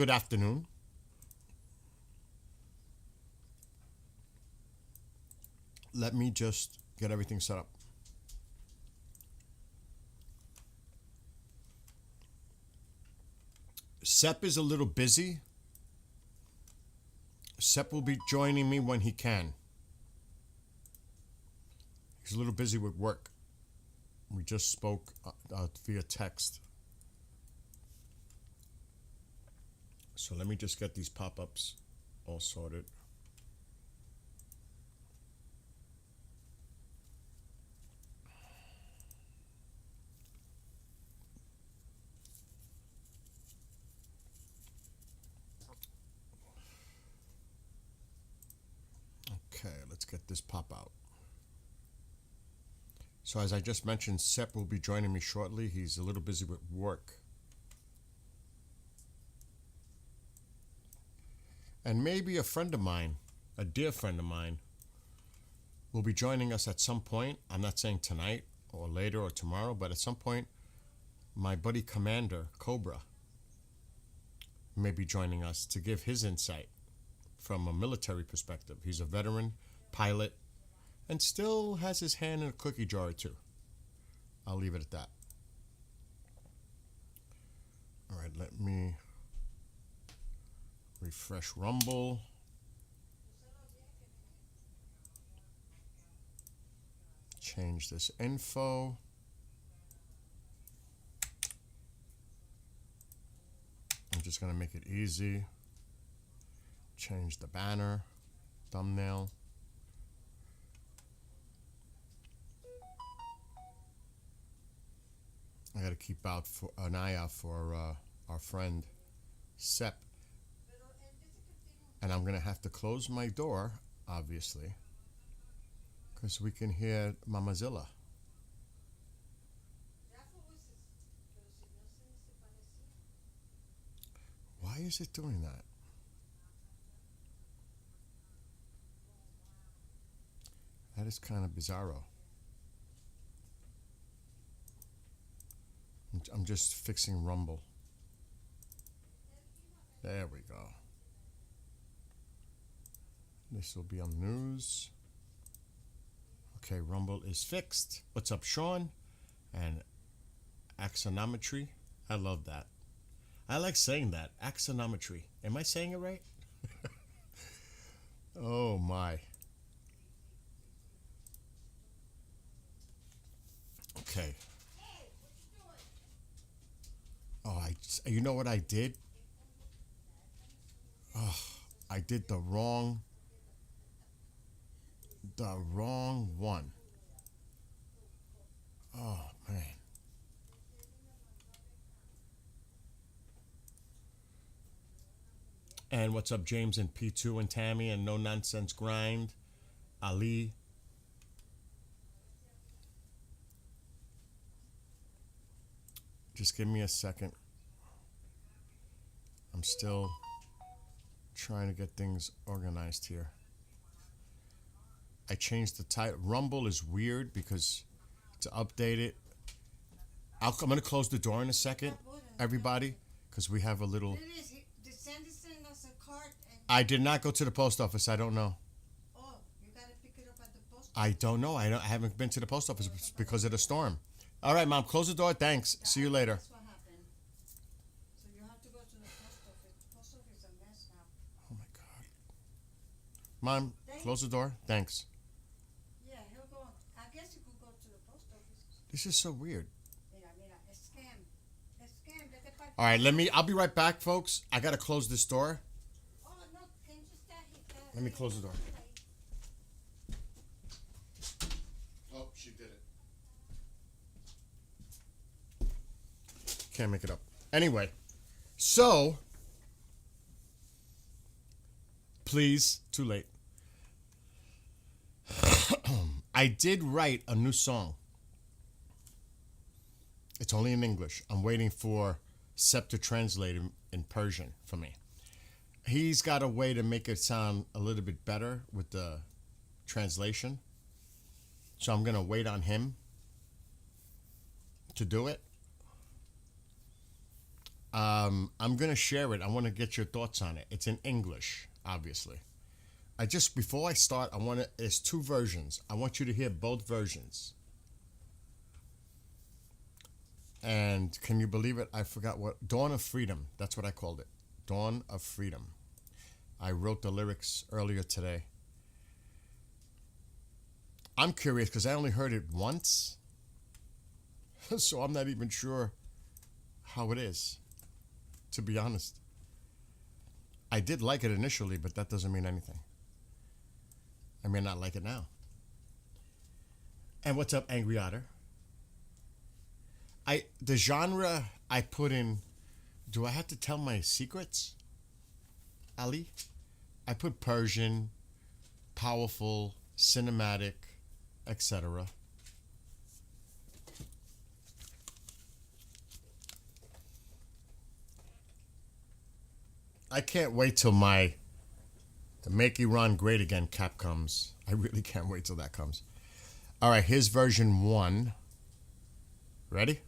Good afternoon. Let me just get everything set up. Sep is a little busy. Sep will be joining me when he can. He's a little busy with work. We just spoke via text. So let me just get these pop-ups all sorted. Okay, let's get this pop out. So as I just mentioned, Sep will be joining me shortly. He's a little busy with work. And maybe a friend of mine, a dear friend of mine, will be joining us at some point. I'm not saying tonight or later or tomorrow, but at some point, my buddy Commander Cobra may be joining us to give his insight from a military perspective. He's a veteran pilot and still has his hand in a cookie jar or two. I'll leave it at that. All right, let me refresh Rumble. Change this info. I'm just going to make it easy. Change the banner, thumbnail. I got to keep an eye out for our friend Sep. And I'm going to have to close my door, obviously, because we can hear Mamazilla. Why is it doing that? That is kind of bizarro. I'm just fixing Rumble. There we go. This will be on news. Okay, Rumble is fixed. What's up, Sean? And axonometry. I love that. I like saying that. Axonometry. Am I saying it right? Oh my. Okay. Oh, you know what I did? Oh, I did the wrong one. Oh man. And what's up, James and P2 and Tammy and No Nonsense Grind, Ali. Just give me a second. I'm still trying to get things organized here. I changed the title. Rumble is weird because to update it, I'm going to close the door in a second, everybody, because we have a little. I did not go to the post office. I don't know. Oh, you gotta pick it up at the post office. I don't know. I haven't been to the post office because of the storm. All right, Mom, close the door. Thanks. See you later. That's what happened. So you have to go to the post office. The post office is a mess now. Oh my God. Mom, close the door. Thanks. Yeah, he'll go. I guess you could go to the post office. This is so weird. Mira, a scam. A scam. Vete pa'l- All right, I'll be right back, folks. I got to close this door. Oh, no, can you stay here? Let me close the door. Oh, she did it. Can't make it up. Anyway, so please, too late. I did write a new song. It's only in English. I'm waiting for Sep to translate it in Persian for me. He's got a way to make it sound a little bit better with the translation. So I'm going to wait on him to do it. I'm gonna share it. I want to get your thoughts on it. It's in English, obviously. I just before I start, I want to. There's two versions. I want you to hear both versions. And can you believe it? I forgot what Dawn of Freedom. That's what I called it. Dawn of Freedom. I wrote the lyrics earlier today. I'm curious because I only heard it once, so I'm not even sure how it is. To be honest, I did like it initially, but that doesn't mean anything. I may not like it now. And what's up, Angry Otter? The genre I put in. Do I have to tell my secrets, Ali? I put Persian, powerful, cinematic, etc. I can't wait till the Make Iran Great Again cap comes. I really can't wait till that comes. All right, here's version 1. Ready?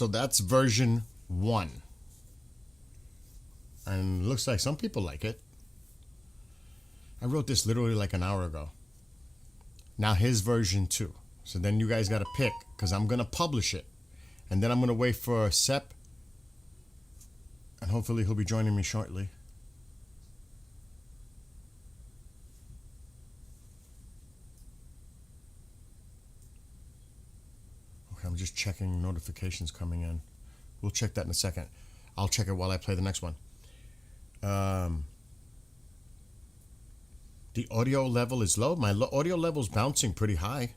So that's version 1. And it looks like some people like it. I wrote this literally like an hour ago. Now here's version 2. So then you guys got to pick, because I'm going to publish it. And then I'm going to wait for Sep. And hopefully he'll be joining me shortly. Okay, I'm just checking notifications coming in. We'll check that in a second. I'll check it while I play the next one. The audio level is low. My audio level is bouncing pretty high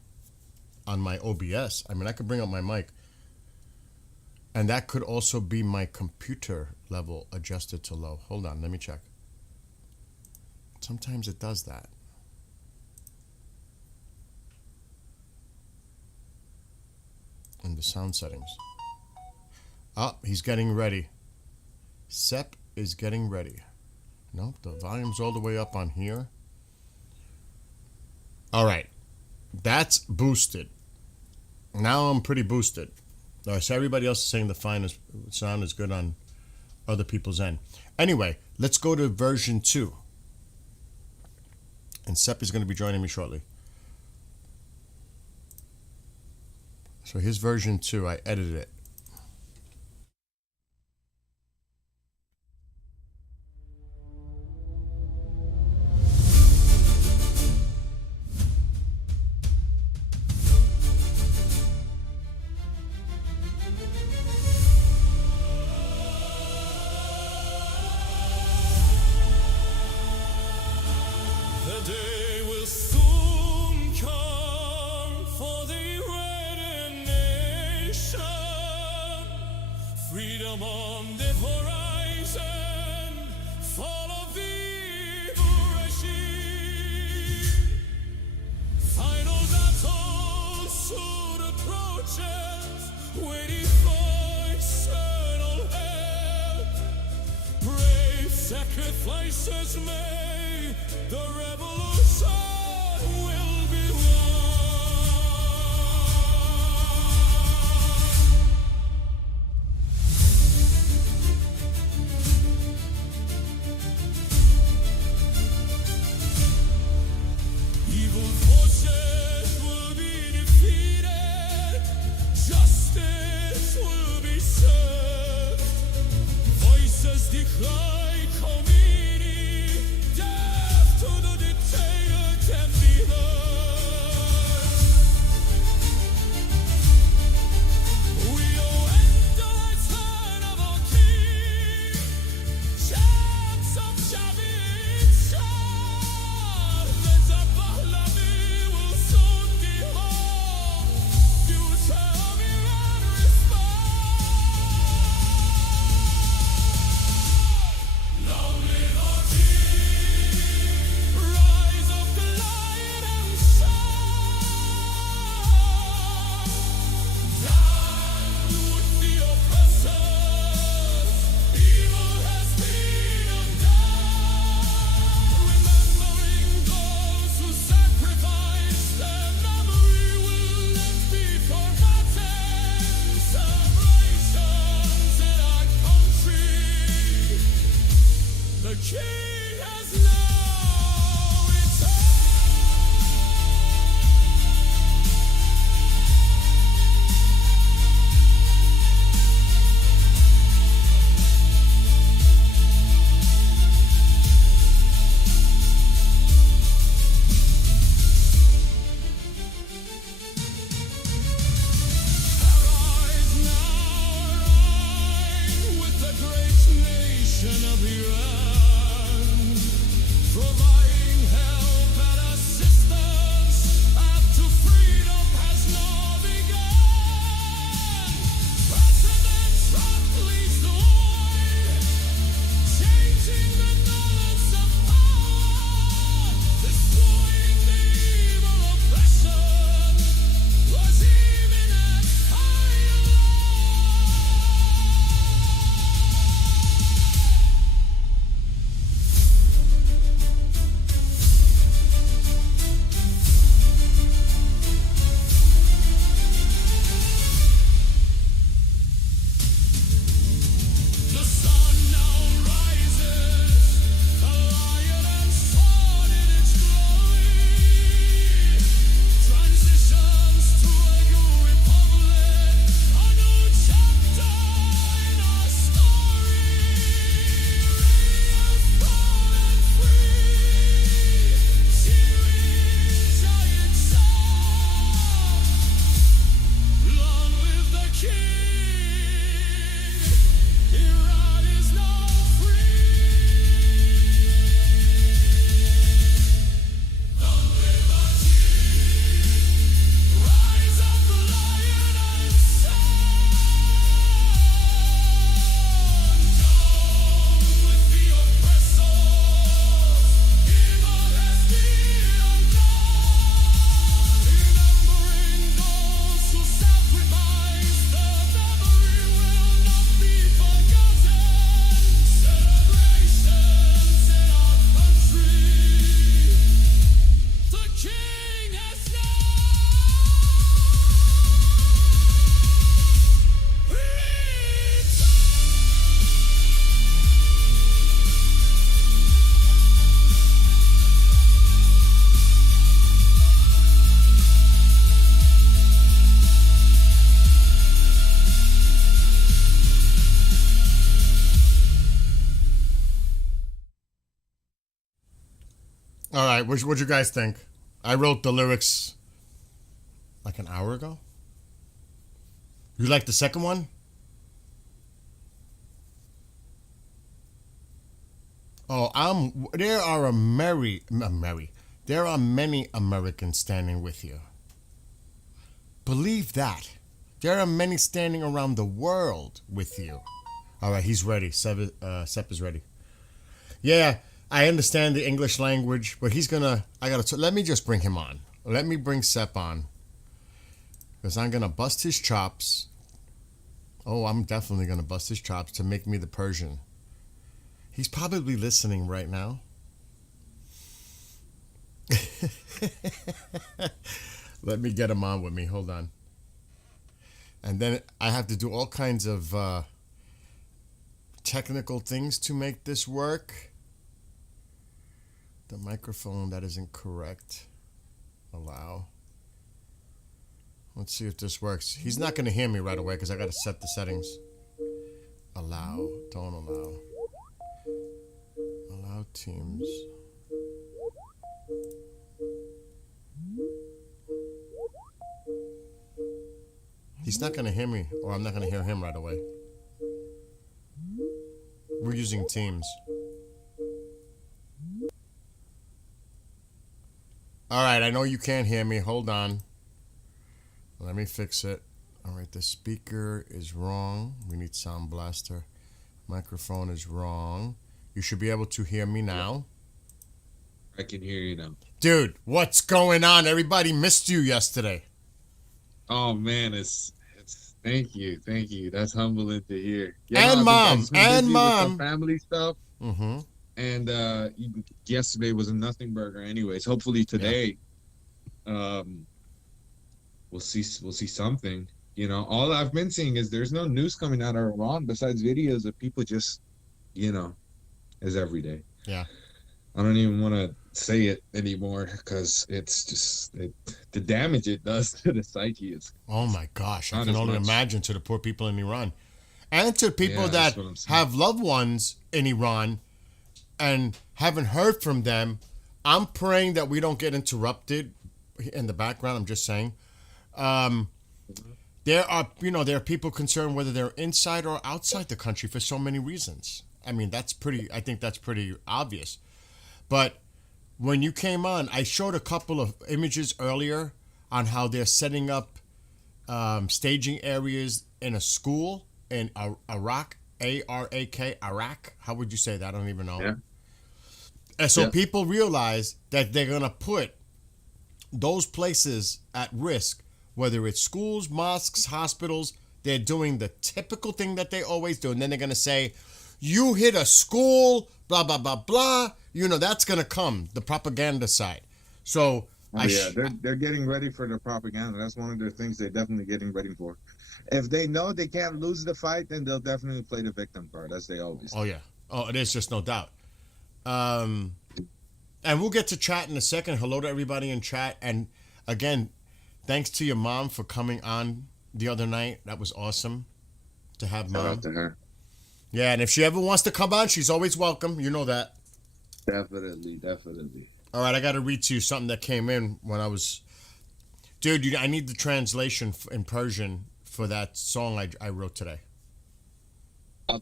on my OBS. I mean, I could bring up my mic. And that could also be my computer level adjusted to low. Hold on, let me check. Sometimes it does that. In the sound settings. Oh, he's getting ready. Sep is getting ready. Nope, the volume's all the way up on here. All right, that's boosted. Now I'm pretty boosted. All right, so everybody else is saying the sound is good on other people's end. Anyway, let's go to version 2. And Sep is going to be joining me shortly. So here's version 2. I edited it. The day will soon come for the red nation. Freedom on the horizon, fall of the regime. Final battle soon approaches, waiting for eternal help. Brave sacrifices made, the revolution will be won. Evil forces will be defeated, justice will be served. Voices decry community, death to the dictator can be heard. We await the return of our king, chants of Javid Shah. The Pahlavi will soon be home, future of Iran respond. right, what'd you guys think? I wrote the lyrics like an hour ago. You like the second one? Oh, there are there are many Americans standing with you. Believe that. There are many standing around the world with you. All right, he's ready. Sep is ready. Yeah, I understand the English language, but let me just bring him on. Let me bring Sep on. Because I'm going to bust his chops. Oh, I'm definitely going to bust his chops to make me the Persian. He's probably listening right now. Let me get him on with me. Hold on. And then I have to do all kinds of technical things to make this work. The microphone, that isn't correct. Allow. Let's see if this works. He's not going to hear me right away because I got to set the settings. Allow. Don't allow. Allow teams. He's not going to hear me, or I'm not going to hear him right away. We're using Teams. All right, I know you can't hear me. Hold on. Let me fix it. All right, the speaker is wrong. We need Sound Blaster. Microphone is wrong. You should be able to hear me now. I can hear you now. Dude, what's going on? Everybody missed you yesterday. Oh man, it's thank you. That's humbling to hear. And Mom, I've been busy with Mom. some family stuff. Mm-hmm. And yesterday was a nothing burger. Anyways, hopefully today, we'll see something. You know, all I've been seeing is there's no news coming out of Iran besides videos of people just, as every day. Yeah. I don't even want to say it anymore because it's just the damage it does to the psyche is. Oh my gosh, I Not can as only much. imagine to the poor people in Iran. And to people Yeah, that that's what I'm saying. have loved ones in Iran and haven't heard from them. I'm praying that we don't get interrupted in the background. I'm just saying. There are people concerned whether they're inside or outside the country for so many reasons. I mean, I think that's pretty obvious. But when you came on, I showed a couple of images earlier on how they're setting up staging areas in a school in Iraq, A-R-A-K, Iraq. How would you say that? I don't even know. Yeah. And so Yeah. people realize that they're going to put those places at risk, whether it's schools, mosques, hospitals. They're doing the typical thing that they always do. And then they're going to say, you hit a school, blah, blah, blah, blah. That's going to come, the propaganda side. So, They're getting ready for the propaganda. That's one of the things they're definitely getting ready for. If they know they can't lose the fight, then they'll definitely play the victim card, as they always do. Oh, yeah. Oh, there's just no doubt. And we'll get to chat in a second. Hello to everybody in chat. And again, thanks to your mom for coming on the other night. That was awesome to have Shout mom. out to her. Yeah, and if she ever wants to come on, she's always welcome. You know that. Definitely. All right, I got to read to you something that came in when I was... Dude, I need the translation in Persian for that song I wrote today. I'll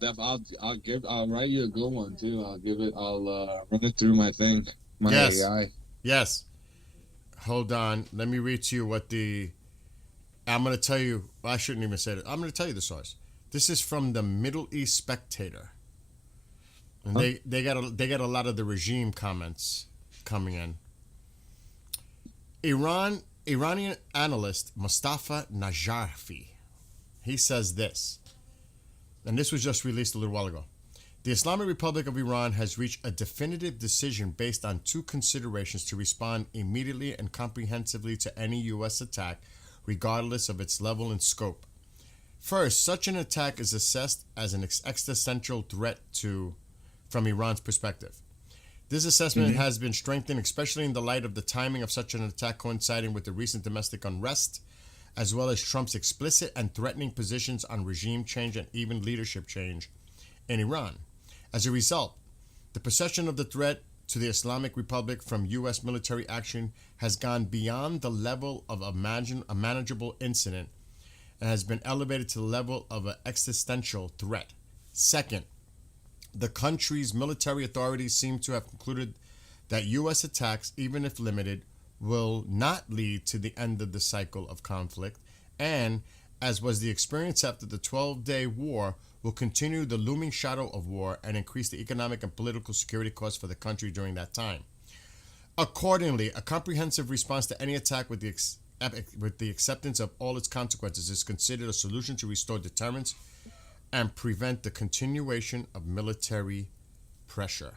write you a good one too. I'll run it through my thing. My Yes. AI. Yes. Hold on. Let me read to you what I'm going to tell you... I shouldn't even say it. I'm going to tell you the source. This is from the Middle East Spectator. And they got a lot of the regime comments coming in. Iranian analyst Mustafa Najafi, he says this, and this was just released a little while ago. The Islamic Republic of Iran has reached a definitive decision based on two considerations to respond immediately and comprehensively to any U.S. attack, regardless of its level and scope. First, such an attack is assessed as an existential threat from Iran's perspective. This assessment has been strengthened, especially in the light of the timing of such an attack coinciding with the recent domestic unrest, as well as Trump's explicit and threatening positions on regime change and even leadership change in Iran. As a result, the perception of the threat to the Islamic Republic from U.S. military action has gone beyond the level of a manageable incident and has been elevated to the level of an existential threat. Second, the country's military authorities seem to have concluded that U.S. attacks, even if limited, will not lead to the end of the cycle of conflict, and, as was the experience after the 12-day war, will continue the looming shadow of war and increase the economic and political security costs for the country during that time. Accordingly, a comprehensive response to any attack with the acceptance of all its consequences is considered a solution to restore deterrence and prevent the continuation of military pressure.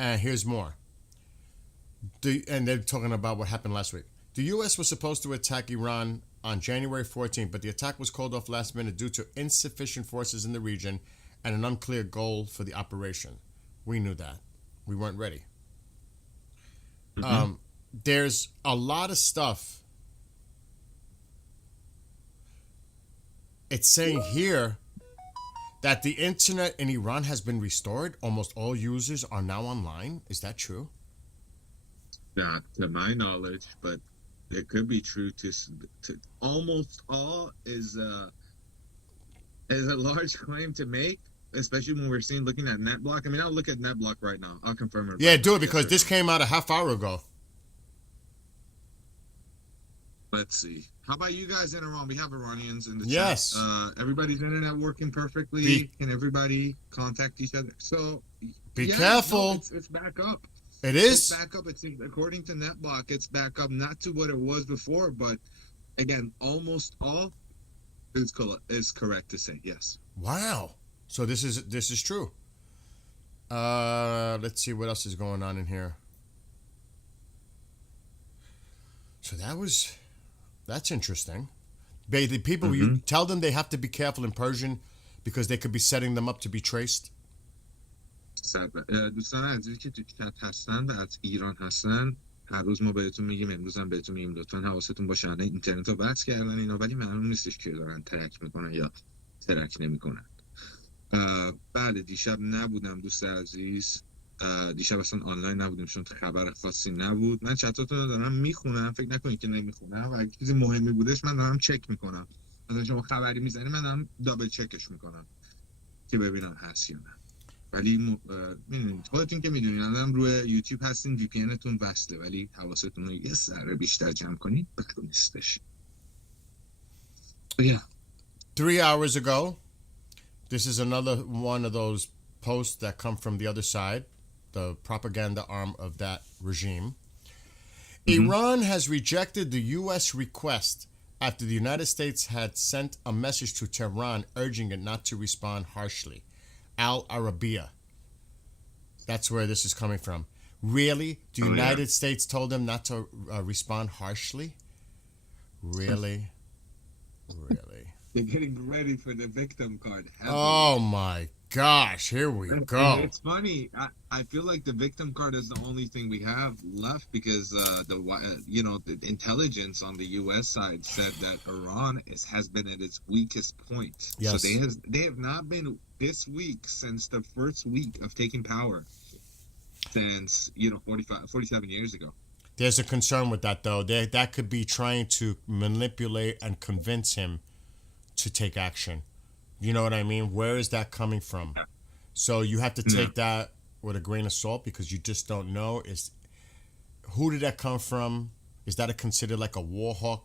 And here's more. And they're talking about what happened last week. The U.S. was supposed to attack Iran on January 14th, but the attack was called off last minute due to insufficient forces in the region and an unclear goal for the operation. We knew that. We weren't ready. There's a lot of stuff. It's saying here that the internet in Iran has been restored. Almost all users are now online. Is that true? Not to my knowledge, but it could be true to almost all is a large claim to make, especially when we're looking at NetBlock. I mean, I'll look at NetBlock right now. I'll confirm it. Yeah, do it, because this came out a half hour ago. Let's see. How about you guys in Iran? We have Iranians in the Yes. chat. Everybody's internet working perfectly. Can everybody contact each other? So Be careful. No, it's back up. It It's is? back up. It's according to NetBlock. It's back up, not to what it was before, but again, almost all is correct to say. Yes. Wow. So this is true. Let's see what else is going on in here. So that's interesting. The people, you tell them they have to be careful in Persian because they could be setting them up to be traced. دوستان عزیزی که تو چت هستن و از ایران هستن، هر روز ما بهتون میگیم، امروز هم بهتون میگیم لطفا حواستون باشه. الان اینترنت رو بس کردن اینا، ولی معلوم نیستش که دارن ترک میکنن یا ترک نمیکنن. بله، دیشب نبودم دوست عزیز. دیشب اصلا آنلاین نبودیم چون خبر خاصی نبود. من چتاتون رو دارم میخونم، فکر نکنید که نمیخونم، و اگه چیزی مهمی بودش من دارم چک میکنم. مثلا شما خبری میزنی من دارم دابل چکش میکنم که ببینم هست یا نه. ولی میدونید، خودتون که میدونید الان روی یوتیوب هستین، وی پی انتون وصله، ولی حواستون رو یه ذره بیشتر جمع کنید بد نیستش. Yeah. 3 hours ago, this is another one of those posts that come from the other side, the propaganda arm of that regime. Iran has rejected the U.S. request after the United States had sent a message to Tehran urging it not to respond harshly. Al Arabiya. That's where this is coming from. Really? The United States told them not to respond harshly? Really? Really? They're getting ready for the victim card. Oh my gosh, here we And go. it's funny. I feel like the victim card is the only thing we have left because the intelligence on the U.S. side said that Iran47 been at its weakest point. Yes. So they have not been this weak since the first week of taking power, since 47 years ago. There's a concern with that, though. That could be trying to manipulate and convince him to take action. You know what I mean? Where is that coming from? So you have to take that with a grain of salt because you just don't know. Who did that come from? Is that considered like a war hawk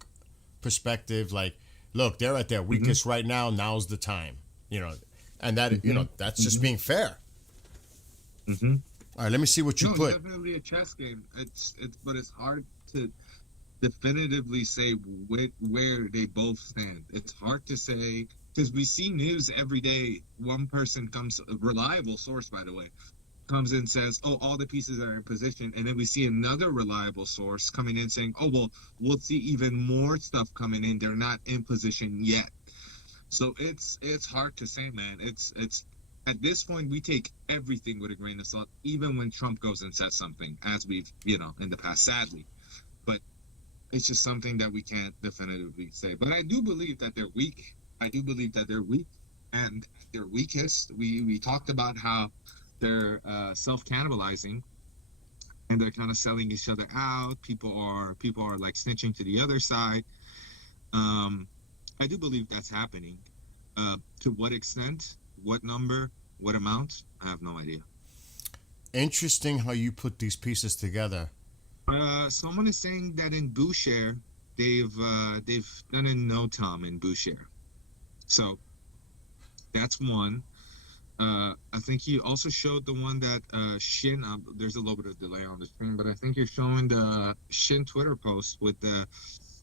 perspective? Like, look, they're at their weakest right now. Now's the time. And that that's just being fair. All right, let me see what you No, put. it's definitely a chess game. But it's hard to definitively say where they both stand. It's hard to say because we see news every day. One person comes, a reliable source, by the way, comes in and says, "Oh, all the pieces are in position," and then we see another reliable source coming in saying, "Oh, well, we'll see even more stuff coming in. They're not in position yet." So it's hard to say, man. It's at this point we take everything with a grain of salt, even when Trump goes and says something, as we've in the past, sadly. But it's just something that we can't definitively say. But I do believe that they're weak. I do believe that they're weak, and their weakest. We talked about how they're self-cannibalizing, and they're kind of selling each other out. People are like snitching to the other side. Um, I do believe that's happening. To what extent, what number, what amount, I have no idea. Interesting how you put these pieces together. Someone is saying that in Boucher, they've done a NOTAM in Boucher, so that's one. I think he also showed the one that Shin. There's a little bit of delay on the screen, but I think you're showing the Shin Twitter post with the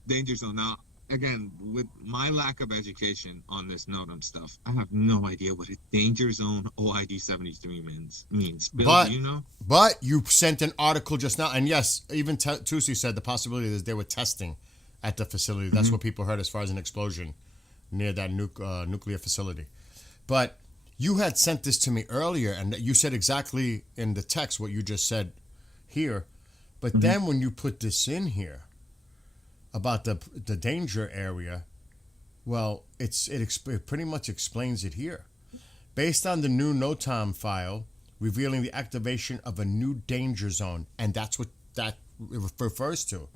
danger zone. Now, again, with my lack of education on this NOTAM stuff, I have no idea what a danger zone OID 73 means. Bill, But- do you know? But you sent an article just now, and yes, even Tusi said the possibility that they were testing at the facility. That's what people heard as far as an explosion near that nuclear facility. But you had sent this to me earlier, and you said exactly in the text what you just said here. But then when you put this in here about the danger area, well, it pretty much explains it here. Based on the new NOTAM file revealing the activation of a new danger zone, and that's what that refers to,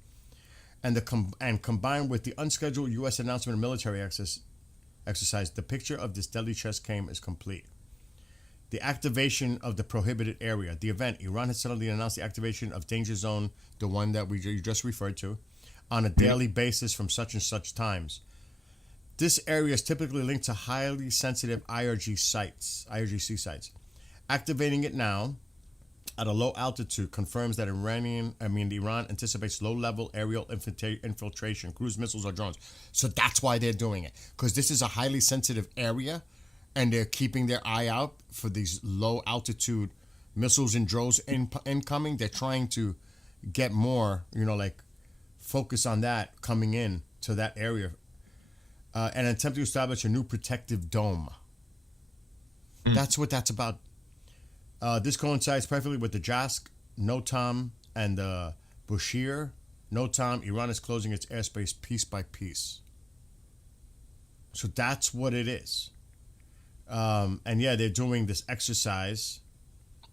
and combined with the unscheduled U.S. announcement of military exercise, the picture of this deadly chess game is complete. The activation of the prohibited area. The event, Iran has suddenly announced the activation of danger zone, the one that you just referred to, on a daily basis from such and such times. This area is typically linked to highly sensitive IRGC sites. Activating it now at a low altitude confirms that Iran anticipates low-level aerial infiltration, cruise missiles or drones. So that's why they're doing it, because this is a highly sensitive area, and they're keeping their eye out for these low-altitude missiles and drones incoming. They're trying to get more, focus on that coming in to that area, and attempt to establish a new protective dome. That's what that's about. This coincides perfectly with the JASC, NOTAM, and the Bushehr. NOTAM, Iran is closing its airspace piece by piece. So that's what it is. And yeah, they're doing this exercise,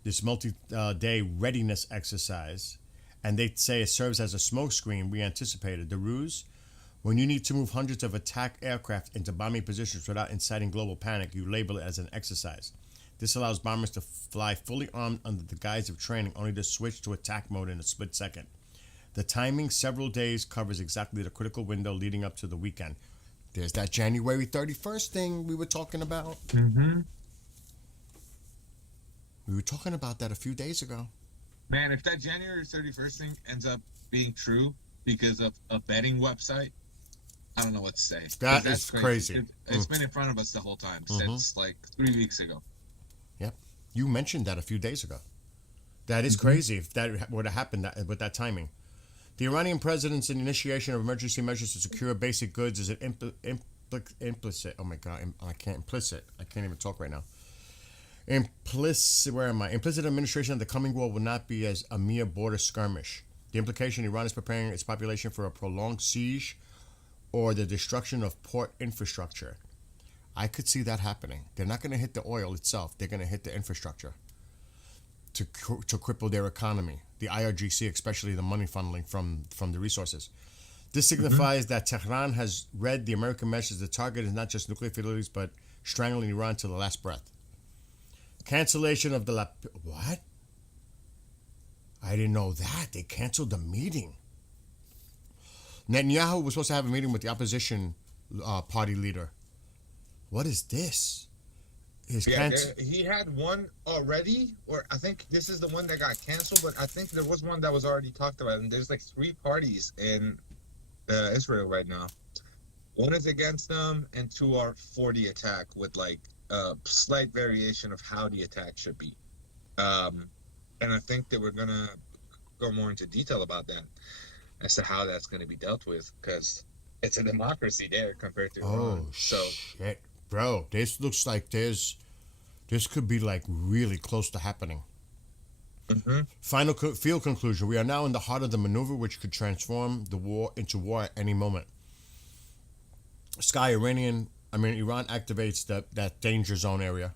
this multi-day readiness exercise, and they say it serves as a smokescreen. We anticipated the ruse. When you need to move hundreds of attack aircraft into bombing positions without inciting global panic, you label it as an exercise. This allows bombers to fly fully armed under the guise of training, only to switch to attack mode in a split second. The timing, several days, covers exactly the critical window leading up to the weekend. There's that January 31st thing we were talking about. Mm-hmm. We were talking about that a few days ago. Man, if that January 31st thing ends up being true because of a betting website, I don't know what to say. That That's is crazy. It's been in front of us the whole time since like 3 weeks ago. Yep. You mentioned that a few days ago. That is crazy if that would have happened with that timing. The Iranian president's initiation of emergency measures to secure basic goods is an implicit. Oh my God, I can't even talk right now. Implicit administration of the coming war will not be as a mere border skirmish. The implication: Iran is preparing its population for a prolonged siege or the destruction of port infrastructure. I could see that happening. They're not going to hit the oil itself. They're going to hit the infrastructure to cripple their economy. The IRGC, especially the money funneling from the resources. This signifies that Tehran has read the American message. The target is not just nuclear facilities, but strangling Iran to the last breath. Cancellation of the what? I didn't know that. They canceled the meeting. Netanyahu was supposed to have a meeting with the opposition party leader. What is this? He had one already, or I think this is the one that got canceled, but I think there was one that was already talked about, and there's like 3 parties in Israel right now. One is against them, and 2 are for the attack with like a slight variation of how the attack should be. And I think that we're going to go more into detail about that as to how that's going to be dealt with, because it's a democracy there compared to Iran. So shit. Bro, this looks like this could be like really close to happening. Final field conclusion. We are now in the heart of the maneuver which could transform the war into war at any moment. Iran activates that danger zone area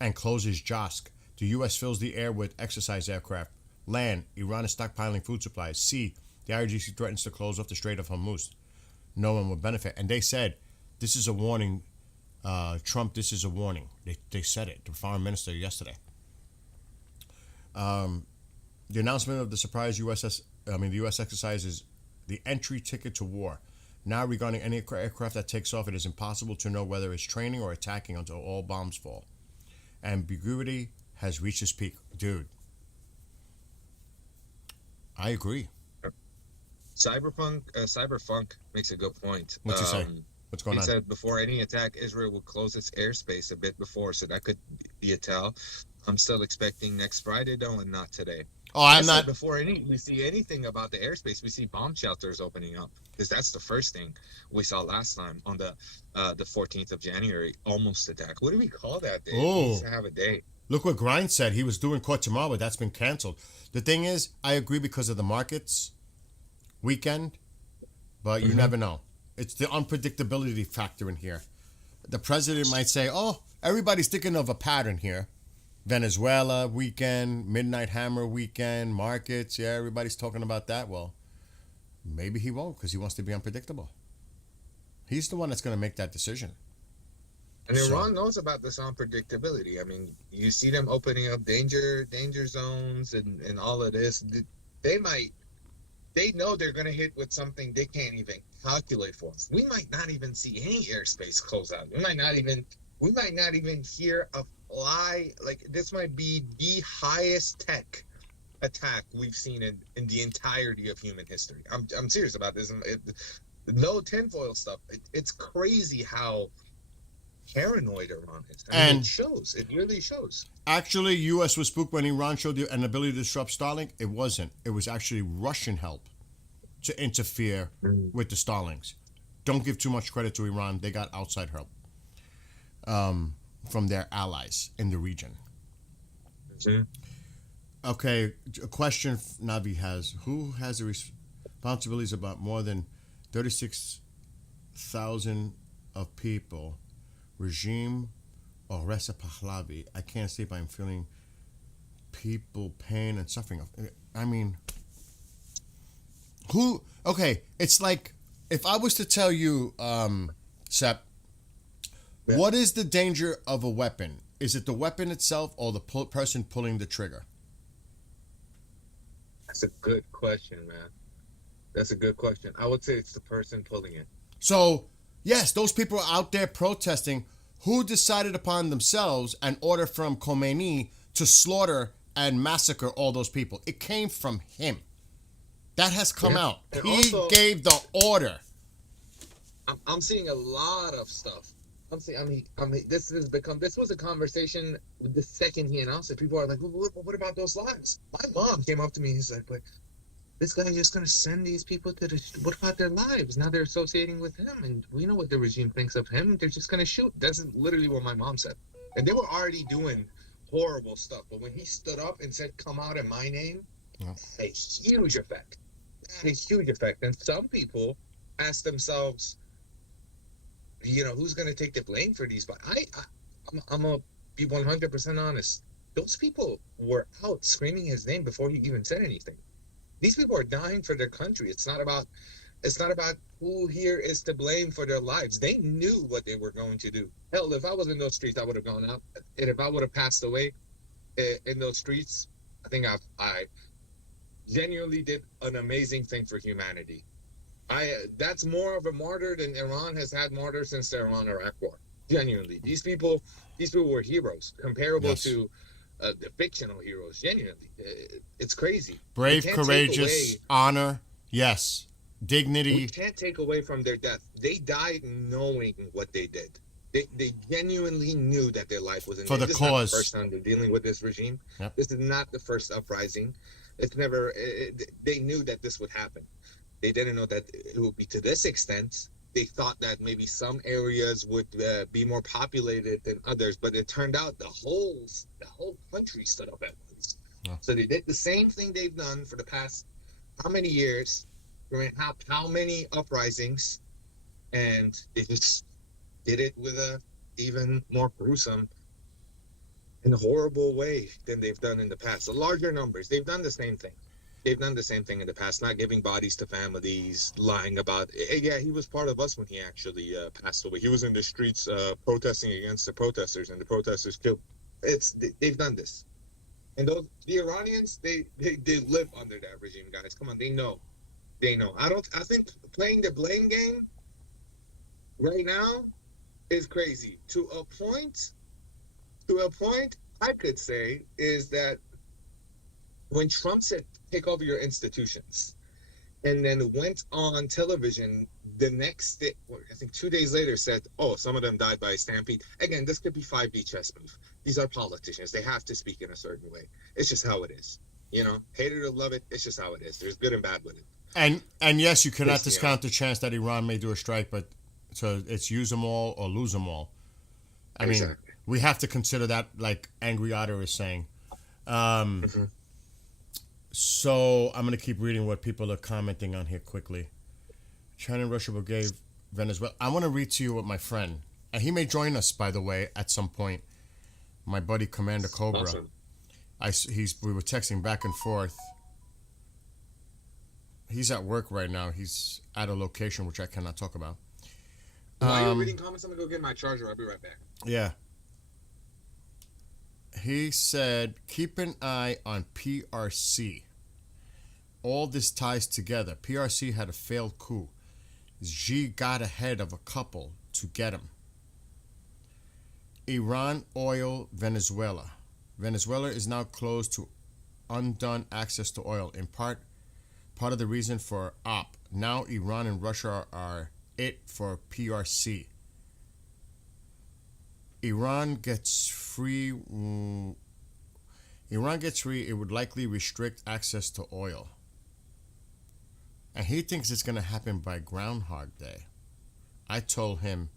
and closes JASC. The U.S. fills the air with exercise aircraft, Land, Iran is stockpiling food supplies. C, the IRGC threatens to close off the Strait of Hormuz. No one will benefit. And they said, this is a warning, Trump, this is a warning. They said it, the foreign minister yesterday. The announcement of the surprise the U.S. exercise is the entry ticket to war. Now, regarding any aircraft that takes off, it is impossible to know whether it's training or attacking until all bombs fall. Ambiguity has reached its peak. Dude, I agree. Cyberfunk makes a good point. What's he say? What's going He on? said before any attack, Israel will close its airspace a bit before, so that could be a tell. I'm still expecting next Friday, though, and not today. Oh, I'm I said not. before we see anything about the airspace, we see bomb shelters opening up, because that's the first thing we saw last time on the 14th of January, almost attack. What do we call that day? Oh. It needs to have a day. Look what Grind said. He was doing court tomorrow, but that's been canceled. The thing is, I agree because of the markets weekend, but you never know. It's the unpredictability factor in here. The president might say, oh, everybody's thinking of a pattern here. Venezuela weekend, Midnight Hammer weekend, markets. Yeah, everybody's talking about that. Well, maybe he won't because he wants to be unpredictable. He's the one that's going to make that decision. And So- Iran knows about this unpredictability. I mean, you see them opening up danger zones and all of this. They know they're going to hit with something they can't even calculate for us. We might not even see any airspace close out. We might not even hear a fly. Like, this might be the highest tech attack we've seen in the entirety of human history. I'm serious about this. No tinfoil stuff. It's crazy how paranoid Iran is. I mean, And- it shows. It really shows. Actually, U.S. was spooked when Iran showed an ability to disrupt Starlink. It wasn't. It was actually Russian help to interfere with the Starlinks. Don't give too much credit to Iran. They got outside help from their allies in the region. Okay, a question Navi has. Who has the responsibilities about more than 36,000 of people? Regime or Reza Pahlavi? I can't sleep. I'm feeling people pain and suffering. I mean, who? Okay, it's like if I was to tell you, Sep, Yeah. what is the danger of a weapon? Is it the weapon itself or the person pulling the trigger? That's a good question, man. That's a good question. I would say it's the person pulling it. So, yes, those people are out there protesting. Who decided upon themselves an order from Khomeini to slaughter and massacre all those people? It came from him. That has come Yeah. out. And He also- gave the order. I'm seeing a lot of stuff. This was a conversation the second he announced it. People are like, what about those lives? My mom came up to me and he's like, but this guy is just going to send these people what about their lives? Now they're associating with him, and we know what the regime thinks of him. They're just going to shoot. That's literally what my mom said. And they were already doing horrible stuff. But when he stood up and said, come out in my name, Yeah. that had a huge effect. That had a huge effect. And some people ask themselves, who's going to take the blame for these? But I'm going to be 100% honest. Those people were out screaming his name before he even said anything. These people are dying for their country. It's not about who here is to blame for their lives. They knew what they were going to do. Hell, if I was in those streets, I would have gone out. And if I would have passed away in those streets, I think I genuinely did an amazing thing for humanity. That's more of a martyr than Iran has had martyrs since the Iran-Iraq war. Genuinely, these people were heroes, comparable Yes. to the fictional heroes. Genuinely, it's crazy. Brave, We can't take courageous, away- honor, yes, We dignity. can't take away from their death. They died knowing what they did. They genuinely knew that their life was in For the this cause. Is not the first time they're dealing with this regime. Yep. This is not the first uprising. It's never. They knew that this would happen. They didn't know that it would be to this extent. They thought that maybe some areas would be more populated than others, but it turned out the whole country stood up at once. Yeah. So they did the same thing they've done for the past how many years? How many uprisings, and they just did it with a even more gruesome in a horrible way than they've done in the past. The larger numbers, they've done the same thing. They've done the same thing in the past, not giving bodies to families, lying about. Yeah, he was part of us when he actually passed away. He was in the streets protesting against the protesters, and the protesters killed. They've done this, and the Iranians, they live under that regime, guys. Come on, they know. I think playing the blame game right now is crazy. To a point, I could say is that when Trump said take over your institutions, and then went on television the next day, I think 2 days later, said, "Oh, some of them died by a stampede." Again, this could be 5D chess move. These are politicians; they have to speak in a certain way. It's just how it is. Hate it or love it, it's just how it is. There's good and bad with it. And yes, you cannot discount the chance that Iran may do a strike, but so it's use them all or lose them all. I mean, we have to consider that, like Angry Otter is saying. So I'm going to keep reading what people are commenting on here quickly. China and Russia gave Venezuela. I want to read to you what my friend, and he may join us, by the way, at some point. My buddy Commander Cobra. Awesome. We were texting back and forth. He's at work right now. He's at a location which I cannot talk about. While you're reading comments, I'm gonna go get my charger. I'll be right back. Yeah. He said, keep an eye on PRC. All this ties together. PRC had a failed coup. Xi got ahead of a couple to get him. Iran, oil, Venezuela. Venezuela is now closed to undone access to oil. In part of the reason for OP. Now Iran and Russia are it for PRC. Iran gets free, it would likely restrict access to oil. And he thinks it's going to happen by Groundhog Day. I told him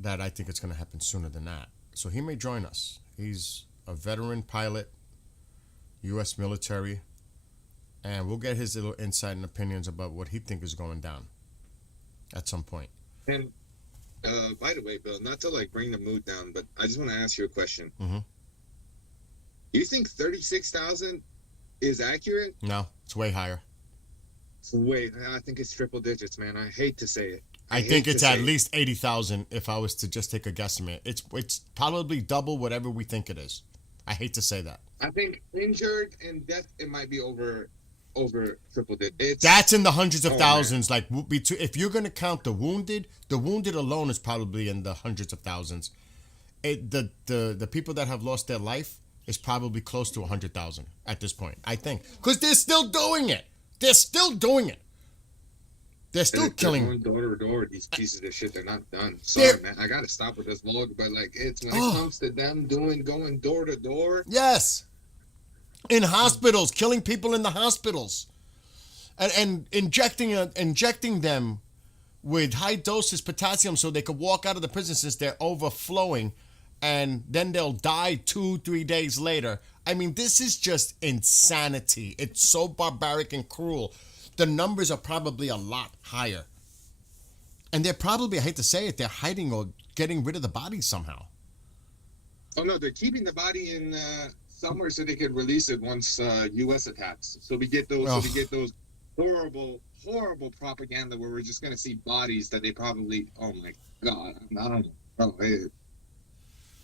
that I think it's going to happen sooner than that. So he may join us. He's a veteran pilot, U.S. military, and we'll get his little insight and opinions about what he thinks is going down at some point. And by the way, Bill, not to bring the mood down, but I just want to ask you a question. Mm-hmm. You think 36,000 is accurate? No, it's way higher. I think it's triple digits, man. I hate to say it. I think it's at least 80,000 if I was to just take a guesstimate. It's probably double whatever we think it is. I hate to say that. I think injured and death, it might be over triple digits. That's in the hundreds of thousands. Man. If you're going to count the wounded alone is probably in the hundreds of thousands. The people that have lost their life is probably close to 100,000 at this point, I think. Because they're still doing it. They're still doing it. They're still killing. Going door to door. These pieces of shit, they're not done. Sorry, man. I gotta stop with this vlog, but it's when it comes to them going door to door. Yes. In hospitals, killing people in the hospitals, and injecting them with high doses potassium so they could walk out of the prison since they're overflowing, and then they'll die 2-3 days later. I mean, this is just insanity. It's so barbaric and cruel. The numbers are probably a lot higher. And they're probably, I hate to say it, they're hiding or getting rid of the bodies somehow. Oh, no, they're keeping the body in somewhere so they can release it once U.S. attacks. So we get those horrible, horrible propaganda where we're just going to see bodies that they probably, oh, my God, I don't know.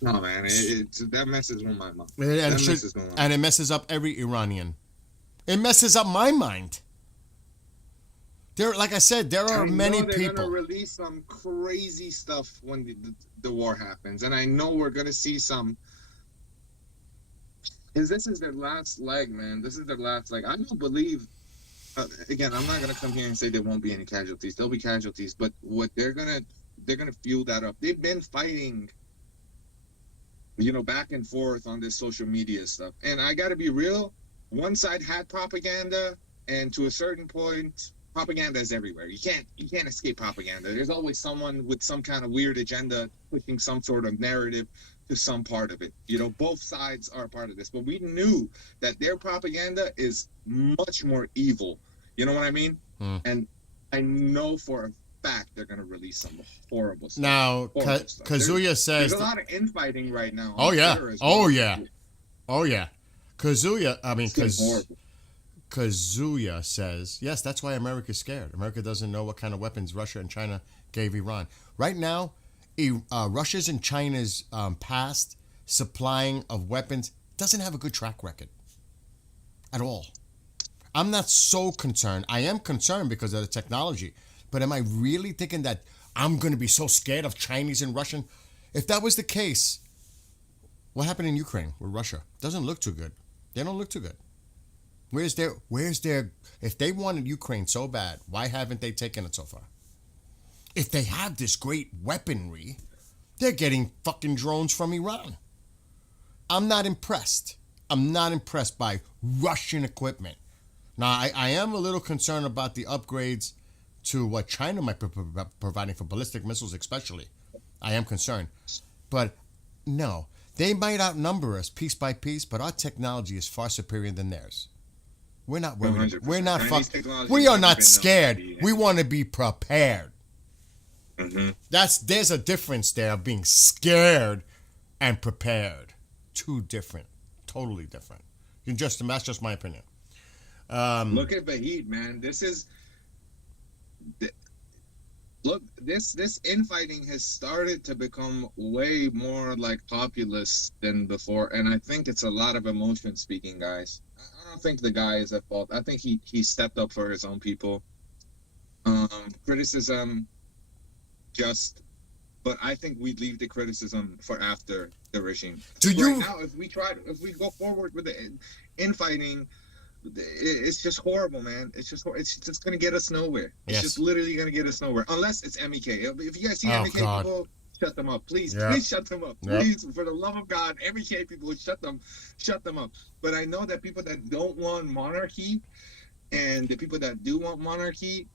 No, man, that messes with my mind. And it messes up every Iranian. It messes up my mind. Like I said, there are many people. They're going to release some crazy stuff when the war happens. And I know we're going to see some. Because this is their last leg, man. This is their last leg. I don't believe. Again, I'm not going to come here and say there won't be any casualties. There'll be casualties. But what they're going to fuel that up. They've been fighting, back and forth on this social media stuff. And I got to be real. One side had propaganda. And to a certain point, propaganda is everywhere. You can't escape propaganda. There's always someone with some kind of weird agenda pushing some sort of narrative to some part of it. Both sides are a part of this. But we knew that their propaganda is much more evil. You know what I mean? And I know for a fact they're gonna release some horrible stuff. Now, Horrible stuff. Kazuya says. There's a lot of infighting right now. Oh on yeah. Twitter as Oh well. yeah. Oh yeah. Kazuya. I mean, It's getting horrible. Kazuya says, yes, that's why America's scared. America doesn't know what kind of weapons Russia and China gave Iran. Right now, Russia's and China's past supplying of weapons doesn't have a good track record at all. I'm not so concerned. I am concerned because of the technology. But am I really thinking that I'm going to be so scared of Chinese and Russian? If that was the case, what happened in Ukraine with Russia? Doesn't look too good. They don't look too good. Where's their, if they wanted Ukraine so bad, why haven't they taken it so far? If they have this great weaponry, they're getting fucking drones from Iran. I'm not impressed. I'm not impressed by Russian equipment. Now, I am a little concerned about the upgrades to what China might be providing for ballistic missiles especially. I am concerned. But no, they might outnumber us piece by piece, but our technology is far superior than theirs. We're not worried. 100%. We're not Chinese fucking. technology We has are never not been known scared. to be- We want to be prepared. Mm-hmm. There's a difference there of being scared and prepared. Two different, totally different. That's just my opinion. Look at Vahid, man. This infighting has started to become way more like populist than before, and I think it's a lot of emotion speaking, guys. I don't think the guy is at fault. I think he stepped up for his own people. Criticism, but I think we'd leave the criticism for after the regime. Right now, if we go forward with the infighting, it's just horrible, man. It's just gonna get us nowhere. It's just literally gonna get us nowhere, unless it's MEK. If you guys see MEK people, shut them up, please. Please shut them up, please. For the love of God, MEK people, shut them up. But I know that people that don't want monarchy, and the people that do want monarchy,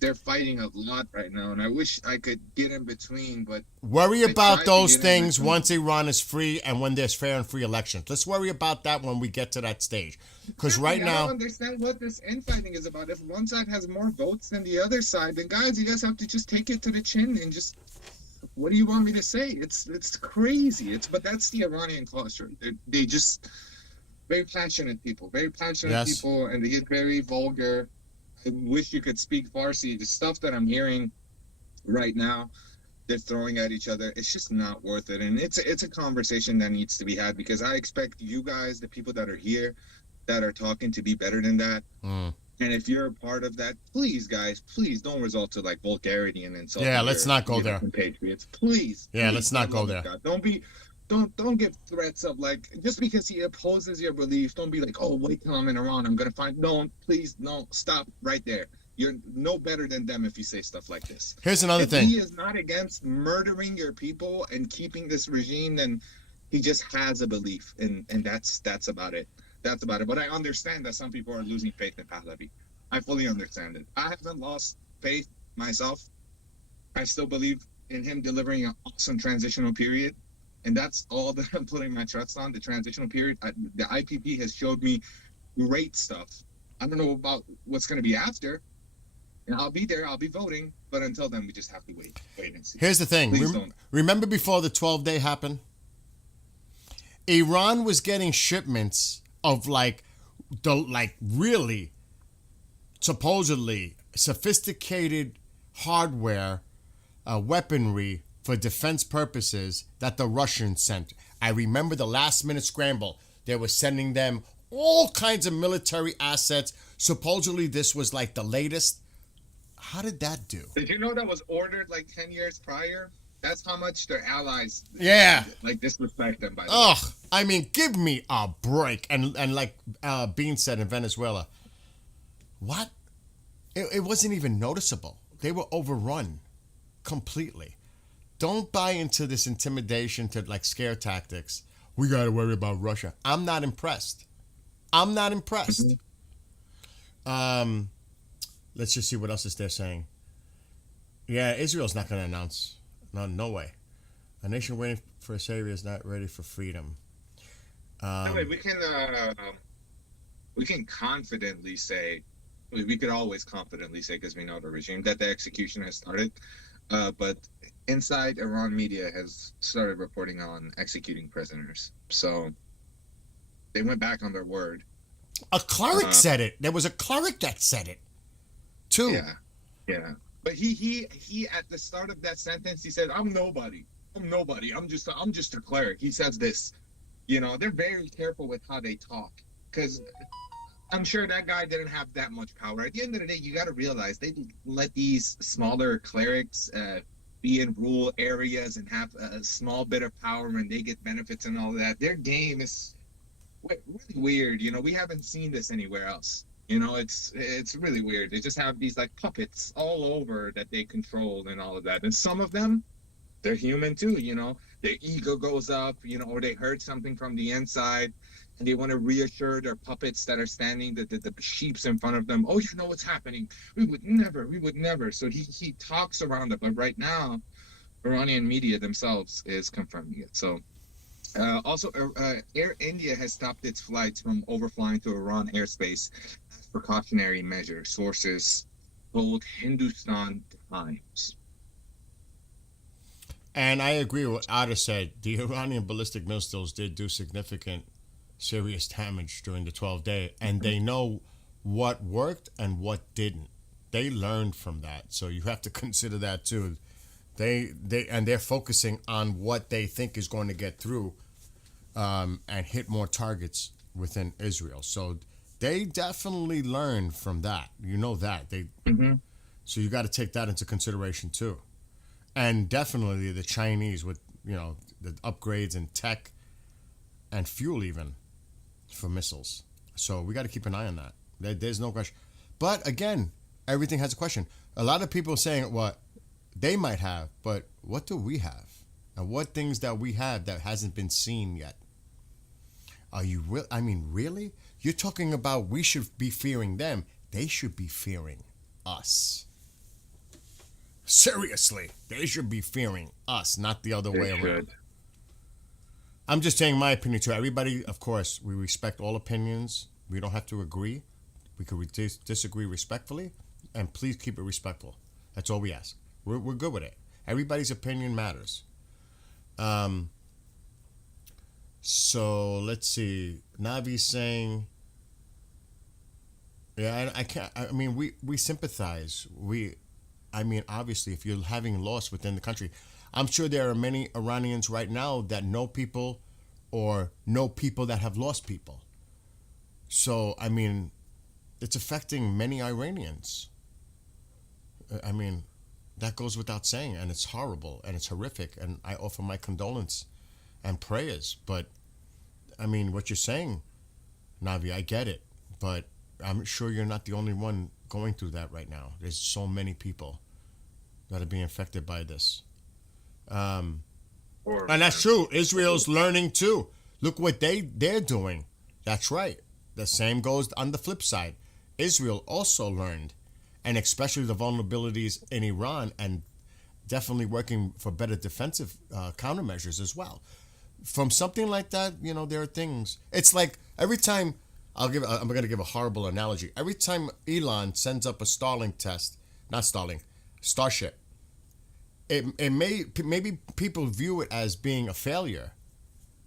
they're fighting a lot right now, and I wish I could get in between, but worry about those things once Iran is free and when there's fair and free elections. Let's worry about that when we get to that stage, because right now I don't understand what this infighting is about. If one side has more votes than the other side, then guys, you guys have to just take it to the chin and just. What do you want me to say? It's crazy. But that's the Iranian culture. They just very passionate people, and they get very vulgar. I wish you could speak Farsi. The stuff that I'm hearing right now, they're throwing at each other. It's just not worth it. And it's a conversation that needs to be had, because I expect you guys, the people that are here, that are talking, to be better than that. And if you're a part of that, please, guys, please don't resort to like vulgarity and insult. Yeah, let's not go there. Patriots, please. Yeah, let's not go there. Don't give threats of like, just because he opposes your belief, don't be like, oh, wait till I'm in Iran, I'm gonna find. No, please, no, stop right there. You're no better than them if you say stuff like this. Here's another thing. If he is not against murdering your people and keeping this regime, then he just has a belief, and that's about it. That's about it. But I understand that some people are losing faith in Pahlavi. I fully understand it. I haven't lost faith myself. I still believe in him delivering an awesome transitional period. And that's all that I'm putting my trust on, the transitional period. The IPP has showed me great stuff. I don't know about what's going to be after. And I'll be there. I'll be voting. But until then, we just have to wait and see. Here's the thing. Remember before the 12-day happened? Iran was getting shipments of really supposedly sophisticated hardware, weaponry for defense purposes that the Russians sent. I remember the last minute scramble. They were sending them all kinds of military assets. Supposedly this was like the latest. How did that do? Did you know that was ordered like 10 years prior? That's how much their allies disrespect them, by the way. Ugh, I mean, give me a break. And like Bean said in Venezuela, what? It wasn't even noticeable. They were overrun completely. Don't buy into this intimidation to like scare tactics. We got to worry about Russia. I'm not impressed. Let's just see what else is there saying. Yeah, Israel's not going to announce. No way. A nation waiting for a savior is not ready for freedom. We can confidently say we could always confidently say, because we know the regime, that the execution has started. But inside Iran media has started reporting on executing prisoners. So they went back on their word. A cleric said it. There was a cleric that said it, too. Yeah. But he at the start of that sentence, he said, I'm nobody. I'm just a cleric. He says this. You know, they're very careful with how they talk, because I'm sure that guy didn't have that much power. At the end of the day, you got to realize they let these smaller clerics be in rural areas and have a small bit of power, and they get benefits and all that. Their game is really weird. You know, we haven't seen this anywhere else. You know, it's really weird. They just have these like puppets all over that they control and all of that. And some of them, they're human too. You know, their ego goes up. You know, or they heard something from the inside, and they want to reassure their puppets that are standing, the sheeps in front of them. Oh, you know what's happening. We would never. So he talks around it. But right now, Iranian media themselves is confirming it. So also, Air India has stopped its flights from overflying to Iran airspace as precautionary measure. Sources told Hindustan Times. And I agree with what Ada said. The Iranian ballistic missiles did do significant, serious damage during the 12-day, and they know what worked and what didn't. They learned from that, so you have to consider that too. They're focusing on what they think is going to get through, and hit more targets within Israel. So they definitely learned from that. You know that So you got to take that into consideration too. And definitely the Chinese with, you know, the upgrades in tech and fuel even for missiles. So we got to keep an eye on that. There's no question. But again, everything has a question. A lot of people are saying what they might have, but what do we have? And what things that we have that hasn't been seen yet? Are you real? I mean, really? You're talking about we should be fearing them. They should be fearing us. Seriously, they should be fearing us, not the other way around. I'm just saying my opinion too. Everybody, of course, we respect all opinions. We don't have to agree. We could disagree respectfully, and please keep it respectful. That's all we ask. We're good with it. Everybody's opinion matters. So let's see. Navi's saying, yeah, I can't. I mean, we sympathize. I mean, obviously, if you're having loss within the country, I'm sure there are many Iranians right now that know people or know people that have lost people. So, I mean, it's affecting many Iranians. I mean, that goes without saying, and it's horrible and it's horrific, and I offer my condolence and prayers. But, I mean, what you're saying, Navi, I get it, but I'm sure you're not the only one going through that right now. There's so many people that are being affected by this. And that's true. Israel's learning too. Look what they're doing. That's right. The same goes on the flip side. Israel also learned, and especially the vulnerabilities in Iran, and definitely working for better defensive countermeasures as well. From something like that, you know, there are things. It's like every time I'm going to give a horrible analogy. Every time Elon sends up a Starship, maybe people view it as being a failure,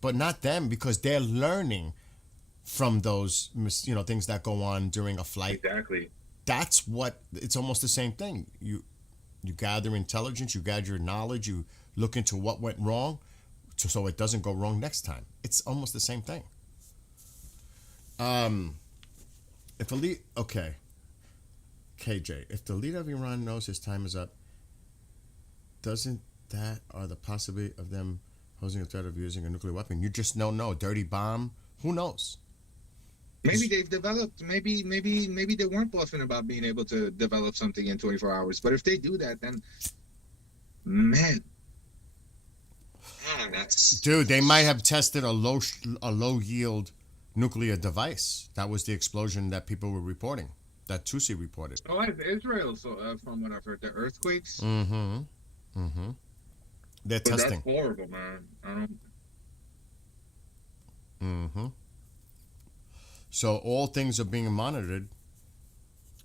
but not them, because they're learning from those, you know, things that go on during a flight. Exactly. That's what, it's almost the same thing. You gather intelligence, you gather knowledge, you look into what went wrong, so it doesn't go wrong next time. It's almost the same thing. KJ, if the leader of Iran knows his time is up, doesn't that or the possibility of them posing a threat of using a nuclear weapon? You just don't know. Dirty bomb? Who knows? Maybe they've developed. Maybe they weren't bluffing about being able to develop something in 24 hours. But if they do that, then man, that's dude. They might have tested a low yield nuclear device. That was the explosion that people were reporting. That Tusi reported. Oh, Israel. So from what I've heard, the earthquakes. They're testing. That's horrible, man. So all things are being monitored,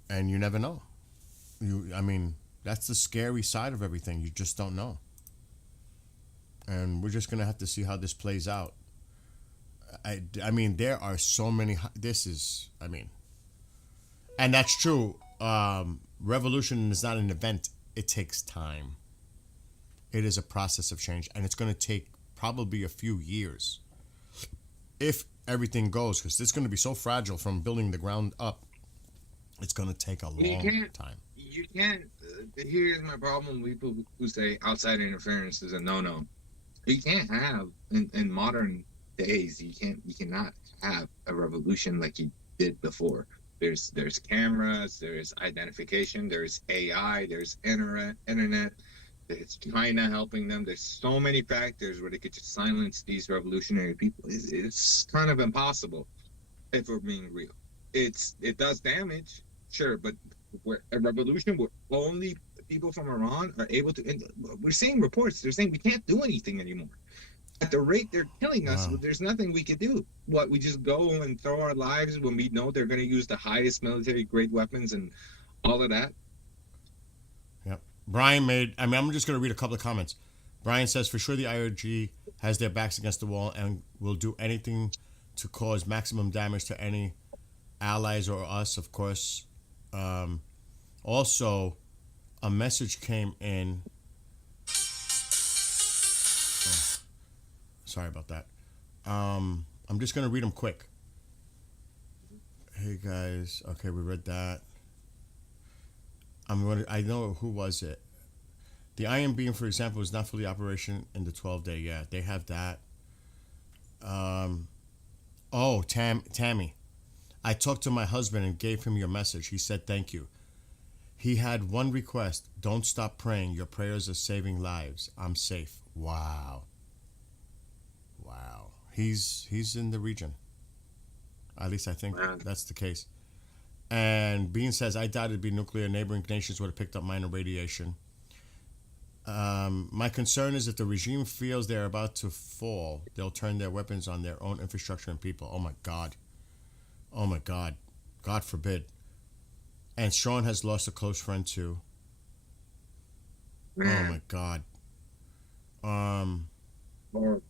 and you never know. I mean, that's the scary side of everything. You just don't know. And we're just gonna have to see how this plays out. I mean, there are so many. This is, I mean, and that's true. Revolution is not an event. It takes time. It is a process of change, and it's going to take probably a few years if everything goes, because it's going to be so fragile from building the ground up. It's going to take a long time. You can't. Here's my problem with people who say outside interference is a no-no. You can't have in modern days. You cannot have a revolution like you did before. There's cameras, there's identification, there's AI, there's internet. It's China helping them. There's so many factors where they could just silence these revolutionary people. It's kind of impossible if we're being real. It does damage, sure, but where a revolution where only people from Iran are able to. And we're seeing reports. They're saying we can't do anything anymore. At the rate they're killing us, Wow. there's nothing we could do. What, we just go and throw our lives when we know they're going to use the highest military grade weapons and all of that? Yep. Brian made. I mean, I'm just going to read a couple of comments. Brian says, for sure the IRG has their backs against the wall and will do anything to cause maximum damage to any allies or us, of course. Also, a message came in. Oh, sorry about that. I'm just going to read them quick. Hey, guys. Okay, we read that. I know, who was it? The Iron Beam, for example, is not fully operational in the 12-day. Yeah, they have that. Tammy. I talked to my husband and gave him your message. He said thank you. He had one request. Don't stop praying. Your prayers are saving lives. I'm safe. Wow. He's in the region. At least I think that's the case. And Bean says, I doubt it'd be nuclear. Neighboring nations would have picked up minor radiation. My concern is if the regime feels they're about to fall, they'll turn their weapons on their own infrastructure and people. Oh my God. God forbid. And Sean has lost a close friend too. Man. Oh my God. Or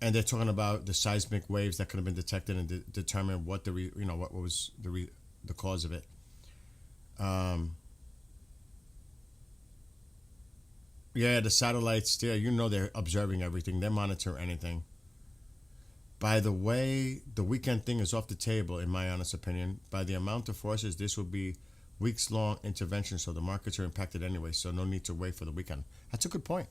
And they're talking about the seismic waves that could have been detected and determine what what was the cause of it. Yeah, the satellites there, they're observing everything. They're monitoring anything. By the way, the weekend thing is off the table, in my honest opinion. By the amount of forces, this will be weeks-long intervention, so the markets are impacted anyway, so no need to wait for the weekend. That's a good point.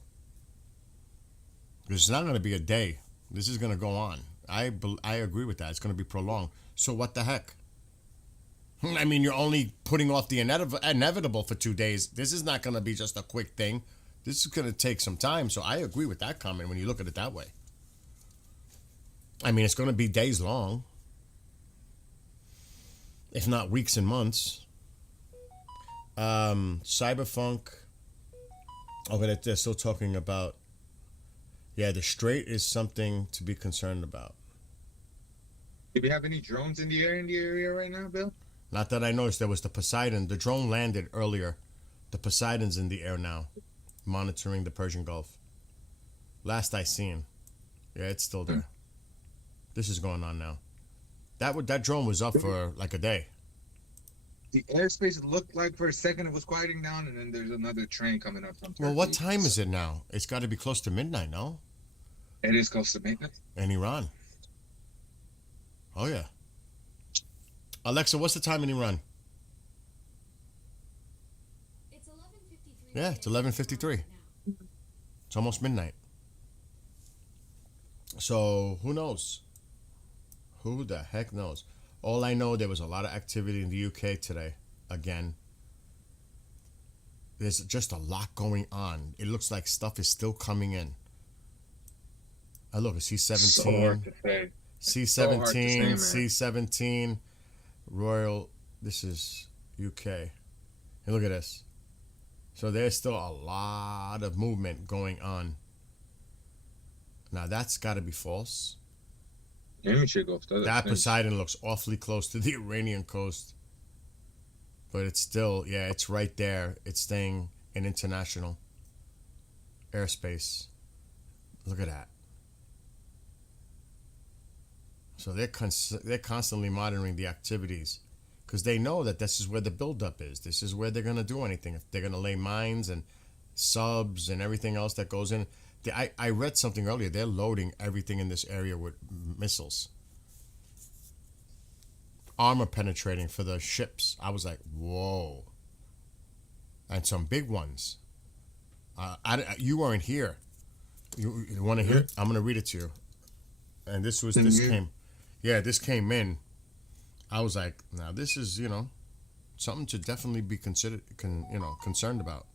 It's not going to be a day. This is going to go on. I agree with that. It's going to be prolonged. So what the heck? I mean, you're only putting off the inevitable for 2 days. This is not going to be just a quick thing. This is going to take some time. So I agree with that comment when you look at it that way. I mean, it's going to be days long, if not weeks and months. Cyberfunk. Okay, they're still talking about. Yeah, the Strait is something to be concerned about. do we have any drones in the area right now, Bill? Not that I noticed. There was the Poseidon. The drone landed earlier. The Poseidon's in the air now, monitoring the Persian Gulf. Last I seen. Yeah, it's still there. This is going on now. That drone was up for like a day. The airspace looked like for a second it was quieting down, and then there's another train coming up from Turkey. Well, what time is it now? It's got to be close to midnight, no? It is close to midnight. In Iran. Oh, yeah. Alexa, what's the time in Iran? It's 11:53. Yeah, it's 11:53. It's almost midnight. So, who knows? Who the heck knows? All I know, there was a lot of activity in the UK today. Again. There's just a lot going on. It looks like stuff is still coming in. I look, C-17. So hard to say. So hard to say, C-17, man. C-17, Royal, this is UK. And look at this. So there's still a lot of movement going on. Now that's got to be false. And we should go for That Poseidon looks awfully close to the Iranian coast. But it's still, yeah, it's right there. It's staying in international airspace. Look at that. So they're constantly monitoring the activities because they know that this is where the buildup is. This is where they're going to do anything. If they're going to lay mines and subs and everything else that goes in. I read something earlier. They're loading everything in this area with missiles. Armor penetrating for the ships. I was like, whoa. And some big ones. You weren't here. You want to hear it? I'm going to read it to you. And this came in. I was like, now this is, something to definitely be concerned about.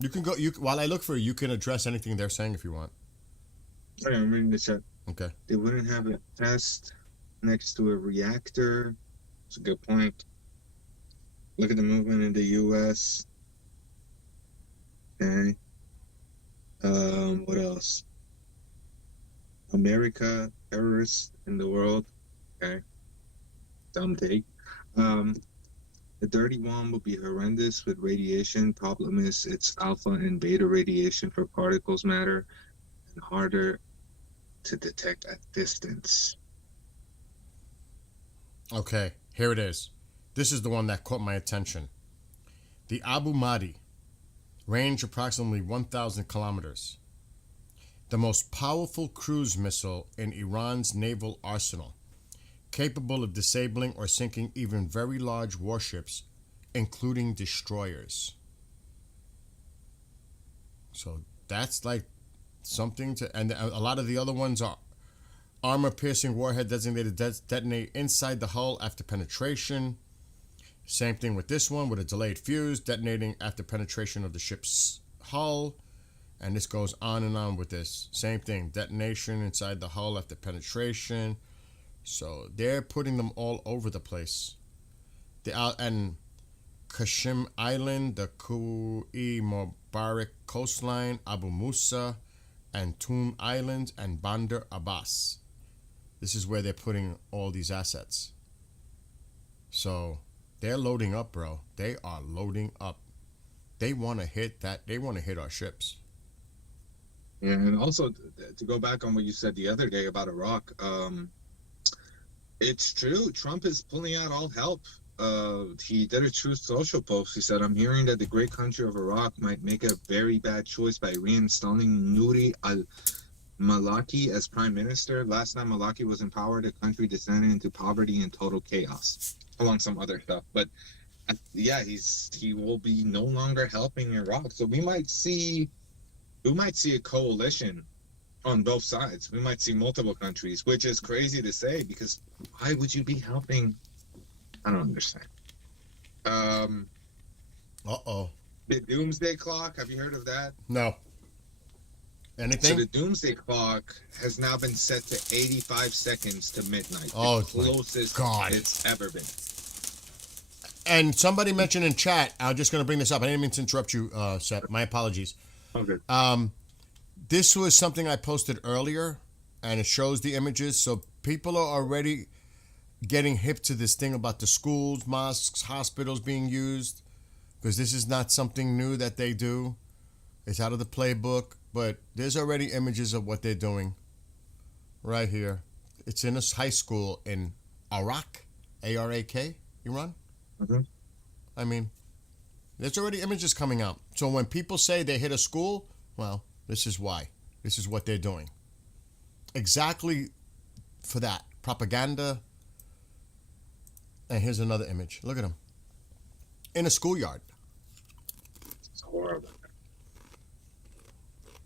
You can go. While I look for you can address anything they're saying if you want. Sorry, I'm reading the chat. Okay. They wouldn't have a test next to a reactor. It's a good point. Look at the movement in the U.S. Okay. What else? America, terrorists in the world. Okay. Dumb take. The dirty one will be horrendous with radiation. Problem is it's alpha and beta radiation for particles matter and harder to detect at distance. Okay, here it is. This is the one that caught my attention. The Abu Mahdi, range approximately 1,000 kilometers. The most powerful cruise missile in Iran's naval arsenal, capable of disabling or sinking even very large warships, including destroyers. So that's like something to, and a lot of the other ones are armor-piercing warhead designated detonate inside the hull after penetration. Same thing with this one with a delayed fuse detonating after penetration of the ship's hull. And this goes on and on with this. Same thing, detonation inside the hull after penetration. So they're putting them all over the place. And Kashim Island, the Kui Mubarak coastline, Abu Musa, and Tun Islands, and Bandar Abbas. This is where they're putting all these assets. So they're loading up, bro. They are loading up. They want to hit that. They want to hit our ships. Yeah, and also to go back on what you said the other day about Iraq, it's true. Trump is pulling out all help. He did a true social post. He said, I'm hearing that the great country of Iraq might make a very bad choice by reinstalling Nouri al-Maliki as prime minister. Last time Maliki was in power, the country descended into poverty and total chaos, along some other stuff. But yeah, he will be no longer helping Iraq. So we might see a coalition on both sides. We might see multiple countries, which is crazy to say because why would you be helping? I don't understand. The doomsday clock, have you heard of that? No. Anything? So the doomsday clock has now been set to 85 seconds to midnight. Oh, the closest it's ever been. And somebody mentioned in chat, I'm just going to bring this up. I didn't mean to interrupt you, Seth. My apologies. Okay. This was something I posted earlier, and it shows the images. So people are already getting hip to this thing about the schools, mosques, hospitals being used, because this is not something new that they do. It's out of the playbook, but there's already images of what they're doing right here. It's in a high school in Arak, A-R-A-K, Iran. Mm-hmm. I mean, there's already images coming out. So when people say they hit a school, well, this is why. This is what they're doing. Exactly for that. Propaganda. And here's another image. Look at them. In a schoolyard. It's horrible.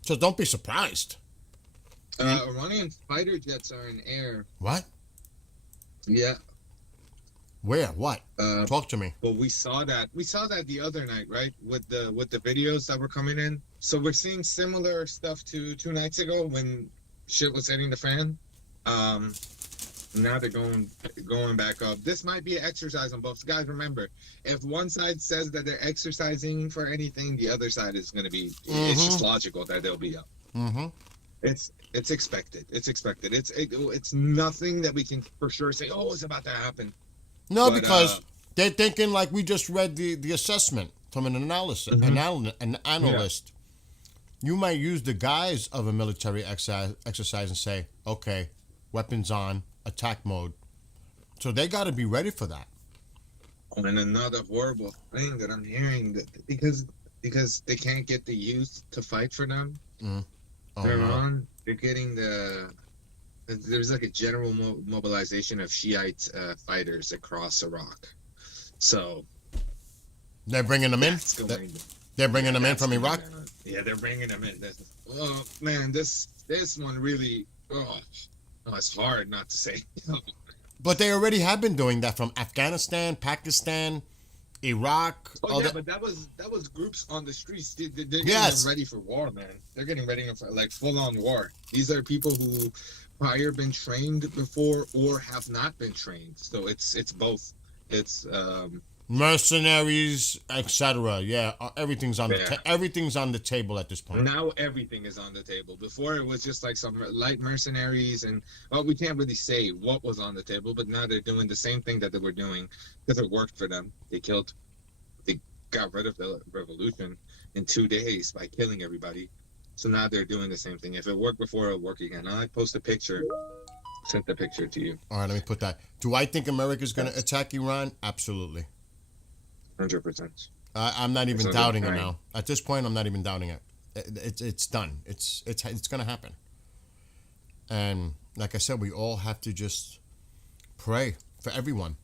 So don't be surprised. Iranian fighter jets are in air. What? Yeah. Where? What? Talk to me. Well, we saw that the other night, right? With the videos that were coming in. So we're seeing similar stuff to 2 nights ago when shit was hitting the fan. Now they're going back up. This might be an exercise on both. Guys, remember, if one side says that they're exercising for anything, the other side is going to be. Mm-hmm. It's just logical that they'll be up. Mm-hmm. It's expected. It's expected. It's nothing that we can for sure say. Oh, it's about to happen. No, But, because they're thinking like we just read the assessment from an an analyst. You might use the guise of a military exercise and say, okay, weapons on, attack mode. So they got to be ready for that. And another horrible thing that I'm hearing that because they can't get the youth to fight for them. Oh, They're no. on. They're getting there's like a general mobilization of Shiite fighters across Iraq. So They're bringing them in. that's going. They're bringing them in that's from going Iraq. down. Yeah, they're bringing them in. Oh man, this one really. Oh, it's hard not to say. But they already have been doing that from Afghanistan, Pakistan, Iraq. Oh all yeah, that- but that was groups on the streets. They're getting Yes. them ready for war, man. They're getting ready for like full on war. These are people who prior been trained before or have not been trained. So it's both. It's mercenaries, etc. Yeah, everything's on Yeah. everything's on the table at this point. now everything is on the table. Before it was just like some light mercenaries, and well, we can't really say what was on the table. But now they're doing the same thing that they were doing because it worked for them. They got rid of the revolution in 2 days by killing everybody. So now they're doing the same thing. If it worked before, it'll work again. I post a picture, sent the picture to you. All right, let me put that. Do I think America's going to attack Iran? Absolutely. 100%. I'm not even It's doubting it right. now. At this point, I'm not even doubting it. It's done. It's going to happen. And like I said, we all have to just pray for everyone,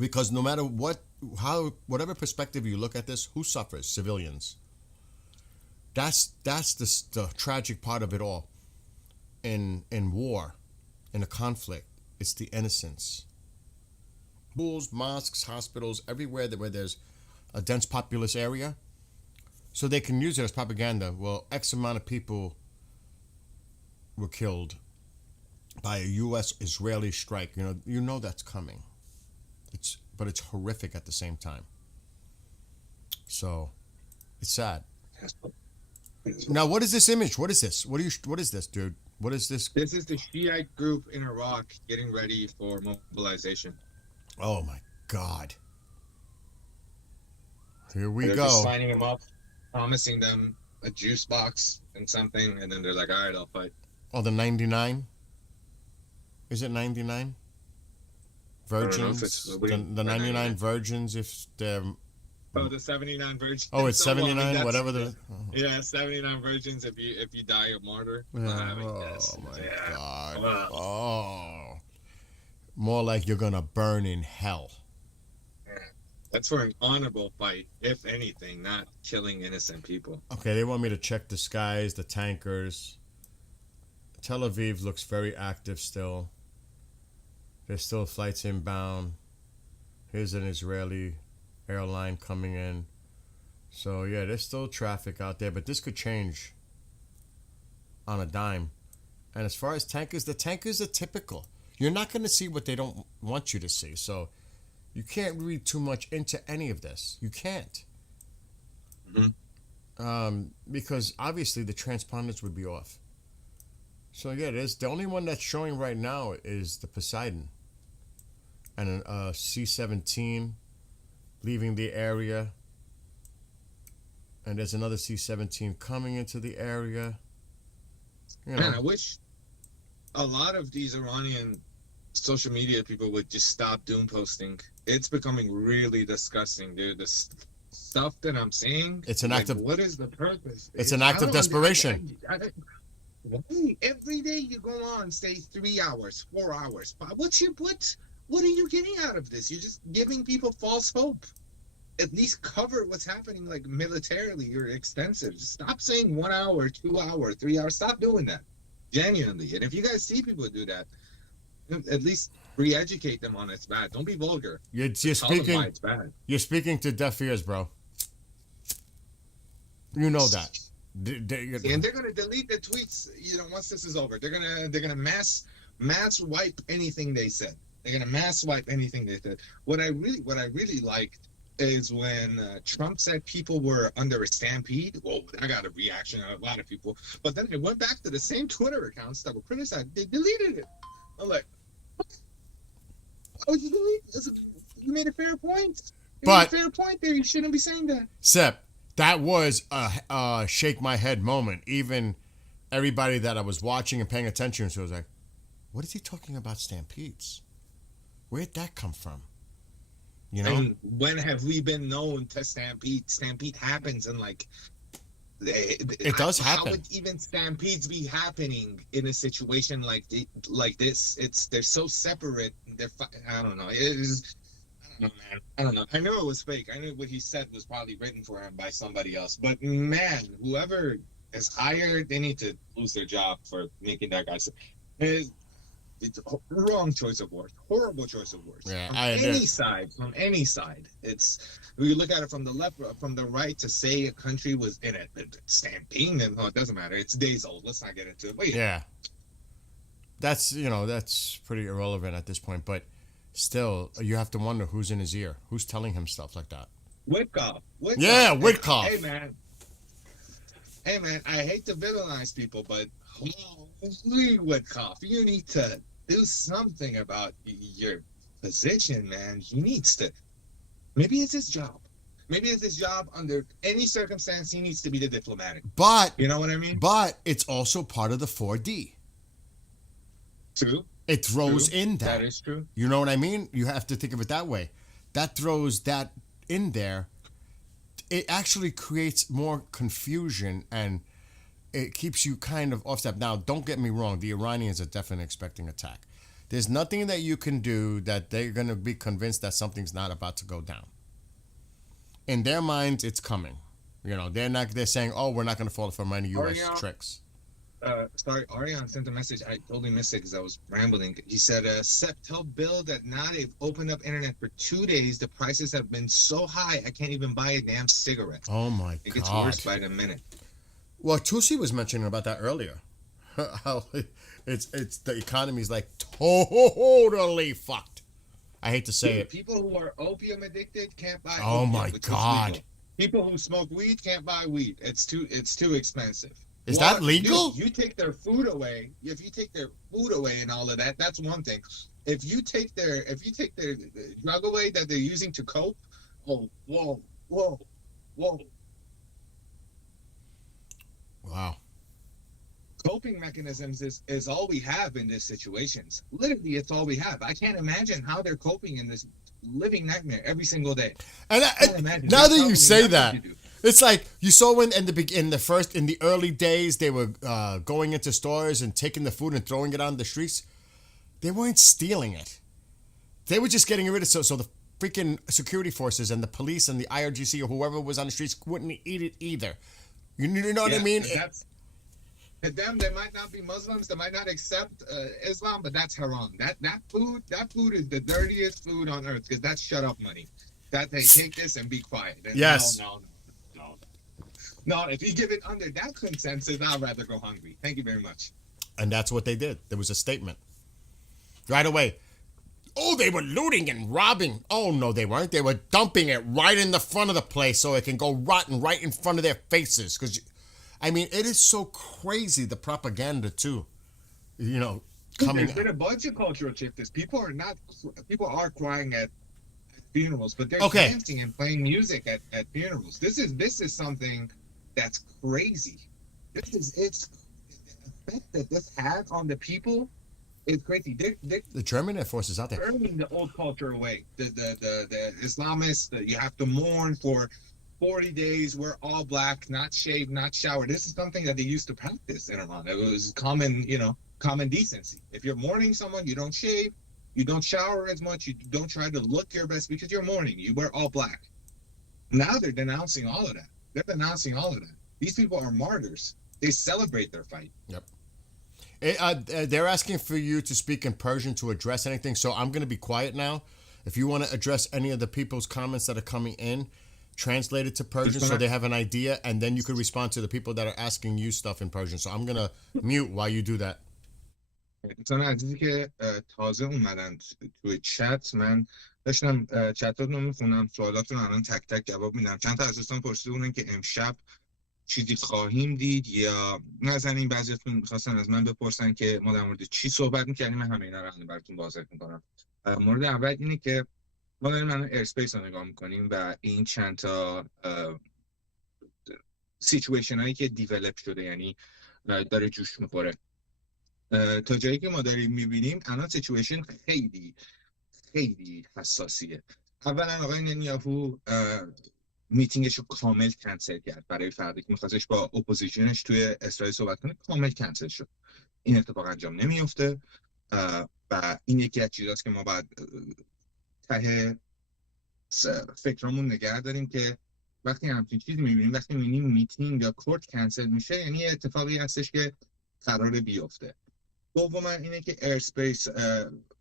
because no matter whatever perspective you look at this, who suffers? Civilians. That's the tragic part of it all. In war, in a conflict, it's the innocents. Schools, mosques, hospitals, everywhere where there's a dense populous area, so they can use it as propaganda. Well, X amount of people were killed by a U.S.-Israeli strike. You know that's coming. But it's horrific at the same time. So, it's sad. Now, what is this image? What is this? What is this, dude? What is this? This is the Shiite group in Iraq getting ready for mobilization. Oh my God. Here we They're go. just signing them up, promising them a juice box and something, and then they're like, all right, I'll fight. Oh, the 99? Is it 99? don't know if Virgins? it's- The 99 virgins, if they're... Oh, the 79 virgins. Oh, it's So, I mean, 79, that's- whatever the... Yeah, 79 virgins if you die a martyr. I mean, yes. Oh, my Yeah. God. Wow. Oh. More like you're going to burn in hell. That's for an honorable fight, if anything, not killing innocent people. Okay, they want me to check the skies, the tankers. Tel Aviv looks very active still. There's still flights inbound. Here's an Israeli airline coming in. So, yeah, there's still traffic out there, but this could change on a dime. And as far as tankers, the tankers are typical. You're not going to see what they don't want you to see. So, you can't read too much into any of this. You can't. Because obviously the transponders would be off. So yeah, there's the only one that's showing right now is the Poseidon, and a C-17 leaving the area, and there's another C-17 coming into the area. You Man, know, I wish a lot of these Iranian social media people would just stop doom posting. It's becoming really disgusting, dude. The stuff that I'm seeing. It's an like, act of- what is the purpose? It's an act of desperation. Why every day you go on, stay 3 hours, 4 hours? What are you getting out of this? You're just giving people false hope. At least cover what's happening, like militarily. You're extensive. Just stop saying 1 hour, 2 hours, 3 hours. Stop doing that. Genuinely. And if you guys see people do that, at least re-educate them on it's bad. Don't be vulgar. you're Tell them why speaking. it's bad. You're speaking to deaf ears, bro. You know that. And they're gonna delete the tweets. Once this is over, they're gonna mass wipe anything they said. They're gonna mass wipe anything they said. What I really liked is when Trump said people were under a stampede. Well, I got a reaction of a lot of people. But then it went back to the same Twitter accounts that were criticized. They deleted it. I'm like, oh, you delete? You made a fair point. You But- made a fair point there. You shouldn't be saying that. Sep, that was a shake my head moment. Even everybody that I was watching and paying attention to was like, what is he talking about stampedes? Where'd that come from? You know? And when have we been known to stampede? Stampede happens and like It does How happen. would even stampedes be happening in a situation like this? They're so separate. I don't know. It is. I don't know, man. I don't know. I know it was fake. I knew what he said was probably written for him by somebody else. But man, whoever is hired, they need to lose their job for making that guy. It's a wrong choice of words. Horrible choice of words. Yeah, From any side. It's we look at it from the left, from the right. To say a country was in a stampede, and it doesn't matter. It's days old. Let's not get into it. But Yeah. That's pretty irrelevant at this point. But still, you have to wonder who's in his ear. Who's telling him stuff like that? Witkoff. Yeah, Witkoff. Hey man, I hate to villainize people, but holy Witkoff, you need to do something about your position, man. He needs to. Maybe it's his job. Maybe it's his job under any circumstance. He needs to be the diplomatic. But You know what I mean? it's also part of the 4D. True. It throws True. in That is true. You know what I mean? You have to think of it that way. That throws that in there. It actually creates more confusion and it keeps you kind of off step. Now, don't get me wrong. The Iranians are definitely expecting attack. There's nothing that you can do that they're going to be convinced that something's not about to go down. In their minds, it's coming. You know, they're saying, oh, we're not going to fall for many U.S. Ariel? tricks. Sorry, Ariane sent a message. I totally missed it because I was rambling. He said, Sep, tell Bill that now they've opened up internet for 2 days. The prices have been so high, I can't even buy a damn cigarette. Oh, my It gets God. worse by the minute. Well, Tusi was mentioning about that earlier. How it's the economy's like totally fucked. I hate to say it. People who are opium addicted can't buy Oh opium, my which is God. legal. People who smoke weed can't buy weed. It's too expensive. Is that legal? Dude, you take their food away. If you take their food away and all of that, that's one thing. If you take their drug away that they're using to cope, oh, whoa. Wow. Coping mechanisms is all we have in these situations. Literally, it's all we have. I can't imagine how they're coping in this living nightmare every single day. And can't imagine. now There's that you probably say nothing that, to do. it's like you saw when in the early days they were going into stores and taking the food and throwing it on the streets. They weren't stealing it. They were just getting rid of it so the freaking security forces and the police and the IRGC or whoever was on the streets wouldn't eat it either. You know what I mean? To them, they might not be Muslims, they might not accept Islam, but that's haram. That food is the dirtiest food on earth because that's shut up money. That they take this and be quiet. And Yes. No. If you give it under that consensus, I'd rather go hungry. Thank you very much. And that's what they did. There was a statement. Right away. Oh, they were looting and robbing. Oh, no, they weren't. They were dumping it right in the front of the place so it can go rotten right in front of their faces. Because, I mean, it is so crazy, the propaganda, too. You know, coming There's been a bunch of cultural shifters. People are crying at funerals, but they're Okay. dancing and playing music at funerals. This is something that's crazy. It's the effect that this has on the people is crazy. They're the German Air Force is out there. turning the old culture away. The Islamists, you have to mourn for 40 days, wear all black, not shave, not shower. This is something that they used to practice in Iran. It was common decency. If you're mourning someone, you don't shave, you don't shower as much, you don't try to look your best because you're mourning. You wear all black. Now they're denouncing all of that. These people are martyrs. They celebrate their fight. They're asking for you to speak in Persian to address anything, so I'm going to be quiet now. If you want to address any of the people's comments that are coming in, translate it to Persian so they have an idea, and then you could respond to the people that are asking you stuff in Persian. So I'm going to mute while you do that. دوستان عزیزی که تازه اومدن توی چت، من داشتم چتاتون رو میخونم، سوالاتون رو الان تک تک جواب میدم. چند تا از دوستان پرسیده بودن که امشب چیزی خواهیم دید یا نزنین. بعضیاتون میخواستن از من بپرسن که ما در مورد چی صحبت میکنیم. من همه اینا رو الان براتون واضح میکنم. مورد اول اینه که ما داریم الان ایرسپیس رو نگاه میکنیم و این چند تا سیچویشن هایی که دیولپ شده، یعنی داره جوش میخوره. تا جایی که ما داریم میبینیم الان سیچویشن خیلی خیلی حساسیه. اولا آقای نتانیاهو میتینگش رو کامل کنسل کرد برای فردی که میخواستش با اپوزیشنش توی اسرائیل صحبت کنه. کامل کنسل شد. این اتفاق انجام نمیفته و این یکی از چیزاست که ما باید ته فکرامون نگه داریم که وقتی همچین چیزی میبینیم، وقتی میبینیم میتینگ یا کورت کنسل میشه، یعنی اتفاقی هستش که قراره بیفته. دوما اینه که ایرسپیس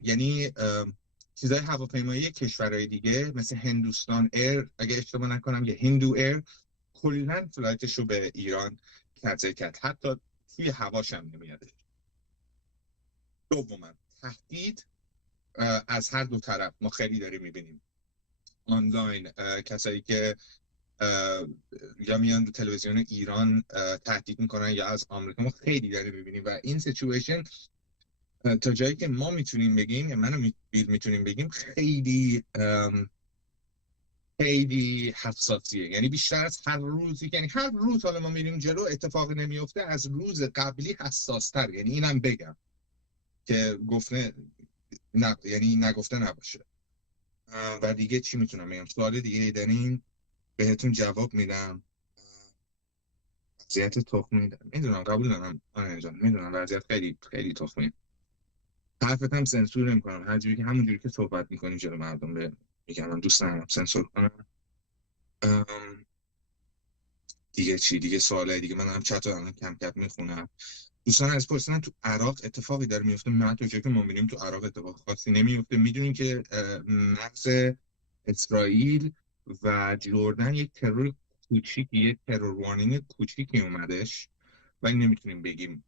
یعنی چیزای هواپیمایی کشورهای دیگه مثل هندوستان ایر، اگه اشتباه نکنم، یه هندو ایر، کلا فلایتش رو به ایران کنسل کرد، حتی توی هواش هم نمیادش. دوما تهدید از هر دو طرف ما خیلی داریم میبینیم آنلاین. کسایی که یا میان رو تلویزیون ایران تهدید میکنن یا از آمریکا، ما خیلی داریم میبینیم و این سیچویشن تا جایی که ما میتونیم بگیم، یا منو میتونیم بگیم، خیلی خیلی حساسیه. یعنی بیشتر از هر روزی، یعنی هر روز حالا ما میریم جلو اتفاق نمیفته، از روز قبلی حساستر. یعنی اینم بگم که گفته نه، یعنی نگفته نباشه. و دیگه چی میتونم بگم؟ سوال دیگه دارین بهتون جواب میدم. وضعیت تخمی میدونم، قبول دارم آنها جان، میدونم وضعیت خیلی خیلی تخمی. حرفت هم سنسور نمی‌کنم، هر جوری که همون جوری که صحبت می‌کنی جلو مردم به میگم من دوست ندارم سنسور کنم. دیگه چی؟ دیگه سوالای دیگه من هم چت رو کم کم میخونم. دوستان از پرسیدن تو عراق اتفاقی داره میفته. من تو که ما می‌بینیم تو عراق اتفاق خاصی نمیفته. میدونین که مرز اسرائیل و جردن یک ترور کوچیکی، یک ترور وارنینگ کوچیکی اومدش و نمیتونیم بگیم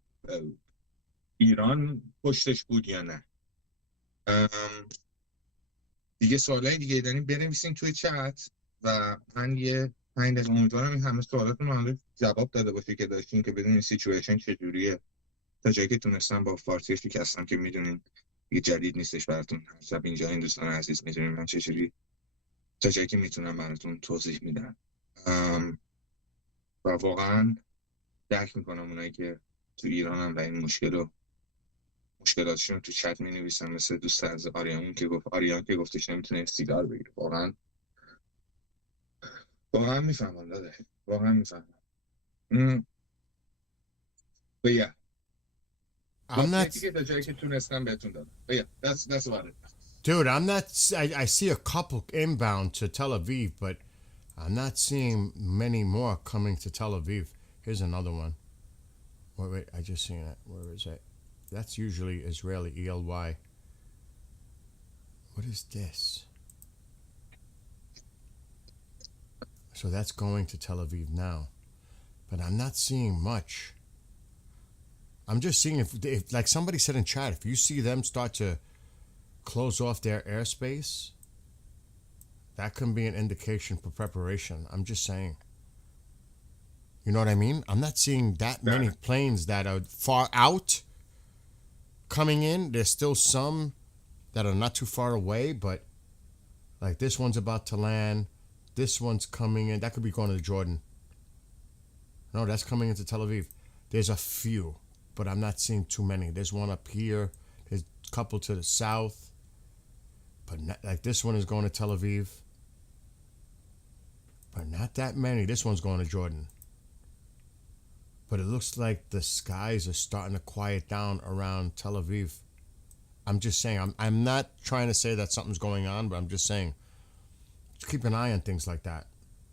ایران پشتش بود یا نه. دیگه سوالای دیگه داریم بنویسین توی چت و من یه 5 دقیقه امیدوارم این همه سوالاتون رو جواب داده باشه که داشتین، که بدونین سیچویشن چجوریه. تا جایی که تونستم با فارسی شکستم که میدونین یه جدید نیستش براتون. هر شب اینجا این دوستان عزیز میدونین من چجوری تا جایی که میتونم براتون توضیح میدم. و واقعا درک میکنم اونایی که تو ایران هم و این مشکلاتشون تو چت می نویسن، مثل دوست از آریان که گفتش نمیتونه سیگار بگیره. واقعا میفهمم داده، واقعا میفهمم. بیا I'm not, تا جایی که تونستم بهتون دادم. بیا that's about it. dude. I'm not. I see a couple inbound to Tel Aviv, but I'm not seeing many more coming to Tel Aviv. Here's another one. Wait, I just seen it. Where is it? That's usually Israeli ELY. What is this? So that's going to Tel Aviv now, but I'm not seeing much. I'm just seeing if like somebody said in chat, if you see them start to close off their airspace, that can be an indication for preparation. I'm just saying. You know what I mean? I'm not seeing that many planes that are far out coming in. There's still some that are not too far away, but like this one's about to land. This one's coming in. That could be going to Jordan. No, that's coming into Tel Aviv. There's a few, but I'm not seeing too many. There's one up here. There's a couple to the south. But not, like this one is going to Tel Aviv. But not that many. This one's going to Jordan. But it looks like the skies are starting to quiet down around Tel Aviv. I'm just saying. I'm not trying to say that something's going on, but I'm just saying. Just keep an eye on things like that.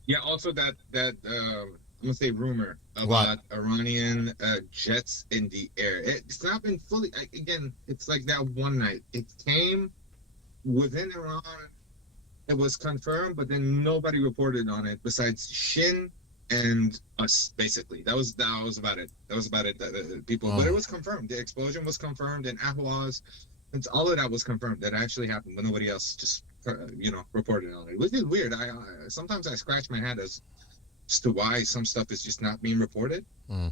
Yeah. Also, that I'm gonna say rumor about Iranian jets in the air. It's not been fully. Again, it's like that one night. It came within Iran. It was confirmed, but then nobody reported on it besides Shin and us, basically. That was about it. That was about it. The people, but it was confirmed. The explosion was confirmed, and Ahwaz, and all of that was confirmed. That actually happened, but nobody else just reported on it. Which is weird. I sometimes I scratch my head as to why some stuff is just not being reported. I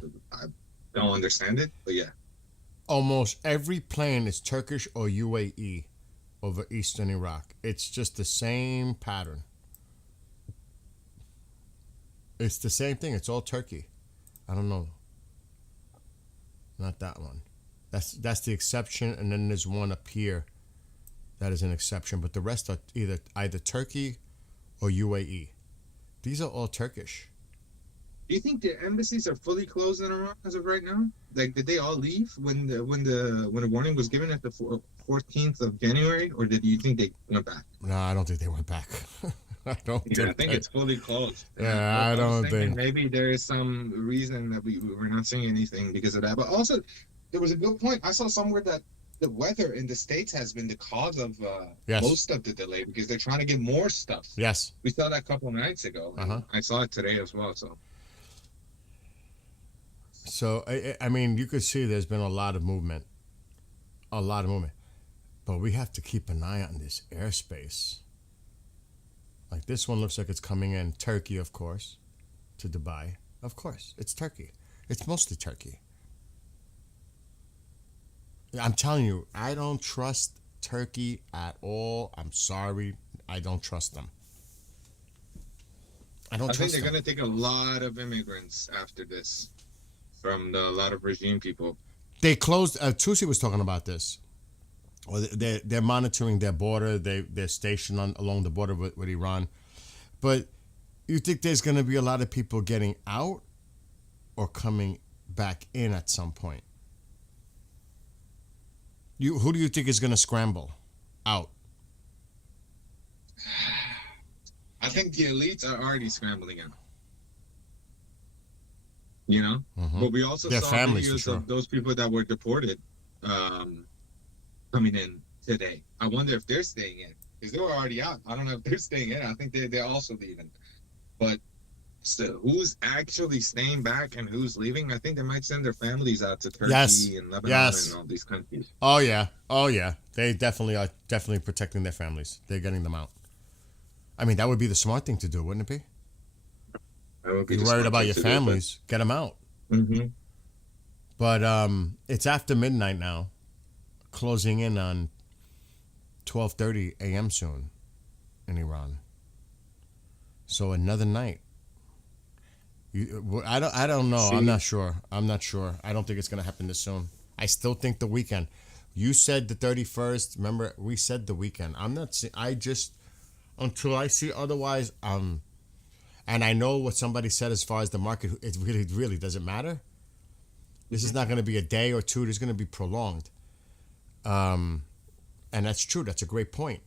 don't understand it, but yeah. Almost every plane is Turkish or UAE over eastern Iraq. It's just the same pattern. It's the same thing. It's all Turkey. I don't know. Not that one. That's the exception, and then there's one up here that is an exception. But the rest are either Turkey or UAE. These are all Turkish. Do you think the embassies are fully closed in Iran as of right now? Like, did they all leave when the warning was given at the 14th of January, or did you think they went back? No, I don't think they went back. I think it's fully closed. Yeah, I don't think. Maybe there is some reason that we're not seeing anything because of that. But also, there was a good point. I saw somewhere that the weather in the States has been the cause of Yes. most of the delay because they're trying to get more stuff. Yes. We saw that a couple of nights ago. Uh-huh. I saw it today as well. So, I mean, you could see there's been a lot of movement. But we have to keep an eye on this airspace. Like, this one looks like it's coming in Turkey, of course, to Dubai. Of course, it's Turkey. It's mostly Turkey. I'm telling you, I don't trust Turkey at all. I'm sorry. I don't trust them. I think they're going to take a lot of immigrants after this from a lot of regime people. They closed. Tusi was talking about this. Well, they're monitoring their border. They're stationed along the border with Iran. But you think there's going to be a lot of people getting out or coming back in at some point? Who do you think is going to scramble out? I think the elites are already scrambling out. You know, but we also Their saw families, for videos sure. of those people that were deported coming in today. I wonder if they're staying in because they were already out. I don't know if they're staying in. I think they're also leaving. But still, who's actually staying back and who's leaving? I think they might send their families out to Turkey and Lebanon and all these countries. Oh yeah. They definitely are protecting their families. They're getting them out. I mean, that would be the smart thing to do, wouldn't it be? You're worried about your families, get them out. Mm-hmm. But it's after midnight now, closing in on 12:30 a.m. soon in Iran. So another night. I don't know. See? I'm not sure. I don't think it's gonna happen this soon. I still think the weekend. You said the 31st. Remember, we said the weekend. I'm not. I just until I see otherwise. And I know what somebody said as far as the market. It really doesn't matter. This is not going to be a day or two. This is going to be prolonged. And that's true. That's a great point.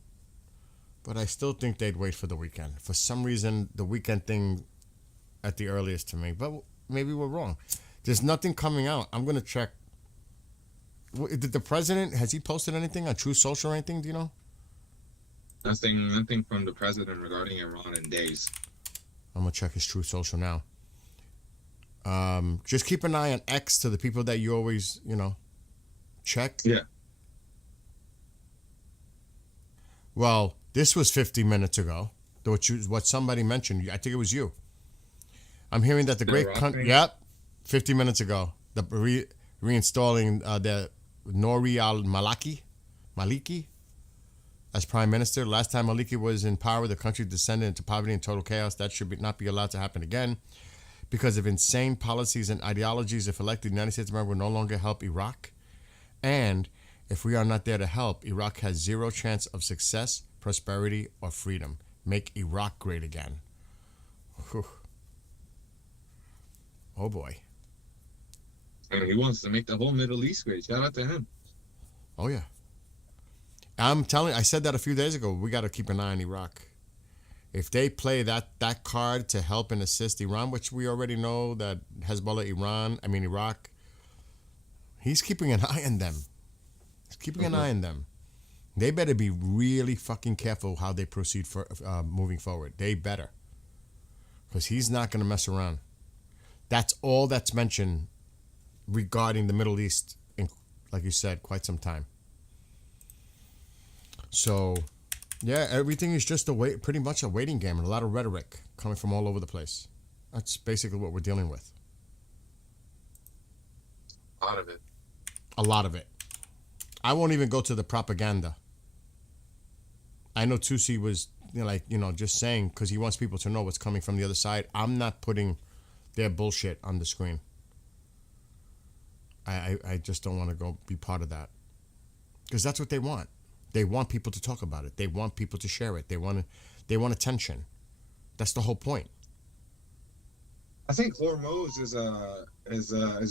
But I still think they'd wait for the weekend. For some reason, the weekend thing at the earliest to me. But maybe we're wrong. There's nothing coming out. I'm going to check. Did the president, has he posted anything on True Social or anything? Do you know? Nothing from the president regarding Iran in days. I'm going to check his True Social now. Just keep an eye on X to the people that you always, check. Yeah. Well, this was 50 minutes ago. What somebody mentioned. I think it was you. I'm hearing that the great country. Yep, 50 minutes ago. The reinstalling the Nouri al-Maliki as prime minister. Last time Maliki was in power, the country descended into poverty and total chaos. That should not be allowed to happen again. Because of insane policies and ideologies, if elected, the United States of America will no longer help Iraq. And if we are not there to help, Iraq has zero chance of success, prosperity, or freedom. Make Iraq great again. Whew. Oh boy. And he wants to make the whole Middle East great. Shout out to him. Oh yeah. I said that a few days ago. We got to keep an eye on Iraq. If they play that card to help and assist Iran, which we already know that Hezbollah, Iraq, he's keeping an eye on them. He's keeping an eye on them. They better be really fucking careful how they proceed for moving forward. They better. because he's not going to mess around. That's all that's mentioned regarding the Middle East in, like you said, quite some time. So, yeah, everything is just pretty much a waiting game and a lot of rhetoric coming from all over the place. That's basically what we're dealing with. A lot of it. A lot of it. I won't even go to the propaganda. I know Tusi was just saying, because he wants people to know what's coming from the other side. I'm not putting their bullshit on the screen. I just don't want to go be part of that, because that's what they want. They want people to talk about it. They want people to share it. They want attention. That's the whole point. I think Hormuz is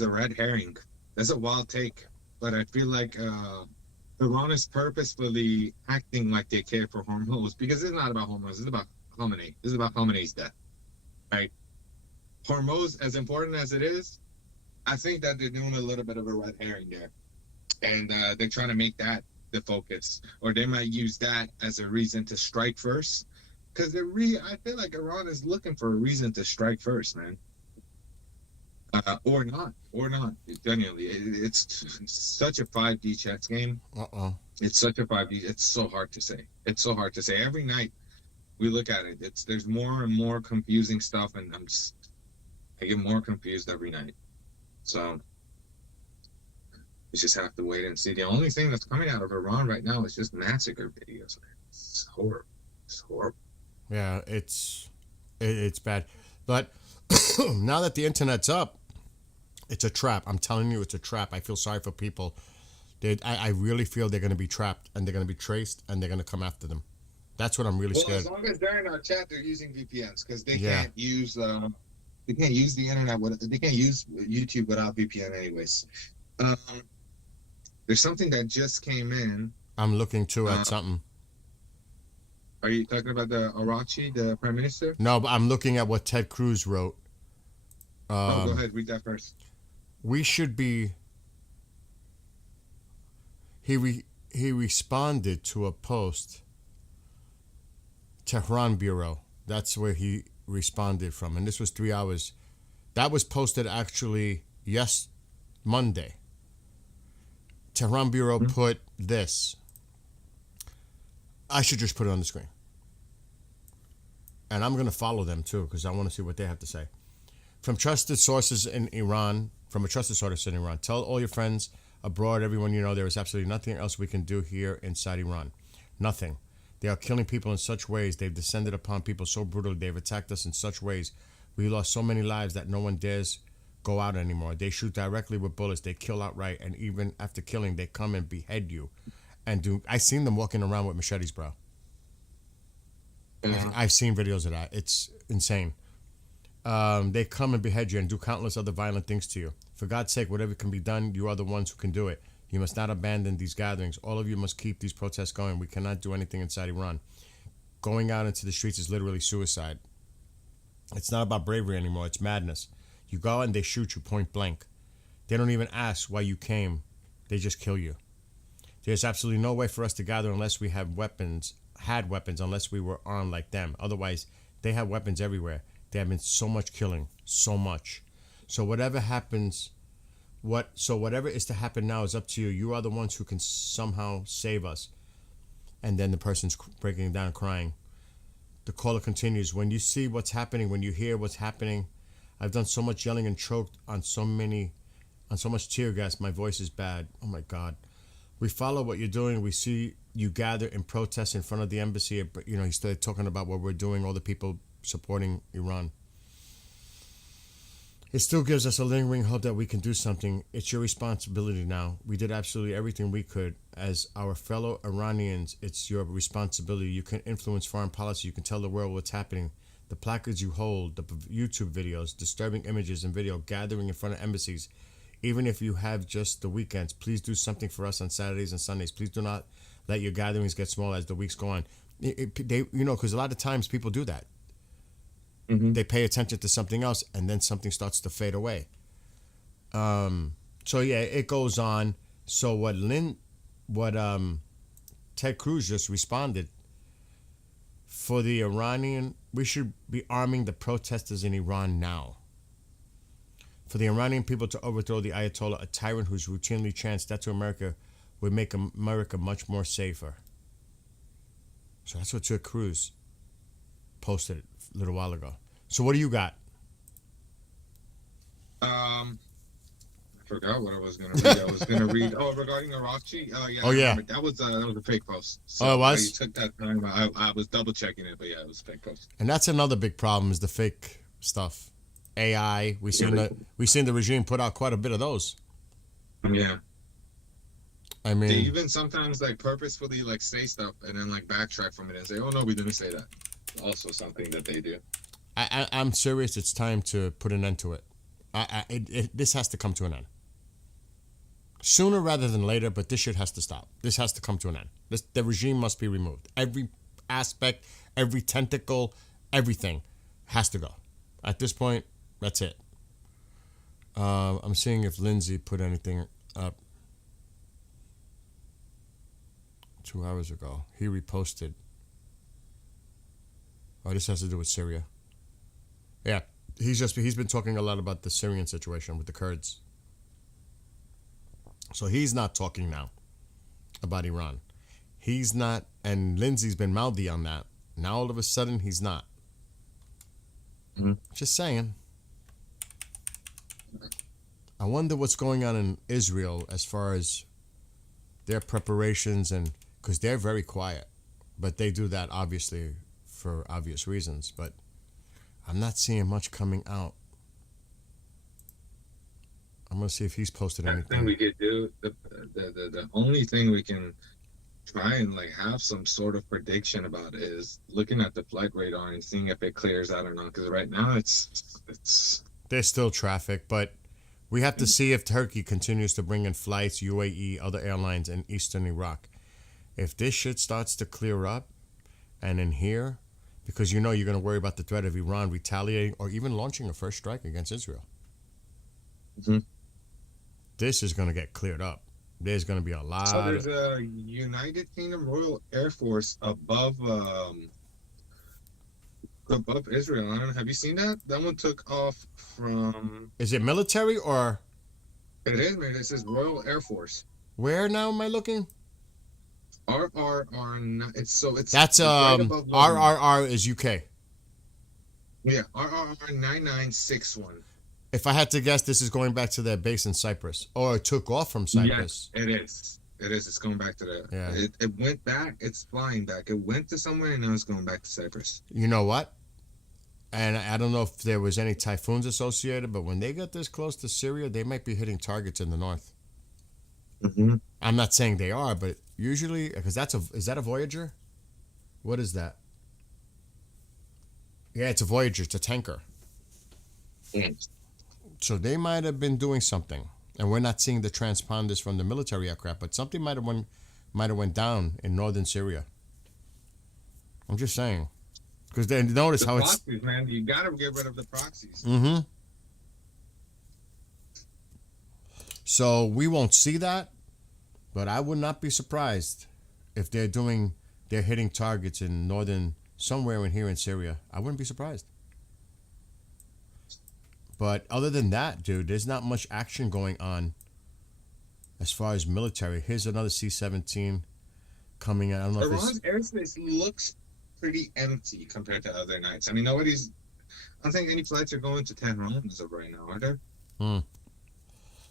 a red herring. That's a wild take, but I feel like Iran is purposefully acting like they care for Hormuz, because it's not about Hormuz. It's about Khamenei. This is about Khamenei's death, right? Hormuz, as important as it is, I think that they're doing a little bit of a red herring there, and they're trying to make that the focus, or they might use that as a reason to strike first, because I feel like Iran is looking for a reason to strike first, man. Or not. Genuinely, it's such a 5D chess game. It's such a 5D. It's so hard to say. Every night we look at it, there's more and more confusing stuff, and I get more confused every night. So we just have to wait and see. The only thing that's coming out of Iran right now is just massacre videos. It's horrible. Yeah, it's bad. But now that the internet's up, it's a trap. I'm telling you, it's a trap. I feel sorry for people. I really feel they're going to be trapped, and they're going to be traced, and they're going to come after them. That's what I'm really scared. As long as they're in our chat, they're using VPNs, because they can't use the internet. They can't use YouTube without VPN, anyways. There's something that just came in. I'm looking too at something. Are you talking about the Arachi, the prime minister? No, but I'm looking at what Ted Cruz wrote. Go ahead, read that first. We should be. He responded to a post. Tehran Bureau. That's where he responded from, and this was 3 hours. That was posted actually Monday. Tehran Bureau put this. I should just put it on the screen. And I'm going to follow them too, because I want to see what they have to say. From a trusted sources in Iran, tell all your friends abroad, everyone you know, there is absolutely nothing else we can do here inside Iran. Nothing. They are killing people in such ways. They've descended upon people so brutally. They've attacked us in such ways. We lost so many lives that no one dares go out anymore. They shoot directly with bullets. They kill outright. And even after killing, they come and behead you. And I seen them walking around with machetes, bro. Yeah. I've seen videos of that. It's insane. They come and behead you and do countless other violent things to you. For God's sake, whatever can be done, you are the ones who can do it. You must not abandon these gatherings. All of you must keep these protests going. We cannot do anything inside Iran. Going out into the streets is literally suicide. It's not about bravery anymore. It's madness. You go out and they shoot you point blank. They don't even ask why you came. They just kill you. There's absolutely no way for us to gather unless we had weapons, unless we were armed like them. Otherwise, they have weapons everywhere. There have been so much killing, so much. So whatever happens, whatever is to happen now is up to you. You are the ones who can somehow save us. And then the person's breaking down crying. The caller continues. When you see what's happening, when you hear what's happening, I've done so much yelling and choked on so much tear gas. My voice is bad. Oh my God. We follow what you're doing. We see you gather in protest in front of the embassy. You know, he started talking about what we're doing, all the people supporting Iran. It still gives us a lingering hope that we can do something. It's your responsibility now. We did absolutely everything we could. As our fellow Iranians, it's your responsibility. You can influence foreign policy. You can tell the world what's happening. The placards you hold, the YouTube videos, disturbing images and video, gathering in front of embassies. Even if you have just the weekends, please do something for us on Saturdays and Sundays. Please do not let your gatherings get smaller as the weeks go on. Because a lot of times people do that. Mm-hmm. They pay attention to something else, and then something starts to fade away. So yeah, it goes on. So what Ted Cruz just responded for the Iranian, we should be arming the protesters in Iran now. For the Iranian people to overthrow the Ayatollah, a tyrant who's routinely chants that to America would make America much more safer. So that's what Ted Cruz posted a little while ago. So what do you got? I forgot what I was gonna read. I was gonna read. Oh, regarding Arakchi. Oh yeah. Oh, yeah. I remember. That was a fake post. So Oh, it was? You took that time. I was double checking it, but yeah, it was a fake post. And that's another big problem is the fake stuff. AI. We've seen the regime put out quite a bit of those. Yeah. I They mean, even sometimes like purposefully like say stuff and then like backtrack from it and say, "Oh no, we didn't say that." Also something that they do. I'm serious. It's time to put an end to it. This has to come to an end. Sooner rather than later, but this shit has to stop. This has to come to an end. The regime must be removed. Every aspect, every tentacle, everything has to go. At this point, that's it. I'm seeing if Lindsay put anything up 2 hours ago. He reposted. Oh, this has to do with Syria. Yeah, he's been talking a lot about the Syrian situation with the Kurds. So he's not talking now about Iran. He's not, and Lindsay's been mouthy on that. Now all of a sudden he's not. Mhm. Just saying. I wonder what's going on in Israel as far as their preparations, and because they're very quiet, but they do that obviously for obvious reasons. But I'm not seeing much coming out. I'm gonna see if he's posted That thing anything. we could do, the only thing we can try and like have some sort of prediction about is looking at the flight radar and seeing if it clears out or not. Because right now it's There's still traffic, but we have to see if Turkey continues to bring in flights, UAE, other airlines in eastern Iraq. If this shit starts to clear up, and in here, because you know you're going to worry about the threat of Iran retaliating or even launching a first strike against Israel. Mhm. This is going to get cleared up. There's going to be a lot. So there's a United Kingdom Royal Air Force above Israel. I don't know. Have you seen that? That one took off from. Is it military or It is, man. It says Royal Air Force. where now am I looking? RRR. It's That's right above London. RRR is UK. Yeah, RRR 9961. If I had to guess, this is going back to their base in Cyprus, or it took off from Cyprus. Yes, it is. It is. It's going back to there. Yeah. It went back. It's flying back. It went to somewhere and now it's going back to Cyprus. You know what? And I don't know if there was any typhoons associated, but when they get this close to Syria, they might be hitting targets in the north. Mm-hmm. I'm not saying they are, but usually, because is that a Voyager? What is that? Yeah, it's a Voyager. It's a tanker. So they might have been doing something, and we're not seeing the transponders from the military aircraft, but something might have went down in northern Syria. I'm just saying, because they notice The how it's. proxies, man. You got to get rid of the proxies. Mm-hmm. So we won't see that, but I would not be surprised if they're hitting targets in northern, somewhere in here in Syria. I wouldn't be surprised. But other than that, dude, there's not much action going on as far as military. Here's another C-17 coming in. I don't know if Iran's it's... airspace looks pretty empty compared to other nights. I mean, I don't think any flights are going to Tehran as of right now, are there?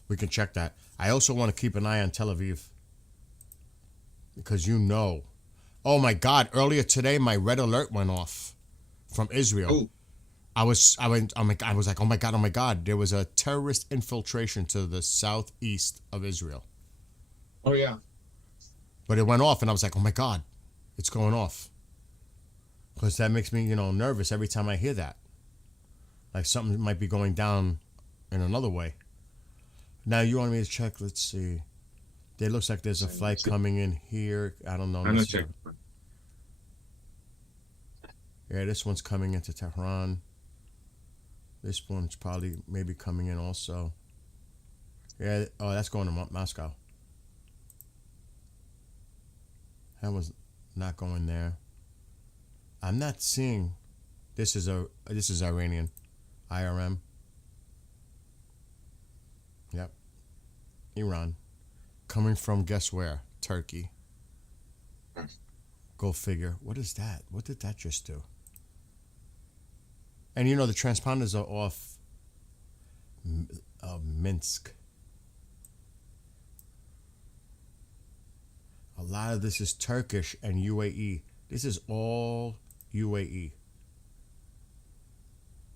We can check that. I also want to keep an eye on Tel Aviv. Because oh my God, earlier today my red alert went off from Israel. Oh, I was like, oh my God, there was a terrorist infiltration to the southeast of Israel. oh yeah. But it went off and I was like, oh my God, it's going off. Because that makes me, nervous every time I hear that. Like something might be going down in another way. Now you want me to check, let's see. It looks like there's a flight coming in here. I don't know. I'm gonna check. Yeah, this one's coming into Tehran. This one's probably maybe coming in also. Yeah, oh, that's going to Moscow. That was not going there. I'm not seeing. This is Iranian, IRM. Yep, Iran, coming from guess where? Turkey. Go figure. What is that? What did that just do? And you know the transponders are off Minsk. A lot of this is Turkish and UAE. This is all UAE.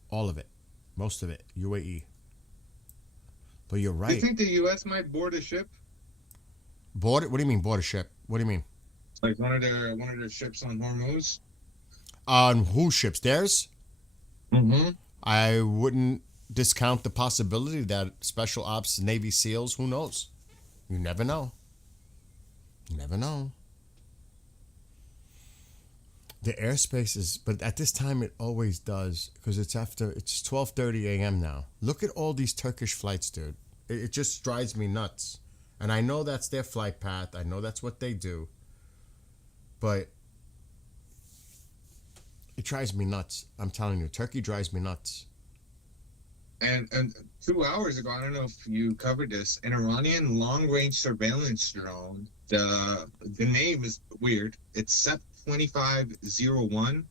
All of it. Most of it. UAE. But you're Do you right. think the U.S. might board a ship, Board it? What do you mean board a ship? What do you mean? like one of their ships on Hormuz? On whose ships? Theirs? Mm-hmm. I wouldn't discount the possibility that Special Ops Navy SEALs, who knows? You never know. You never know. The airspace is, but at this time it always does because it's 12:30 a.m. now. Look at all these Turkish flights, dude. It just drives me nuts. And I know that's their flight path. I know that's what they do. But it drives me nuts. I'm telling you, Turkey drives me nuts. And 2 hours ago, I don't know if you covered this, an Iranian long-range surveillance drone. The name is weird. It's SEP 2501.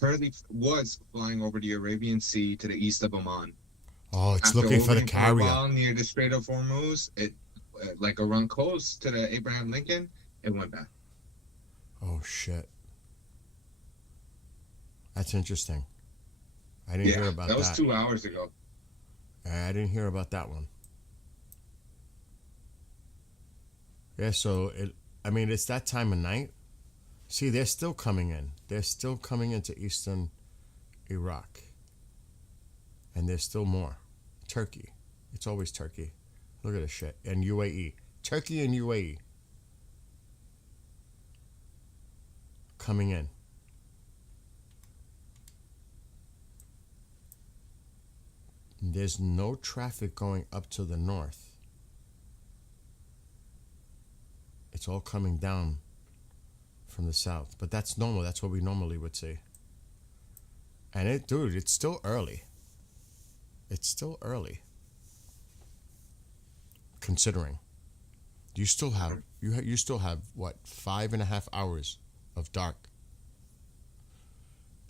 Currently was flying over the Arabian Sea to the east of Oman. Oh, it's After looking for the orbiting a carrier. while near the Strait of Hormuz, it like around close to the Abraham Lincoln, it went back. Oh shit. That's interesting. I didn't hear about that was that. 2 hours ago. I didn't hear about that one. Yeah, so it's that time of night. See, they're still coming in. They're still coming into eastern Iraq. And there's still more. Turkey. It's always Turkey. Look at this shit. And UAE. Turkey and UAE. Coming in. There's no traffic going up to the north. It's all coming down from the south. But that's normal. That's what we normally would see. And it's still early. It's still early. Considering. You still have what, 5.5 hours of dark.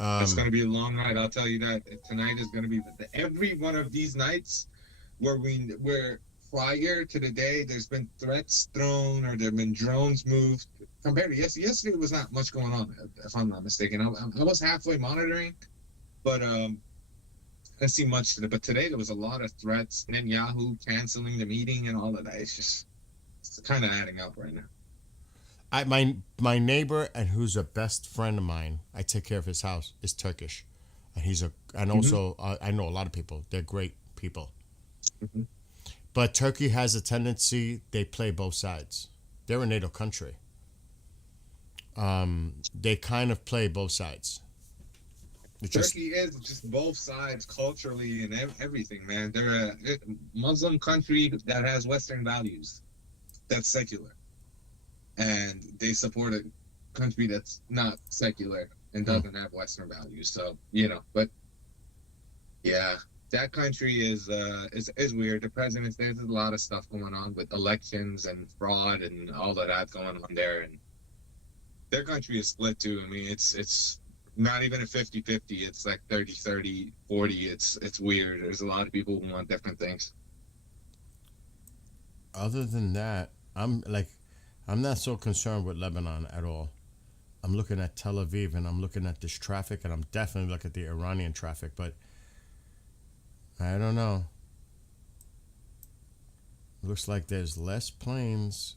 It's going to be a long night. I'll tell you that. Tonight is going to be every one of these nights where prior to the day there's been threats thrown or there've been drones moved. Compared to yesterday, there was not much going on. If I'm not mistaken, I was halfway monitoring, but I didn't see much today. But today there was a lot of threats. Netanyahu canceling the meeting and all of that. It's kind of adding up right now. My neighbor and who's a best friend of mine, I take care of his house, is Turkish, and also I know a lot of people. They're great people, but Turkey has a tendency they play both sides. They're a NATO country. They kind of play both sides. Turkey is just both sides culturally and everything, man. They're a Muslim country that has Western values, that's secular. And they support a country that's not secular and doesn't have Western values. So, but yeah, that country is weird. The president, there's a lot of stuff going on with elections and fraud and all of that going on there. And their country is split too. I mean, it's not even a 50-50. It's like 30-30, 40. It's weird. There's a lot of people who want different things. Other than that, I'm not so concerned with Lebanon at all. I'm looking at Tel Aviv and I'm looking at this traffic and I'm definitely looking at the Iranian traffic, but I don't know. Looks like there's less planes,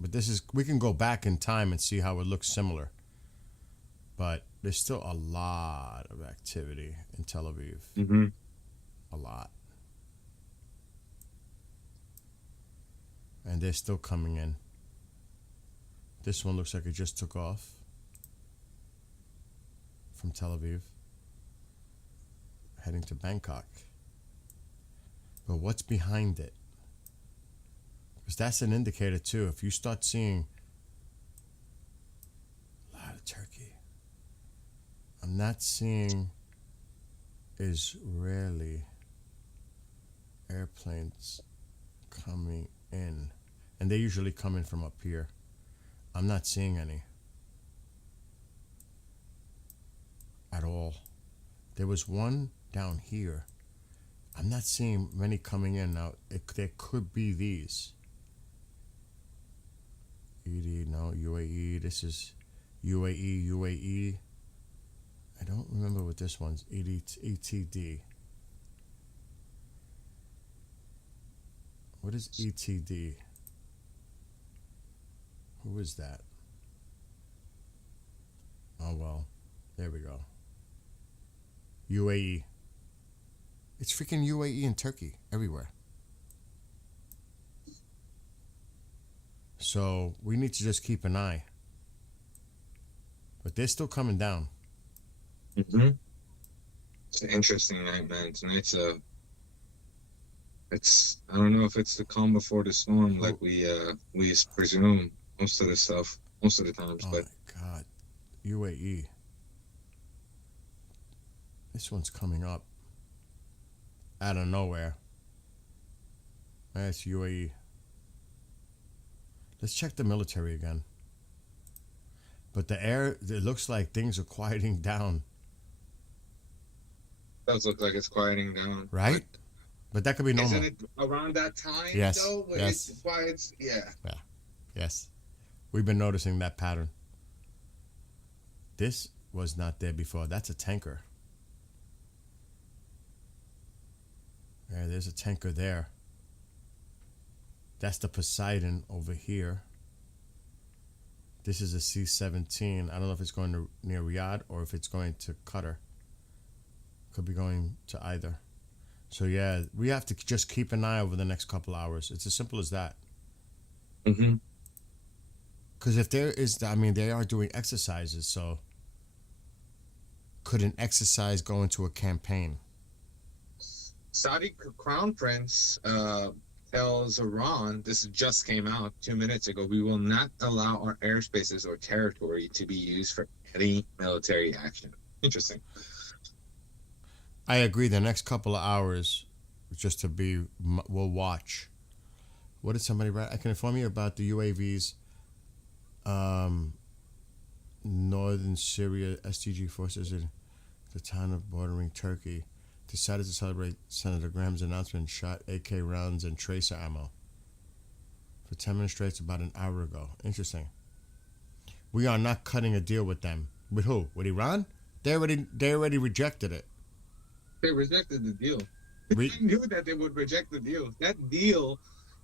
but we can go back in time and see how it looks similar. But there's still a lot of activity in Tel Aviv. Mm-hmm. A lot. And they're still coming in. This one looks like it just took off from Tel Aviv, heading to Bangkok. But what's behind it? Because that's an indicator too. If you start seeing a lot of Turkey, I'm not seeing Israeli airplanes coming in. And they usually come in from up here. I'm not seeing any. At all. There was one down here. I'm not seeing many coming in now. There could be these. ED, no, UAE. This is UAE. I don't remember what this one's. ETD. What is ETD? Who is that? Oh, well. There we go. UAE. It's freaking UAE and Turkey everywhere. So we need to just keep an eye. But they're still coming down. Mm-hmm. It's an interesting night, man. Tonight's it's I don't know if it's the calm before the storm, like we presume most of the times, Oh but my God. UAE. This one's coming up. Out of nowhere. That's UAE. Let's check the military again. But the air, it looks like things are quieting down. does look like it's quieting down. Right? But that could be normal. Isn't it around that time Yes, though? Where yes. it quiets? Yeah. Yes. We've been noticing that pattern. This was not there before. That's a tanker. Yeah, there's a tanker there. That's the Poseidon over here. This is a C-17. I don't know if it's going to near Riyadh or if it's going to Qatar. Could be going to either. So yeah, we have to just keep an eye over the next couple hours. It's as simple as that. Mm-hmm. Because if there is, I mean, they are doing exercises, so could an exercise go into a campaign? Saudi Crown Prince tells Iran, this just came out 2 minutes ago, we will not allow our airspaces or territory to be used for any military action. Interesting. I agree. The next couple of hours, just to be, we'll watch. What did somebody write? I can inform you about the UAVs. Northern Syria STG forces in the town of bordering Turkey decided to celebrate Senator Graham's announcement, shot AK rounds and tracer ammo for 10 minutes straight about an hour ago. Interesting. We are not cutting a deal with them. With who? With Iran? They already rejected it. They rejected the deal. We- They knew that they would reject the deal. That deal,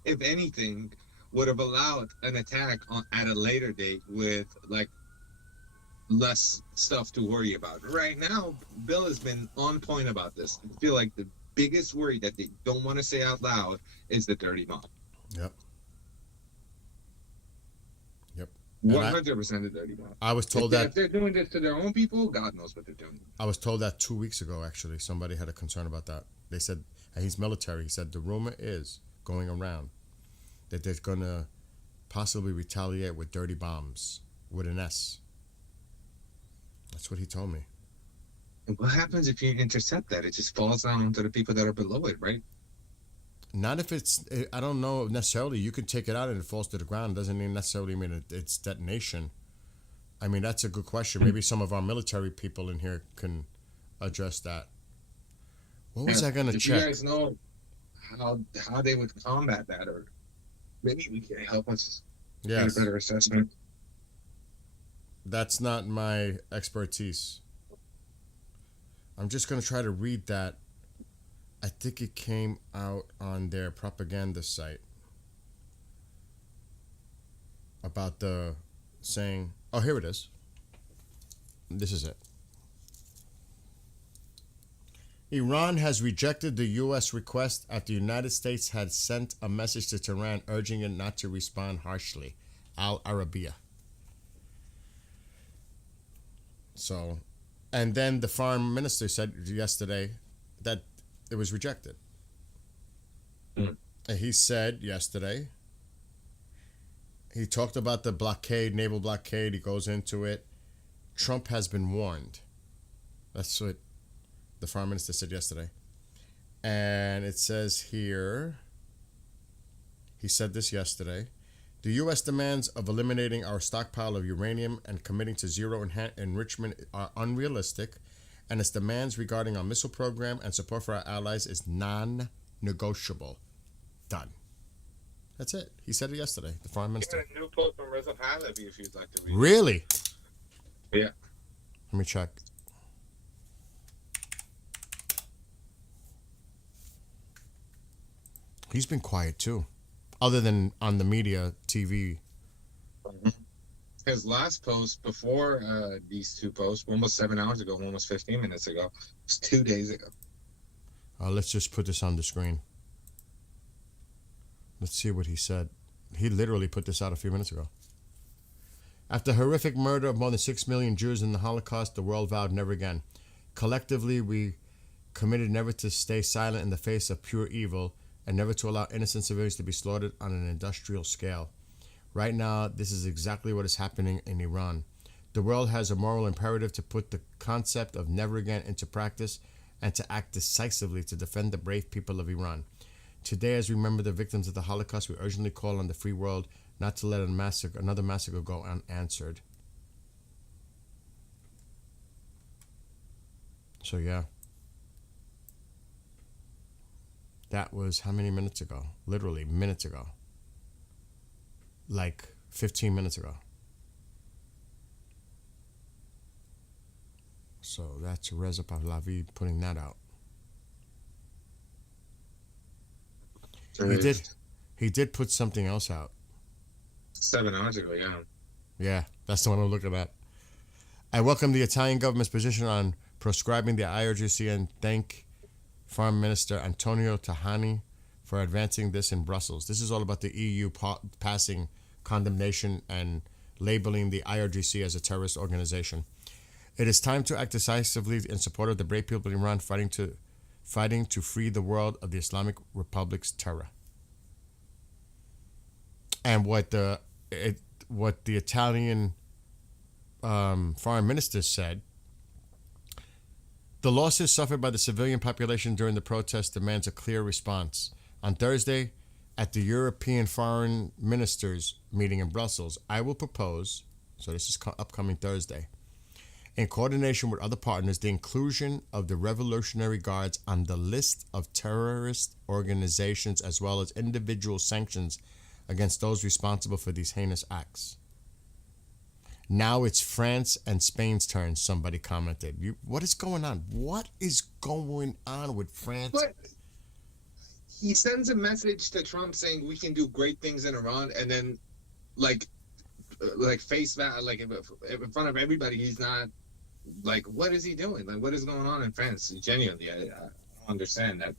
if anything, would have allowed an attack at a later date with like less stuff to worry about. Right now, Bill has been on point about this. I feel like the biggest worry that they don't want to say out loud is the dirty bomb. Yep. And 100% the dirty bomb. I was told that If they're doing this to their own people, God knows what they're doing. I was told that 2 weeks ago, actually. Somebody had a concern about that. They said, and he's military, he said the rumor is going around that they're going to possibly retaliate with dirty bombs, with an S. That's what he told me. And what happens if you intercept that? It just falls down to the people that are below it, right? Not if it's, I don't know necessarily. You can take it out and it falls to the ground. It doesn't necessarily mean it's detonation. I mean, that's a good question. Maybe some of our military people in here can address that. What was I going to If check? you guys know how they would combat that, or maybe we can help us get Yes. a better assessment. That's not my expertise. I'm just going to try to read that. I think it came out on their propaganda site about the saying, oh, here it is. This is it. Iran has rejected the U.S. request after the United States had sent a message to Tehran urging it not to respond harshly. Al Arabiya. So, and then the foreign minister said yesterday that it was rejected. Mm. And he said yesterday, he talked about the blockade, naval blockade. He goes into it. Trump has been warned. That's what the foreign minister said yesterday. And it says here, he said this yesterday, the U.S. demands of eliminating our stockpile of uranium and committing to zero enrichment are unrealistic, and its demands regarding our missile program and support for our allies is non-negotiable. Done. That's it. He said it yesterday, the foreign You minister. got a new post from Reza Pahlavi if you'd like to read. Really? Yeah. Let me check. He's been quiet too, other than on the media, TV. His last post before these two posts, one was 7 hours ago, one was 15 minutes ago. It was 2 days ago. Let's just put this on the screen. Let's see what he said. He literally put this out a few minutes ago. After horrific murder of more than 6 million Jews in the Holocaust, the world vowed never again. Collectively, we committed never to stay silent in the face of pure evil and never to allow innocent civilians to be slaughtered on an industrial scale. Right now, this is exactly what is happening in Iran. The world has a moral imperative to put the concept of never again into practice and to act decisively to defend the brave people of Iran. Today, as we remember the victims of the Holocaust, we urgently call on the free world not to let another massacre go unanswered. So yeah. That was how many minutes ago? Literally minutes ago. Like 15 minutes ago. So that's Reza Pahlavi putting that out. He did put something else out. 7 hours ago, yeah. Yeah, that's the one I'm looking at. I welcome the Italian government's position on proscribing the IRGC and thank Foreign Minister Antonio Tajani for advancing this in Brussels. This is all about the EU passing condemnation and labeling the IRGC as a terrorist organization. It is time to act decisively in support of the brave people in Iran fighting to free the world of the Islamic Republic's terror. And what the Italian foreign minister said, the losses suffered by the civilian population during the protests demands a clear response. On Thursday, at the European Foreign Ministers meeting in Brussels, I will propose, so this is upcoming Thursday, in coordination with other partners, the inclusion of the Revolutionary Guards on the list of terrorist organizations as well as individual sanctions against those responsible for these heinous acts. Now it's France and Spain's turn, somebody commented. What is going on? What is going on with France? But he sends a message to Trump saying we can do great things in Iran, and then like face that, like in front of everybody, he's not, like, what is he doing? Like, what is going on in France? Genuinely, I don't understand that.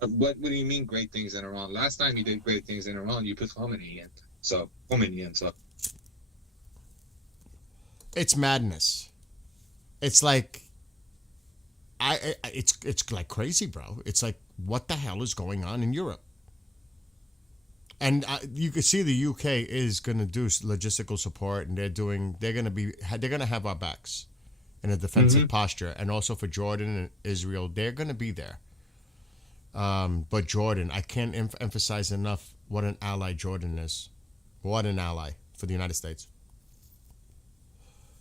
What do you mean great things in Iran? Last time he did great things in Iran, you put Khomeini in. So it's madness. It's like it's like crazy, bro. It's like, what the hell is going on in Europe? And you can see the UK is going to do logistical support, and they're going to have our backs in a defensive posture, and also for Jordan and Israel, they're going to be there. But Jordan, I can't emphasize enough what an ally Jordan is. What an ally for the United States.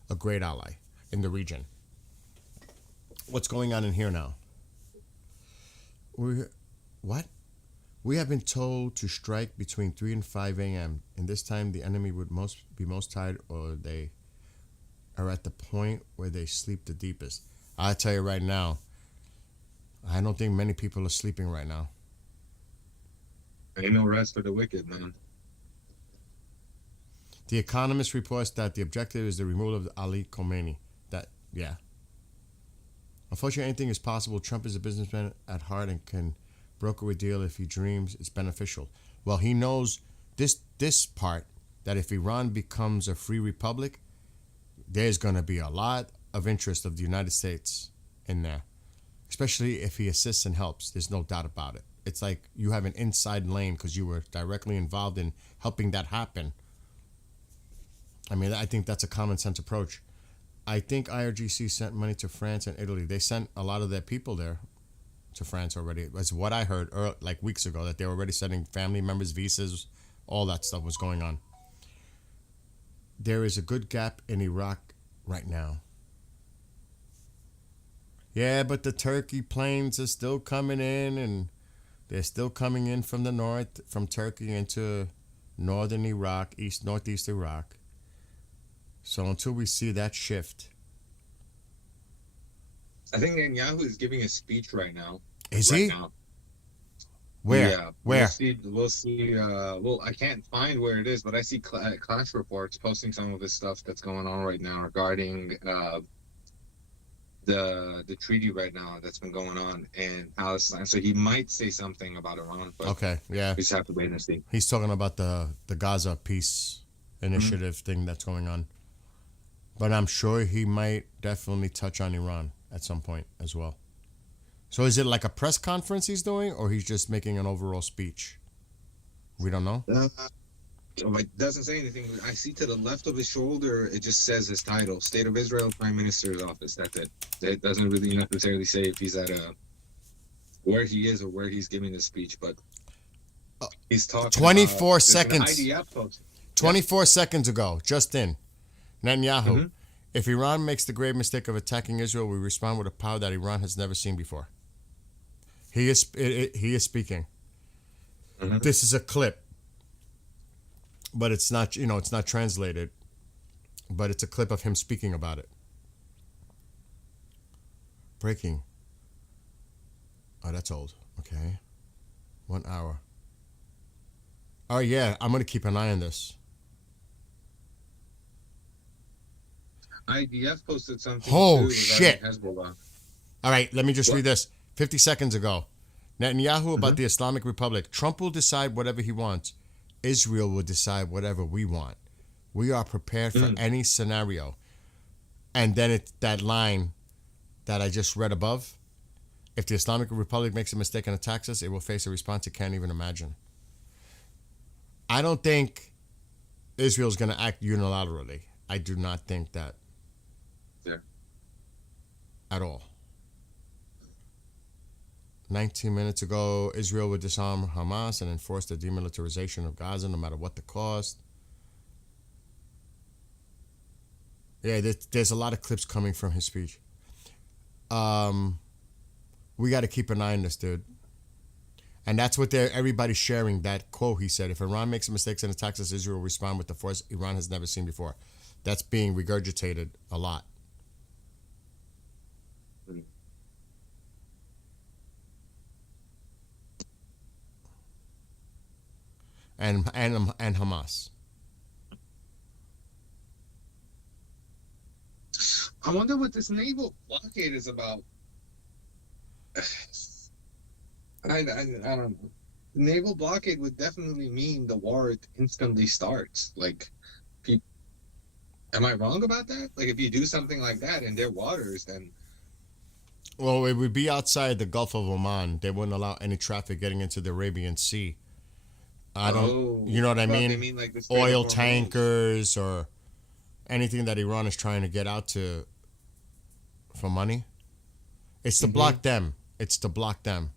A great ally in the region. What's going on in here now? We have been told to strike between 3 and 5 a.m. In this time, the enemy would be most tired, or they are at the point where they sleep the deepest. I'll tell you right now, I don't think many people are sleeping right now. ain't no rest for the wicked, man. The Economist reports that the objective is the removal of Ali Khamenei. Unfortunately, anything is possible. Trump is a businessman at heart and can broker a deal if he dreams it's beneficial. Well, he knows this part, that if Iran becomes a free republic, there's going to be a lot of interest of the United States in there, especially if he assists and helps. There's no doubt about it. It's like you have an inside lane because you were directly involved in helping that happen. I mean, I think that's a common sense approach. I think IRGC sent money to France and Italy. They sent a lot of their people there to France already. That's what I heard like weeks ago, that they were already sending family members, visas, all that stuff was going on. There is a good gap in Iraq right now. Yeah, but the Turkey planes are still coming in, and they're still coming in from the north, from Turkey into northern Iraq, northeast Iraq. So until we see that shift. I think Netanyahu is giving a speech right now. Is right he? Now. Where? Yeah. Where? We'll see. Well, I can't find where it is, but I see Clash Reports posting some of this stuff that's going on right now regarding the treaty right now that's been going on in Palestine. So he might say something about Iran, but Okay, yeah. we just have to wait and see. He's talking about the Gaza peace initiative thing that's going on. But I'm sure he might definitely touch on Iran at some point as well. So is it like a press conference he's doing, or he's just making an overall speech? We don't know. It doesn't say anything. I see to the left of his shoulder, it just says his title, State of Israel Prime Minister's Office. That's it. It doesn't really necessarily say if he's at where he is or where he's giving the speech, but he's talking 24 about, seconds. there's an IDF post. 24 seconds ago, just in, Netanyahu, if Iran makes the grave mistake of attacking Israel, we respond with a power that Iran has never seen before. He is speaking. This is a clip, but it's not, it's not translated, but it's a clip of him speaking about it. Breaking. Oh, that's old. Okay. 1 hour. Oh, yeah, I'm going to keep an eye on this. IDF posted something. Oh, too, shit. Hezbollah. All right, let me just What? read this. 50 seconds ago. Netanyahu about the Islamic Republic. Trump will decide whatever he wants. Israel will decide whatever we want. We are prepared for any scenario. And then it's that line that I just read above. If the Islamic Republic makes a mistake and attacks us, it will face a response it can't even imagine. I don't think Israel's going to act unilaterally. I do not think that. Yeah. At all. 19 minutes ago, Israel would disarm Hamas and enforce the demilitarization of Gaza no matter what the cost. Yeah, there's a lot of clips coming from his speech. We got to keep an eye on this, dude. And that's what everybody's sharing, that quote he said. If Iran makes mistakes and attacks us, Israel will respond with the force Iran has never seen before. That's being regurgitated a lot. And Hamas. I wonder what this naval blockade is about. I don't know. Naval blockade would definitely mean the war instantly starts. Like, am I wrong about that? Like, if you do something like that in their waters, then... Well, it would be outside the Gulf of Oman. They wouldn't allow any traffic getting into the Arabian Sea. You know what I mean? They mean like the Strait of Oil Hormuz. tankers or anything that Iran is trying to get out to for money. It's to block them. It's to block them.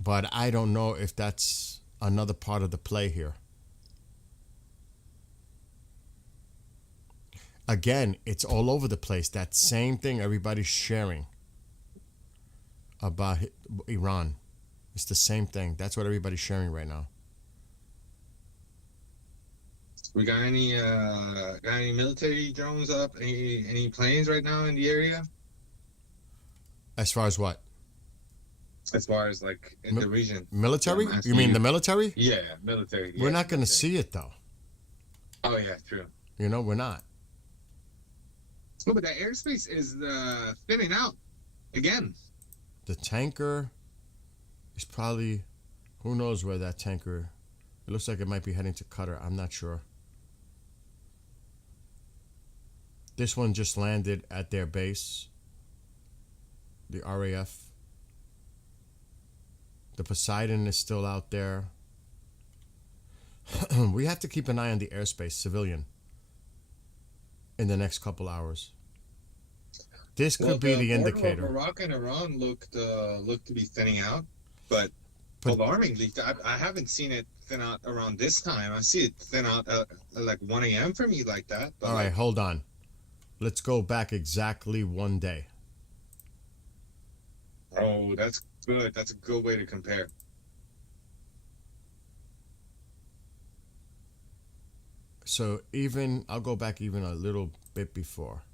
But I don't know if that's another part of the play here. Again, it's all over the place. That same thing everybody's sharing about Iran. It's the same thing. That's what everybody's sharing right now. We got any military drones up? Any planes right now in the area? As far as what? As far as like in the region. Military? I'm asking You mean you. the military? Yeah, military. We're yeah, not going to military. see it, though. Oh yeah, true. We're not. No, but that airspace is thinning out again. The tanker is probably, who knows where that tanker, it looks like it might be heading to Qatar. I'm not sure. This one just landed at their base, the RAF. The Poseidon is still out there. We have to keep an eye on the airspace, civilian. in the next couple hours. This could Well, be the the border of indicator. Iraq and Iran looked to be thinning out, but But- alarmingly, I haven't seen it thin out around this time. I see it thin out at like 1 a.m. for me like that. But All right, like, hold on. Let's go back exactly one day. oh, that's good. That's a good way to compare. So I'll go back even a little bit before.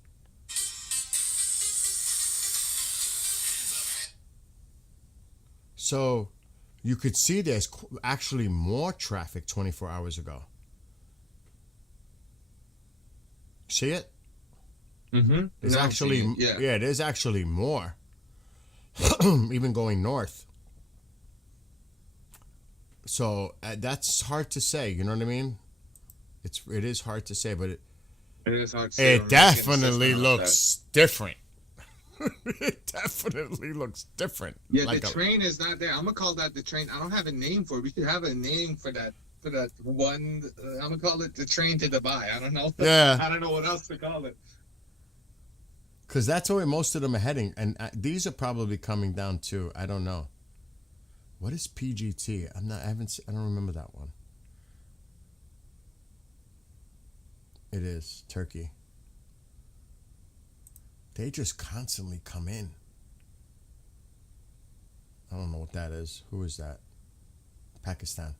So you could see there's actually more traffic 24 hours ago. See it? Mm-hmm. There's actually, yeah. there's actually more. Even going north. So that's hard to say. You know what I mean? It is hard to say, but It is hard to say. it I'm not getting definitely assessment about looks different. It definitely looks different. that. Yeah, Like the train is not there. I'm gonna call that the train. I don't have a name for it. We should have a name for that. For that one, I'm gonna call it the train to Dubai. I don't know. Yeah. I don't know what else to call it. Because that's where most of them are heading, and these are probably coming down too. I don't know. What is PGT? I don't remember that one. It is Turkey. They just constantly come in. I don't know what that is. Who is that? Pakistan.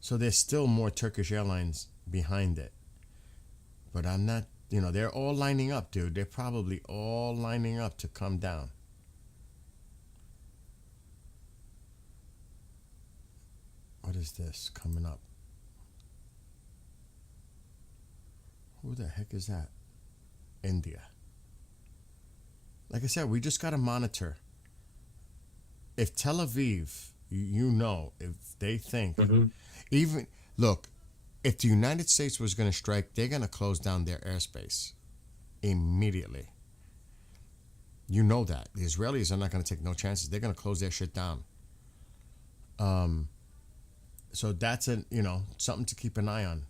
So there's still more Turkish Airlines behind it. But I'm not, they're all lining up, dude. They're probably all lining up to come down. What is this coming up? Who the heck is that? India. Like I said, we just got to monitor. If Tel Aviv, if they think, even, look, if the United States was going to strike, they're going to close down their airspace immediately. You know that. The Israelis are not going to take no chances. They're going to close their shit down. So that's something to keep an eye on.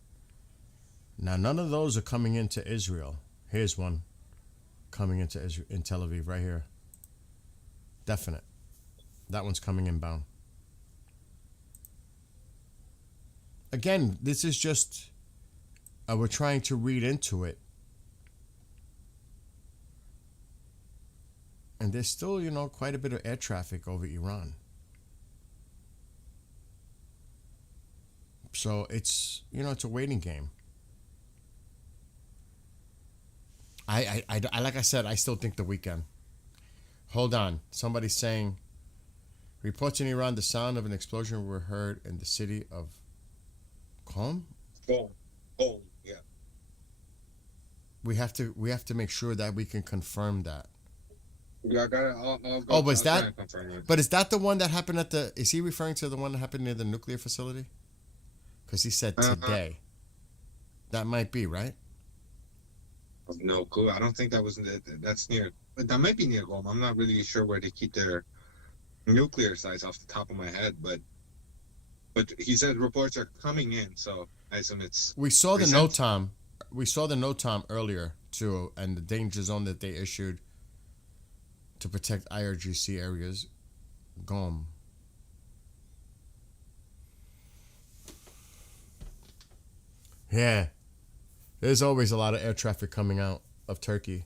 Now, none of those are coming into Israel. Here's one coming into Israel, in Tel Aviv, right here. Definite. That one's coming inbound. Again, this is just, we're trying to read into it. And there's still, quite a bit of air traffic over Iran. So it's, it's a waiting game. I like I said, I still think the weekend. Hold on. Somebody's saying, reports in Iran, the sound of an explosion were heard in the city of Qom. Boom, yeah. We have to make sure that we can confirm that. Yeah, I gotta. I'll go, Oh, but is I'll that- try and confirm it. But is that the one that happened is he referring to the one that happened near the nuclear facility? Because he said today. That might be, right? No clue. I don't think that was. That's near. That might be near Guam. I'm not really sure where they keep their nuclear sites off the top of my head, but he said reports are coming in, so I assume it's. We saw the recent. NOTAM. We saw the NOTAM earlier too, and the danger zone that they issued to protect IRGC areas. Gom. Yeah, there's always a lot of air traffic coming out of Turkey.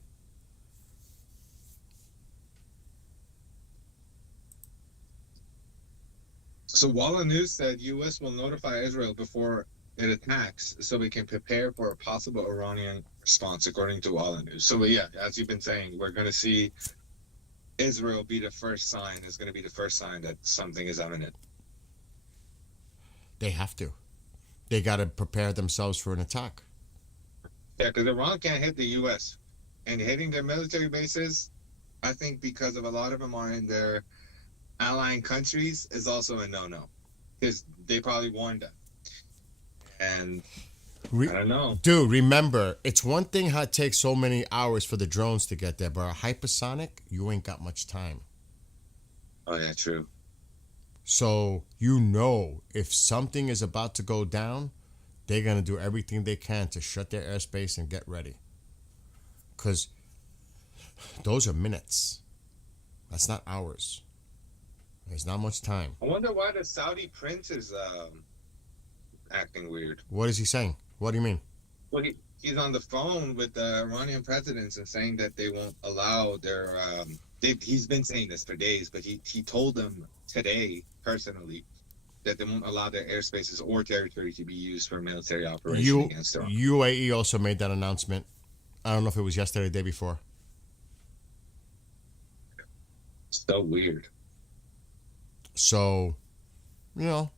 So Walla News said U.S. will notify Israel before it attacks, so we can prepare for a possible Iranian response, according to Walla News. So yeah, as you've been saying, we're going to see Israel be the first sign. Is going to be the first sign that something is imminent. They have to. They got to prepare themselves for an attack. Yeah, because Iran can't hit the U.S. and hitting their military bases, I think because of a lot of them are in their allying countries, is also a no-no. Because they probably warned them. And I don't know. Dude, remember, it's one thing how it takes so many hours for the drones to get there, but a hypersonic, you ain't got much time. Oh, yeah, true. So, if something is about to go down, they're going to do everything they can to shut their airspace and get ready. because those are minutes. That's not hours. There's not much time. I wonder why the Saudi prince is acting weird. What is he saying? What do you mean? Well, he's on the phone with the Iranian presidents and saying that they won't allow their. He's been saying this for days, but he told them today personally that they won't allow their airspaces or territory to be used for military operation against Iran. UAE also made that announcement. I don't know if it was yesterday or the day before. So weird. So, you know,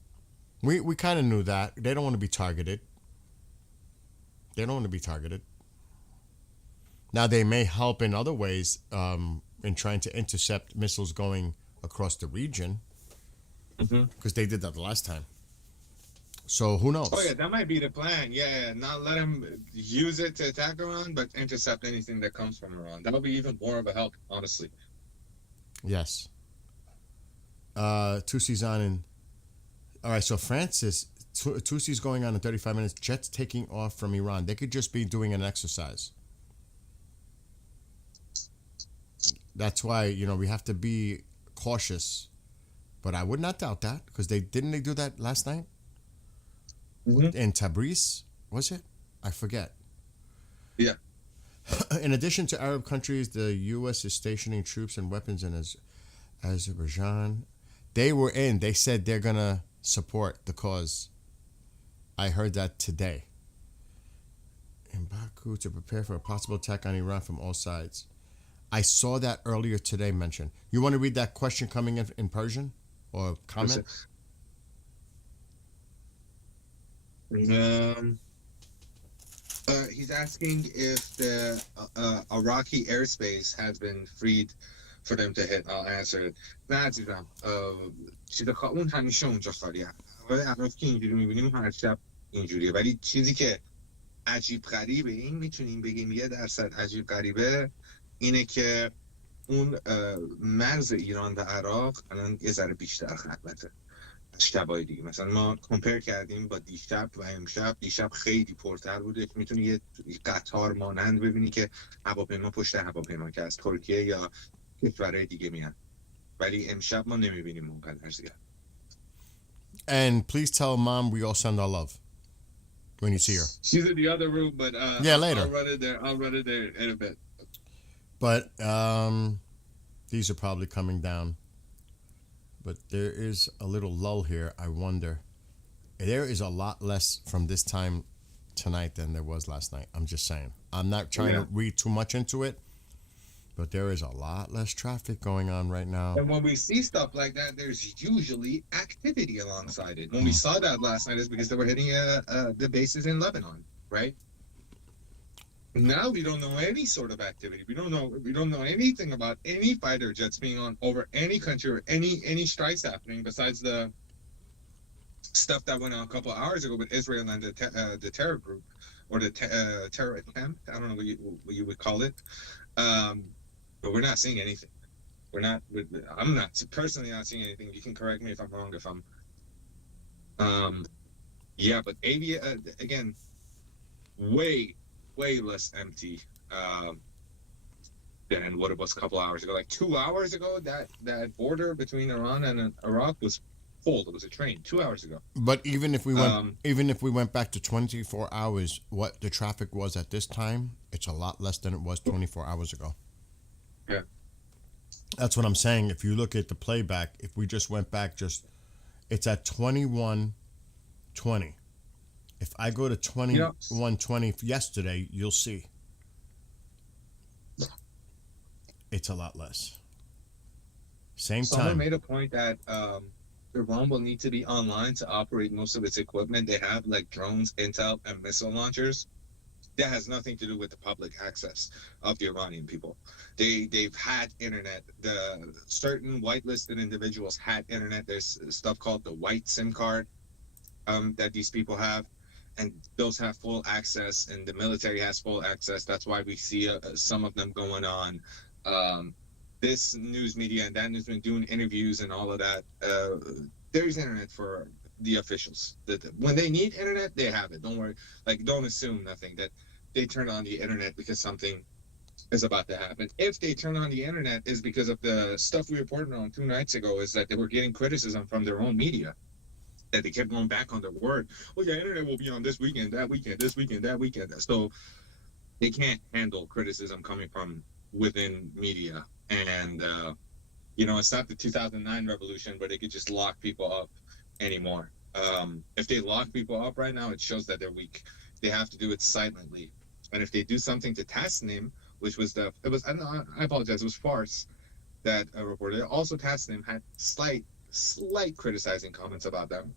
we kind of knew that. They don't want to be targeted. They don't want to be targeted. Now, they may help in other ways in trying to intercept missiles going across the region, because they did that the last time. So, who knows? Oh, yeah, that might be the plan. Yeah, not let them use it to attack Iran, but intercept anything that comes from Iran. That would be even more of a help, honestly. Yes. Tussi's on in. All right, so Francis, Tussi's going on in 35 minutes. Jets taking off from Iran. They could just be doing an exercise. That's why, you know, we have to be cautious. But I would not doubt that, because they do that last night in Tabriz, was it? I forget. Yeah. In addition to Arab countries, the U.S. is stationing troops and weapons in Azerbaijan. They said they're going to support the cause. I heard that today. In Baku to prepare for a possible attack on Iran from all sides. I saw that earlier today mentioned. You want to read that question coming in Persian? Or comment? He's asking if the Iraqi airspace has been freed for them to hit. I'll answer it. نه عزیزم اون همیشه اونجا خالیه. عراق که اینجوری میبینیم هر شب اینجوریه، ولی چیزی که عجیب غریبه، این میتونیم بگیم 1% عجیب غریبه، اینه که اون مرز ایران و عراق الان یه ذره بیشتر خلوته شبای دیگه. مثلا ما کمپیر کردیم با دیشب و امشب. دیشب خیلی پرتر بوده، میتونی یه قطار مانند ببینی که هواپیما پشت هواپیما که از ترکیه یا کشورهای دیگه میان، ولی امشب ما نمیبینیم اونقدر زیاد. And please tell Mom we all send our love when you see her. She's in the other room, but yeah, later. I'll run in there in a bit. But these are probably coming down. But there is a little lull here. I wonder. There is a lot less from this time tonight than there was last night. I'm just saying. I'm not trying to read too much into it, but there is a lot less traffic going on right now. And when we see stuff like that, there's usually activity alongside it. When we saw that last night, is because they were hitting the bases in Lebanon, right? Now we don't know any sort of activity. We don't know anything about any fighter jets being on over any country or any strikes happening besides the stuff that went on a couple of hours ago with Israel and the terror group or the terror attempt. I don't know what you would call it, but we're not seeing anything. I'm not personally not seeing anything. You can correct me if I'm wrong. If I'm, yeah, but again, way less empty than what it was a couple hours ago. Like 2 hours ago, that border between Iran and Iraq was full. It was a train 2 hours ago. But even if we went back to 24 hours, what the traffic was at this time, it's a lot less than it was 24 hours ago. Yeah. That's what I'm saying. If you look at the playback, if we just went back, it's at 21:20. If I go to 21:20 yesterday, you'll see. It's a lot less. Same Someone time. made a point that Iran will need to be online to operate most of its equipment. They have like drones, intel, and missile launchers. That has nothing to do with the public access of the Iranian people. They've had internet. The certain whitelisted individuals had internet. There's stuff called the white SIM card that these people have. And those have full access, and the military has full access. That's why we see some of them going on this news media and that news media doing interviews and all of that. There's internet for the officials. When they need internet, they have it. Don't worry. Like, don't assume nothing that they turn on the internet because something is about to happen. If they turn on the internet, is because of the stuff we reported on 2 nights ago. Is that they were getting criticism from their own media, that they kept going back on their word. Well, yeah, internet will be on this weekend, that weekend, this weekend, that weekend. So they can't handle criticism coming from within media. And it's not the 2009 revolution where they could just lock people up anymore. If they lock people up right now, it shows that they're weak. They have to do it silently. And if they do something to Tasnim, which was I apologize, it was Farce that reported it. Also, Tasnim had slight criticizing comments about them.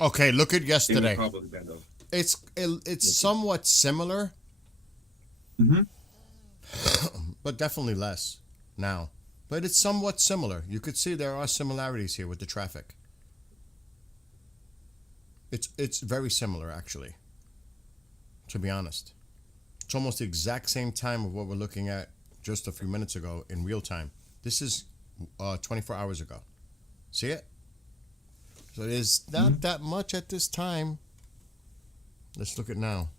Okay, look at They would yesterday. probably bend over. It's somewhat similar, Mm-hmm. but definitely less now. But it's somewhat similar. You could see there are similarities here with the traffic. It's very similar, actually. To be honest, it's almost the exact same time of what we're looking at just a few minutes ago in real time. This is 24 hours ago. See it? So there's not that much at this time. Let's look at now.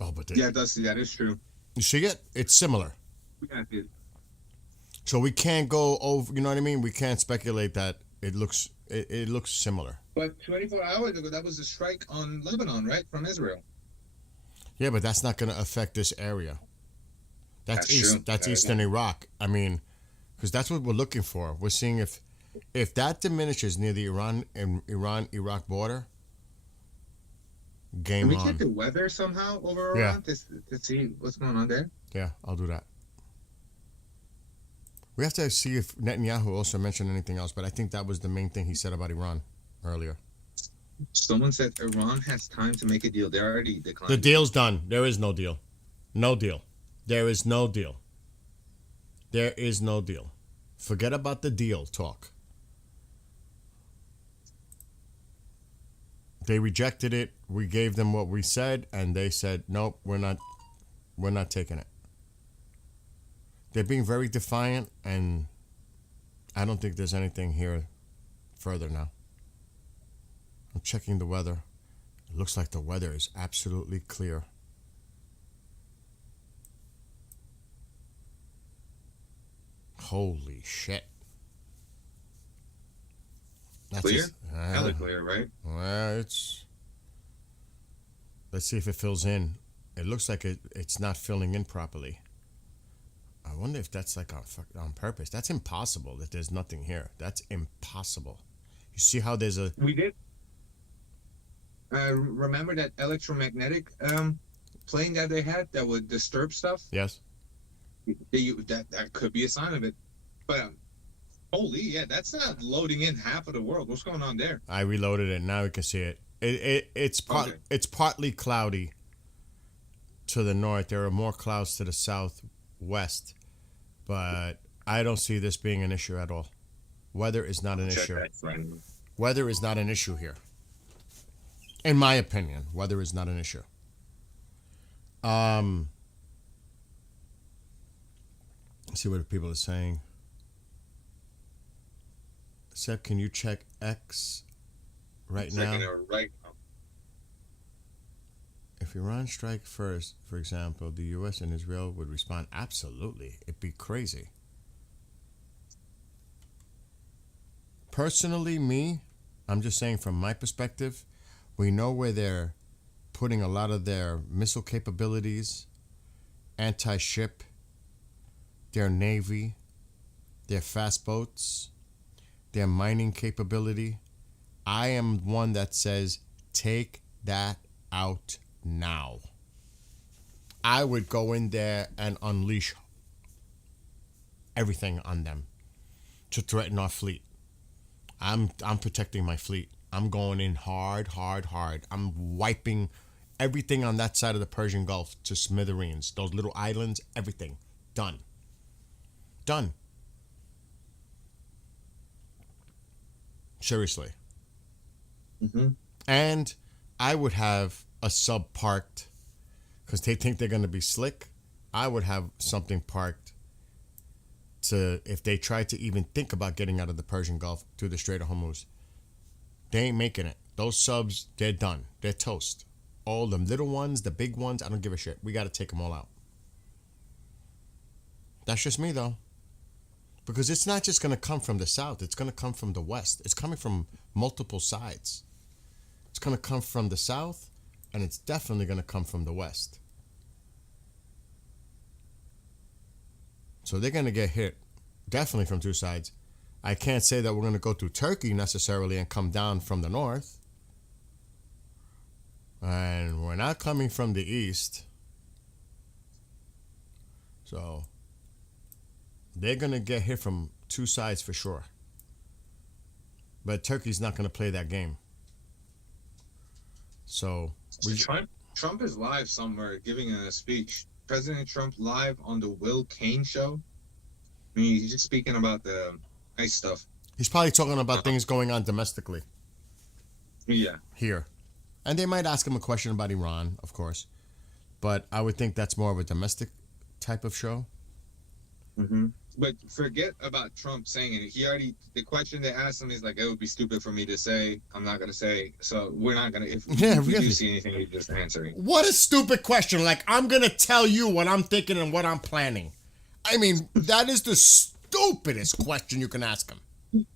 Oh, but Yeah, that is true. you see it? It's similar. We got it. So we can't go over. You know what I mean? We can't speculate that it looks similar. But 24 hours ago, that was a strike on Lebanon, right, from Israel. Yeah, but that's not going to affect this area. That's That's east. true. That's That is eastern Iraq. I mean, because that's what we're looking for. We're seeing if that diminishes near the Iran-Iraq border, game Can we on. check the weather somehow over Yeah. Iran to see what's going on there? Yeah, I'll do that. We have to see if Netanyahu also mentioned anything else, but I think that was the main thing he said about Iran earlier. Someone said Iran has time to make a deal. They already declined. The deal's done. There is no deal. No deal. There is no deal. There is no deal. Forget about the deal talk. They rejected it. We gave them what we said, and they said, "Nope, we're not taking it." They're being very defiant, and I don't think there's anything here further now. I'm checking the weather. It looks like the weather is absolutely clear. Holy shit. That's Clear? just- Hella clear, right? well, it's. Let's see if it fills in. It looks like it's not filling in properly. I wonder if that's like on purpose. That's impossible that there's nothing here. That's impossible. You see how there's a. We did. Remember that electromagnetic plane that they had that would disturb stuff? Yes? That could be a sign of it. But holy, yeah, that's not loading in half of the world. What's going on there? I reloaded it. Now we can see it. It's Okay. It's partly cloudy to the north. There are more clouds to the southwest, but I don't see this being an issue at all. Weather is not an Check issue. that, friend. Weather is not an issue here. In my opinion, weather is not an issue. Let's see what people are saying. Seb, can you check X right now? Checking it right now. If Iran strike first, for example, the U.S. and Israel would respond. Absolutely. It'd be crazy. Personally, I'm just saying from my perspective, we know where they're putting a lot of their missile capabilities, anti-ship, their navy, their fast boats, their mining capability. I am one that says, take that out now. I would go in there and unleash everything on them to threaten our fleet. I'm protecting my fleet. I'm going in hard. I'm wiping everything on that side of the Persian Gulf to smithereens. Those little islands, everything. Done. Seriously. Mm-hmm. And I would have a sub parked because they think they're going to be slick. I would have something parked to, if they try to even think about getting out of the Persian Gulf through the Strait of Hormuz, they ain't making it. Those subs, they're done. They're toast. all the little ones, the big ones. I don't give a shit. We got to take them all out. That's just me, though. Because it's not just going to come from the south. It's going to come from the west. It's coming from multiple sides. It's going to come from the south, and it's definitely going to come from the west. So they're going to get hit definitely from two sides. I can't say that we're going to go through Turkey necessarily and come down from the north. And we're not coming from the east. So they're going to get hit from two sides for sure. But Turkey's not going to play that game. So Trump is live somewhere giving a speech. President Trump live on the Will Kane show. I mean, he's just speaking about the nice stuff. he's probably talking about things going on domestically Yeah. here. And they might ask him a question about Iran, of course. But I would think that's more of a domestic type of show. Mm-hmm. But forget about Trump saying it. The question they asked him is like, it would be stupid for me to say. I'm not going to say. So we're not going to, if we really. do see anything, we just answer it. What a stupid question. Like, I'm going to tell you what I'm thinking and what I'm planning. I mean, that is the stupidest question you can ask him.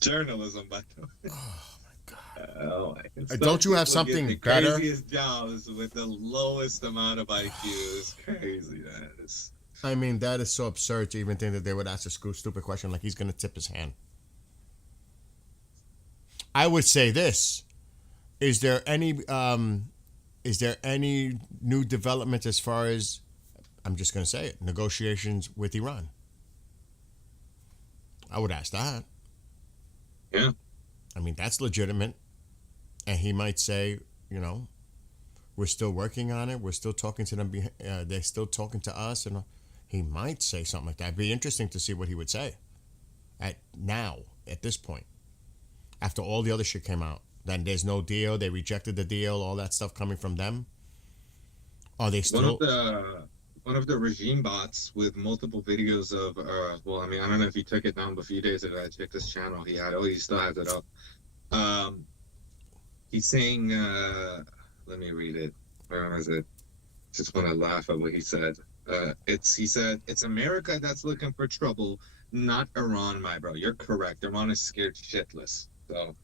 Journalism, by the way. Oh, my God. Oh, Don't you have something better? The craziest jobs with the lowest amount of IQ. It's crazy, that is. I mean, that is so absurd to even think that they would ask a stupid question like he's going to tip his hand. I would say this. Is there any new development as far as, I'm just going to say it, negotiations with Iran? I would ask that. Yeah. I mean, that's legitimate. And he might say, we're still working on it. We're still talking to them. They're still talking to us. And he might say something like that. It'd be interesting to see what he would say at this point. After all the other shit came out. Then there's no deal. They rejected the deal. All that stuff coming from them. Are they still... One of the regime bots with multiple videos of, I don't know if he took it down, but a few days ago, I checked his channel. He still has it up. He's saying, let me read it. Where is it? Just want to laugh at what he said. He said, it's America that's looking for trouble, not Iran, my bro. You're correct. Iran is scared shitless. So,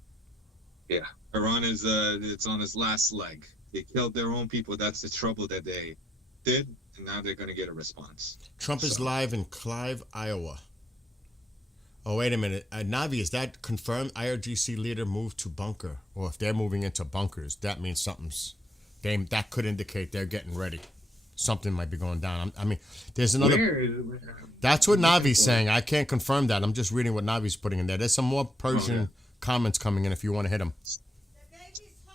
yeah. Iran is, it's on its last leg. They killed their own people. That's the trouble that they did. And now they're going to get a response. Trump is live in Clive, Iowa. Oh, wait a minute. Navi, is that confirmed? IRGC leader moved to bunker. Or if they're moving into bunkers, that means that could indicate they're getting ready. Something might be going down. I mean, there's another... That's what Navi's saying. I can't confirm that. I'm just reading what Navi's putting in there. There's some more Persian comments coming in if you want to hit them.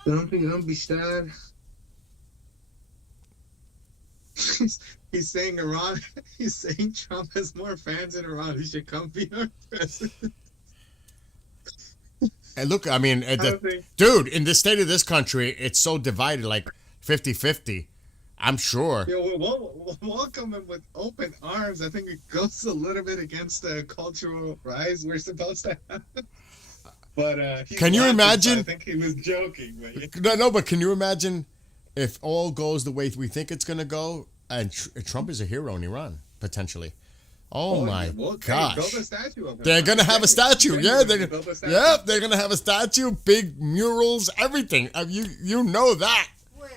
Don't be sad. He's saying Iran. He's saying Trump has more fans in Iran. He should come be our president. And look, I mean, dude, in the state of this country, it's so divided, like 50-50. I'm sure. We'll welcome him with open arms. I think it goes a little bit against the cultural rise we're supposed to have. But can you imagine? I think he was joking. But No, but can you imagine if all goes the way we think it's going to go, and Trump is a hero in Iran, potentially. Oh my gosh. Build a statue of him. They're going to have a statue. Yeah, they're going to have a statue, big murals, everything. You know that. Well,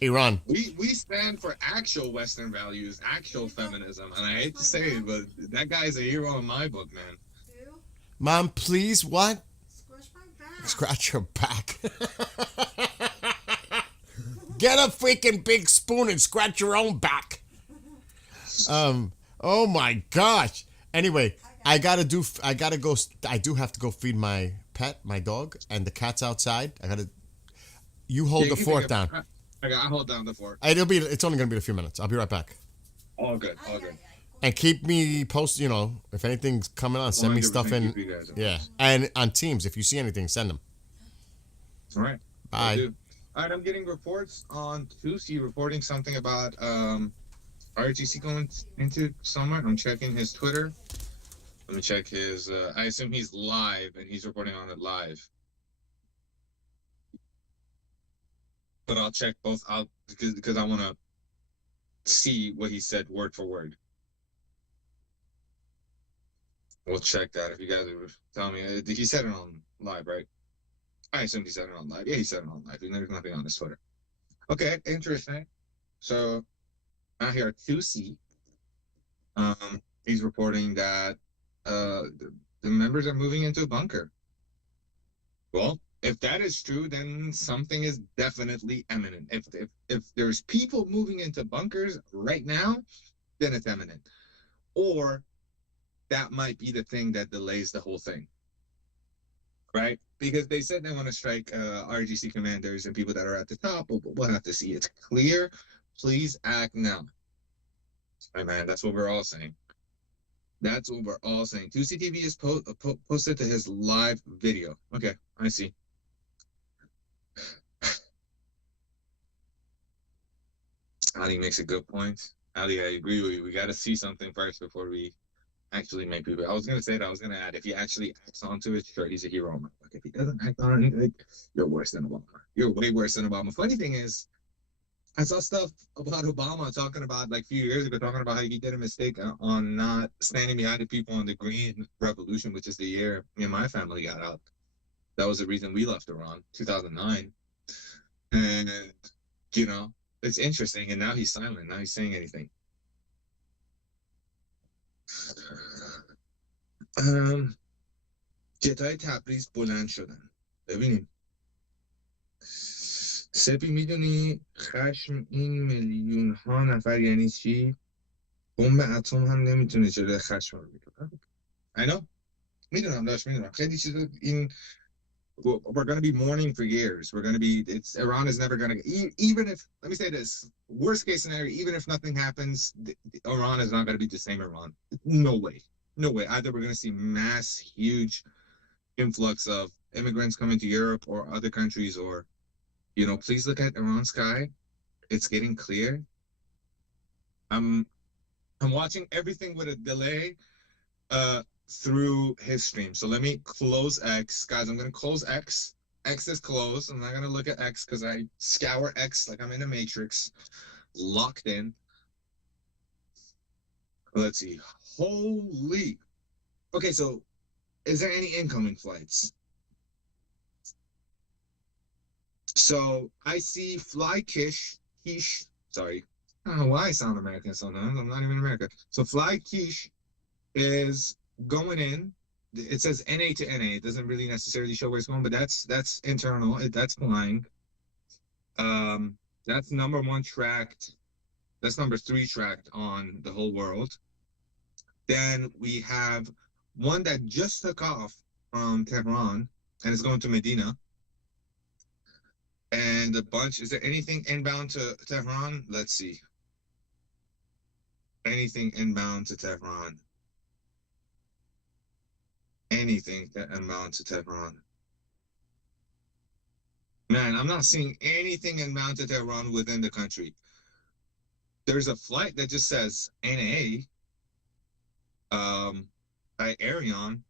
Iran. We stand for actual Western values, actual feminism. And I hate to say it, but that guy's a hero in my book, man. you Mom, please, what? scratch my back. Scratch your back. Get a freaking big spoon and scratch your own back. Oh my gosh. Anyway, I do have to go feed my pet, my dog, and the cat's outside. You hold the fork down. I hold down the fork. It's only gonna be a few minutes. I'll be right back. All good. And keep me posted, if anything's coming on, send me stuff in. Yeah. And on Teams, if you see anything, send them. All right. Bye. All right, I'm getting reports on Tusi reporting something about RGC going into summer. I'm checking his Twitter. Let me check his. I assume he's live and he's reporting on it live. but I'll check both out because I want to see what he said word for word. We'll check that if you guys would tell me. He said it on live, right? I assume he said it on live. Yeah, he said it on live. There's nothing on his Twitter. Okay, interesting. So out here, 2C, he's reporting that the members are moving into a bunker. Well, if that is true, then something is definitely imminent. If there's people moving into bunkers right now, then it's imminent. Or that might be the thing that delays the whole thing. Right? Because they said they want to strike RGC commanders and people that are at the top. We'll have to see. It's clear. Please act now. Hey, man, that's what we're all saying. That's what we're all saying. 2CTV is posted to his live video. Okay, I see. Ali makes a good point. Ali, I agree with you. We got to see something first before we actually make people. I was going to say that. I was going to add, if he actually acts onto it, sure, he's a hero. Like, if he doesn't act on it, you're worse than Obama. You're way worse than Obama. Funny thing is, I saw stuff about Obama talking about, like, a few years ago, talking about how he did a mistake on not standing behind the people on the Green Revolution, which is the year me and my family got out. That was the reason we left Iran, 2009. And, you know, it's interesting. And now he's silent. Now he's saying anything. جتای تبریز بلند شدن. ببینیم. سپی میدونی خشم این میلیون ها نفر یعنی چی؟ بمب اتم هم نمیتونه جلوی خشم رو بگیره. I know. میدونم. خیلی چیز این we're going to be mourning for years. We're going to be, Iran is never going to, even if, let me say this, worst case scenario, even if nothing happens, Iran is not going to be the same Iran. No way. Either we're going to see mass, huge influx of immigrants coming to Europe or other countries, or, you know, please look at Iran's sky. It's getting clear. I'm watching everything with a delay, through his stream. So let me close X. Guys, I'm going to close X. X is closed. I'm not going to look at X because I scour X like I'm in a matrix. Locked in. Let's see. Holy. Okay, so is there any incoming flights? So I see Fly Quiche. Sorry. I don't know why I sound American sometimes. I'm not even American. So Fly Quiche is going in. It says NA to NA. It doesn't really necessarily show where it's going, but that's internal. That's flying. That's number 1 tracked. That's number 3 tracked on the whole world. Then we have one that just took off from Tehran and is going to Medina. And a bunch. Is there anything inbound to Tehran? Let's see. Anything inbound to Tehran? Anything that inbound to Tehran. Man, I'm not seeing anything inbound to Tehran within the country. There's a flight that just says NA by Arion.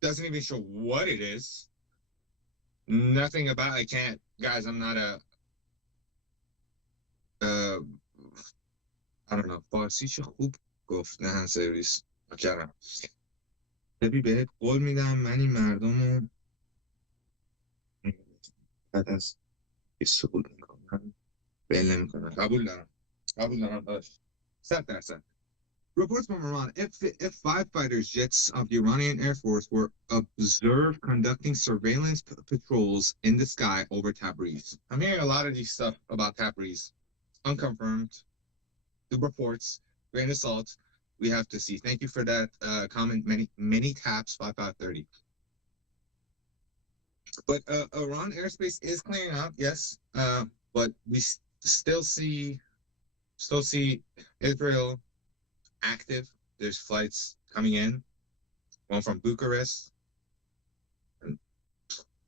Doesn't even show what it is. Nothing about, I can't, guys, I'm not a I don't know. فارسی چه خوب گفت نه سرویس کردم. ببین بهت قول میدم من این مردم رو بعد از سقوط میکنم بله میکنم. قبول دارم داشت 100%. Reports from Iran, F-5 fighters jets of the Iranian Air Force were observed conducting surveillance patrols in the sky over Tabriz. I'm hearing a lot of these stuff about Tabriz. Unconfirmed. The reports, grain of salt. We have to see. Thank you for that comment. Many taps, 5530. But Iran airspace is clearing out, yes. But we still see Israel active. There's flights coming in, one from Bucharest,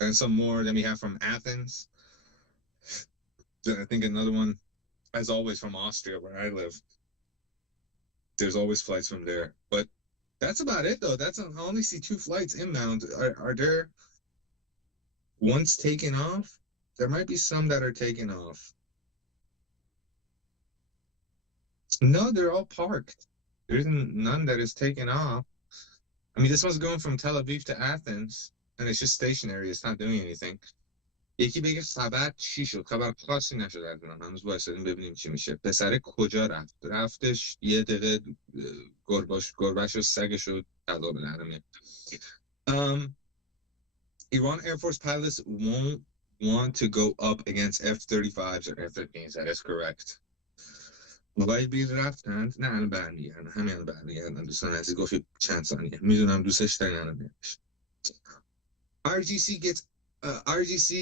and some more than we have from Athens. Then I think another one, as always, from Austria, where I live. There's always flights from there, but that's about it, though. I only see 2 flights inbound. Are there ones taking off? There might be some that are taking off. No, they're all parked. There's none that is taking off. I mean, this one's going from Tel Aviv to Athens, and it's just stationary. It's not doing anything. یکی بگه خبر چی شد؟ خبر خاصی نشد از من. هنوز وایسادیم ببینیم چی میشه. پسره کجا رفت؟ رفتش یه دقیقه گربهش و سگش رو طلا بلرمه. Iran Air Force pilots won't want to go up against F-35s or F-15s. That is correct. موبایل بیر رفتند. نه الان برمیگردن. همین الان برمیگردن. دوستان عزیز گفت چند ثانیه. میدونم دوستش داری الان میادش. RGC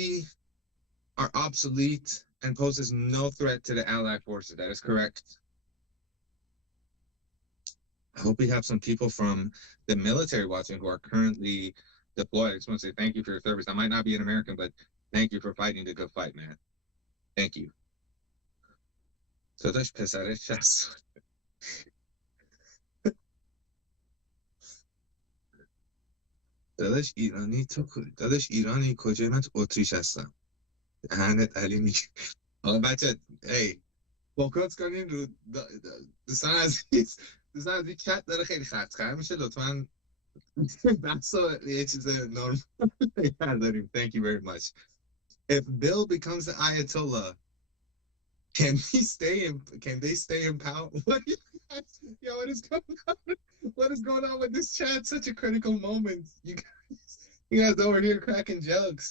are obsolete and poses no threat to the Allied forces. That is correct. I hope we have some people from the military watching who are currently deployed. I just want to say thank you for your service. I might not be an American, but thank you for fighting the good fight, man. Thank you. داداش پسره 60 داداش ایرانی کجای من تو اتریش هستم دهنت علی میگه آقا بچه فوکس کنین رو دوستان عزیز چت داره خیلی خرد میشه لطفاً بحث یه چیز نرمال داریم. Thank you very much. If Bill becomes the Ayatollah, can they stay in power? What is going on? What is going on with this chat? Such a critical moment. You guys over here cracking jokes.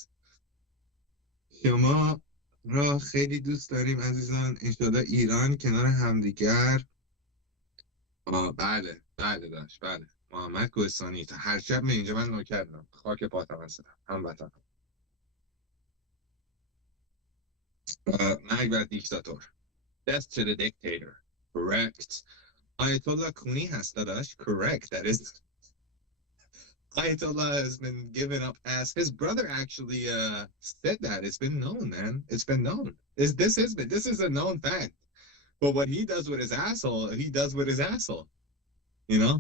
شما را خیلی دوست داریم عزیزان. انشالله ایران کنار همدیگر. بله داشت بله. محمد کوهستانی تا هر شب می اینجا من نوکرم. خاک پاتم هستم. هموطنم. مرگ بر دیکتاتور. Death to the dictator. Correct. Ayatollah Khomeini has dadash. Correct. That is. Ayatollah has been given up as his brother actually said that. It's been known, man. It's been known. This is a known fact. But what he does with his asshole, he does with his asshole. You know,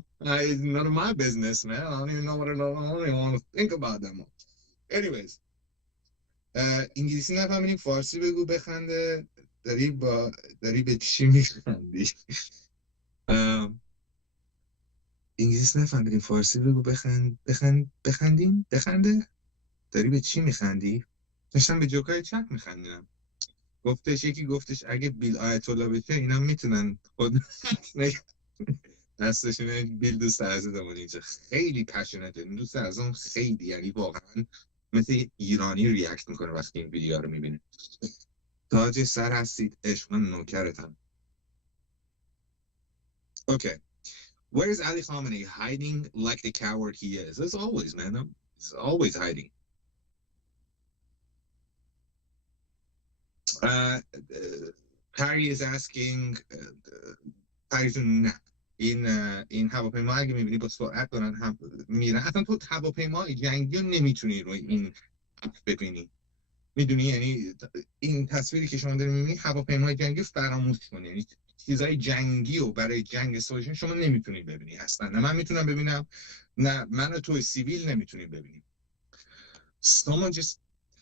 it's none of my business, man. I don't even know what I don't even want to think about them. Anyways, انگلیسی نفهمیدیم فارسی بگو بخنده. داری به چی میخندی؟ انگلیسی نفهمیدیم فارسی بگو بخنده؟ داری به چی میخندی؟ داشتم به جوکای چک میخندیدم. یکی گفتش اگه بیل آیت الله بشه اینا میتونن خود دستشون بیل دوست عزیزمون اینجا خیلی پشنته. دوست عزیزم خیلی یعنی واقعا مثل ایرانی ریاکت میکنه وقتی این ویدیو رو میبینه. تاج سر هستید عشق من نوکرتم. Okay. Where is Ali Khamenei hiding like the coward he is? As always, man. He's always hiding. Harry is asking این هواپیما اگه میبینی با سرعت دارن میرن اصلا تو هواپیمای جنگی رو نمیتونی روی این اپ ببینی. میدونی یعنی این تصویری که شما دارید میبینی هواپیمای جنگی فراموش کنی. یعنی چیزای جنگی و برای جنگ استفاده شما نمیتونید ببینی اصلا. نه من میتونم ببینم نه من و تو سیویل نمیتونیم ببینیم. Someone just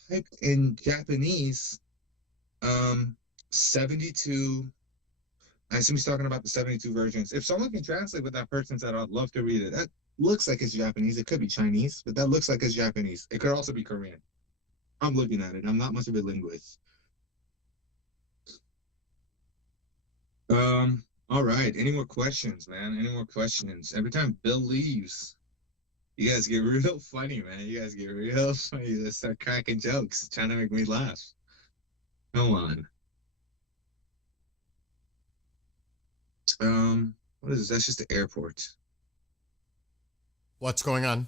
typed in Japanese 72. I assume he's talking about the 72 versions. If someone can translate what that person said, I'd love to read it. That looks like it's Japanese. It could be Chinese, but that looks like it's Japanese. It could also be Korean. I'm looking at it. I'm not much of a linguist. All right. Any more questions, man? Any more questions? Every time Bill leaves, you guys get real funny, man. You guys get real funny. You start cracking jokes, trying to make me laugh. Come on. What is this? That's just the airport. What's going on?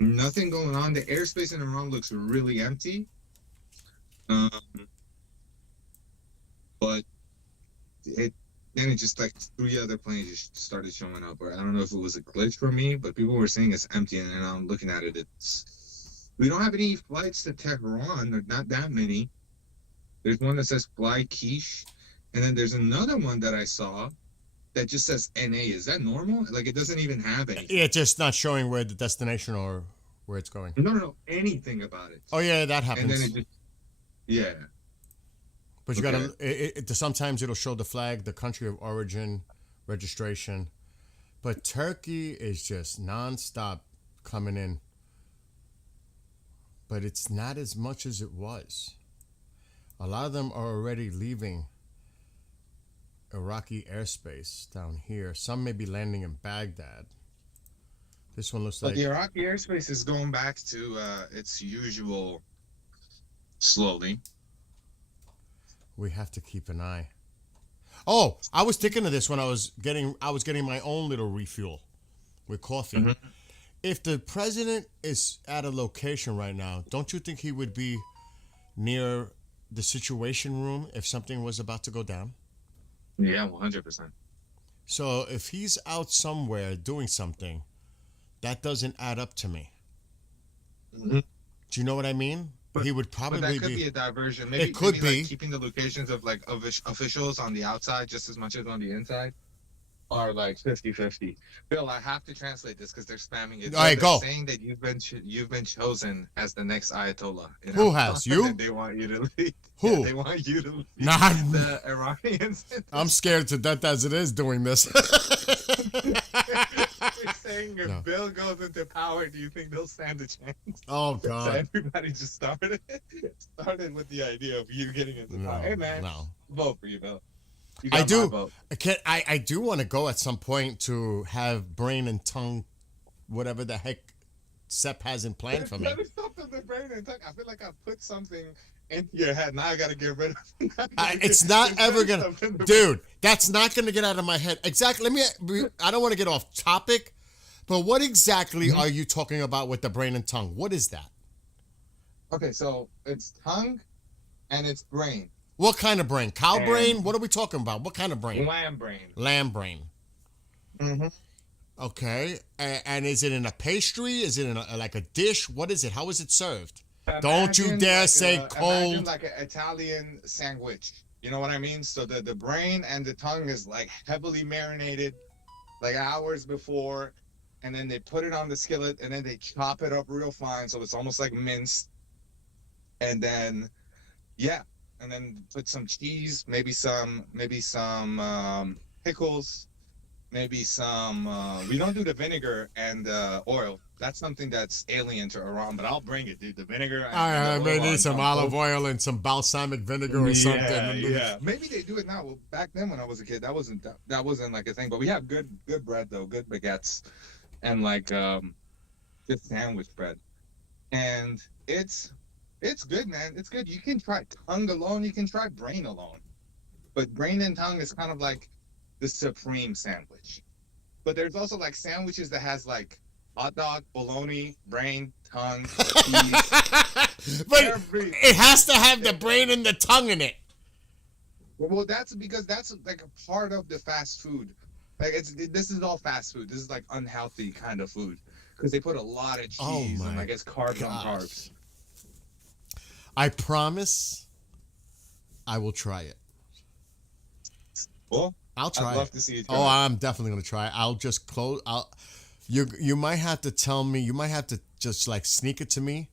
Nothing going on. The airspace in Iran looks really empty. But then it just like 3 other planes just started showing up. Or I don't know if it was a glitch for me, but people were saying it's empty, and I'm looking at it. We don't have any flights to Tehran. There's not that many. There's one that says fly quiche, and then there's another one that I saw that just says NA. Is that normal? Like it doesn't even have anything. It's just not showing where the destination or where it's going. No, anything about it. Oh yeah, that happens. And then Yeah. But you Okay. gotta. Sometimes it'll show the flag, the country of origin, registration. But Turkey is just nonstop coming in. But it's not as much as it was. A lot of them are already leaving Iraqi airspace down here. Some may be landing in Baghdad. This one looks But like the Iraqi airspace is going back to its usual slowly. we have to keep an eye. Oh, I was thinking of this when I was getting my own little refuel with coffee. Mhm. If the president is at a location right now, don't you think he would be near the situation room if something was about to go down? Yeah, 100%. So if he's out somewhere doing something, that doesn't add up to me. Mhm. Do you know what I mean? he would But probably that could be a diversion. Maybe It could maybe, be. like, keeping the locations of like officials on the outside just as much as on the inside are like 50-50. Bill, I have to translate this because they're spamming it. All right, They're go. saying that you've been chosen as the next Ayatollah. Who has? You? They want you to lead. Who? Yeah, they want you to lead Nah. the Iranians. I'm scared to death as it is doing this. They're saying if No. Bill goes into power, do you think they'll stand a chance? Oh So God. everybody just started with the idea of you getting into No, power. Hey man, no. vote for you, Bill. You I got do. my vote. I do want to go at some point to have brain and tongue, whatever the heck Sepp hasn't planned for me. Let me stop in the brain and talk. I feel like I put something into your head. Now I gotta get rid of it. It's not ever gonna, dude. That's not gonna get out of my head. Exactly. I don't want to get off topic, but what exactly are you talking about with the brain and tongue? What is that? Okay, so it's tongue and it's brain. What kind of brain? Cow And- brain? What are we talking about? What kind of brain? Lamb brain. Lamb brain. Mm-hmm. Okay. And is it in a pastry? Is it in like a dish? What is it? How is it served? Don't you dare say Imagine cold. like an Italian sandwich. You know what I mean? So the brain and the tongue is like heavily marinated, like hours before, and then they put it on the skillet, and then they chop it up real fine, so it's almost like minced. And then, yeah, and then put some cheese, maybe some pickles, maybe some. We don't do the vinegar and oil. That's something that's alien to Iran, but I'll bring it, dude. The vinegar. I and the may oil need on some top. olive oil and some balsamic vinegar or something. Yeah. Maybe they do it now. Well, back then when I was a kid, that wasn't like a thing. But we have good bread though, good baguettes, and like good sandwich bread, and it's good, man. It's good. You can try tongue alone. You can try brain alone, but brain and tongue is kind of like the supreme sandwich. But there's also like sandwiches that has like hot dog, bologna, brain, tongue, cheese. But Every- it has to have the brain and the tongue in it. Well, that's because that's like a part of the fast food. Like this is all fast food. This is like unhealthy kind of food because they put a lot of Oh cheese and my like it's carbs on gosh. carbs. I promise I will try it. Well, I'll try I'd love it. to see it. Oh, I'm definitely gonna try it. I'll just close. You might have to tell me. You might have to just like sneak it to me.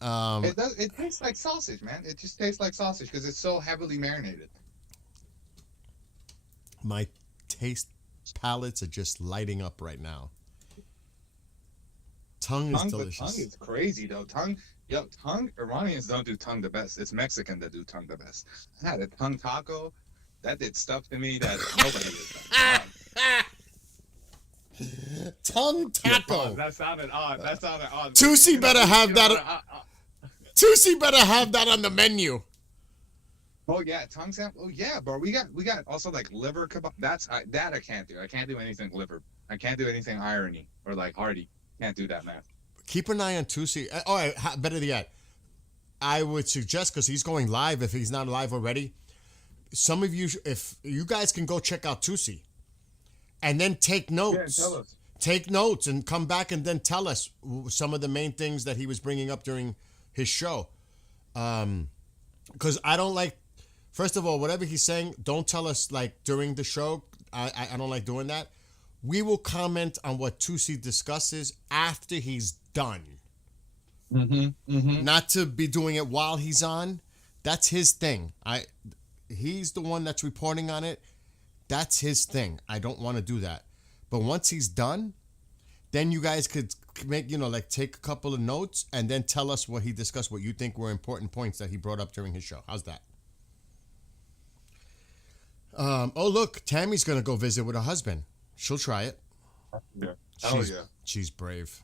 It does. It tastes like sausage, man. It just tastes like sausage because it's so heavily marinated. My taste palates are just lighting up right now. Tongue is Tongue, but delicious. tongue is crazy though. Tongue. Iranians don't do tongue the best. It's Mexican that do tongue the best. I had a tongue taco. That did stuff to me that nobody did. Tongue taco. That sounded odd. Tootsie better have that. Tootsie better have that on the menu. Oh yeah, tongue sample. Oh yeah, bro. We got also like liver kebab. That I can't do. I can't do anything liver. I can't do anything irony or like hearty. Can't do that, man. Keep an eye on Tootsie. All right, better yet, I would suggest because he's going live. If he's not live already, some of you, if you guys can go check out Tootsie, and then take notes. Yeah, tell us. Take notes and come back and then tell us some of the main things that he was bringing up during his show. Because I don't like. First of all, whatever he's saying, don't tell us like during the show. I don't like doing that. We will comment on what Tootsie discusses after he's done. not to be doing it while he's on. That's his thing. He's the one that's reporting on it. That's his thing. I don't want to do that. But once he's done, then you guys could make, like take a couple of notes and then tell us what he discussed, what you think were important points that he brought up during his show. How's that? Oh, look, Tammy's going to go visit with her husband. She'll try it. Yeah. She's brave.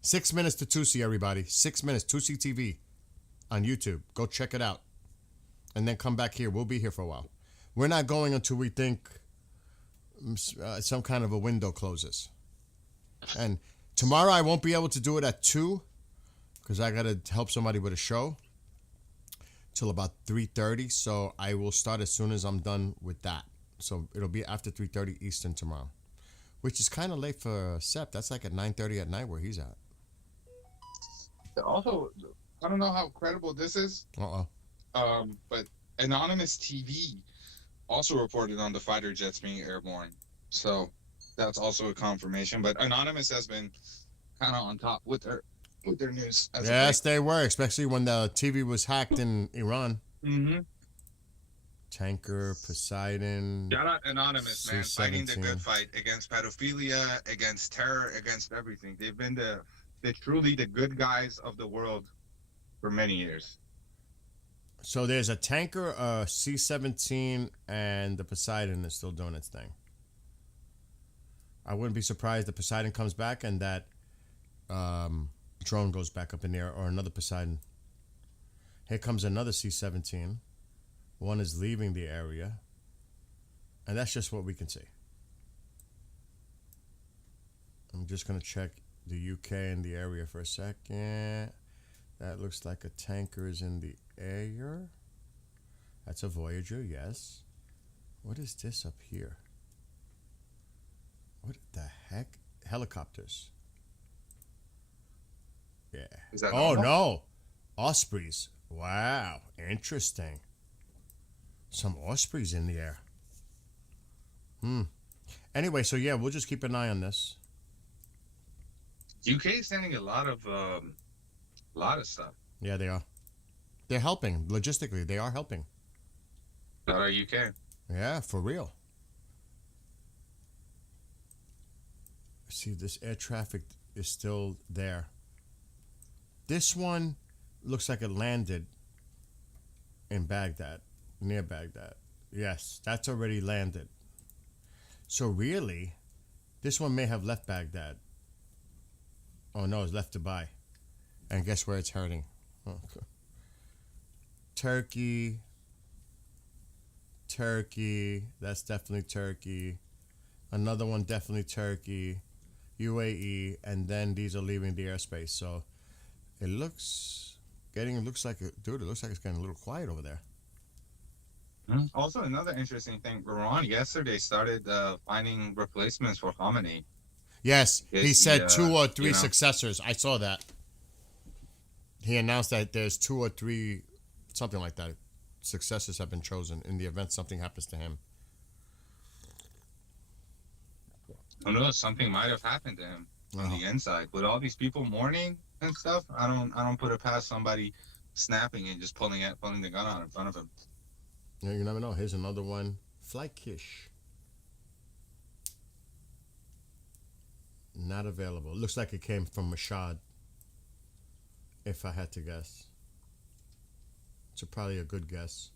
6 minutes to Tusi, everybody. 6 minutes. Tusi TV on YouTube. Go check it out. And then come back here. We'll be here for a while. We're not going until we think some kind of a window closes. And tomorrow I won't be able to do it at 2 because I got to help somebody with a show till about 3:30. So I will start as soon as I'm done with that. So it'll be after 3:30 Eastern tomorrow, which is kind of late for Sep. That's like at 9:30 at night where he's at. Also, I don't know how credible this is. But Anonymous TV also reported on the fighter jets being airborne. So that's also a confirmation. But Anonymous has been kind of on top with their news. Yes, they were, especially when the TV was hacked in Iran. Mm-hmm. Tanker, Poseidon. Shout out Anonymous, man, C-17. fighting the good fight against pedophilia, against terror, against everything. They've been they're truly the good guys of the world for many years. So there's a tanker, a C-17, and the Poseidon is still doing its thing. I wouldn't be surprised if Poseidon comes back and that drone goes back up in the air, or another Poseidon. Here comes another C-17. One is leaving the area. And that's just what we can see. I'm just going to check the UK and the area for a second. That looks like a tanker is in the air. That's a Voyager, yes. What is this up here? What the heck? Helicopters. Yeah. Is that Oh, normal? no. Ospreys. Wow. Interesting. Some Ospreys in the air. Anyway, so yeah, we'll just keep an eye on this. UK is sending a lot of stuff. Yeah, they are. They're helping. Logistically, they are helping. Shout out UK. Yeah, for real. See, this air traffic is still there. This one looks like it landed in Baghdad, near Baghdad. Yes, that's already landed. So really, this one may have left Baghdad. Oh no, it's left Dubai. And guess where it's heading? Okay. Turkey. That's definitely Turkey. Another one definitely Turkey. UAE, and then these are leaving the airspace. So it looks like it looks like it's getting a little quiet over there. Also, another interesting thing, Iran yesterday started finding replacements for Khamenei. Yes, he said 2 or 3 you know. successors. I saw that. He announced that there's 2 or 3, something like that, successors have been chosen in the event something happens to him. Who knows? Something might have happened to him on the inside. With all these people mourning and stuff, I don't put it past somebody snapping and just pulling the gun out in front of him. Yeah, you never know. Here's another one. Flykish. Not available. Looks like it came from Mashhad, if I had to guess. It's probably a good guess.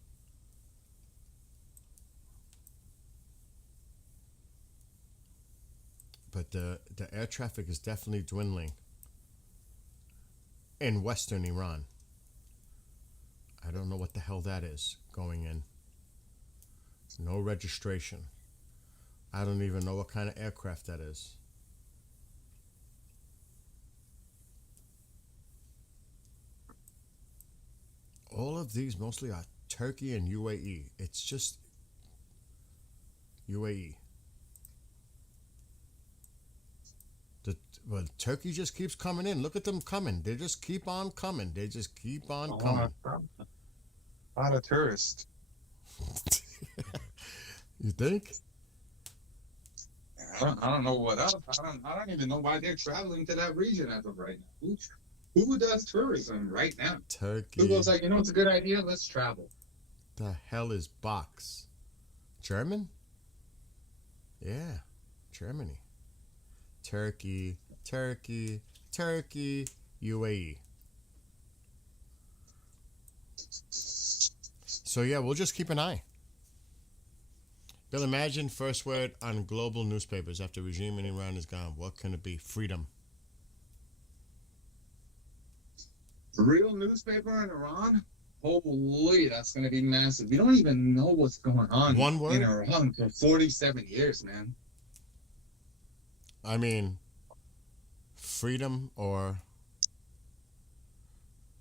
But the air traffic is definitely dwindling in western Iran. I don't know what the hell that is going in. No registration. I don't even know what kind of aircraft that is. All of these mostly are Turkey and UAE. It's just UAE. Well, Turkey just keeps coming in. Look at them coming. They just keep on coming. They just keep on coming. A lot of tourists. You think? I don't know what else. I don't even know why they're traveling to that region as of right now. Who does tourism right now? Turkey. Who goes like, you know, it's a good idea. Let's travel. The hell is Box? German? Yeah, Germany. Turkey, Turkey, Turkey, UAE. So yeah, we'll just keep an eye. Bill, imagine first word on global newspapers after regime in Iran is gone. What can it be? Freedom. Real newspaper in Iran? Holy, that's gonna be massive. We don't even know what's going on One word? in Iran for 47 years, man. I mean, freedom or.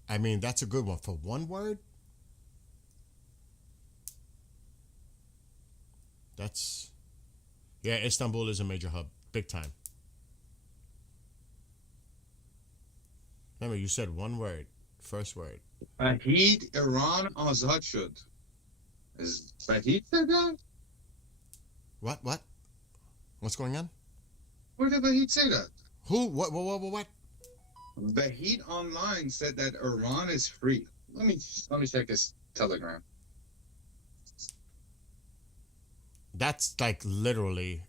I mean, that's a good one. For one word? That's. Yeah, Istanbul is a major hub. Big time. Remember, you said one word. First word. Vahid Iran Azad shud. Is Vahid said that? What? What? What's going on? Where did Vahid say that? Who? What? Vahid online said that Iran is free. Let me check his Telegram. That's like literally.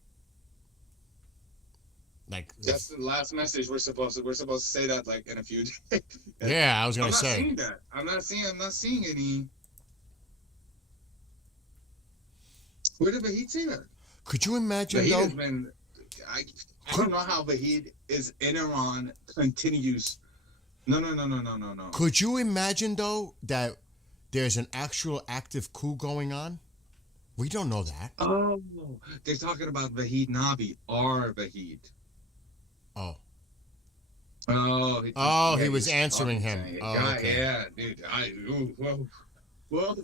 Like. That's the last message we're supposed to say that like in a few days. Yeah, I was I'm gonna not say. seeing that. I'm not seeing any. Where did Vahid say that? Could you imagine Vahid though? has been. I don't know how Vahid is in Iran continues. No. Could you imagine though that there's an actual active coup going on? We don't know that. Oh, they're talking about Vahid Nabi, our Vahid. Oh. Oh, He was answering him. Oh, Okay. Yeah, dude. Well,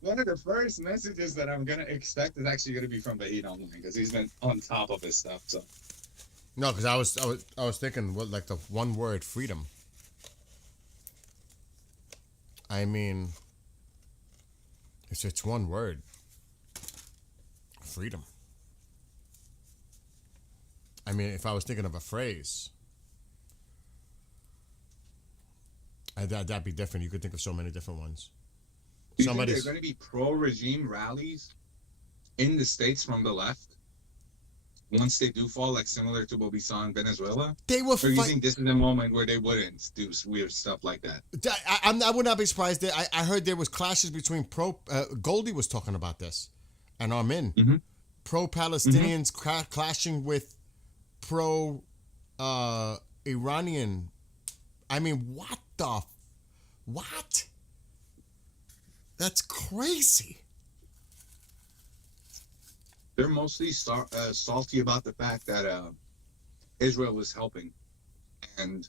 one of the first messages that I'm gonna expect is actually gonna be from Vahid online because he's been on top of his stuff. So No, because I was thinking what like the one word freedom. I mean, it's one word. Freedom. I mean, if I was thinking of a phrase, that'd be different. You could think of so many different ones. do you think Somebody's- there's gonna be pro-regime rallies in the states from the left once they do fall, like similar to what we saw in Venezuela? They were Or you fight- think this is a moment where they wouldn't do weird stuff like that? I would not be surprised. That I heard there was clashes between Goldie was talking about this, and Armin. Mhm. Pro-Palestinians clashing with pro-Iranian. I mean, what? That's crazy. They're mostly salty about the fact that Israel was helping. And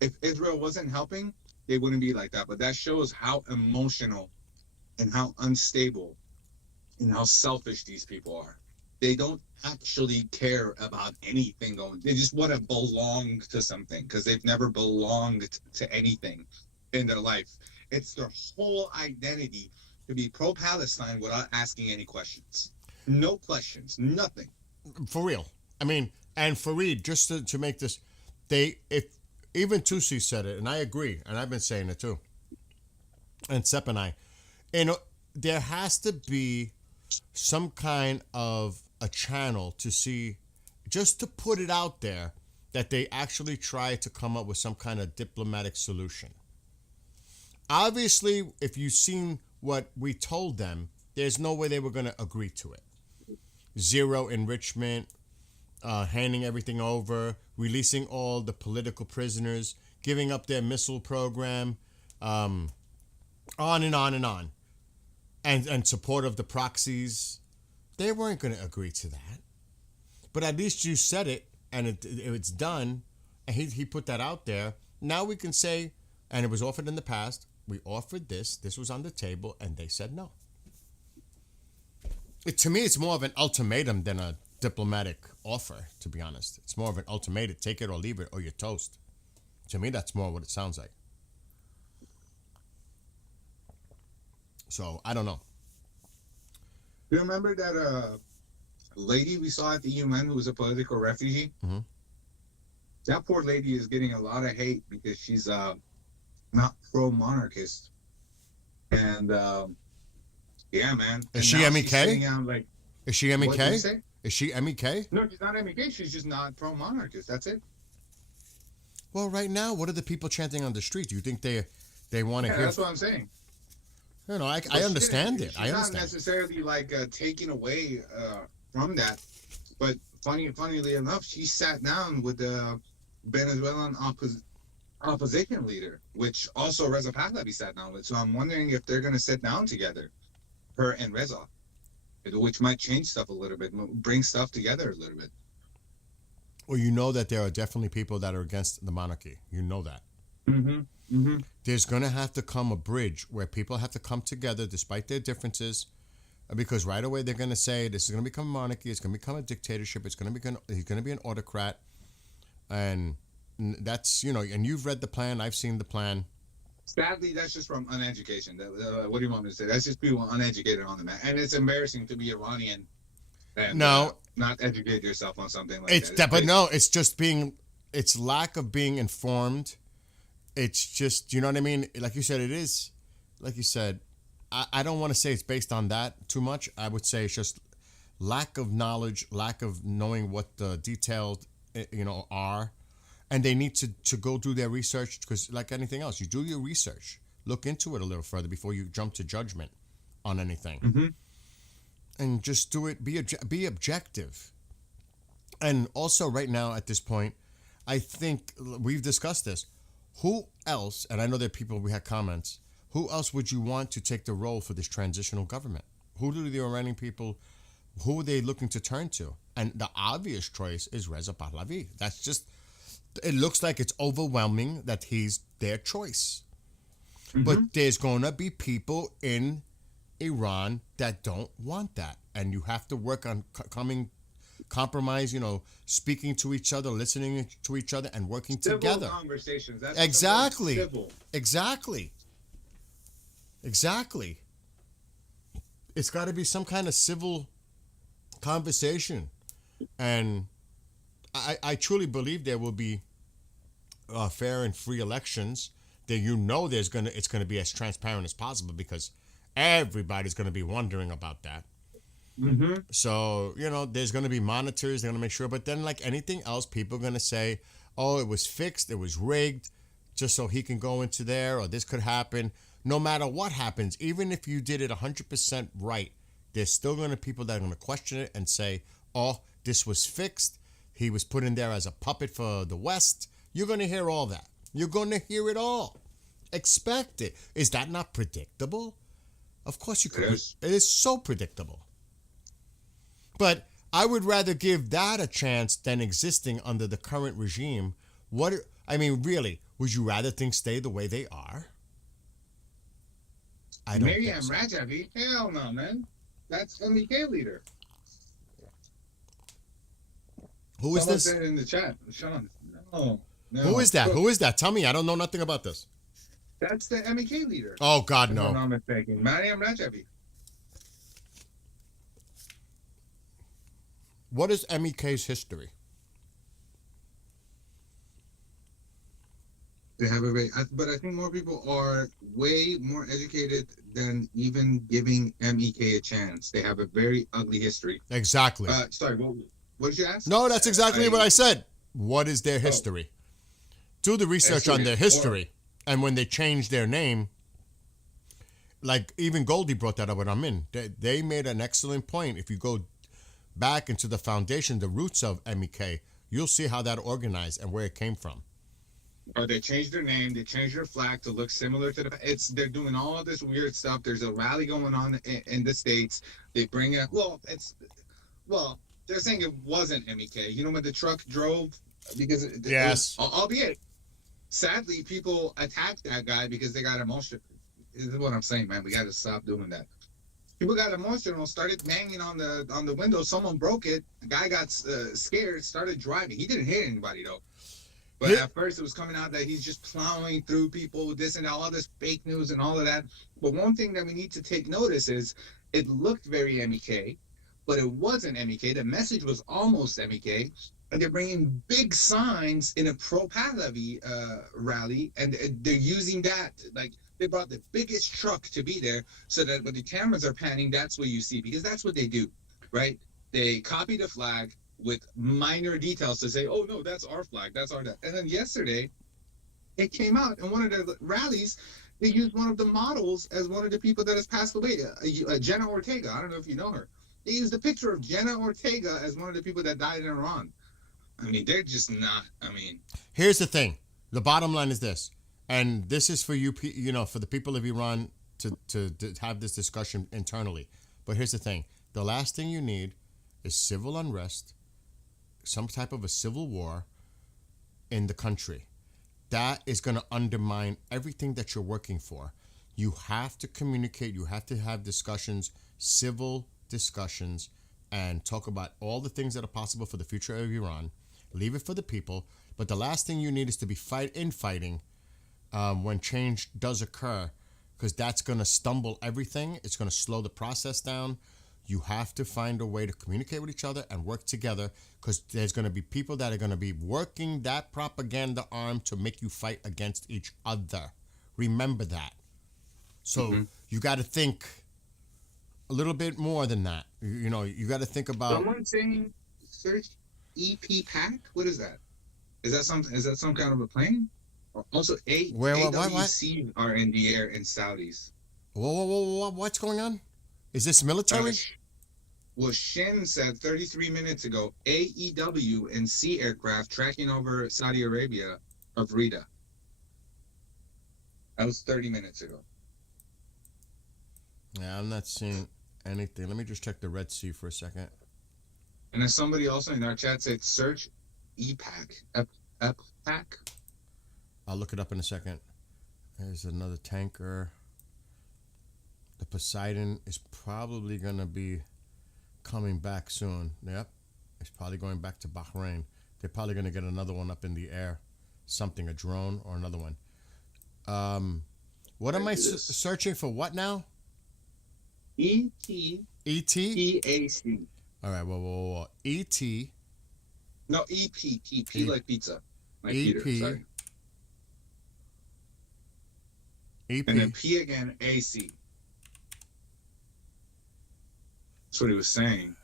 if Israel wasn't helping, they wouldn't be like that. But that shows how emotional and how unstable and how selfish these people are. They don't actually care about anything going. They just want to belong to something because they've never belonged to anything in their life. It's their whole identity to be pro-Palestine without asking any questions. No questions, nothing. For real. I mean, and Fareed, just to make this, even Tusi said it, and I agree, and I've been saying it too, and Sepp and I, there has to be some kind of a channel to see, just to put it out there, that they actually try to come up with some kind of diplomatic solution. Obviously, if you've seen what we told them, there's no way they were going to agree to it. Zero enrichment, handing everything over, releasing all the political prisoners, giving up their missile program, on and on and on. And support of the proxies. They weren't going to agree to that. But at least you said it, and it's done, and he put that out there. Now we can say, and it was offered in the past, we offered this was on the table, and they said no. To me, it's more of an ultimatum than a diplomatic offer, to be honest. It's more of an ultimatum, take it or leave it, or you're toast. To me, that's more what it sounds like. So, I don't know. You remember that lady we saw at the UN who was a political refugee? Mhm. That poor lady is getting a lot of hate because she's not pro-monarchist, and yeah, man. Is And she now she's MEK? sitting out like, Is she what did you MEK? say? Is she MEK? No, she's not MEK. She's just not pro-monarchist. That's it. Well, right now, what are the people chanting on the street? Do you think they want to Yeah, hear? that's what I'm saying. You know, I But understand it. she's I not understand. necessarily like taking away from that, but funnily enough, she sat down with the Venezuelan opposition leader, which also Reza Pahlavi sat down with. So I'm wondering if they're going to sit down together, her and Reza, which might change stuff a little bit, bring stuff together a little bit. Well, you know that there are definitely people that are against the monarchy. You know that. Mm-hmm. Mm-hmm. There's going to have to come a bridge where people have to come together despite their differences, because right away they're going to say this is going to become a monarchy, it's going to become a dictatorship, he's going to be an autocrat, and that's, you know, and you've read the plan, I've seen the plan. Sadly, that's just from uneducation. What do you want me to say? That's just people uneducated on the man, and it's embarrassing to be Iranian and No. not educate yourself on something like It's that. that, but no, it's just it's lack of being informed. It's just, you know what I mean? Like you said, it is, like you said, I don't want to say it's based on that too much. I would say it's just lack of knowledge, lack of knowing what the detailed, you know, are. And they need to go do their research, because like anything else, you do your research, look into it a little further before you jump to judgment on anything. Mm-hmm. And just do it, be objective. And also right now at this point, I think we've discussed this. Who else, and I know that people, we had comments, who else would you want to take the role for this transitional government? Who do the Iranian people, who are they looking to turn to? And the obvious choice is Reza Pahlavi. That's just, it looks like it's overwhelming that he's their choice. Mm-hmm. But there's going to be people in Iran that don't want that. And you have to work on compromise, you know, speaking to each other, listening to each other, and working together. Conversations. That's Exactly. Civil. Exactly. It's got to be some kind of civil conversation. And I truly believe there will be fair and free elections. That, you know, it's going to be as transparent as possible, because everybody's going to be wondering about that. Mm-hmm. So, you know, there's going to be monitors. They're going to make sure. But then, like anything else, people are going to say, oh, it was fixed, it was rigged, just so he can go into there, or this could happen. No matter what happens, even if you did it 100% right, there's still going to be people that are going to question it and say, oh, this was fixed. He was put in there as a puppet for the West. You're going to hear all that. You're going to hear it all. Expect it. Is that not predictable? Of course you could. It is. It is so predictable. But I would rather give that a chance than existing under the current regime. Really, would you rather things stay the way they are? I don't think Maryam so. Rajavi? Hell no, man. That's MEK leader. Who is Someone this? said in the chat, Sean. No. Who is that? Who is that? Tell me. I don't know nothing about this. That's the MEK leader. Oh, God, If I'm no. not mistaken. Maryam Rajavi. What is MEK's history? They have a very, but I think more people are way more educated than even giving MEK a chance. They have a very ugly history. Exactly. Sorry, what did you ask? No, that's exactly what I said. What is their history? Do the research on their history. And when they changed their name, like even Goldie brought that up when I'm in, they made an excellent point. If you go back into the foundation, the roots of MEK, you'll see how that organized and where it came from. Or they changed their name, they changed their flag to look similar to they're doing all of this weird stuff. There's a rally going on in the States. They bring it, they're saying it wasn't MEK. You know, when the truck drove, because Yes. albeit, sadly, people attacked that guy because they got emotional. This is what I'm saying, man. We got to stop doing that. People got emotional, started banging on the window. Someone broke it. The guy got scared, started driving. He didn't hit anybody, though. But at first, it was coming out that he's just plowing through people, this and that, all this fake news and all of that. But one thing that we need to take notice is it looked very MEK, but it wasn't MEK. The message was almost MEK, and they're bringing big signs in a pro Pahlavi rally, and they're using that. Like they brought the biggest truck to be there, so that when the cameras are panning, that's what you see, because that's what they do, right? They copy the flag with minor details to say, "Oh no, that's our flag, that's our that." And then yesterday, it came out in one of the rallies. They used one of the models as one of the people that has passed away, Jenna Ortega. I don't know if you know her. They used a picture of Jenna Ortega as one of the people that died in Iran. I mean, they're just not. I mean, Here's the thing. The bottom line is this, and this is for you, for the people of Iran to have this discussion internally. But here's the thing. The last thing you need is civil unrest, some type of a civil war in the country. That is going to undermine everything that you're working for. You have to communicate. You have to have discussions, civil discussions, and talk about all the things that are possible for the future of Iran. Leave it for the people. But the last thing you need is to be fighting when change does occur, because that's going to stumble everything. It's going to slow the process down. You have to find a way to communicate with each other and work together, because there's going to be people that are going to be working that propaganda arm to make you fight against each other. Remember that. So you got to think a little bit more than that. You got to think about. someone saying search EP pack. What is that? Is that something? Is that some kind of a plane? Also, AWC are in the air in Saudis. Whoa, what's going on? Is this military? Well, Shin said 33 minutes ago, AEW and C aircraft tracking over Saudi Arabia of Riyadh. That was 30 minutes ago. Yeah, I'm not seeing anything. Let me just check the Red Sea for a second. And then somebody also in our chat said search EPAC. EPAC. I'll look it up in a second. There's another tanker. The Poseidon is probably going to be coming back soon. Yep. It's probably going back to Bahrain. They're probably going to get another one up in the air. Something, a drone or another one. What am I searching for? What now? E-T. E-T? P-A-C. All right, whoa. E-T. No, E-P. P like pizza. Like E-P. Peter, sorry. E-P. And then P again, A-C. That's what he was saying.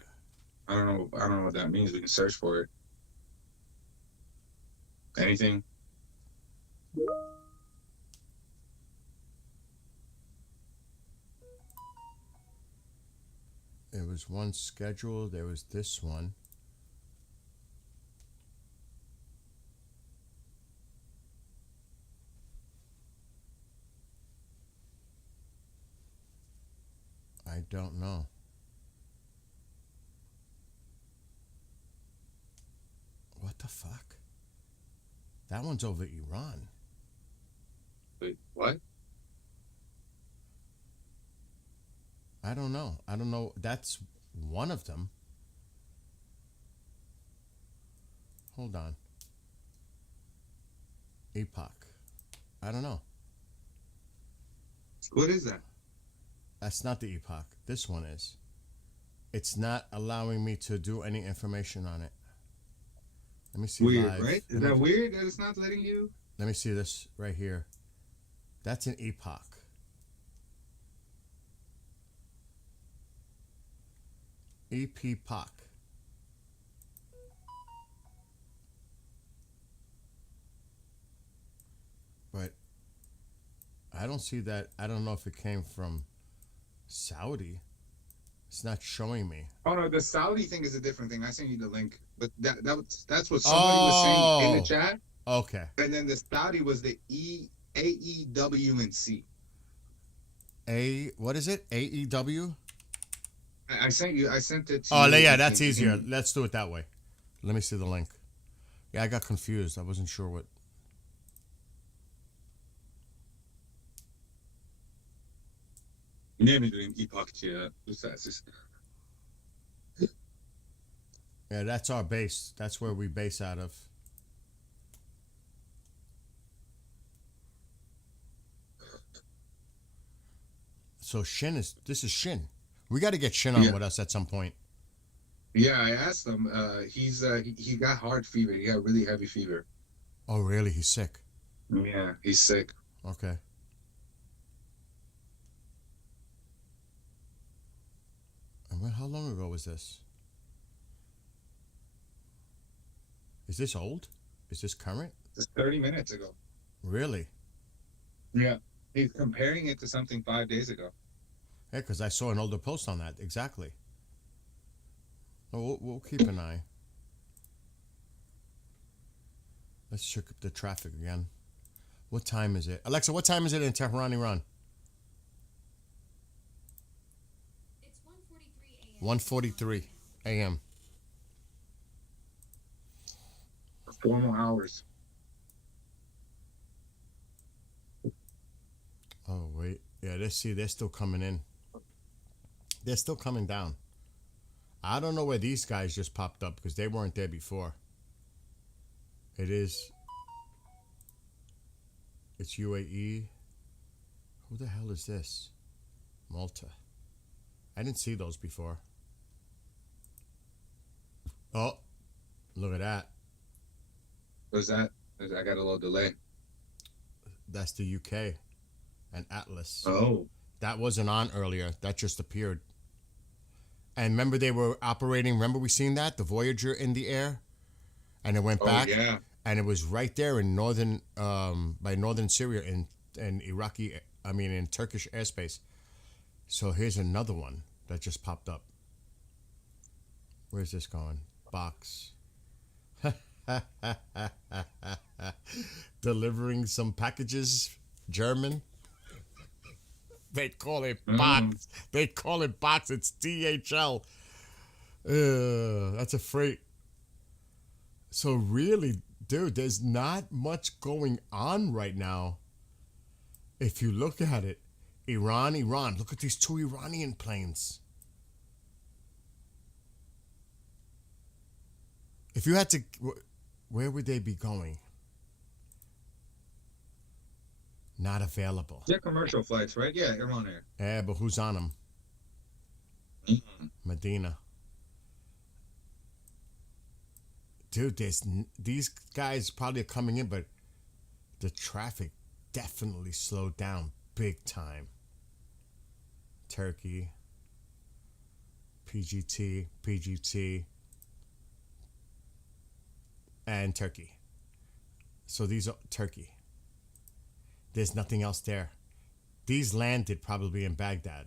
I don't know what that means. We can search for it. Anything? There was one scheduled. There was this one. I don't know. What the fuck? That one's over Iran. Wait, what? I don't know. That's one of them. Hold on. Epoch. I don't know. What is that? That's not the Epoch. This one is. It's not allowing me to do any information on it. Let me see. Weird, live. right? Is that weird that it's not letting you? Let me see this right here. That's an Epoch. EPOC. But I don't see that. I don't know if it came from Saudi. It's not showing me. Oh no, the Saudi thing is a different thing. I sent you the link, but that's what somebody was saying in the chat. Okay. And then the Saudi was the AEW and C. What is it? AEW? I sent it to Oh, you. yeah, that's easier. Let's do it that way. Let me see the link. Yeah, I got confused. I wasn't sure what. نمیدونیم ایپاک چیه. Yeah, that's our base. That's where we base out of. So this is Shin. We got to get Shin on with us at some point. Yeah, I asked him. He got hard fever. He got really heavy fever. Oh, really? He's sick. Yeah, he's sick. Okay. And how long ago was this? Is this old? Is this current? Just 30 minutes ago. Really? Yeah. He's comparing it to something 5 days ago. Yeah, because I saw an older post on that. Exactly. Well, we'll keep an eye. Let's check up the traffic again. What time is it? Alexa, what time is it in Tehran, Iran? It's 1:43 a.m. 1:43 a.m. 4 more hours. Oh, wait. Yeah, they're still coming in. They're still coming down. I don't know where these guys just popped up because they weren't there before. It's UAE. Who the hell is this? Malta. I didn't see those before. Oh, look at that. What's that? I got a little delay. That's the UK and Atlas. Oh. That wasn't on earlier. That just appeared. And remember they were operating, remember we seen that? The Voyager in the air? And it went back. Yeah. And it was right there in northern, by northern Syria in in Turkish airspace. So here's another one that just popped up. Where's this going? Box. Delivering some packages, German. They call it box. They call it box. It's DHL. That's a freight. So really, dude, there's not much going on right now. If you look at it, Iran. Look at these two Iranian planes. If you had to, where would they be going? Not available. Yeah, commercial flights, right? Yeah, Iran Air. Yeah, but who's on them? Medina. Dude, these guys probably are coming in, but the traffic definitely slowed down big time. Turkey, PGT, and Turkey. So these are Turkey. There's nothing else there. These landed probably in Baghdad.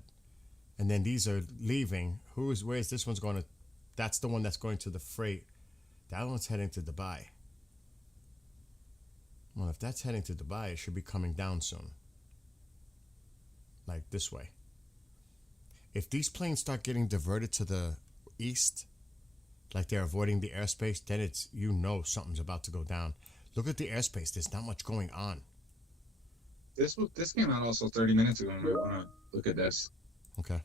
And then these are leaving. Where's this one's going to? That's the one that's going to the freight. That one's heading to Dubai. Well, if that's heading to Dubai, it should be coming down soon. Like this way. If these planes start getting diverted to the east, like they're avoiding the airspace, then it's, something's about to go down. Look at the airspace. There's not much going on. This came out also 30 minutes ago. I want to look at this. Okay.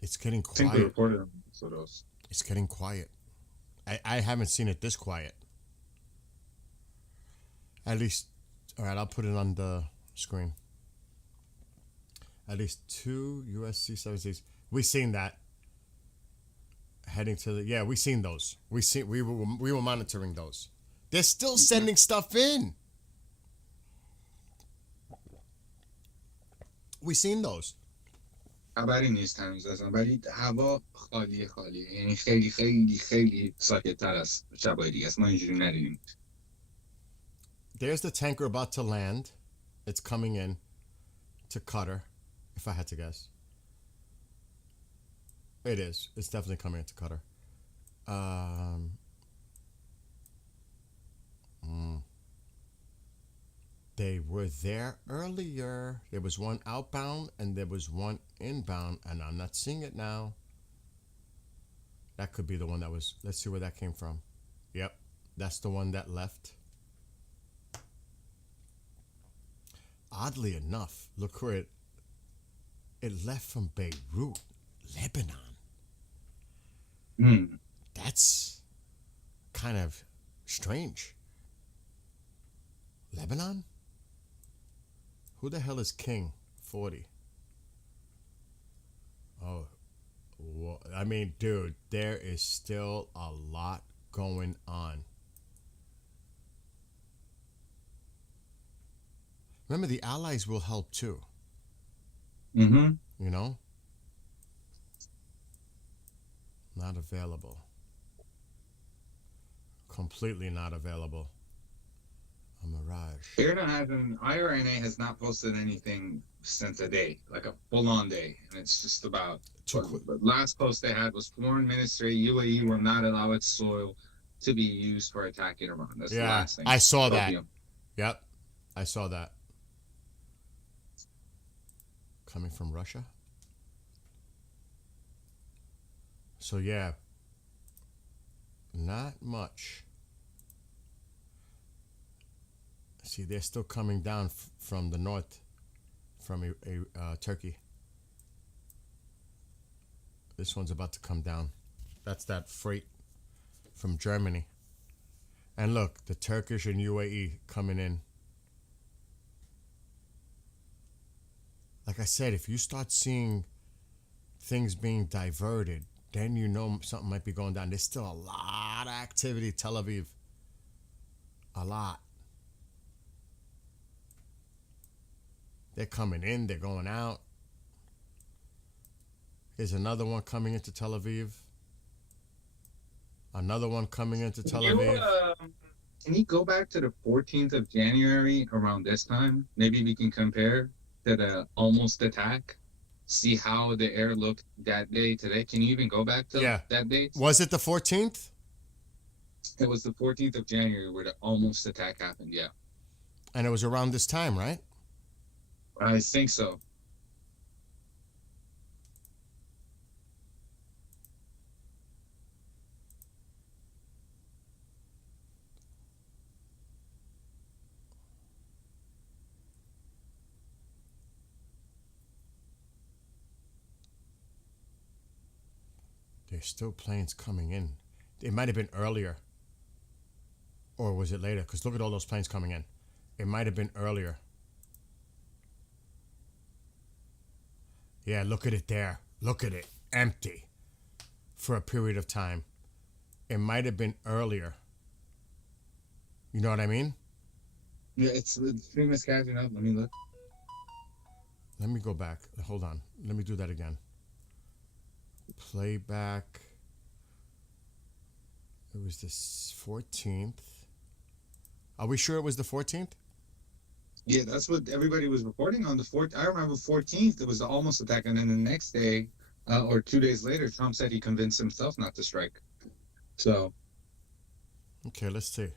It's getting I think we quiet. reported on so those. It's getting quiet. I haven't seen it this quiet. At least, all right, I'll put it on the screen. At least 2 USC 76. We seen that. Heading to the, we seen those. We were monitoring those. They're still sending stuff in. We seen those. خبری نیست هنوز ازم ولی هوا خالیه یعنی خیلی خیلی خیلی ساکت‌تر از شبای دیگه است ما اینجوری ندیدیم. There's the tanker about to land. It's coming in to Qatar, if I had to guess. It is. It's definitely coming into Qatar. They were there earlier. There was one outbound and there was one inbound, and I'm not seeing it now. That could be the one that was. Let's see where that came from. Yep, that's the one that left. Oddly enough, look where it left from Beirut, Lebanon. That's kind of strange. Lebanon? Who the hell is King 40? Oh, I mean, dude, there is still a lot going on. Remember, the Allies will help too. Mm-hmm. You know, not available. Completely not available. A mirage. IRNA has not posted anything since a day, like a full-on day, and it's just about. The last post they had was Foreign Ministry UAE will not allow its soil to be used for attacking Iran. That's the Yeah, last thing. I saw that. Opium. Yep, I saw that. Coming from Russia. So yeah, not much. See, they're still coming down from the north, from Turkey. This one's about to come down. That's that freight from Germany. And look, the Turkish and UAE coming in. Like I said, if you start seeing things being diverted, then you know something might be going down. There's still a lot of activity, Tel Aviv. A lot. They're coming in, they're going out. Here's another one coming into Tel Aviv. Another one coming into Tel Aviv. Can you go back to the 14th of January around this time? Maybe we can compare to the almost attack. See how the air looked that day today. Can you even go back to that date? Was it the 14th? It was the 14th of January where the almost attack happened, yeah. And it was around this time, right? I think so. There's still planes coming in. It might have been earlier. Or was it later? Because look at all those planes coming in. It might have been earlier. Yeah, look at it there. Look at it. Empty. For a period of time. It might have been earlier. You know what I mean? Yeah, it's pretty much catching up. Let me look. Let me go back. Hold on. Let me do that again. Playback. It was the 14th. Are we sure it was the 14th? Yeah, that's what everybody was reporting on the 4th. I remember 14th, it was the almost attack. And then the next day, or 2 days later, Trump said he convinced himself not to strike. So. Okay, let's see.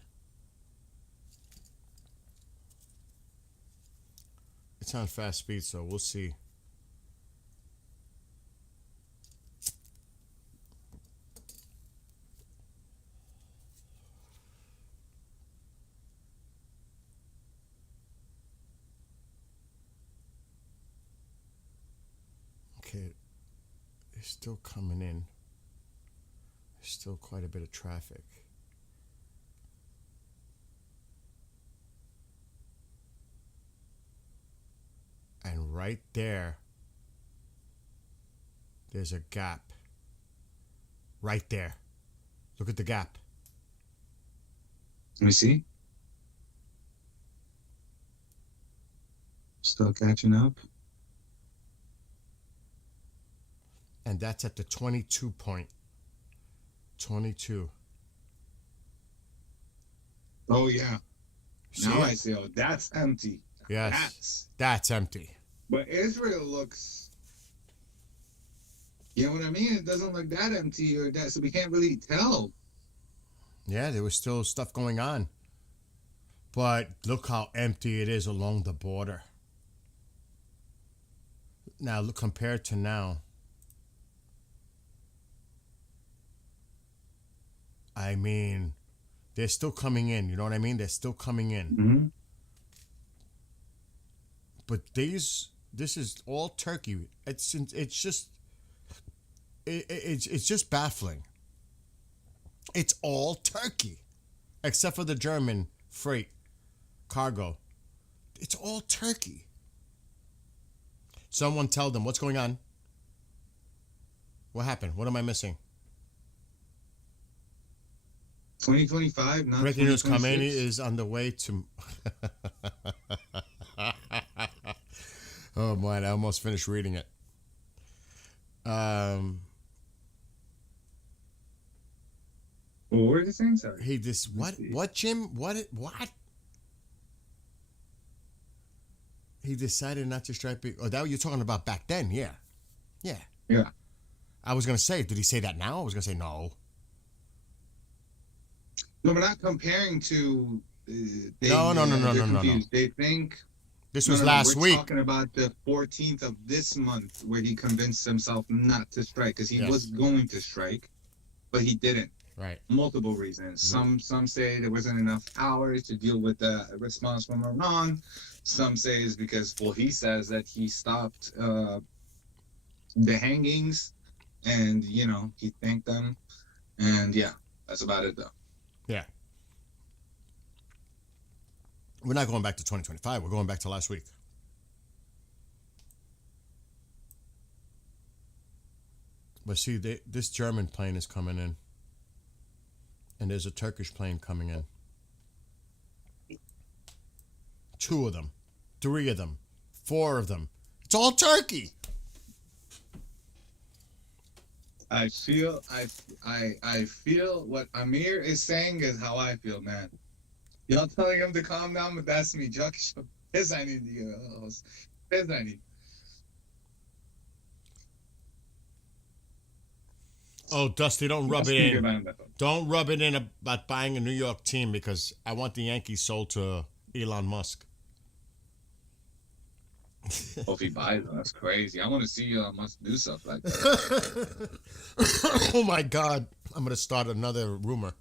It's on fast speed, so we'll see. Okay, they're still coming in. There's still quite a bit of traffic. And right there, there's a gap. Right there. Look at the gap. Let me see. Still catching up. And that's at the 22 point. 22. Oh, yeah. See Now it? I see. Oh, that's empty. Yes. That's empty. But Israel looks. You know what I mean? It doesn't look that empty or that, so we can't really tell. Yeah, there was still stuff going on. But look how empty it is along the border. Now, look, compared to now. I mean, they're still coming in. You know what I mean? They're still coming in. Mm-hmm. But this is all Turkey. It's just baffling. It's all Turkey, except for the German freight cargo. It's all Turkey. Someone tell them what's going on. What happened? What am I missing? 2025, not Breaking news: 2026. Khamenei is on the way to. Oh man, I almost finished reading it. What were the things? Sorry. He this what? see. What, Jim? What? What? He decided not to strike. Oh, that you're talking about back then? Yeah, yeah. Yeah. I was gonna say, did he say that now? I was gonna say no. No, we're not comparing to. No. They're confused. They think This no, was no, no, last we're week. talking about the 14th of this month, where he convinced himself not to strike because he Yes. was going to strike, but he didn't. Right. Multiple reasons. Some say there wasn't enough hours to deal with the response from Iran. Some say it's because, well, he says that he stopped the hangings, and he thanked them, and yeah, that's about it though. We're not going back to 2025. We're going back to last week. But see, this German plane is coming in. And there's a Turkish plane coming in. 2 of them. 3 of them. 4 of them. It's all Turkey. I feel what Amir is saying is how I feel, man. Y'all telling him to calm down, but that's me. Oh, Dusty, don't rub it in. Don't rub it in about buying a New York team because I want the Yankees sold to Elon Musk. If he buys them, that's crazy. I want to see Elon Musk do stuff like that. Oh my God. I'm going to start another rumor.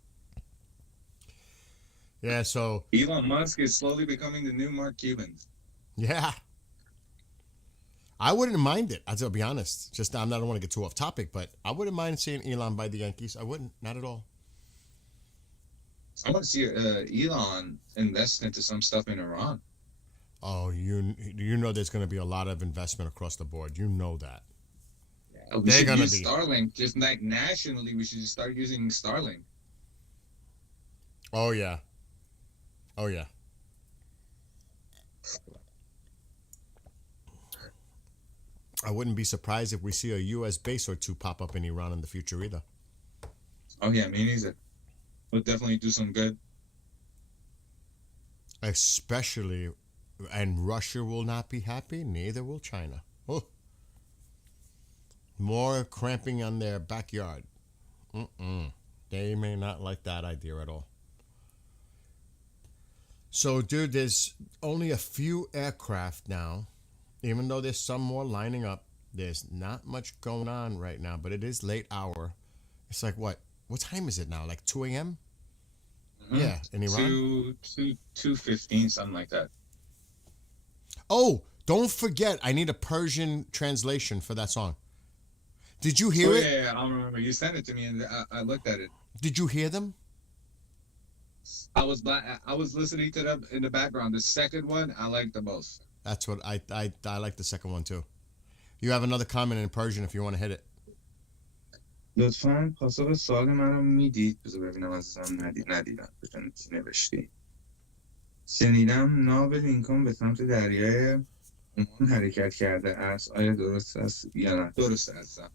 Yeah, so. Elon Musk is slowly becoming the new Mark Cuban. Yeah. I wouldn't mind it, I'll be honest. Just I don't want to get too off topic, but I wouldn't mind seeing Elon by the Yankees. I wouldn't, not at all. I want to see Elon invest into some stuff in Iran. Oh, you know there's going to be a lot of investment across the board. You know that. Yeah, we They're should gonna use be. Starlink. Just like nationally, we should just start using Starlink. Oh, yeah. Oh, yeah. I wouldn't be surprised if we see a U.S. base or 2 pop up in Iran in the future either. Oh yeah, me neither. We'll definitely do some good. Especially, and Russia will not be happy, neither will China. Oh. More cramping on their backyard. They may not like that idea at all. So, dude, there's only a few aircraft now. Even though there's some more lining up, there's not much going on right now, but it is late hour. It's like, what time is it now? Like 2 a.m.? Mm-hmm. Yeah, in Iran. 2:15, something like that. Oh, don't forget, I need a Persian translation for that song. Did you hear it? Yeah, I remember. You sent it to me, and I looked at it. Did you hear them? I was listening to them in the background. The second one, I liked the most. That's what I like the second one too. You have another comment in Persian if you want to hit it. لطفاً پاسخ سوال منو میدید بذار ببینم عزیزم ندیدم بجن چی نوشتی شنیدم ناو لینکن به سمت دریای عمان حرکت کرده است آیا درست است یا نه درست عزیزم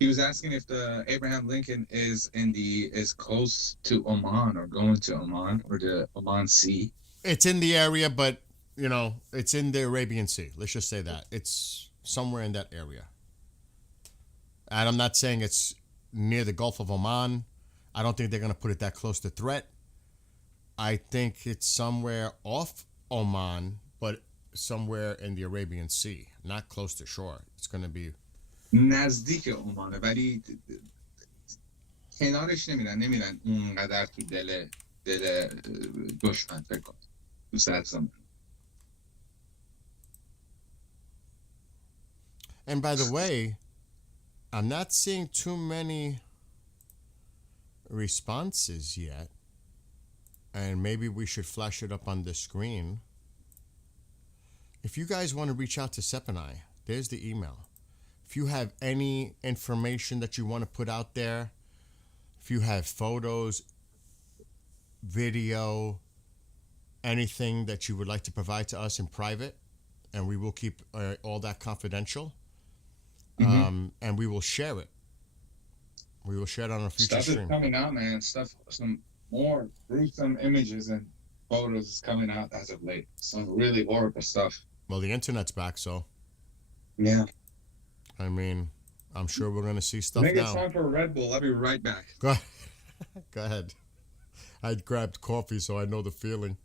he was asking if the Abraham Lincoln is close to Oman or going to Oman or the Oman Sea. It's in the area, but it's in the Arabian Sea. Let's just say that it's somewhere in that area. And I'm not saying it's near the Gulf of Oman. I don't think they're going to put it that close to threat. I think it's somewhere off Oman, but somewhere in the Arabian Sea, not close to shore. It's going to be نزدیک عمانه ولی کنارش نمیرن اونقدر تو دل دشمن فکر کن تو سرزمین. And by the way, I'm not seeing too many responses yet. And maybe we should flash it up on the screen. If you guys want to reach out to Sep and I, there's the email. if you have any information that you want to put out there, if you have photos, video, anything that you would like to provide to us in private, and we will keep all that confidential, and we will share it. We will share it on a future Stuff is stream. coming out, man. Some more gruesome images and photos is coming out as of late. Some really horrible stuff. Well, the internet's back, so Yeah. I mean, I'm sure we're gonna see I stuff think it's now. time for a Red Bull. I'll be right back. Go ahead. I grabbed coffee, so I know the feeling.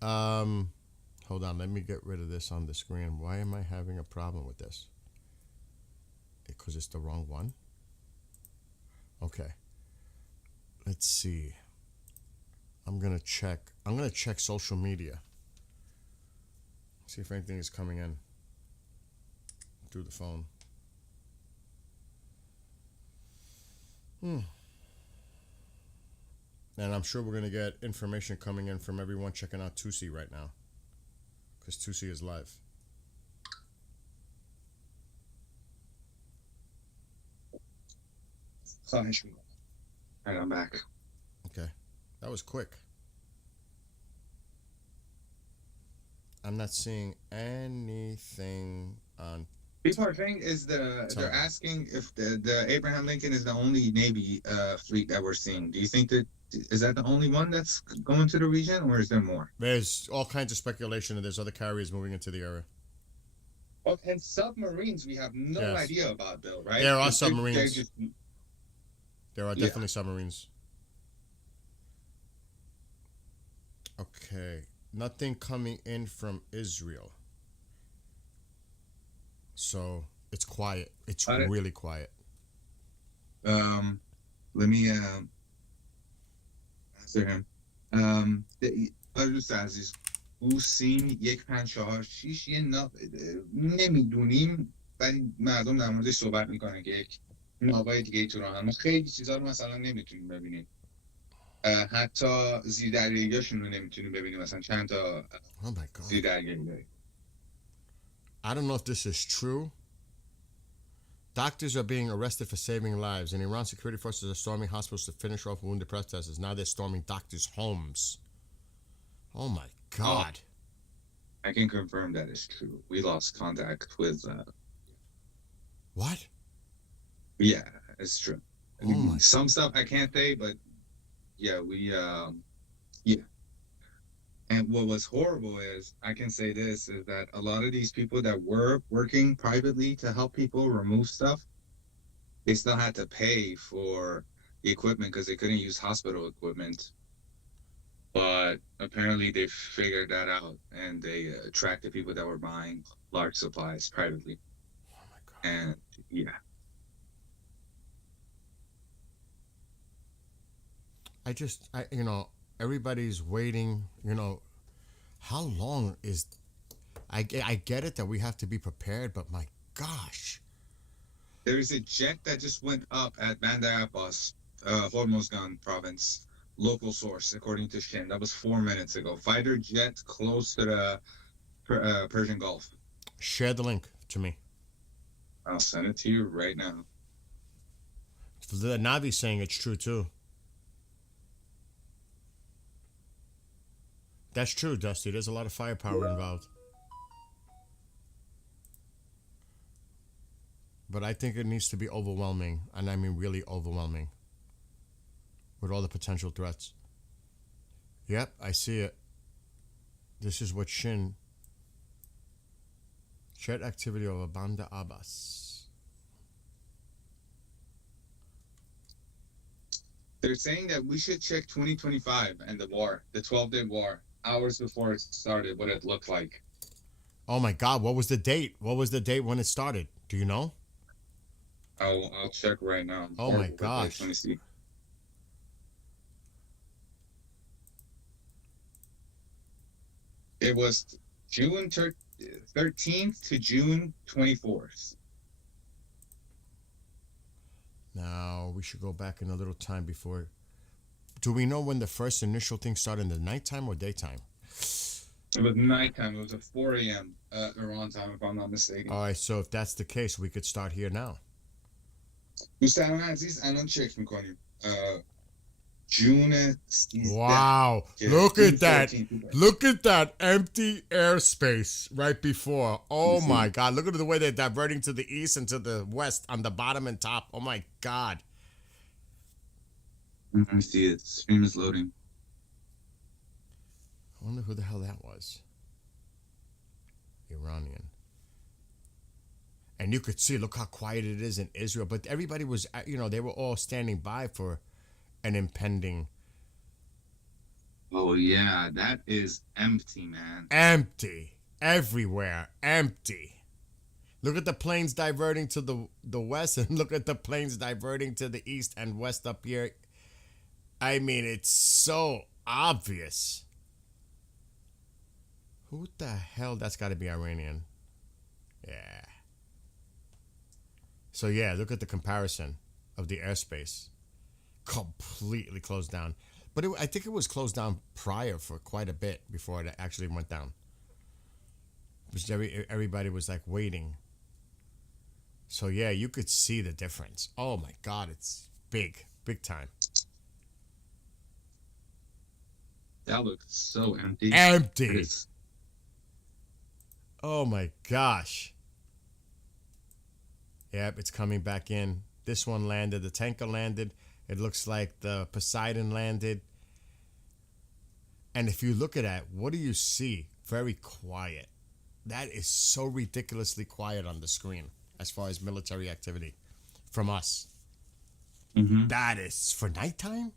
Hold on. Let me get rid of this on the screen. Why am I having a problem with this? Because it's the wrong one. Okay. Let's see. I'm gonna check social media. See if anything is coming in through the phone. And I'm sure we're gonna get information coming in from everyone checking out Tusi right now, because Tusi is live. Alright, I'm back. Okay, that was quick. I'm not seeing anything on. People are saying they're asking if the Abraham Lincoln is the only Navy fleet that we're seeing. Do you think is that the only one that's going to the region, or is there more? There's all kinds of speculation that there's other carriers moving into the area. Well, and submarines we have no Yes. idea about, Bill, right? There are They're submarines. just- There are Yeah. definitely submarines. Okay, nothing coming in from Israel. So it's quiet. It's Got it. really quiet. let me answer him. دوست عزیز اوسیم 154 یه نمیدونیم، ولی مردم در موردش صحبت میکنن که یک ناوای دیگه تو راهن. ما خیلی چیزا رو مثلا نمیتونیم ببینیم، حتی زیردریاییاشون رو نمیتونیم ببینیم، مثلا چند تا Oh my God. زیردریایی داریم. I don't know if this is true. Doctors are being arrested for saving lives, and Iran security forces are storming hospitals to finish off wounded protesters. Now they're storming doctors' homes. Oh my God. I can confirm that is true. We lost contact with What? yeah, it's true. Oh my. Some stuff I can't say, but yeah, we yeah. And what was horrible is, I can say this, is that a lot of these people that were working privately to help people remove stuff, they still had to pay for the equipment because they couldn't use hospital equipment. But apparently they figured that out, and they tracked the people that were buying large supplies privately. Oh my God. And yeah, everybody's waiting. How long is? I get it that we have to be prepared, but my gosh. there's a jet that just went up at Bandar Abbas, Hormozgan province. Local source, according to Shin. That was 4 minutes ago. Fighter jet close to the Persian Gulf. Share the link to me. I'll send it to you right now. The Navi's saying it's true too. That's true, Dusty. There's a lot of firepower involved. But I think it needs to be overwhelming, and I mean really overwhelming, with all the potential threats. Yep, I see it. This is what Shin. Jet activity over Bandar Abbas. They're saying that we should check 2025 and the war, the 12-day war, hours before it started, what it looked like. Oh my God, what was the date? What was the date when it started? Do you know? I'll check right now. Oh my gosh. Let me see. It was June 13th to June 24th. Now, we should go back in a little time before. Do we know when the first initial thing started, in the nighttime or daytime? It was nighttime. It was at 4 a.m. Iran time, if I'm not mistaken. All right, so if that's the case, we could start here now. دوستان عزیز الان چک میکنیم جون 13 Wow. Yeah, Look June at that. 14th. Look at that empty airspace right before. Oh Mhm. my God. Look at the way they're diverting to the east and to the west on the bottom and top. Oh my God. Let me see it. Stream is loading. I wonder who the hell that was. Iranian. And you could see, look how quiet it is in Israel. But everybody was, they were all standing by for an impending. Oh yeah, that is empty, man. Empty. Everywhere. Empty. Look at the planes diverting to the west and look at the planes diverting to the east and west up here. I mean, it's so obvious. Who the hell? That's got to be Iranian. Yeah. So yeah, look at the comparison of the airspace. Completely closed down. But I think it was closed down prior for quite a bit before it actually went down. Because everybody was like waiting. So yeah, you could see the difference. Oh my God, it's big. Big time. That looks so empty. Empty. It's- Oh my gosh. Yep, it's coming back in. This one landed. The tanker landed. It looks like the Poseidon landed. And if you look at that, what do you see? Very quiet. That is so ridiculously quiet on the screen as far as military activity from us. Mhm. That is for nighttime?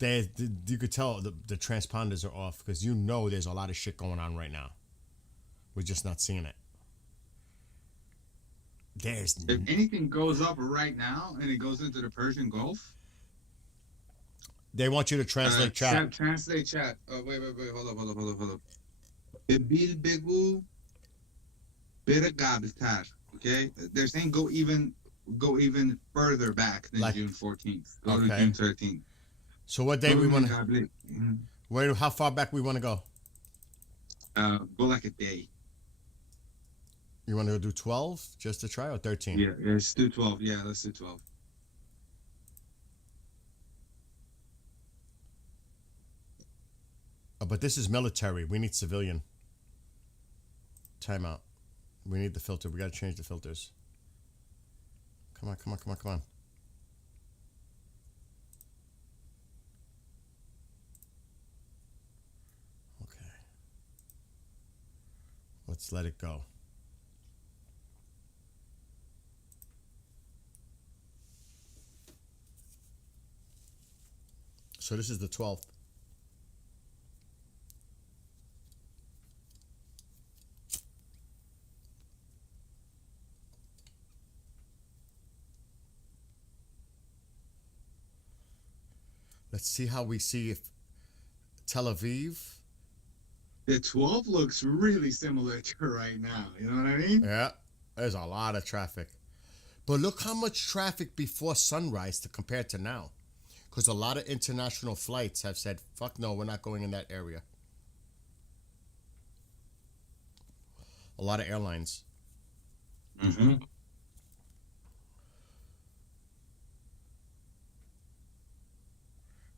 You could tell the transponders are off because there's a lot of shit going on right now. We're just not seeing it. There's If anything goes up right now and it goes into the Persian Gulf, They want you to translate chat. Translate chat. Oh, wait. Hold up. Bil begu bere qabltar. Okay? They're saying go even further back than Like- June 14th. Go Okay. to June 13th. So what day we want to? Where? How far back we want to go? Go like a day. You want to do 12 just to try or 13? Yeah, let's do 12. Yeah, let's do 12. But this is military. We need civilian. Timeout. We need the filter. We got to change the filters. Come on. Okay. Let's let it go. So this is the 12th. Let's see how we see if Tel Aviv. The 12 looks really similar to right now. You know what I mean? Yeah, there's a lot of traffic. But look how much traffic before sunrise to compare to now. Because a lot of international flights have said, fuck no, we're not going in that area. A lot of airlines. Mm-hmm.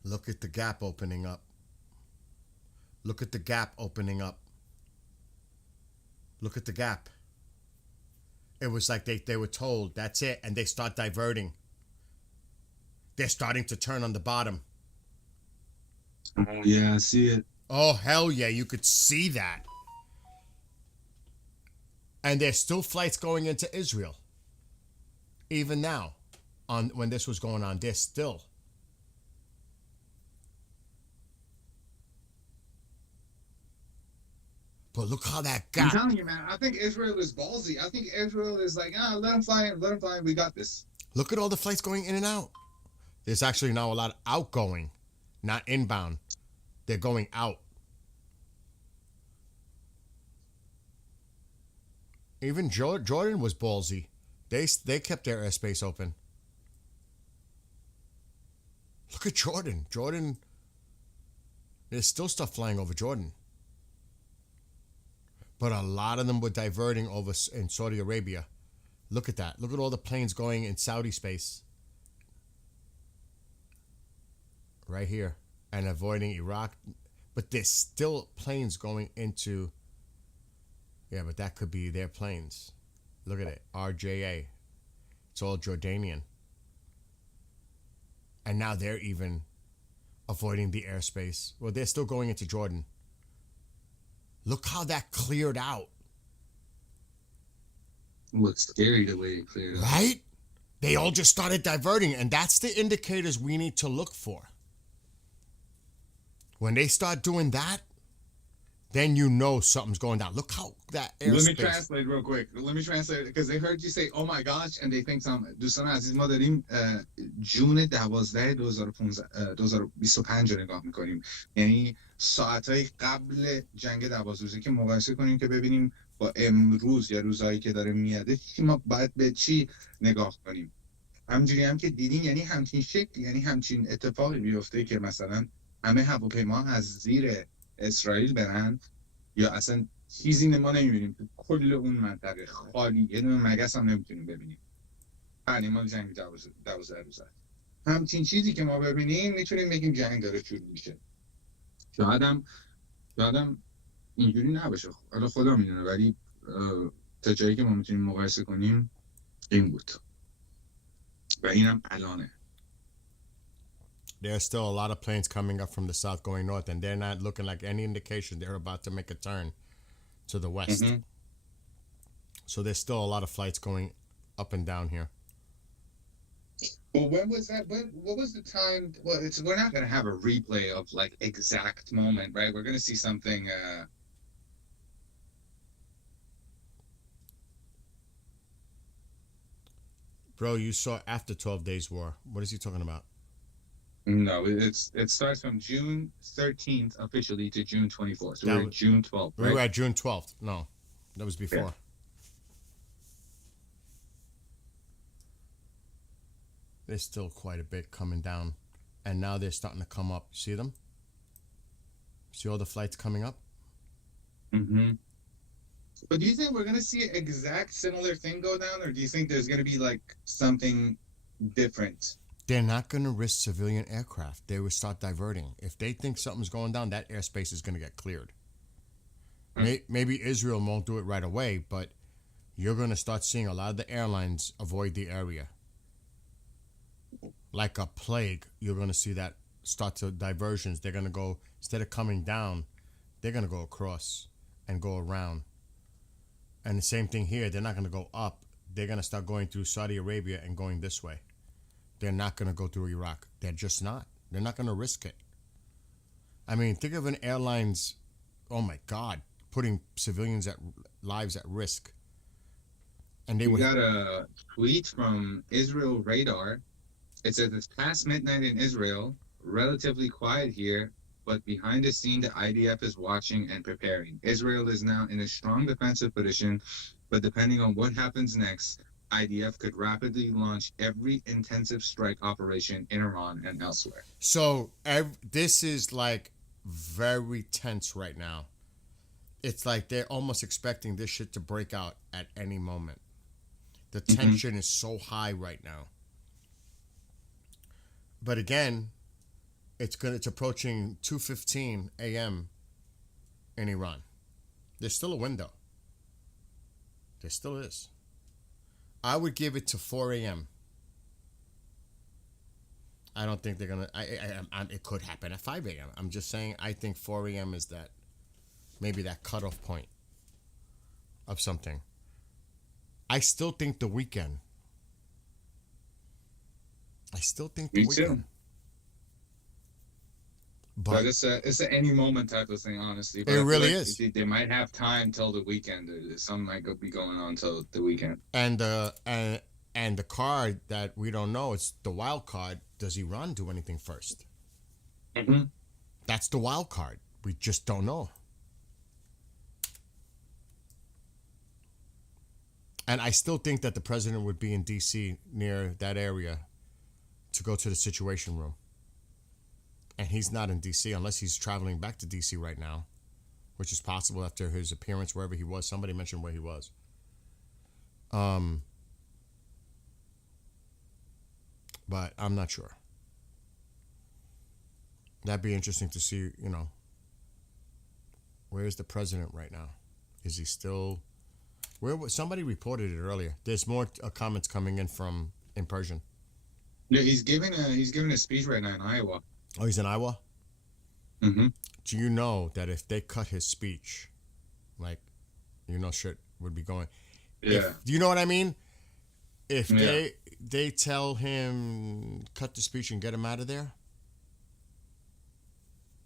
Look at the gap opening up. Look at the gap opening up. Look at the gap. It was like they were told, that's it, and they start diverting. They're starting to turn on the bottom. Oh, yeah, I see it. Oh, hell yeah, you could see that. And there's still flights going into Israel. Even now, when this was going on, there's still. But look how that I'm got. telling you, man. I think Israel is ballsy. I think Israel is like, let them fly in. We got this. Look at all the flights going in and out. There's actually now a lot of outgoing, not inbound. They're going out. Even Jordan was ballsy. They kept their airspace open. Look at Jordan. There's still stuff flying over Jordan. But a lot of them were diverting over in Saudi Arabia. Look at that. Look at all the planes going in Saudi space. Right here. And avoiding Iraq. But there's still planes going into... Yeah, but that could be their planes. Look at it. RJA. It's all Jordanian. And now they're even avoiding the airspace. Well, they're still going into Jordan. Look how that cleared out. Looks scary the way it cleared up. Right? They all just started diverting, and that's the indicators we need to look for. When they start doing that, then you know something's going down. Look how that airspace... Let me translate real quick. Let me translate because they heard you say, oh my gosh, and they think some... دوستان عزیز ما داریم جون 12 2025 رو نگاه میکنیم. یعنی ساعتهای قبل جنگ 12 روزه که مقایسه کنیم که ببینیم با امروز یا روزهایی که داره میاده ما باید به چی نگاه کنیم. همجوری هم که دیدین یعنی همچین شکل، یعنی همچین اتفاقی بیفته که مثلا همه هواپیما از زیر اسرائیل برن یا اصلا چیزی ما نمیبینیم، کل اون منطقه خالی، یه دونه مگس هم نمیتونیم ببینیم. مال جنگ 12 روزه. همچین چیزی که ما ببینیم میتونیم بگیم جنگ داره شروع میشه. شاید هم اینجوری نباشه، حالا خدا میدونه، ولی تا جایی که ما میتونیم مقایسه کنیم این بود و اینم الانه. There's still a lot of planes coming up from the south going north, and they're not looking like any indication they're about to make a turn to the west. Mm-hmm. So there's still a lot of flights going up and down here. Well, when was that? What was the time? Well, we're not going to have a replay of like exact moment, right? We're going to see something. Bro, you saw after 12 Days War. What is he talking about? No, it starts from June 13th officially to June 24th. So we're at June 12th, right? We were at June 12th. No, that was before. Yeah. There's still quite a bit coming down. And now they're starting to come up. See them? See all the flights coming up? Mm-hmm. But do you think we're going to see an exact similar thing go down? Or do you think there's going to be like something different? They're not going to risk civilian aircraft. They will start diverting. If they think something's going down, that airspace is going to get cleared. Maybe Israel won't do it right away, but you're going to start seeing a lot of the airlines avoid the area. Like a plague, you're going to see that start to diversions. They're going to go, instead of coming down, they're going to go across and go around. And the same thing here. They're not going to go up. They're going to start going through Saudi Arabia and going this way. They're not going to go through Iraq. They're just not. They're not going to risk it. I mean, think of an airline's, oh my God, putting civilians' lives at risk. And they got a tweet from Israel Radar. It says it's past midnight in Israel, relatively quiet here, but behind the scene, the IDF is watching and preparing. Israel is now in a strong defensive position, but depending on what happens next, IDF could rapidly launch every intensive strike operation in Iran and elsewhere. So this is like very tense right now. It's like they're almost expecting this shit to break out at any moment. The tension is so high right now. But again, it's approaching 2:15 a.m. in Iran. There's still a window. There still is. I would give it to 4 a.m. I don't think they're gonna. It could happen at 5 a.m. I'm just saying. I think 4 a.m. is that maybe that cutoff point of something. I still think the weekend. Me too. But it's a any moment type of thing, honestly. But it really is. They might have time till the weekend. Something might be going on till the weekend. And the card that we don't know, it's the wild card. Does Iran do anything first? Mm-hmm. That's the wild card. We just don't know. And I still think that the president would be in D.C. near that area to go to the Situation Room. And he's not in D.C. unless he's traveling back to D.C. right now, which is possible after his appearance wherever he was. Somebody mentioned where he was. But I'm not sure. That'd be interesting to see, where's the president right now? Is he still... Somebody reported it earlier. There's more comments coming in Persian. Yeah, he's giving a speech right now in Iowa. Oh, he's in Iowa? Mm-hmm. Do you know that if they cut his speech, shit would be going... Yeah. Do you know what I mean? If Yeah. they tell him cut the speech and get him out of there,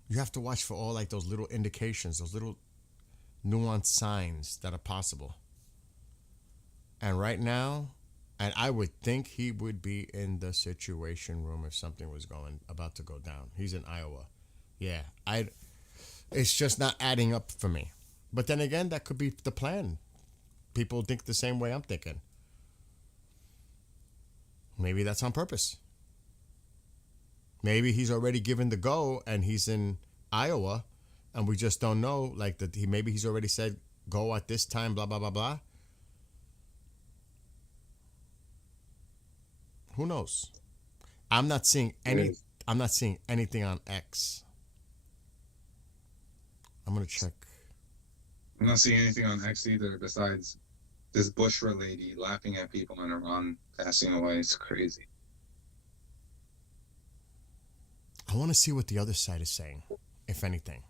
you have to watch for all those little indications, those little nuanced signs that are possible. And right now, and I would think he would be in the Situation Room if something was about to go down. He's in Iowa. Yeah, it's just not adding up for me. But then again, that could be the plan. People think the same way I'm thinking. Maybe that's on purpose. Maybe he's already given the go and he's in Iowa and we just don't know. Maybe he's already said go at this time, blah, blah, blah, blah. Who knows? I'm not seeing anything on X. I'm gonna check. I'm not seeing anything on X either besides this Bushra lady laughing at people in Iran passing away. It's crazy. I want to see what the other side is saying, if anything.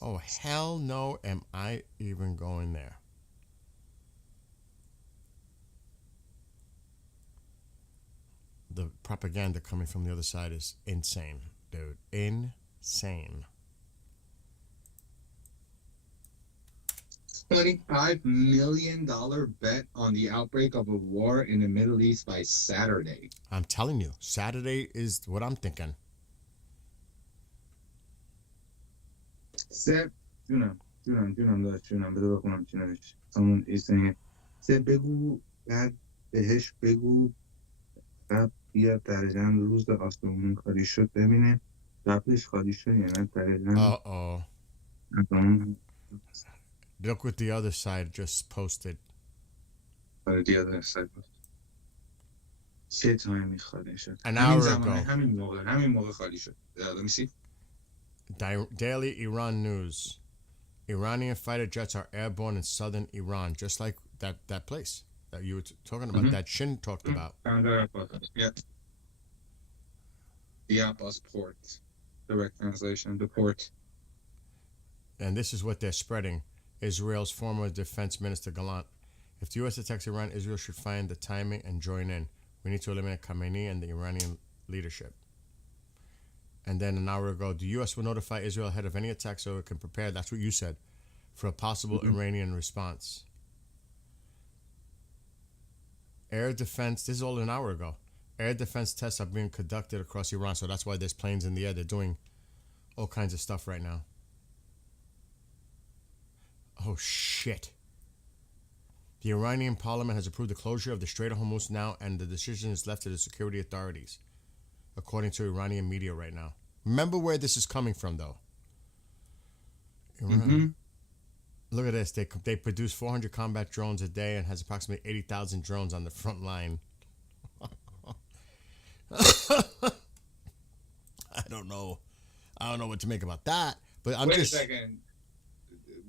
Oh, hell no, am I even going there? The propaganda coming from the other side is insane, dude. Insane. $25 million bet on the outbreak of a war in the Middle East by Saturday. I'm telling you, Saturday is what I'm thinking. جونم داشت بده بخونم چی نوشت همون ایستنیه بگو بعد بهش بگو بعد بیاد دقیقا روز آسمون خالی شد ببینه قبلش خالی شد یعنی دقیقا Look what the other side just posted. The other side چه تایمی خالی شد An hour ago. همین موقع خالی شد. Let me see. Daily Iran News. Iranian fighter jets are airborne in southern Iran, just like that place that you were talking about, that Shin talked about. Yeah. The Abbas port. Direct translation, the port. And this is what they're spreading. Israel's former defense minister Gallant. If the U.S. attacks Iran, Israel should find the timing and join in. We need to eliminate Khamenei and the Iranian leadership. And then an hour ago, the U.S. will notify Israel ahead of any attack so it can prepare, that's what you said, for a possible Iranian response. Air defense, this is all an hour ago. Air defense tests are being conducted across Iran, so that's why there's planes in the air. They're doing all kinds of stuff right now. Oh, shit. The Iranian parliament has approved the closure of the Strait of Hormuz now, and the decision is left to the security authorities, according to Iranian media right now. Remember where this is coming from, though. Iran. Look at this. They produce 400 combat drones a day and has approximately 80,000 drones on the front line. I don't know what to make about that, but Wait a second.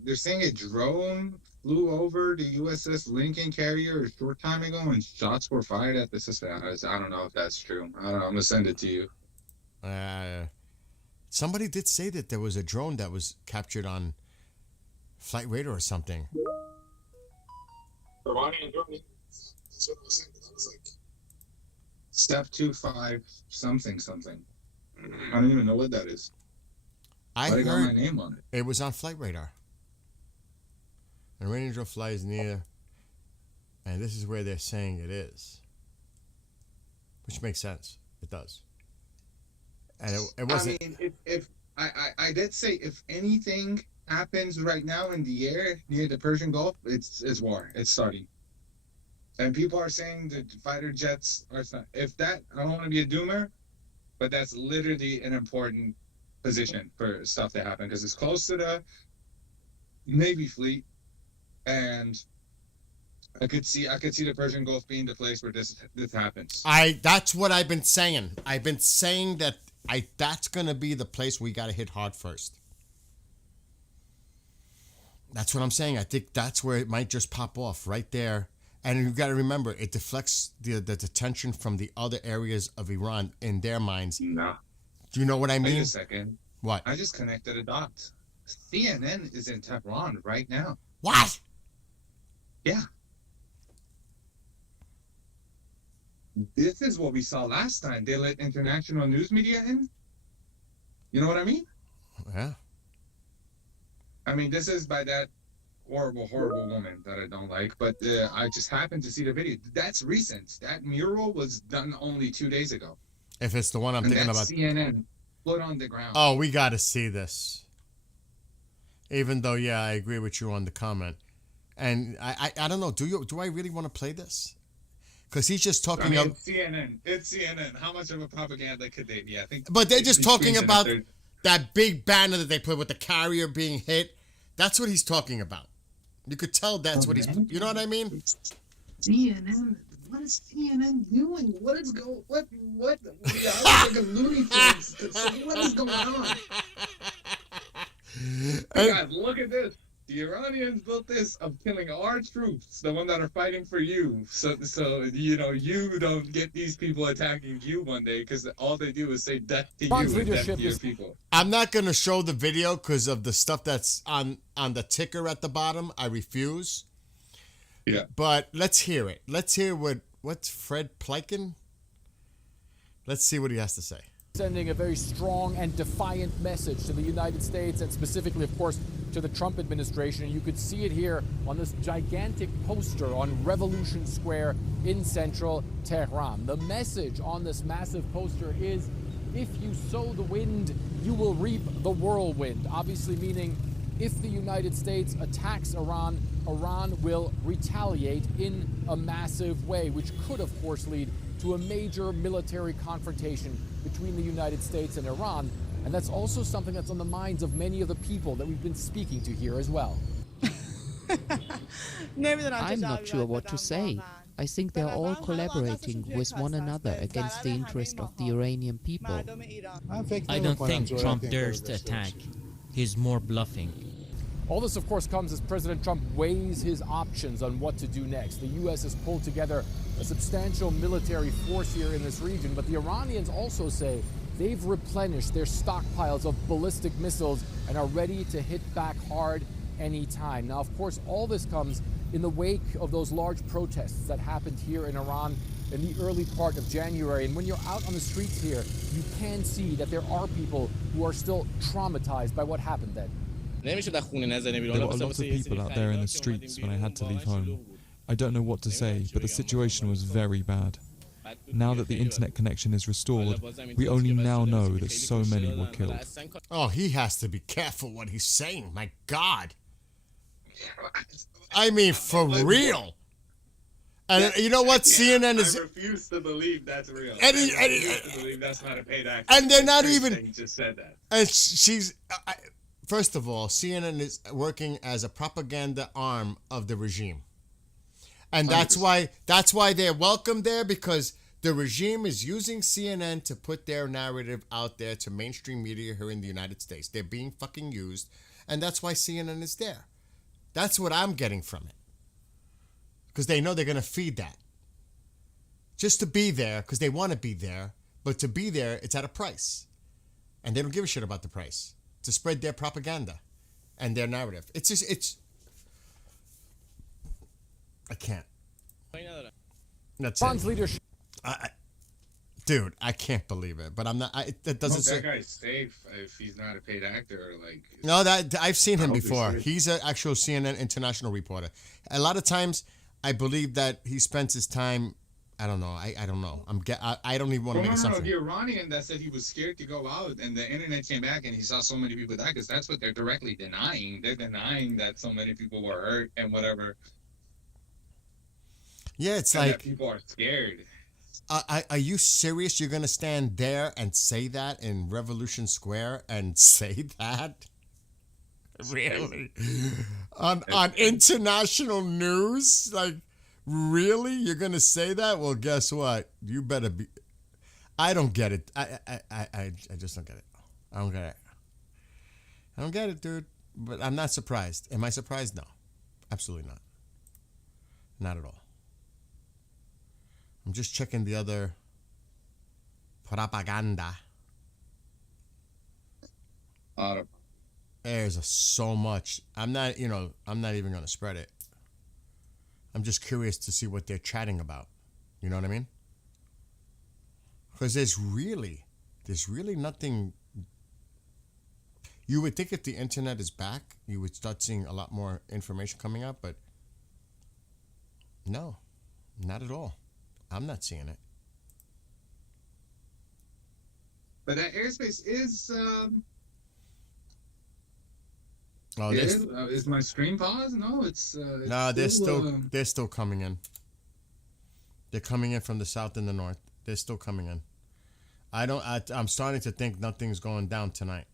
They're saying a drone flew over the USS Lincoln carrier a short time ago and shots were fired at the system. I don't know if that's true. I don't know. I'm going to send it to you. Somebody did say that there was a drone that was captured on Flight Radar or something. Iranian drone. That's what I was saying. I was like, Step 25 something. I don't even know what that is. I got my heard name on it. it was on Flight Radar. An Iranian drone flies near, and this is where they're saying it is, which makes sense. It does. And it wasn't. I mean, if I did say if anything happens right now in the air near the Persian Gulf, it's war. It's starting. And people are saying that fighter jets are not. If that, I don't want to be a doomer, but that's literally an important position for stuff to happen because it's close to the Navy fleet, and I could see the Persian Gulf being the place where this happens. That's what I've been saying. I've been saying that that's gonna be the place we gotta hit hard first. That's what I'm saying. I think that's where it might just pop off right there. And you got to remember, it deflects the attention from the other areas of Iran in their minds. No. Do you know what I Wait mean? a second. What? I just connected a dot. CNN is in Tehran right now. What? Yeah. This is what we saw last time. They let international news media in. You know what I mean? Yeah. I mean, this is by that horrible woman that I don't like, but I just happened to see the video. That's recent. That mural was done only 2 days ago. If it's the one I'm thinking about. CNN put on the ground. Oh, we got to see this. Even though, yeah, I agree with you on the comment. And I don't know. Do I really want to play this? Because he's just talking about CNN. It's CNN. How much of a propaganda could they be? I think. But they're just talking about that big banner that they put with the carrier being hit. That's what he's talking about. You could tell that's what he's. You know what I mean? CNN. What is CNN doing? What is going? What? I was like a Looney Tunes. What is going on? Guys, look at this. The Iranians built this of killing our troops, the one that are fighting for you. So you know you don't get these people attacking you one day because all they do is say death to you and death to your people. I'm not gonna show the video because of the stuff that's on the ticker at the bottom. I refuse. Yeah. But let's hear it. Let's hear what's Fred Pliken. Let's see what he has to say. Sending a very strong and defiant message to the United States and specifically, of course, to the Trump administration. You could see it here on this gigantic poster on Revolution Square in central Tehran. The message on this massive poster is, if you sow the wind, you will reap the whirlwind. Obviously meaning if the United States attacks Iran, Iran will retaliate in a massive way, which could, of course, lead to a major military confrontation between the United States and Iran. And that's also something that's on the minds of many of the people that we've been speaking to here as well. I'm not sure what to say. I think they're all collaborating with one another against the interest of the Iranian people. I don't think Trump dares to attack. He's more bluffing. All this, of course, comes as President Trump weighs his options on what to do next. The U.S. has pulled together a substantial military force here in this region, but the Iranians also say they've replenished their stockpiles of ballistic missiles and are ready to hit back hard anytime. Now, of course, all this comes in the wake of those large protests that happened here in Iran in the early part of January. And when you're out on the streets here, you can see that there are people who are still traumatized by what happened then. There were a lot of people out there in the streets when I had to leave home. I don't know what to say, but the situation was very bad. Now that the internet connection is restored, we only now know that so many were killed. Oh, he has to be careful what he's saying. My God. I mean, for real. And you know what? CNN is. I refuse to believe that's real. I refuse to believe that's not a paid actor. And they're not even. Just said that. And she's. First of all, CNN is working as a propaganda arm of the regime. And that's 100%. why they're welcome there, because the regime is using CNN to put their narrative out there to mainstream media here in the United States. They're being fucking used, and that's why CNN is there. That's what I'm getting from it. Because they know they're going to feed that. Just to be there, because they want to be there, but to be there, it's at a price. And they don't give a shit about the price. To spread their propaganda and their narrative. It's just, I can't. That's Iran's leadership. Dude, I can't believe it. But I'm not. That doesn't. That guy's safe if he's not a paid actor. Like. No, that I've seen him before. He's an actual CNN international reporter. A lot of times, I believe that he spends his time. I don't know. I don't know. I don't even want to make something. The Iranian that said he was scared to go out, and the internet came back, and he saw so many people die, because that's what they're directly denying. They're denying that so many people were hurt and whatever. Yeah, it's And that like, people are scared. are you serious? You're gonna stand there and say that in Revolution Square and say that? Really? On international news? Like, really? You're gonna say that? Well, guess what? You better be. I don't get it. I just don't get it. I don't get it. I don't get it, dude. But I'm not surprised. Am I surprised? No, absolutely not. Not at all. I'm just checking the other propaganda. There's so much. I'm not even going to spread it. I'm just curious to see what they're chatting about. You know what I mean? Because there's really nothing. You would think if the internet is back, you would start seeing a lot more information coming out, but no, not at all. I'm not seeing it. But that airspace is. Oh, is my screen paused? No, it's. No, they're still coming in. They're coming in from the south and the north. They're still coming in. I'm starting to think nothing's going down tonight.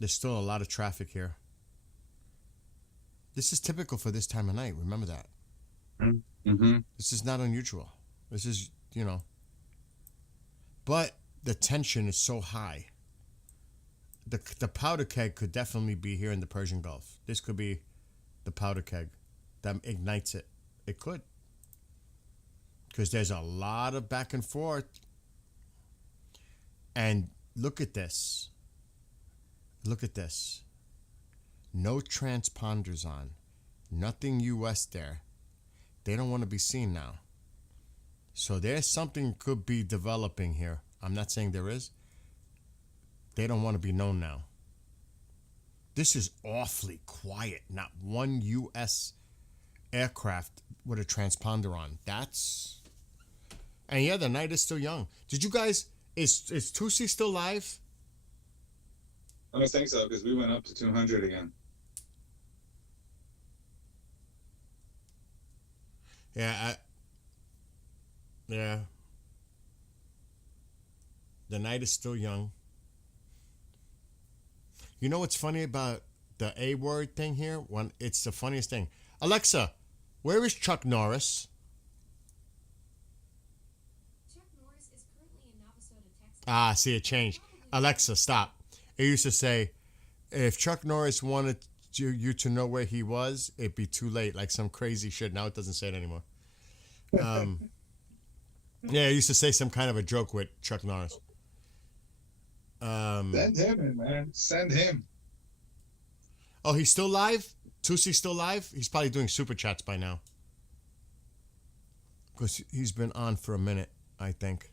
There's still a lot of traffic here. This is typical for this time of night. Remember that. Mm-hmm. This is not unusual. This is, but the tension is so high. The powder keg could definitely be here in the Persian Gulf. This could be the powder keg that ignites it. It could. Because there's a lot of back and forth. And look at this. Look at this. No transponders on. Nothing US there. They don't want to be seen now. So there's something could be developing here. I'm not saying there is. They don't want to be known now. This is awfully quiet. Not one US aircraft with a transponder on. And yeah, the night is still young. Did you guys, is Tusi still live? I don't think so, because we went up to 200 again. Yeah, the night is still young. You know what's funny about the A word thing here? It's the funniest thing. Alexa, where is Chuck Norris? Chuck Norris is currently in Navasota, Texas. See, it changed. Alexa, stop. It used to say, if Chuck Norris wanted you to know where he was, it'd be too late, like some crazy shit. Now it doesn't say it anymore. Yeah, it used to say some kind of a joke with Chuck Norris. Send him in, man. Send him. Oh, he's still live? Tusi's still live? He's probably doing super chats by now. Because he's been on for a minute, I think.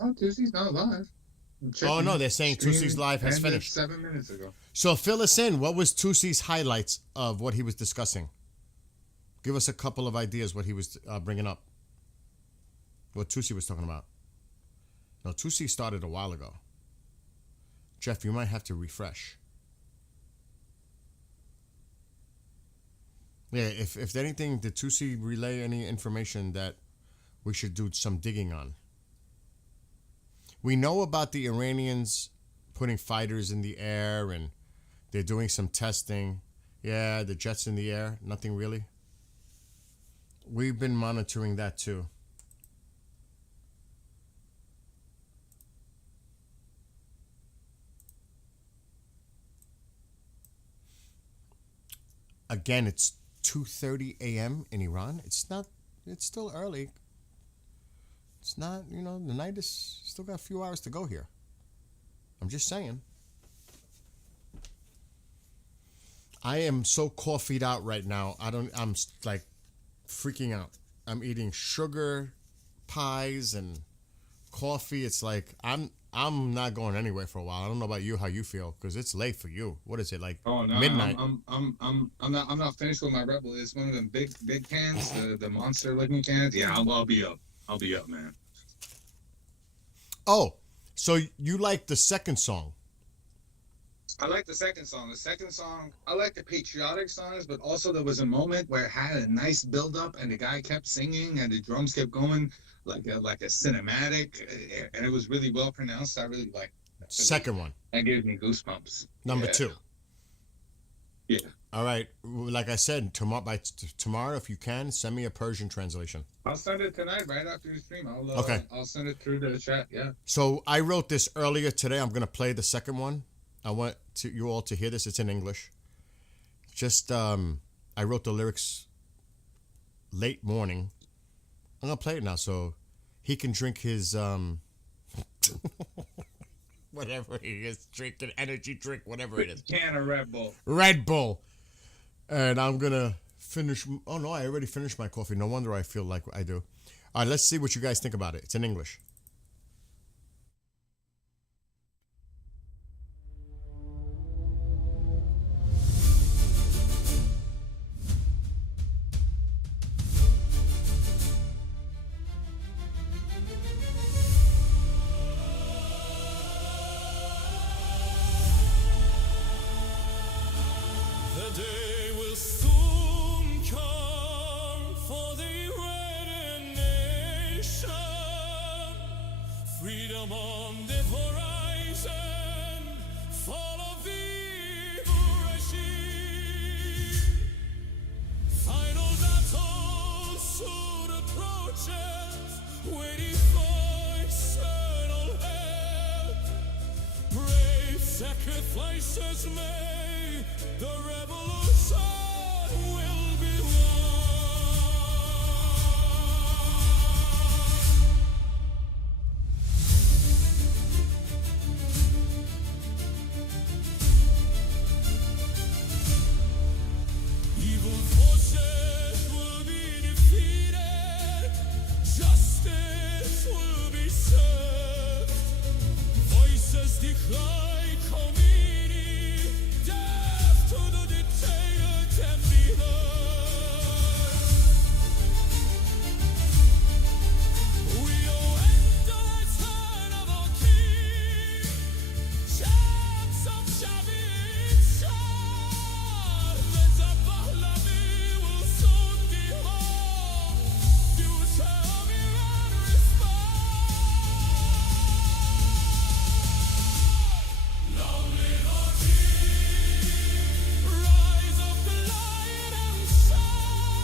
Oh, Tusi's not live. Oh, no, they're saying Tusi's live has finished. 7 minutes ago. So fill us in. What was Tusi's highlights of what he was discussing? Give us a couple of ideas what he was bringing up. What Tusi was talking about. No, Tusi started a while ago. Jeff, you might have to refresh. Yeah, if anything, did Tusi relay any information that we should do some digging on? We know about the Iranians putting fighters in the air and they're doing some testing. Yeah, the jets in the air, nothing really. We've been monitoring that too. Again, it's 2:30 a.m. in Iran. It's still early. It's not, the night is still got a few hours to go here. I'm just saying. I am so coffeeed out right now. I'm like freaking out. I'm eating sugar pies and coffee. It's like I'm not going anywhere for a while. I don't know about you, how you feel, because it's late for you. What is it, like midnight? I'm not finished with my Rebel. It's one of them big cans, the monster looking cans. Yeah, I'll be up. I'll be up, man. Oh, so you like the second song? I like the second song. The second song, I like the patriotic songs, but also there was a moment where it had a nice build up, and the guy kept singing, and the drums kept going like a cinematic, and it was really well pronounced. I really liked that. Second one. That gave me goosebumps. Number Yeah. 2. Yeah. All right. Like I said, tomorrow, if you can, send me a Persian translation. I'll send it tonight, right after the stream. Okay. I'll send it through the chat. Yeah. So I wrote this earlier today. I'm going to play the second one. I want you all to hear this. It's in English. Just, I wrote the lyrics late morning. I'm going to play it now so he can drink his, whatever it is, drink an energy drink, whatever it is. Can of Red Bull. Red Bull. And I'm going to finish. Oh, no, I already finished my coffee. No wonder I feel like I do. All right, let's see what you guys think about it. It's in English. The day will soon come for the red nation. Freedom on the horizon. Follow the regime. Final battle soon approaches. Waiting for eternal help. Brave sacrifices made. The revolution will be won. Evil forces will be defeated. Justice will be served. Voices decry community. Death to the dictator can be heard. We await the return of our king. Chants of Shavit Shah. Reza Pahlavi will soon be home. Future of Iran respond. Long live our king. Rise of the lion and shine.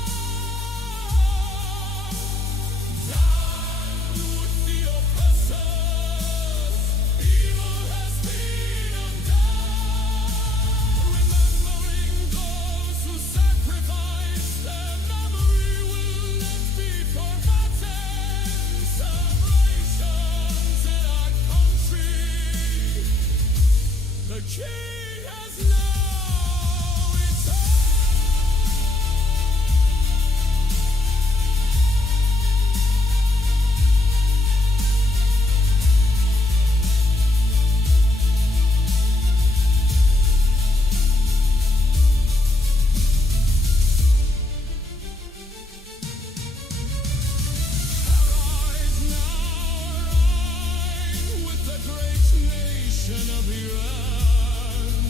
Down with the oppressors. Evil has been undone. Remembering those who sacrificed, their memory will not be forgotten. Celebrations in our country. The king has now returned. Arise now, arise with the great nation of Iran.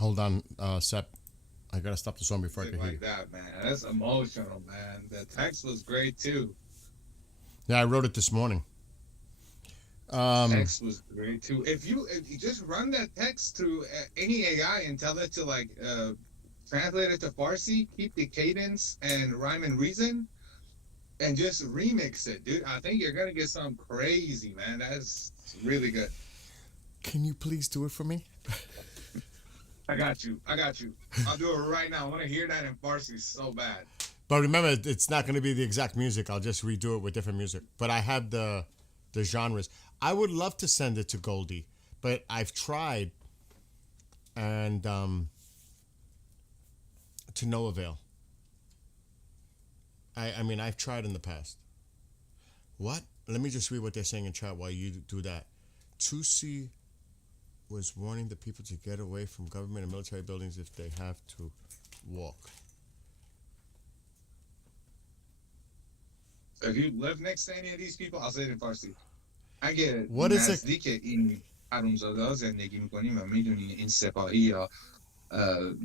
Hold on, Sep. I gotta stop the song before I can hear you. Like that, man. That's emotional, man. The text was great too. Yeah, I wrote it this morning. Text was great too. If you just run that text to any AI and tell it to like translate it to Farsi, keep the cadence and rhyme and reason, and just remix it, dude. I think you're gonna get something crazy, man. That's really good. Can you please do it for me? I got you. I'll do it right now. I want to hear that in Farsi so bad. But remember, it's not going to be the exact music. I'll just redo it with different music. But I have the genres. I would love to send it to Goldie, but I've tried, and to no avail. I mean, I've tried in the past. What? Let me just read what they're saying in chat while you do that. Tusi was warning the people to get away from government and military buildings if they have to walk. If you live next to any of these people, I'll say it in Farsi. اگه What is it? نزدیک این حرومزاده ها زندگی میکنیم و میدونی این سپاهی یا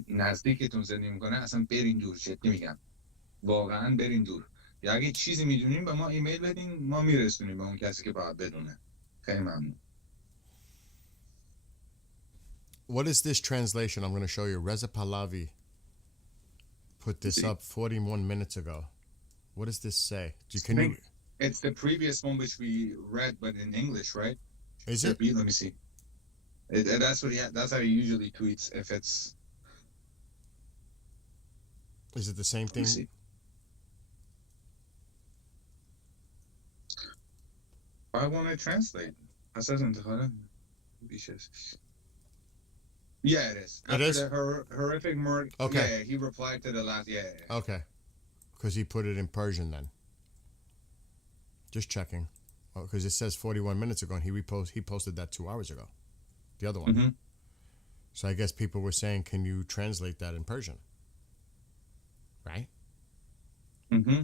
نزدیکتون زندگی میکنه اصلا برین دور. جدی میگم، واقعا برین دور. یا اگه چیزی میدونیم به ما ایمیل بدین، ما میرسونیم به اون کسی که باید بدونه. خیلی ممنون. What is this translation? I'm going to show you. Reza Pahlavi put this up 41 minutes ago. What does this say? Can you? It's the previous one which we read, but in English, right? Is it? Let me see. That's what that's how he usually tweets. If it's. Is it the same thing? I want to translate. Yeah, it is. It is? The horrific murder. Okay. Yeah, he replied to the last. Yeah. Okay. Because he put it in Persian then. Just checking. Because it says 41 minutes ago, and he posted that 2 hours ago. The other one. Mm-hmm. So I guess people were saying, can you translate that in Persian? Right? Mm-hmm.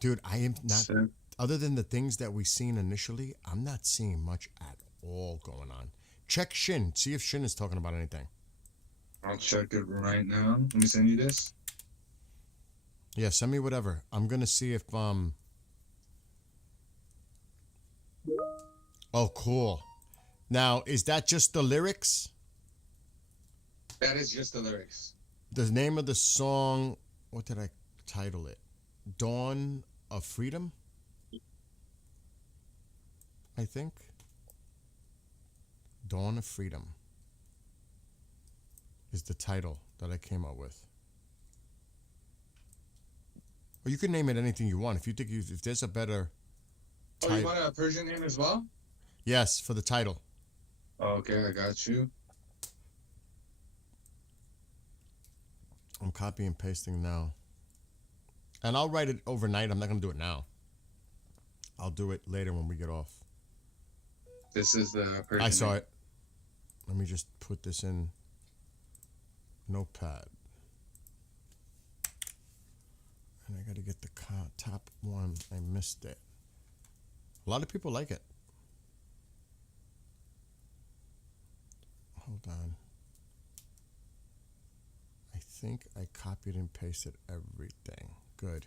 Dude, I am not... Other than the things that we seen initially, I'm not seeing much at all going on. Check Shin. See if Shin is talking about anything. I'll check it right now. Let me send you this. Yeah, send me whatever. I'm going to see if... Oh, cool. Now, is that just the lyrics? That is just the lyrics. The name of the song... What did I title it? Dawn of Freedom? I think. Dawn of Freedom is the title that I came up with. Or you can name it anything you want. If you think if there's a better title. Oh, you want a Persian name as well? Yes, for the title. Okay, I got you. I'm copy and pasting now. And I'll write it overnight. I'm not going to do it now. I'll do it later when we get off. This is the Persian I saw name. it. Let me just put this in Notepad. And I got to get the top one. I missed it. A lot of people like it. Hold on. I think I copied and pasted everything. Good.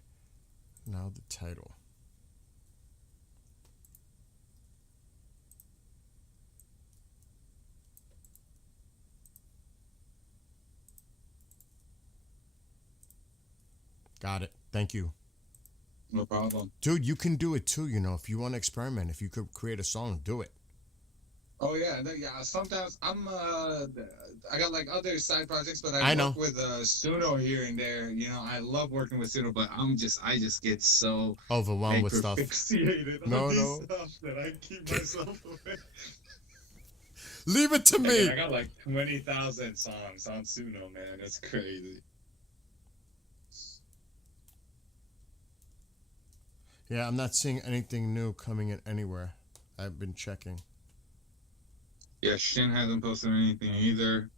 Now the title. Got it. Thank you. No problem. Dude, you can do it too, you know. If you want to experiment, if you could create a song, do it. Oh yeah, sometimes I got like other side projects, but I know. work with Suno here and there. You know, I love working with Suno, but I just get so overwhelmed with stuff. Fixated on this stuff that I keep myself away. Leave it to me. I got like 20,000 songs on Suno, man. It's crazy. Yeah, I'm not seeing anything new coming in anywhere. I've been checking. Yeah, Shin hasn't posted anything either.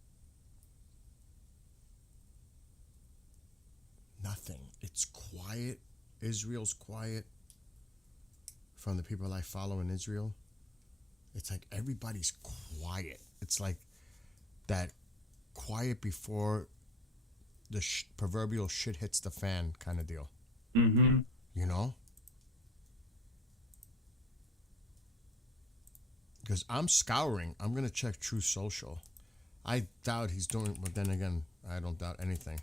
Nothing. It's quiet. Israel's quiet. From the people I follow in Israel, it's like everybody's quiet. It's like that quiet before the proverbial shit hits the fan kind of deal. Mm-hmm. You know? Because I'm scouring. I'm going to check True Social. I doubt he's doing, but then again, I don't doubt anything.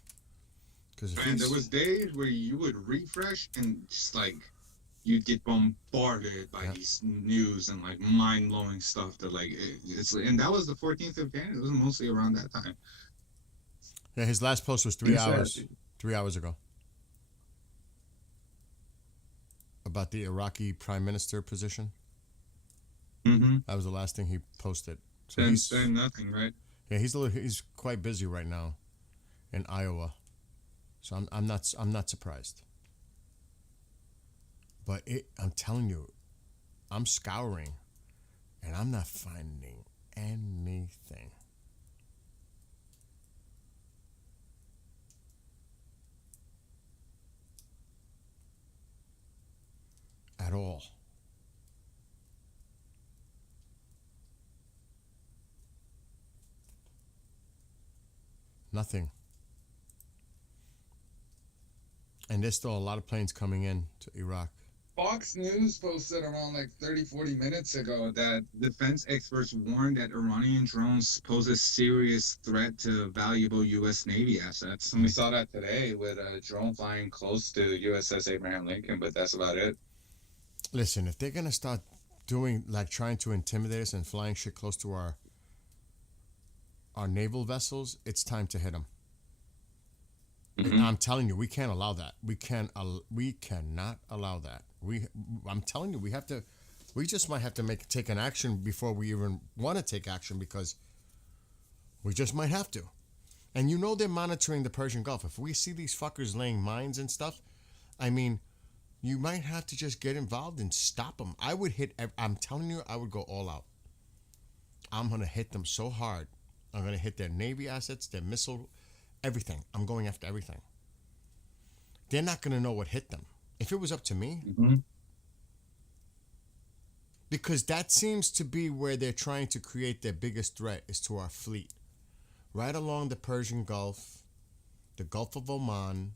Because Man, there was days where you would refresh and just like you'd get bombarded by these news and like mind-blowing stuff that like it's, and that was the 14th of January. It was mostly around that time. Yeah, his last post was 3 hours. 3 hours ago. About the Iraqi prime minister position. Mm-hmm. That was the last thing he posted. So And he's saying nothing, right? yeah, he's quite busy right now in Iowa. So I'm not surprised. But I'm telling you, I'm scouring and I'm not finding anything. At all. Nothing. And there's still a lot of planes coming in to Iraq. Fox News posted around like 30, 40 minutes ago that defense experts warned that Iranian drones pose a serious threat to valuable U.S. Navy assets. And we saw that today with a drone flying close to USS Abraham Lincoln, but that's about it. Listen, if they're going to start doing, like trying to intimidate us and flying shit close to our naval vessels, it's time to hit them. Mm-hmm. I'm telling you, we can't allow that. We cannot allow that. I'm telling you, we just might have to take an action before we even want to take action, because we just might have to. And you know they're monitoring the Persian Gulf. If we see these fuckers laying mines and stuff, I mean, you might have to just get involved and stop them. I'm telling you, I would go all out. I'm going to hit them so hard. I'm going to hit their Navy assets, their missile, everything. I'm going after everything. They're not going to know what hit them. If it was up to me, because that seems to be where they're trying to create their biggest threat, is to our fleet. Right along the Persian Gulf, the Gulf of Oman,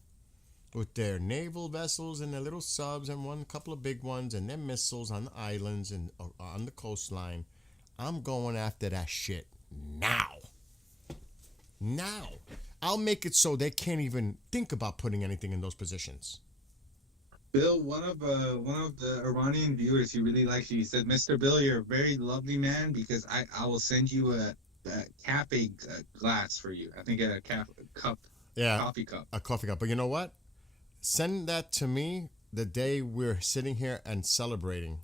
with their naval vessels and their little subs and couple of big ones and their missiles on the islands and on the coastline. I'm going after that shit now. Now. I'll make it so they can't even think about putting anything in those positions. Bill, one of the Iranian viewers, he really likes you. He said, "Mr. Bill, you're a very lovely man, because I will send you a cafe glass for you. I think a cup. Yeah, coffee cup. A coffee cup. But you know what? Send that to me the day we're sitting here and celebrating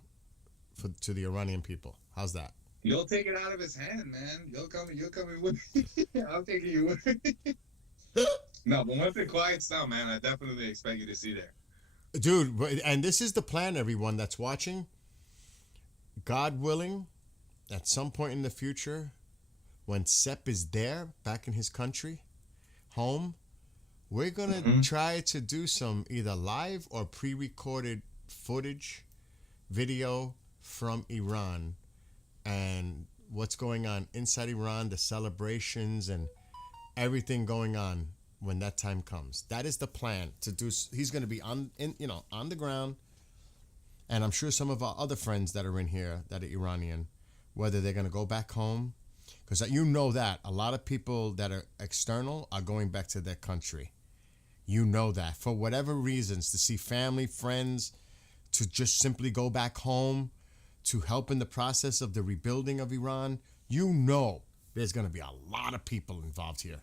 to the Iranian people. How's that? You'll take it out of his hand, man. You'll come with me. I'll take you with me. No, but once it quiets down, man, I definitely expect you to see there. Dude, and this is the plan, everyone that's watching. God willing, at some point in the future, when Sepp is there, back in his country, home, we're going to try to do some either live or pre-recorded footage, video from Iran, and what's going on inside Iran, the celebrations and everything going on when that time comes. That is the plan to do. He's going to be on the ground, and I'm sure some of our other friends that are in here that are Iranian, whether they're going to go back home, because you know that a lot of people that are external are going back to their country. You know that for whatever reasons, to see family, friends, to just simply go back home, to help in the process of the rebuilding of Iran. You know there's going to be a lot of people involved here.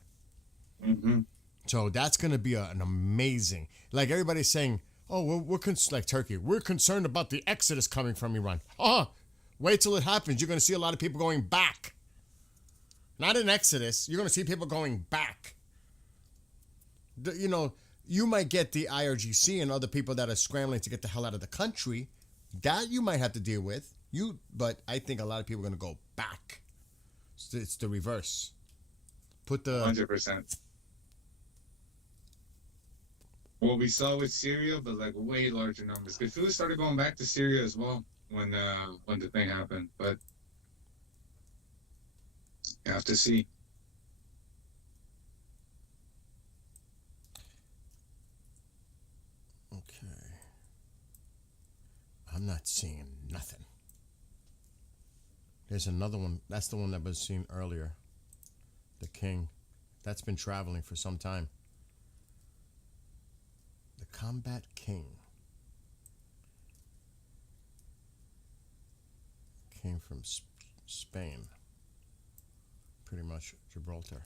So that's going to be an amazing, like everybody's saying, oh, we're like Turkey, we're concerned about the exodus coming from Iran. Wait till it happens. You're going to see a lot of people going back. Not an exodus. You're going to see people going back. You might get the IRGC and other people that are scrambling to get the hell out of the country. That you might have to deal with. But I think a lot of people are going to go back. It's the reverse. Put the 100%. What we saw with Syria, but like way larger numbers. Because people started going back to Syria as well when the thing happened. But you have to see. not seeing nothing. There's another one. That's the one that was seen earlier. The King. That's been traveling for some time. The Combat King. Came from Spain. Pretty much Gibraltar.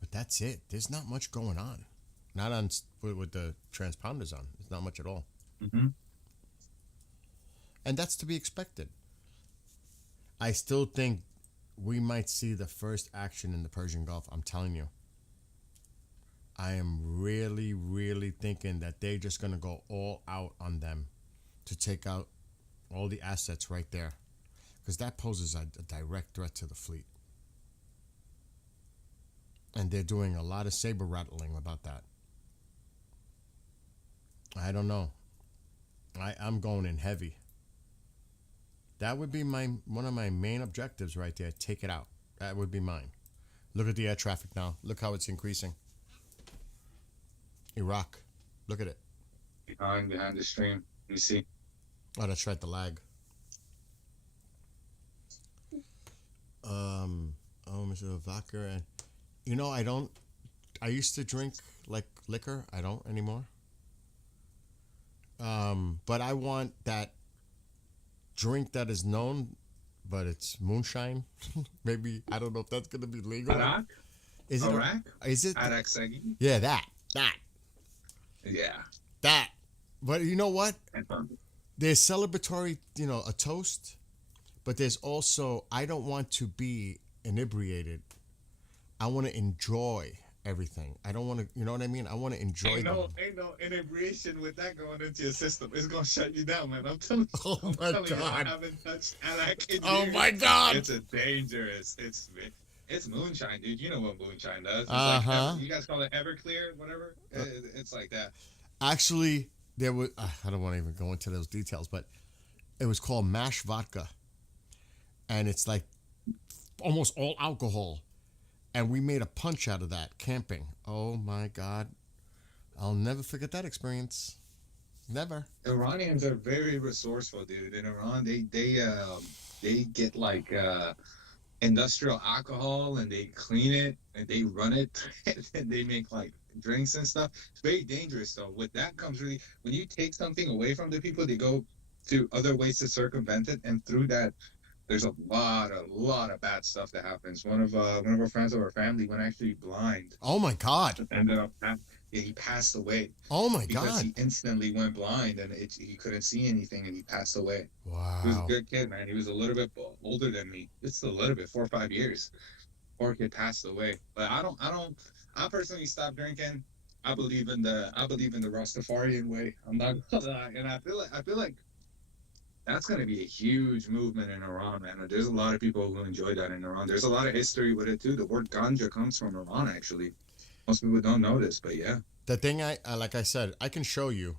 But that's it. There's not much going on. Not on with the transponders on. There's not much at all. Mm-hmm. And that's to be expected. I still think we might see the first action in the Persian Gulf. I'm telling you. I am really, really thinking that they're just going to go all out on them to take out all the assets right there. Because that poses a direct threat to the fleet. And they're doing a lot of saber rattling about that. I don't know. I'm going in heavy. That would be one of my main objectives right there. Take it out. That would be mine. Look at the air traffic now. Look how it's increasing. Iraq. Look at it. Behind the stream. Let me see. Oh, that's right. The lag. Mr. Vacker, and you know, I used to drink like liquor. I don't anymore. But I want that drink that is known, but it's moonshine. Maybe, I don't know if that's going to be legal. Arak? Is it? Arak? Is it? Arak Sagi? Yeah, that. Yeah. That. But you know what? There's celebratory, a toast, but there's also, I don't want to be inebriated. I want to enjoy everything. I don't want to, you know what I mean? I want to enjoy Ain't them. no inebriation with that going into your system. It's gonna shut you down, man. I'm telling you. Oh my telling you, I God. haven't touched Arak in Oh years. my God. It's a dangerous. It's moonshine, dude. You know what moonshine does. It's Uh-huh. Like you guys call it Everclear, whatever. It's like that. Actually, there was, I don't want to even go into those details, but it was called mash vodka. And it's like almost all alcohol. And we made a punch out of that camping. Oh my God. I'll never forget that experience. Never. Iranians are very resourceful, dude. In Iran, they get like industrial alcohol and they clean it and they run it and they make like drinks and stuff. It's very dangerous though. With that comes really, when you take something away from the people, they go to other ways to circumvent it, and through that there's a lot of bad stuff that happens. One of our friends of our family went actually blind. Oh my God. Ended up, he passed away. Oh my Because God. he instantly went blind and he couldn't see anything and he passed away. Wow. He was a good kid, man. He was a little bit older than me. Just a little bit, 4 or 5 years. Poor kid passed away. But I personally stopped drinking. I believe in the Rastafarian way. I'm not gonna lie. And I feel like that's going to be a huge movement in Iran, man. There's a lot of people who enjoy that in Iran. There's a lot of history with it, too. The word ganja comes from Iran, actually. Most people don't know this, but yeah. The thing I like I said, I can show you.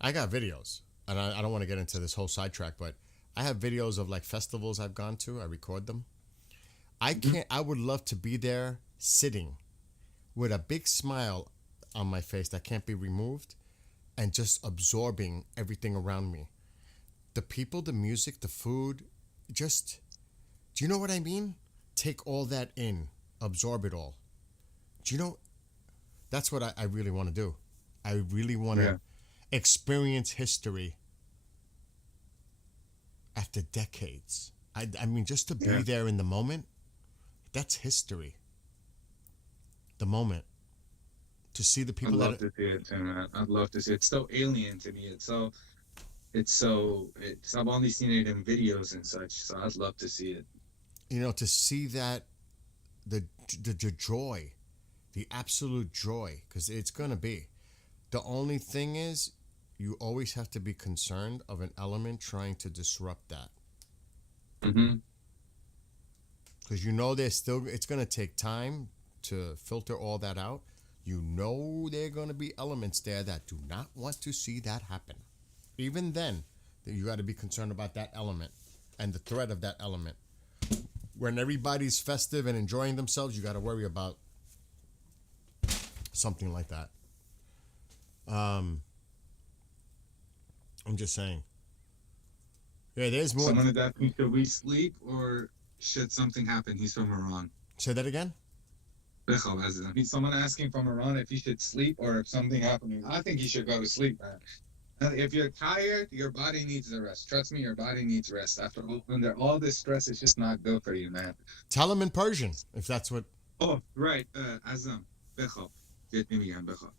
I got videos. And I don't want to get into this whole sidetrack, but I have videos of like festivals I've gone to. I record them. I would love to be there sitting with a big smile on my face that can't be removed and just absorbing everything around me. The people, the music, the food, just, do you know what I mean? Take all that in, absorb it all. Do you know? That's what I really want to do. I really want to experience history after decades. I mean, just to be there in the moment, that's history. The moment. To see the people I'd love to see it too, man. I'd love to see it. It's so alien to me. I've only seen it in videos and such, so I'd love to see it. To see that, the joy, the absolute joy, because it's going to be. The only thing is, you always have to be concerned of an element trying to disrupt that. Mm-hmm. Because it's going to take time to filter all that out. There are going to be elements there that do not want to see that happen. Even then, you got to be concerned about that element and the threat of that element. When everybody's festive and enjoying themselves, you got to worry about something like that. I'm just saying. Yeah, there's more. Someone is asking, should we sleep or should something happen? He's from Iran. Say that again? He's someone asking from Iran if he should sleep or if something happening. I think he should go to sleep, man. If you're tired, your body needs the rest. Trust me, your body needs rest. After under all this stress, it's just not good for you, man. Tell him in Persian, if that's what... Oh, right. عزیزم بخواب. جدی میگم بخواب.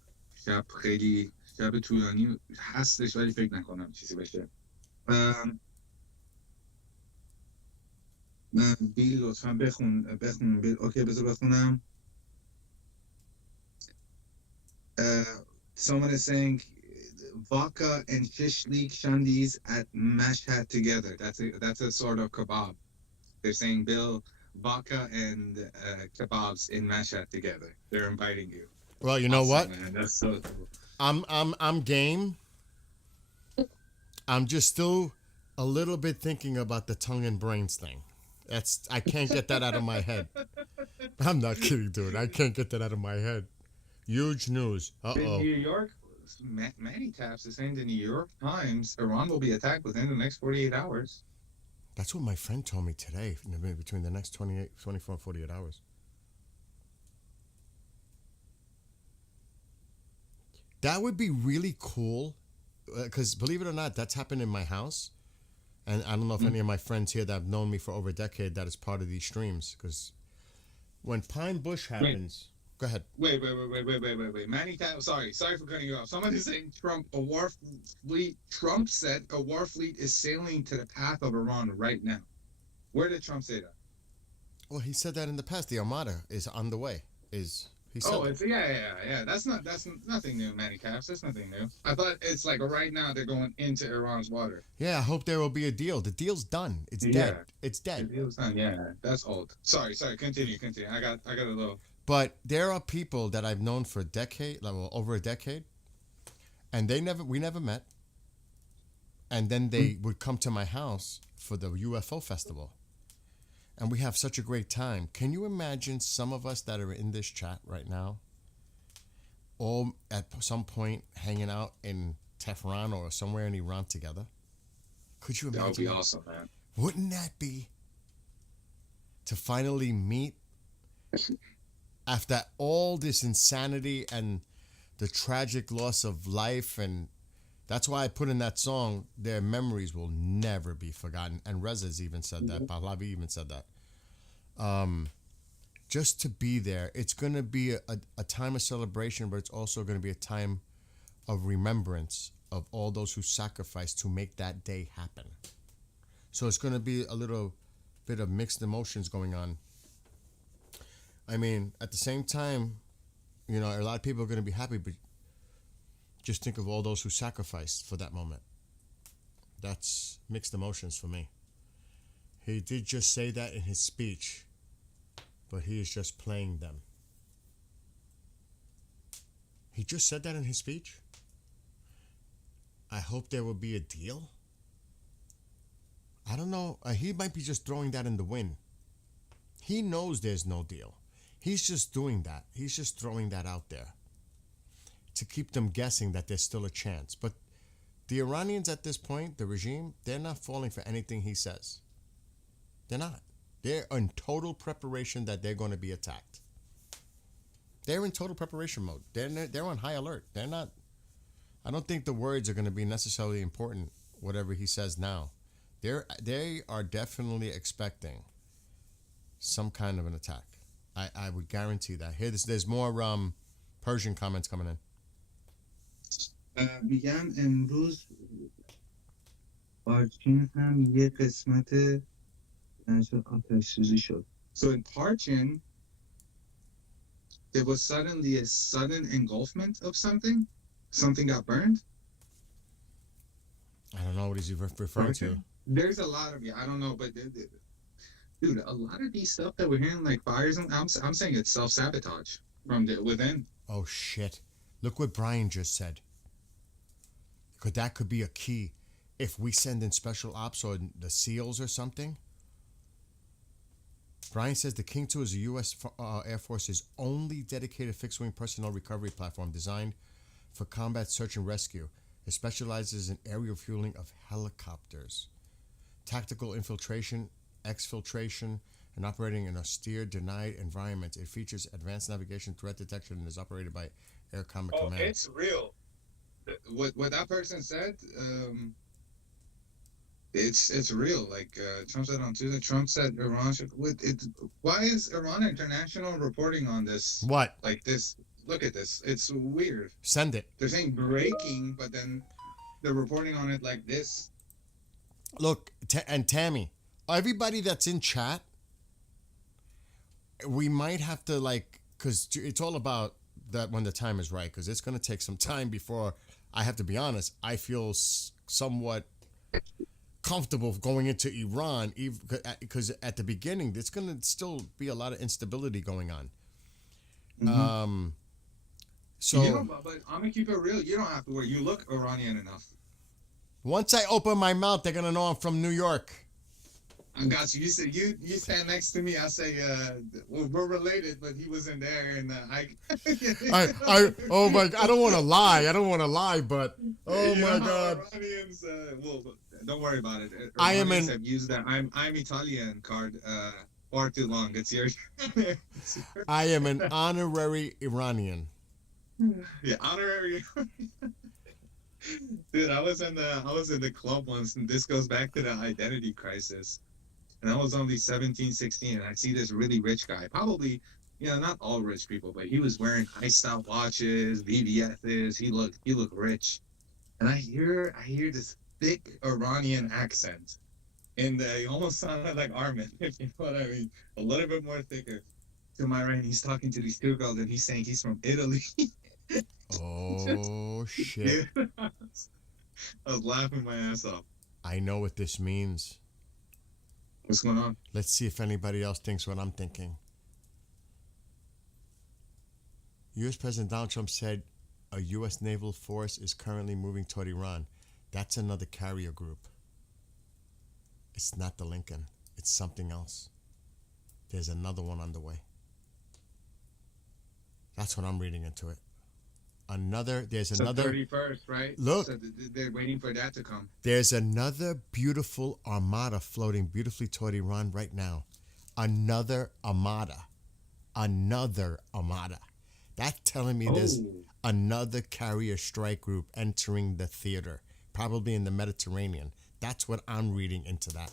شب خیلی شب طولانی هستش ولی فکر نکنم چیزی بشه. بیل لطفا بخون بیل. اوکی بذار بخونم. Someone is saying vodka and shishlik shandis at Mashhad together. That's a sort of kebab. They're saying Bill, vodka and kebabs in Mashhad together. They're inviting you. Well, you know what? Man, that's so cool. I'm game. I'm just still a little bit thinking about the tongue and brains thing. I can't get that out of my head. I'm not kidding, dude. I can't get that out of my head. Huge news. In New York, Manny Taps is saying the New York Times, Iran will be attacked within the next 48 hours. That's what my friend told me today, between the next 24 and 48 hours. That would be really cool, because believe it or not, that's happened in my house. And I don't know if any of my friends here that have known me for over a decade that is part of these streams, because when Pine Bush happens... Go ahead. Wait. Manny Taps, sorry for cutting you off. Someone is saying Trump said a war fleet is sailing to the path of Iran right now. Where did Trump say that? Well, he said that in the past. The Armada is on the way. He said yeah. That's nothing new, Manny Caps. That's nothing new. I thought it's like right now they're going into Iran's water. Yeah, I hope there will be a deal. The deal's done. It's dead. It's dead. The deal's done. Yeah, that's old. Sorry. Continue. I got a little. But there are people that I've known for over a decade, and we never met. And then they would come to my house for the UFO festival. And we have such a great time. Can you imagine some of us that are in this chat right now, all at some point hanging out in Tehran or somewhere in Iran together? Could you imagine? That would be awesome, man. Wouldn't that be? To finally meet after all this insanity and the tragic loss of life, and that's why I put in that song, their memories will never be forgotten. And Reza's even said that. Pahlavi even said that. Just to be there, it's going to be a time of celebration, but it's also going to be a time of remembrance of all those who sacrificed to make that day happen. So it's going to be a little bit of mixed emotions going on. I mean, at the same time, a lot of people are going to be happy, but just think of all those who sacrificed for that moment. That's mixed emotions for me. He did just say that in his speech, but he is just playing them. He just said that in his speech? I hope there will be a deal? I don't know. He might be just throwing that in the wind. He knows there's no deal. He's just doing that. He's just throwing that out there to keep them guessing that there's still a chance. But the Iranians at this point, the regime, they're not falling for anything he says. They're not. They're in total preparation that they're going to be attacked. They're in total preparation mode. They're on high alert. They're not. I don't think the words are going to be necessarily important, whatever he says now. They are definitely expecting some kind of an attack. I would guarantee that. Here, there's more Persian comments coming in. میگم امروز پارچین هم یه قسمت آتش سوزی شد. So in Parchin, there was suddenly a sudden engulfment of something. Something got burned. I don't know what he's referring to. There's a lot of I don't know, but dude, a lot of these stuff that we're hearing, like fires, I'm saying it's self-sabotage from within. Oh shit! Look what Brian just said. That could be a key. If we send in special ops or the SEALs or something. Brian says the King 2 is the U.S. Air Force's only dedicated fixed-wing personnel recovery platform designed for combat search and rescue. It specializes in aerial fueling of helicopters, tactical infiltration, exfiltration, and operating in austere, denied environments. It features advanced navigation, threat detection, and is operated by Air Combat Oh, Command. it's real. What that person said, it's real. Like Trump said on Tuesday, Trump said Iran should. Why is Iran International reporting on this? What? Like this? Look at this. It's weird. Send it. They're saying breaking, but then they're reporting on it like this. Look, and Tammy, everybody that's in chat, we might have to because it's all about that when the time is right, because it's going to take some time before, I have to be honest, I feel somewhat comfortable going into Iran, because at the beginning, there's going to still be a lot of instability going on. Mm-hmm. So, but I'm gonna keep it real. You don't have to worry. You look Iranian enough. Once I open my mouth, they're gonna know I'm from New York. I got you. You said you stand next to me. I say, well, we're related, but he wasn't there, and oh my! I don't want to lie. But oh my God! Iranians, well, don't worry about it. I am Iranians have used that I'm Italian card far too long. It's yours. I am an honorary Iranian. Yeah, honorary. Dude, I was in the club once, and this goes back to the identity crisis. And I was only 17, 16, and I see this really rich guy. Probably, not all rich people, but he was wearing high-style watches, VVS's. He looked rich. And I hear this thick Iranian accent, and he almost sounded like Armin, if you know what I mean. A little bit more thicker. To my right, he's talking to these two girls, and he's saying he's from Italy. Oh, shit. I was laughing my ass off. I know what this means. What's going on? Let's see if anybody else thinks what I'm thinking. U.S. President Donald Trump said a U.S. naval force is currently moving toward Iran. That's another carrier group. It's not the Lincoln. It's something else. There's another one on the way. That's what I'm reading into it. There's another 31st, right? Look, so they're waiting for that to come. There's another beautiful armada floating beautifully toward Iran right now. Another armada. That's telling me there's another carrier strike group entering the theater, probably in the Mediterranean. That's what I'm reading into that.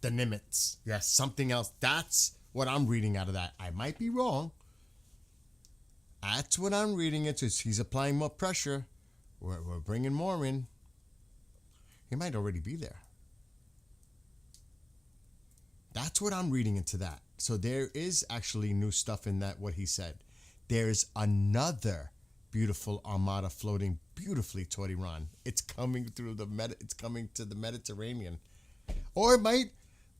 The Nimitz. Yes, something else. That's what I'm reading out of that. I might be wrong. That's what I'm reading into. He's applying more pressure. We're bringing more in. He might already be there. That's what I'm reading into that. So there is actually new stuff in that, what he said. There's another beautiful armada floating beautifully toward Iran. It's coming through it's coming to the Mediterranean. Or it might,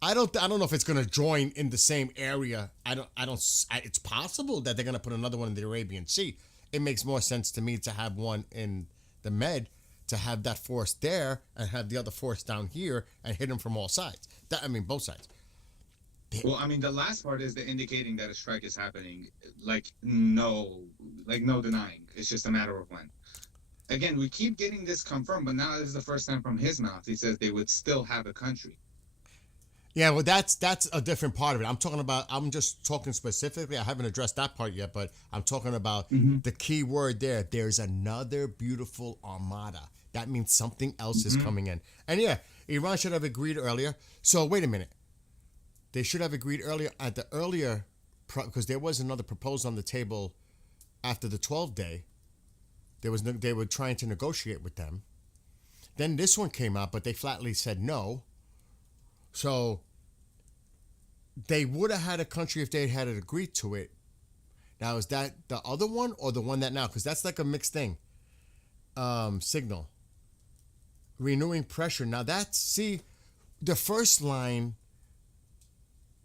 I don't know if it's going to join in the same area. It's possible that they're going to put another one in the Arabian Sea. It makes more sense to me to have one in the Med, to have that force there and have the other force down here and hit them from all sides. Both sides. Well, the last part is the indicating that a strike is happening. No denying. It's just a matter of when. Again, we keep getting this confirmed, but now this is the first time from his mouth. He says they would still have a country. Yeah, well, that's a different part of it. I'm just talking specifically. I haven't addressed that part yet, but I'm talking about the key word there. There's another beautiful armada. That means something else is coming in. And yeah, Iran should have agreed earlier. So wait a minute. They should have agreed earlier because there was another proposal on the table after the 12-day. They were trying to negotiate with them. Then this one came out, but they flatly said no. So they would have had a country if they had agreed to it. Now, is that the other one or the one that now? Because that's like a mixed thing. Signal. Renewing pressure. Now the first line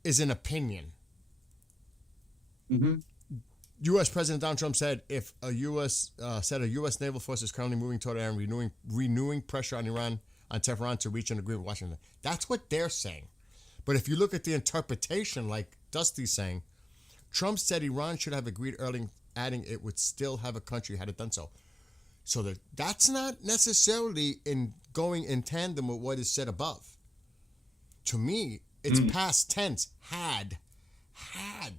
is an opinion. Mm-hmm. U.S. President Donald Trump said if a U.S. naval force is currently moving toward Iran, renewing pressure on Tehran to reach an agreement with Washington. That's what they're saying. But if you look at the interpretation, like Dusty's saying, Trump said Iran should have agreed early, adding it would still have a country had it done so. So that's not necessarily in going in tandem with what is said above. To me, it's past tense. Had,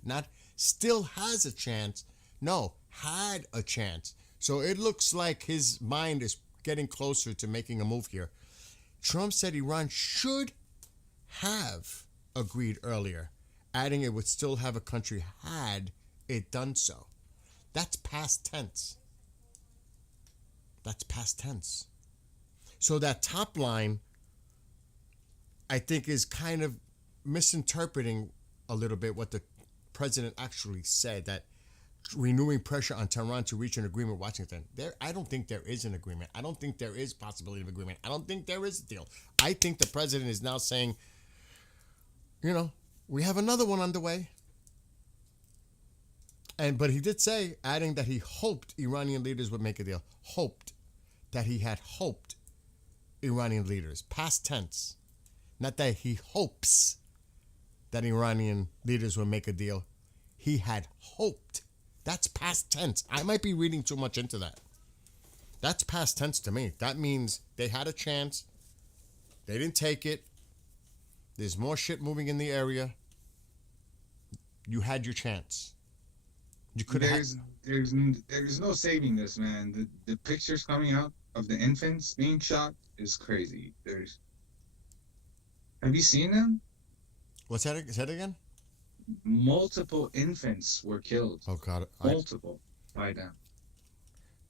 not still has a chance. No, had a chance. So it looks like his mind is getting closer to making a move here. Trump said Iran should have agreed earlier, adding it would still have a country had it done so. That's past tense. That's past tense. So that top line, I think, is kind of misinterpreting a little bit what the president actually said, that renewing pressure on Tehran to reach an agreement with Washington. I don't think there is an agreement. I don't think there is possibility of agreement. I don't think there is a deal. I think the president is now saying, we have another one underway. But he did say, adding that he hoped Iranian leaders would make a deal. Hoped. That he had hoped Iranian leaders. Past tense. Not that he hopes that Iranian leaders will make a deal. He had hoped. That's past tense. I might be reading too much into that. That's past tense to me. That means they had a chance. They didn't take it. There's more shit moving in the area. You had your chance. You could have. There's no saving this, man. The pictures coming out of the infants being shot is crazy. Have you seen them? What's that? Is that again? Multiple infants were killed. Oh God. Multiple by them.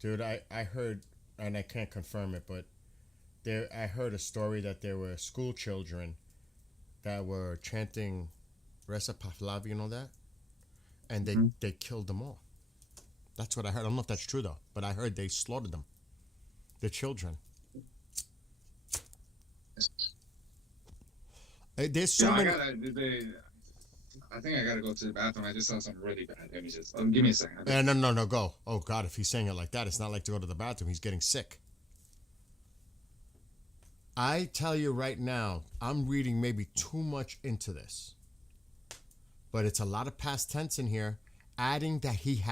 Dude, I heard, and I can't confirm it, but I heard a story that there were school children that were chanting Reza Pahlavi and all that, and they killed them all. That's what I heard. I don't know if that's true though, but I heard they slaughtered them. The children. There's so many. I think I gotta go to the bathroom. I just saw something really bad. Let me just give me a second. No, go. Oh God, if he's saying it like that, it's not like to go to the bathroom. He's getting sick. I tell you right now, I'm reading maybe too much into this, but it's a lot of past tense in here, adding that he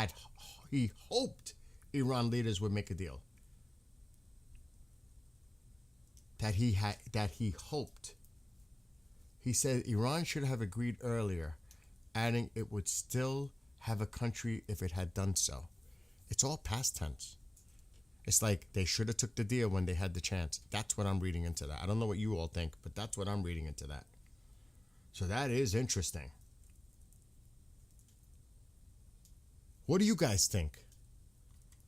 hoped Iran leaders would make a deal. That he hoped. He said Iran should have agreed earlier, adding it would still have a country if it had done so. It's all past tense. It's like they should have took the deal when they had the chance. That's what I'm reading into that. I don't know what you all think, but that's what I'm reading into that. So that is interesting. What do you guys think?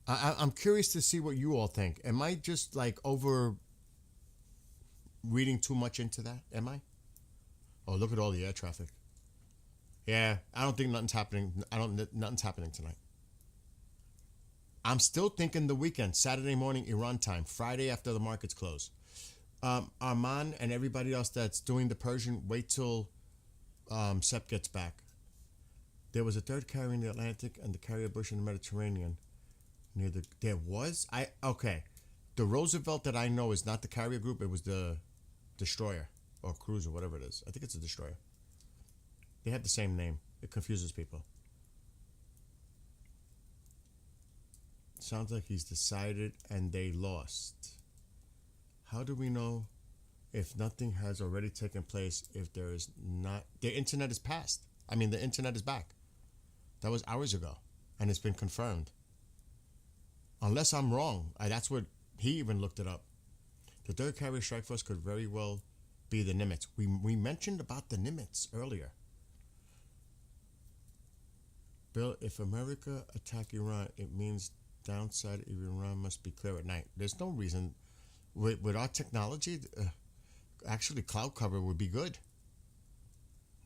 I'm curious to see what you all think. Am I just like over reading too much into that? Am I? Oh, look at all the air traffic. Yeah, I don't think nothing's happening. Nothing's happening tonight. I'm still thinking the weekend, Saturday morning Iran time, Friday after the markets close. Arman and everybody else that's doing the Persian, wait till Sep gets back. There was a third carrier in the Atlantic and the carrier bush in the Mediterranean. Okay. The Roosevelt that I know is not the carrier group. It was the destroyer or cruiser, whatever it is. I think it's a destroyer. They have the same name. It confuses people. Sounds like he's decided and they lost. How do we know if nothing has already taken place if there is not... The internet is past. The internet is back. That was hours ago. And it's been confirmed. Unless I'm wrong. That's what he even looked it up. The third carrier strike force could very well be the Nimitz. We mentioned about the Nimitz earlier. Bill, if America attack Iran, it means downside of Iran must be clear at night. There's no reason. With our technology, actually cloud cover would be good.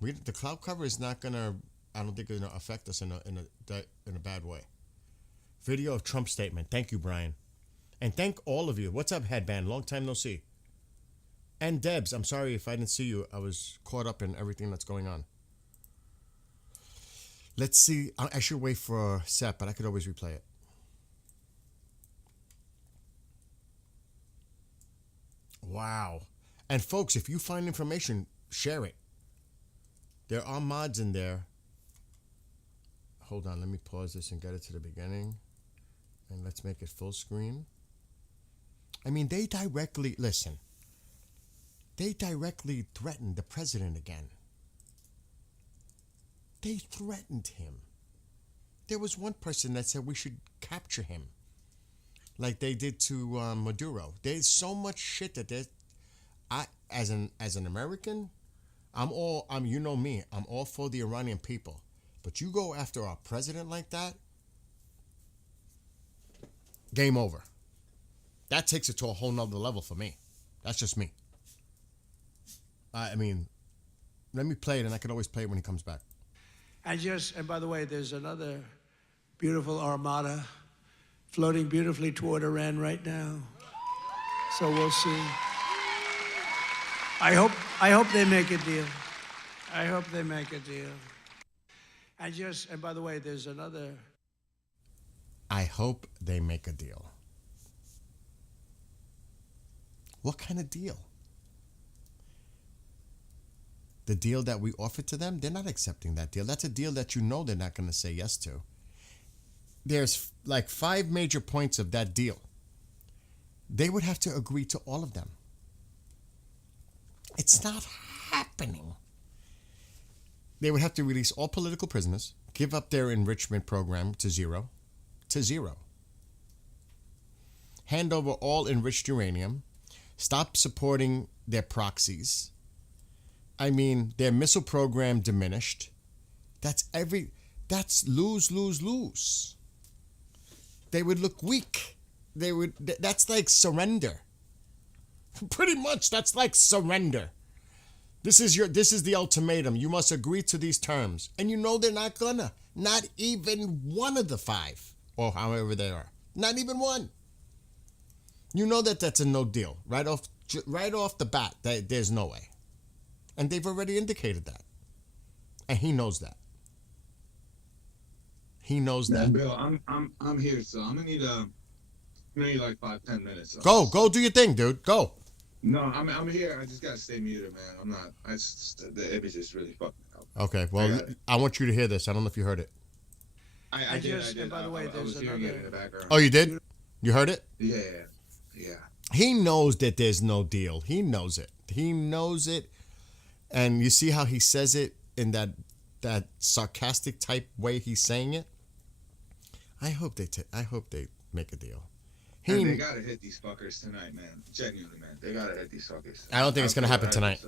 The cloud cover is not gonna. I don't think it's gonna affect us in a bad way. Video of Trump's statement. Thank you, Brian, and thank all of you. What's up, Headband? Long time no see. And Debs, I'm sorry if I didn't see you. I was caught up in everything that's going on. Let's see. I should wait for Sep, but I could always replay it. Wow. And folks, if you find information, share it. There are mods in there. Hold on, let me pause this and get it to the beginning. And let's make it full screen. I mean, they directly threatened the president again. They threatened him. There was one person that said we should capture him, like they did to Maduro. There's so much shit that as an American, I'm you know me, I'm all for the Iranian people. But you go after our president like that, game over. That takes it to a whole nother level for me. That's just me. I mean, let me play it, and I can always play it when he comes back. And by the way, there's another beautiful armada floating beautifully toward Iran right now. So we'll see. I hope they make a deal. I hope they make a deal. And by the way, there's another. I hope they make a deal. What kind of deal? The deal that we offered to them, they're not accepting that deal. That's a deal that you know they're not going to say yes to. There's like 5 major points of that deal. They would have to agree to all of them. It's not happening. They would have to release all political prisoners, give up their enrichment program to zero. Hand over all enriched uranium, stop supporting their proxies. I mean, their missile program diminished. That's lose, lose, lose. They would look weak. That's like surrender. Pretty much, that's like surrender. This is the ultimatum. You must agree to these terms. And you know they're not gonna. Not even one of the 5, or however they are. Not even one. You know that's a no deal. Right off the bat, there's no way. And they've already indicated that. And he knows that. He knows that. Bill, I'm here, so I'm gonna need like 5-10 minutes. So. Go do your thing, dude. Go. No, I'm here. I just gotta stay muted, man. I'm not. The image is really fucking up. Okay, well, I want you to hear this. I don't know if you heard it. I did. And by the way, I was hearing it in the background. Oh, you did? You heard it? Yeah. He knows that there's no deal. He knows it. And you see how he says it in that sarcastic type way he's saying it? I hope they make a deal. They gotta hit these fuckers tonight, man. Genuinely, man. They gotta hit these fuckers. I don't think it's gonna happen tonight.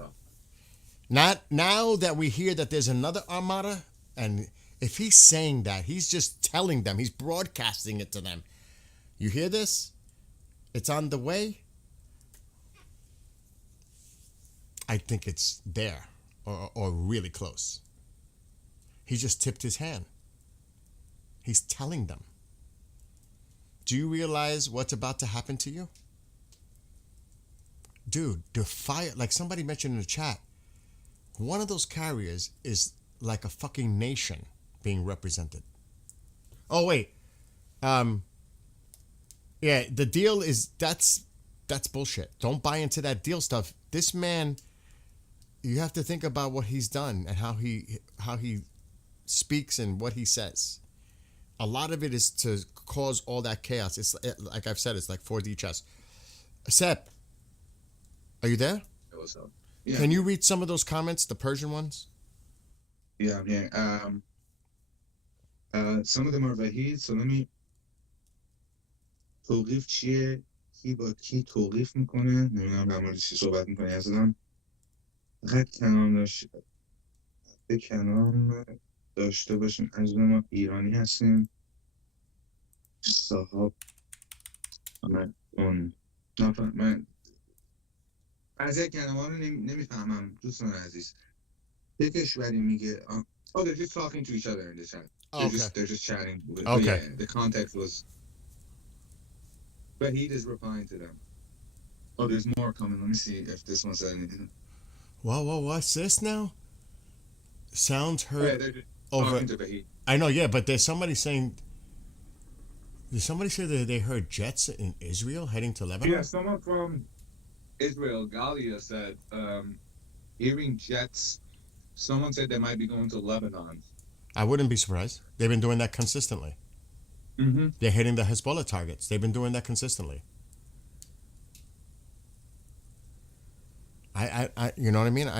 Not now that we hear that there's another armada, and if he's saying that, he's just telling them, he's broadcasting it to them. You hear this? It's on the way. I think it's there, or really close. He just tipped his hand. He's telling them. Do you realize what's about to happen to you? Dude, the fire, like somebody mentioned in the chat, one of those carriers is like a fucking nation being represented. Oh, wait. Yeah, the deal is, that's bullshit. Don't buy into that deal stuff. This man, you have to think about what he's done and how he speaks and what he says. A lot of it is to cause all that chaos. It's like I've said, it's like 4D chess. Sep, are you there? What's up? Yeah. Can you read some of those comments, the Persian ones? Yeah, I'm here. Some of them are Vahid, so let me. توقیف چیه؟ کی با کی توقیف میکنه؟ نمیدونم در مورد چی صحبت میکنه ازدم. فقط کنام داشته باشیم. از ما ایرانی هستیم. صاحب من از یک کنام رو نمیفهمم دوستان عزیز. یه کشوری میگه Oh, they're just talking to each other in the chat. They're just chatting. Okay. Yeah, the context was. But he is replying to them. Oh, there's more coming. Let me see if this one said anything. Whoa, what's this now? Sounds heard they're just over. talking to Vahid. I know, yeah, but there's somebody saying. Did somebody say that they heard jets in Israel heading to Lebanon? Yeah, someone from Israel, Galia, said hearing jets. Someone said they might be going to Lebanon. I wouldn't be surprised. They've been doing that consistently. Mm-hmm. They're hitting the Hezbollah targets. They've been doing that consistently. You know what I mean?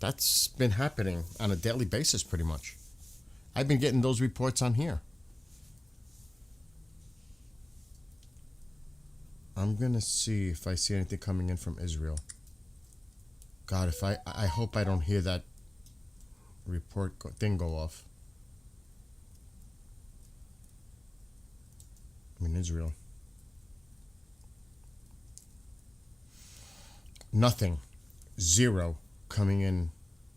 That's been happening on a daily basis, pretty much. I've been getting those reports on here. I'm gonna see if I see anything coming in from Israel. God, if I hope I don't hear that thing go off. I'm in Israel. Nothing. Zero coming in.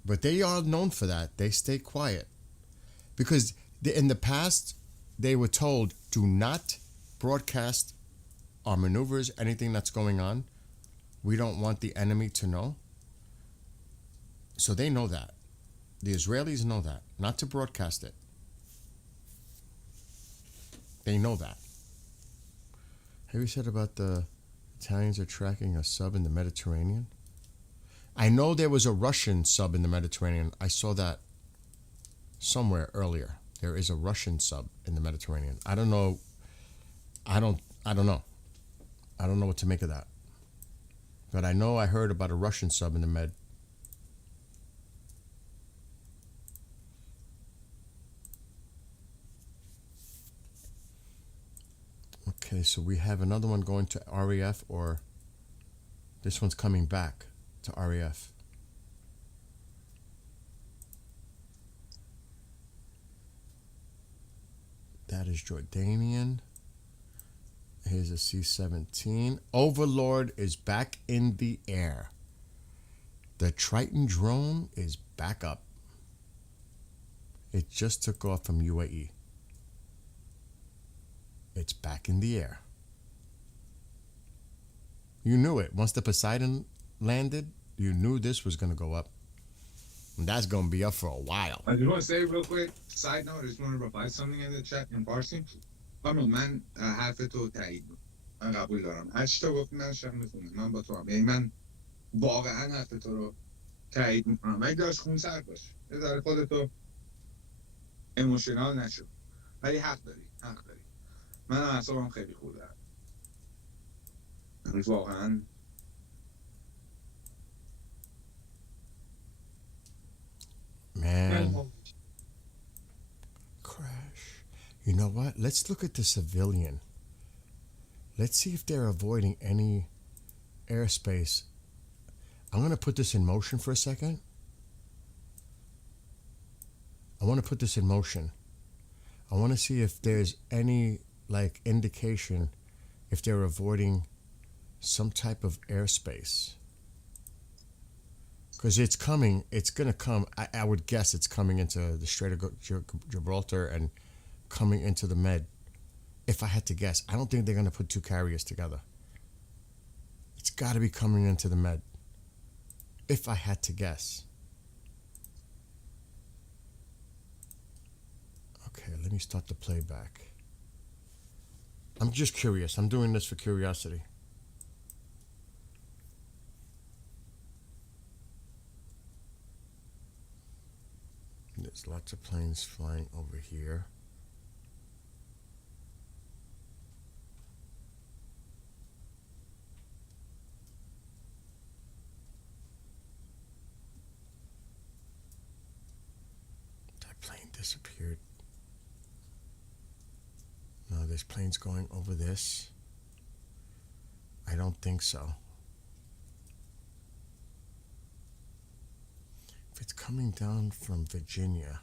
But they are known for that. They stay quiet. Because in the past, they were told, do not broadcast our maneuvers, anything that's going on. We don't want the enemy to know. So they know that. The Israelis know that. Not to broadcast it. They know that. Have you said about the Italians are tracking a sub in the Mediterranean? I know there was a Russian sub in the Mediterranean. I saw that somewhere earlier. There is a Russian sub in the Mediterranean. I don't know. I don't know. I don't know what to make of that. But I know I heard about a Russian sub in the Med. Okay, so we have another one going to RAF, or this one's coming back to RAF. That is Jordanian. Here's a C-17. Overlord is back in the air. The Triton drone is back up. It just took off from UAE. It's back in the air. You knew it. Once the Poseidon landed, you knew this was going to go up. And that's going to be up for a while. I just want to say real quick, side note, I just want to reply something in the chat in Farsi. من حرف تو تایید من قبول دارم. هر چی تو گفتی من شب میخونم. من با تو هم. یعنی من واقعا حرف تو رو تایید میکنم. ولی داشت خون سر باش. یه ذره خودتو ایموشنال نشو. ولی حق داری. من اعصابم خیلی خوبه. واقعا Man. Crash. You know what? Let's look at the civilian. Let's see if they're avoiding any airspace. I'm going to put this in motion for a second. I want to put this in motion. I want to see if there's any indication if they're avoiding some type of airspace. Because it's coming, it's going to come. I would guess it's coming into the Strait of Gibraltar and coming into the Med. If I had to guess, I don't think they're going to put two carriers together. It's got to be coming into the Med. If I had to guess. Okay, let me start the playback. I'm just curious. I'm doing this for curiosity. There's lots of planes flying over here. That plane disappeared. No, there's planes going over this. I don't think so. If it's coming down from Virginia,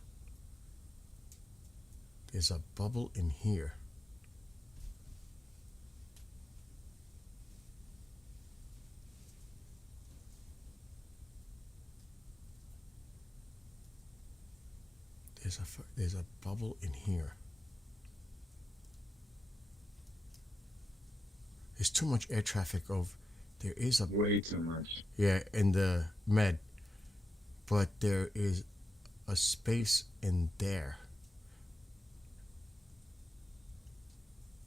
there's a bubble in here. There's a bubble in here. There's too much air traffic over. There is a way too much. Yeah, in the Med. But there is a space in there.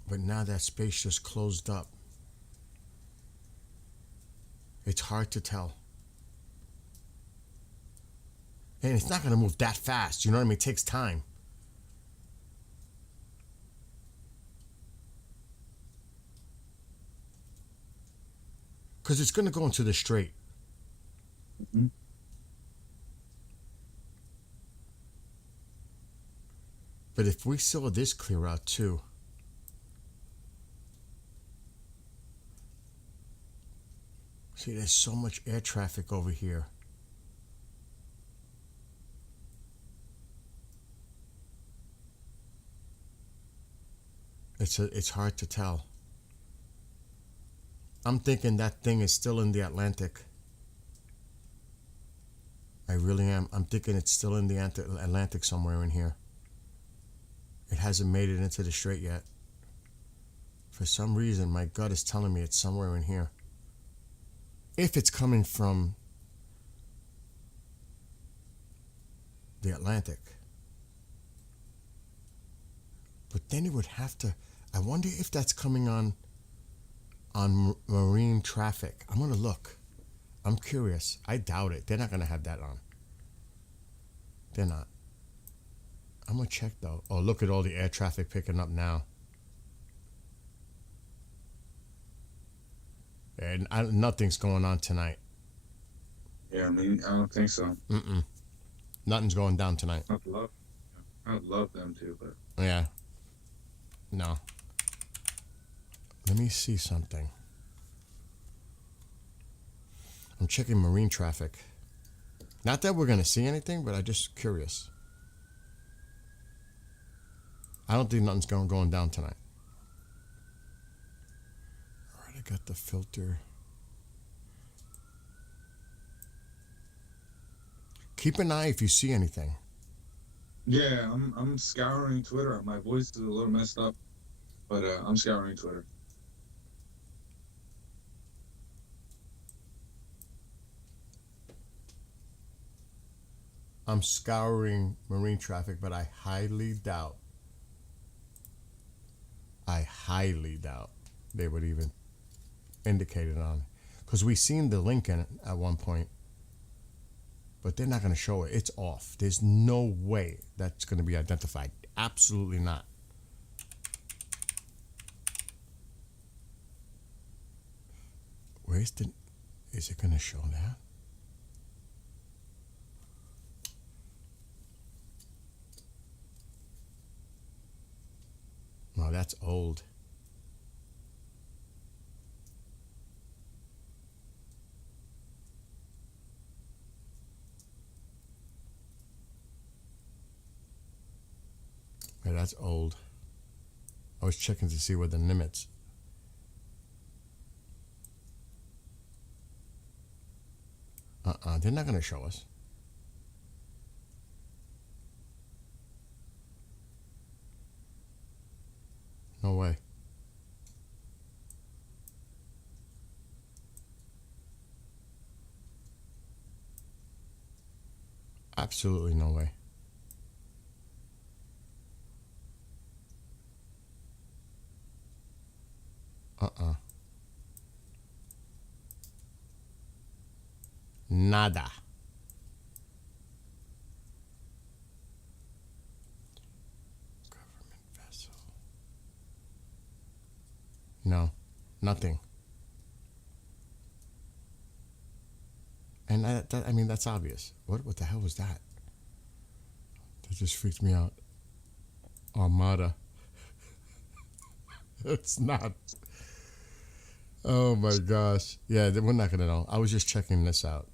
But now that space just closed up. It's hard to tell. And it's not going to move that fast. You know what I mean? It takes time. Because it's going to go into the strait. Mhm. But if we saw this clear out too, see, there's so much air traffic over here. It's hard to tell. I'm thinking that thing is still in the Atlantic. I really am. I'm thinking it's still in the Atlantic somewhere in here. It hasn't made it into the Strait yet. For some reason, my gut is telling me it's somewhere in here. If it's coming from the Atlantic. But then it would have to, I wonder if that's coming on marine traffic. I'm going to look. I'm curious. I doubt it. They're not going to have that on. They're not. I'm going to check though. Oh, look at all the air traffic picking up now. And nothing's going on tonight. Yeah, I mean, I don't think so. Nothing's going down tonight. I'd love them to, but Yeah. No. Let me see something. I'm checking marine traffic. Not that we're going to see anything, but I'm just curious. I don't think nothing's going down tonight. All right, I got the filter. Keep an eye if you see anything. yeah, I'm scouring Twitter. My voice is a little messed up, but I'm scouring Twitter. I'm scouring marine traffic, but I highly doubt they would even indicate it on. Because we seen the link in it at one point, but they're not going to show it. It's off. There's no way that's going to be identified. Absolutely not. Where's the... Is it going to show that? No, that's old. Yeah, that's old. I was checking to see what the limits. They're not going to show us. No way. Absolutely no way. Nada. Government vessel. No, nothing. And I mean, that's obvious. What the hell was that? That just freaked me out. Armada. It's not. Oh my gosh. Yeah, we're not gonna know. I was just checking this out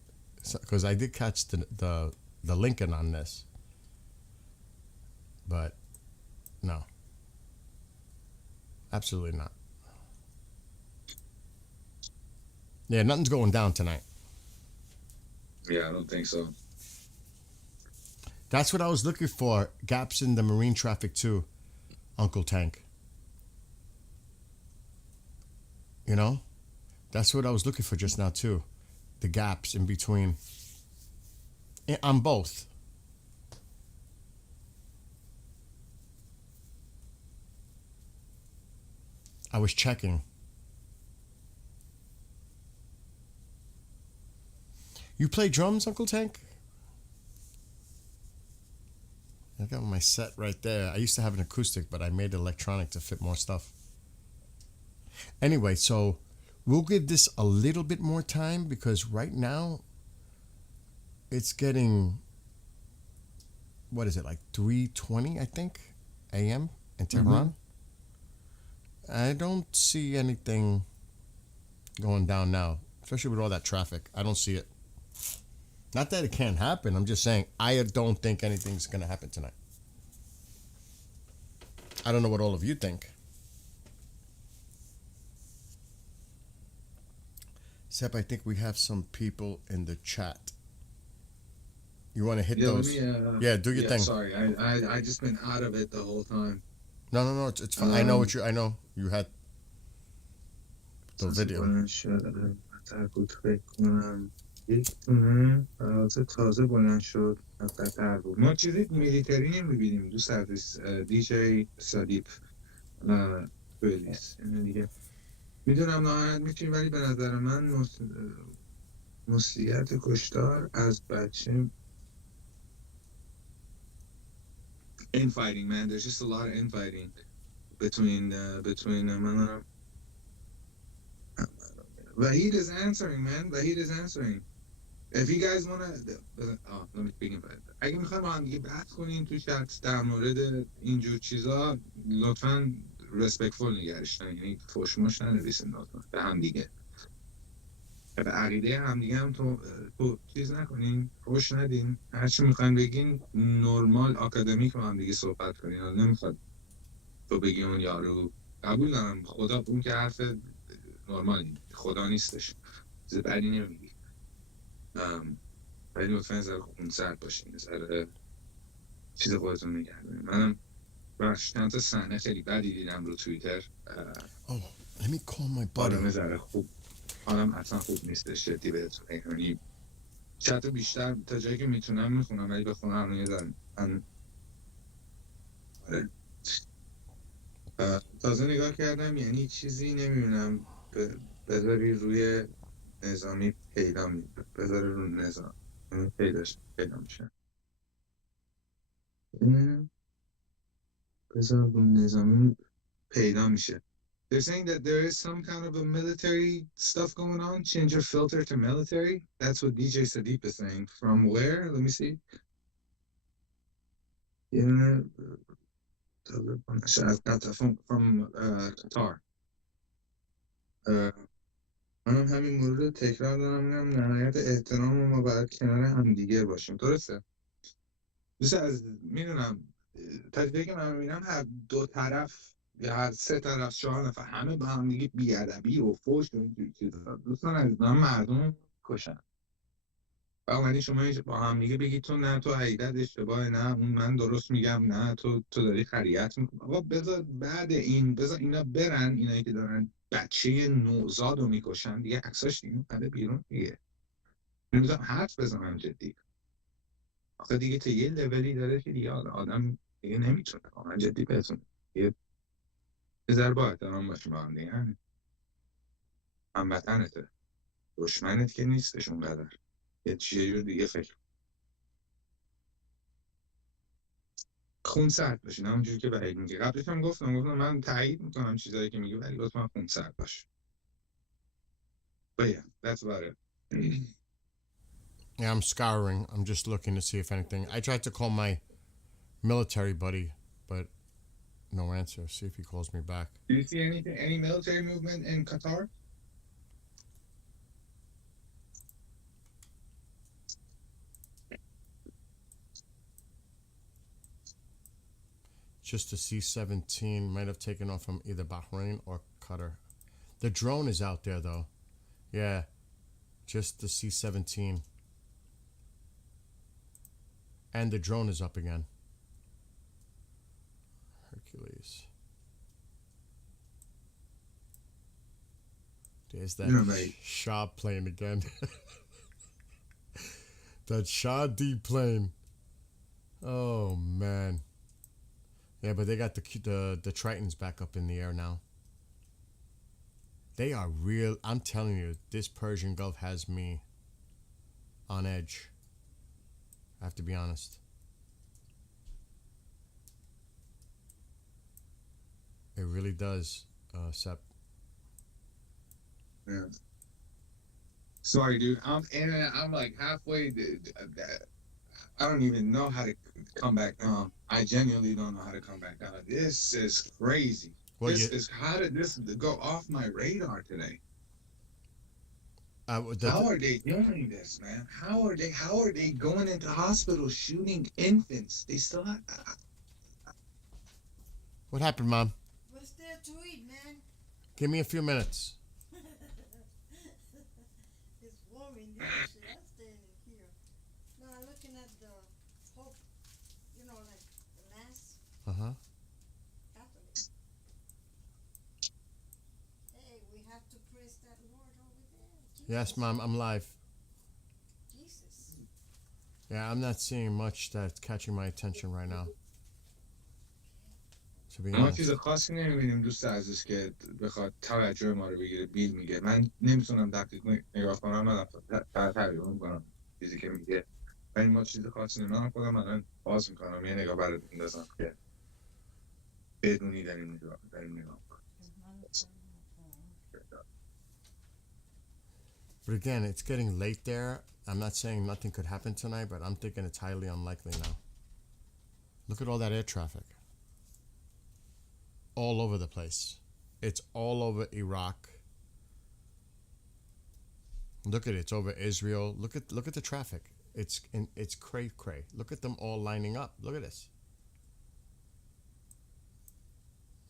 because I did catch the Lincoln on this, but no, absolutely not. Yeah, nothing's going down tonight. Yeah, I don't think so. That's what I was looking for. Gaps in the marine traffic too, Uncle Tank. You know, that's what I was looking for just now too. The gaps in between. On both. I was checking. You play drums, Uncle Tank? I got my set right there. I used to have an acoustic, but I made electronic to fit more stuff. Anyway, so we'll give this a little bit more time because right now it's getting, what is it, like 3:20, I think, a.m. in Tehran. I don't see anything going down now, especially with all that traffic. I don't see it. Not that it can't happen. I'm just saying I don't think anything's going to happen tonight. I don't know what all of you think. Except I think we have some people in the chat. You want to hit those? Yeah, do your thing. Sorry, I just been out of it the whole time. No, it's fine. I know you had the video. تازه بلند شد از قطر بود. ما چیزی میلیتری نمیبینیم دوست عزیز دیجی سادیپ پلیس دیگه میدونم ناراحت میشین ولی به نظر من مسئولیت کشتار از بچه infighting, man. There's just a lot of infighting between Vahid is answering, man. Vahid is answering. If you guys wanna, let me speak about it. اگه میخوایم با هم دیگه بحث کنیم تو چت در مورد اینجور چیزا لطفاً respectful نگرش دارین، یعنی فوشماش ننویسین لطفاً به هم دیگه. به عقیده هم دیگه هم تو چیز نکنین، فوش ندین. هرچی میخواین بگین نورمال آکادمیک با هم دیگه صحبت کنین. نمیخواد تو بگی اون یارو قبول دارم خدا اون که حرف نورمالی خدا نیستش چیز بدی نمیگی ولی لطفا از خونسرد باشین از چیز خودتون نگه دارین. منم چند تا صحنه خیلی بدی دیدم رو توییتر. Let me call my buddy. آدم ذره خوب حالم اصلا خوب نیستش جدی بهتون یعنی چت بیشتر تا جایی که میتونم میخونم ولی بخونم رو یه ذره تازه نگاه کردم یعنی چیزی نمیبینم بذاری روی نظامی پیدا بذاری روی نظام پیدا میشه بذار روی نظامی پیدا میشه. They're saying that there is some kind of a military stuff going on. Change your filter to military. That's what DJ Sadiq is saying. From where? Let me see. Yeah. From Qatar. منم همین مورد تکرار دارم میگم نهایت احترام ما باید کنار هم دیگه باشیم. درسته؟ دوست از میدونم تجربه که من میبینم هر دو طرف یا هر سه طرف 4 نفر همه با هم دیگه بی‌ادبی و فحش و اینجوری چیزا دوستان عزیزم مردم کشن. ولی شما با هم دیگه بگید تو نه تو حقیقت اشتباه نه اون من درست میگم نه تو داری خریت میکنی. آقا بذار بعد این بذار اینا برن اینایی که دارن بچه نوزاد رو میکشن دیگه عکساش دیگه اومده بیرون دیگه. نمیذارم حرف بزنم جدی. آخه دیگه تا یه لولی داره که دیگه آدم دیگه نمیتونه واقعا جدی بهتون یه ذره با احترام باشیم با هم دیگه. هموطنته دشمنت که نیستش اونقدر یه جور دیگه فکر خونسرد باشین همونجوری که وحید میگه. قبلش هم گفتم من تایید میکنم چیزایی که میگه ولی لطفا خونسرد باش. But yeah, that's about it. Yeah, I'm scouring. I'm just looking to see if anything. I tried to call my military buddy, but no answer. See if he calls me back. Do you see anything, any military movement in Qatar? Just the C-17 might have taken off from either Bahrain or Qatar. The drone is out there, though. Yeah, just the C-17. And the drone is up again. Hercules. There's that Shah plane again. That Shah D plane. Oh, man. Yeah, but they got the Tritons back up in the air now. They are real. I'm telling you, this Persian Gulf has me on edge. I have to be honest. It really does, Sep. Yeah. Sorry, dude. I'm like halfway. I don't even know how to come back down. I genuinely don't know how to come back down. This is crazy. Well, How did this go off my radar today? How are they doing this, man? How are they going into hospitals shooting infants? They still have. What happened, Mom? What's there to eat, man? Give me a few minutes. It's warm in here. Shit, I'm staying in here. No, I'm looking at the Pope, like the Mass. Uh-huh. Catholic. Hey, we have to praise that Lord over there. Yes, Mom, I'm live. Jesus. Yeah, I'm not seeing much that's catching my attention right now. To be ما honest. چیز خاصی نمیبینیم دوست عزیز که بخواد توجه ما رو بگیره. بیل میگه من نمیتونم دقیق نگاه کنم، من تقریبا میکنم چیزی که میگه، ولی ما چیز خاصی نمیبینم. خودم الان باز میکنم یه نگاه برات میندازم که بدونی داریم نگاه But again, it's getting late there. I'm not saying nothing could happen tonight, but I'm thinking it's highly unlikely now. Look at all that air traffic. All over the place. It's all over Iraq. Look at it. It's over Israel. Look at the traffic. It's cray. Look at them all lining up. Look at this.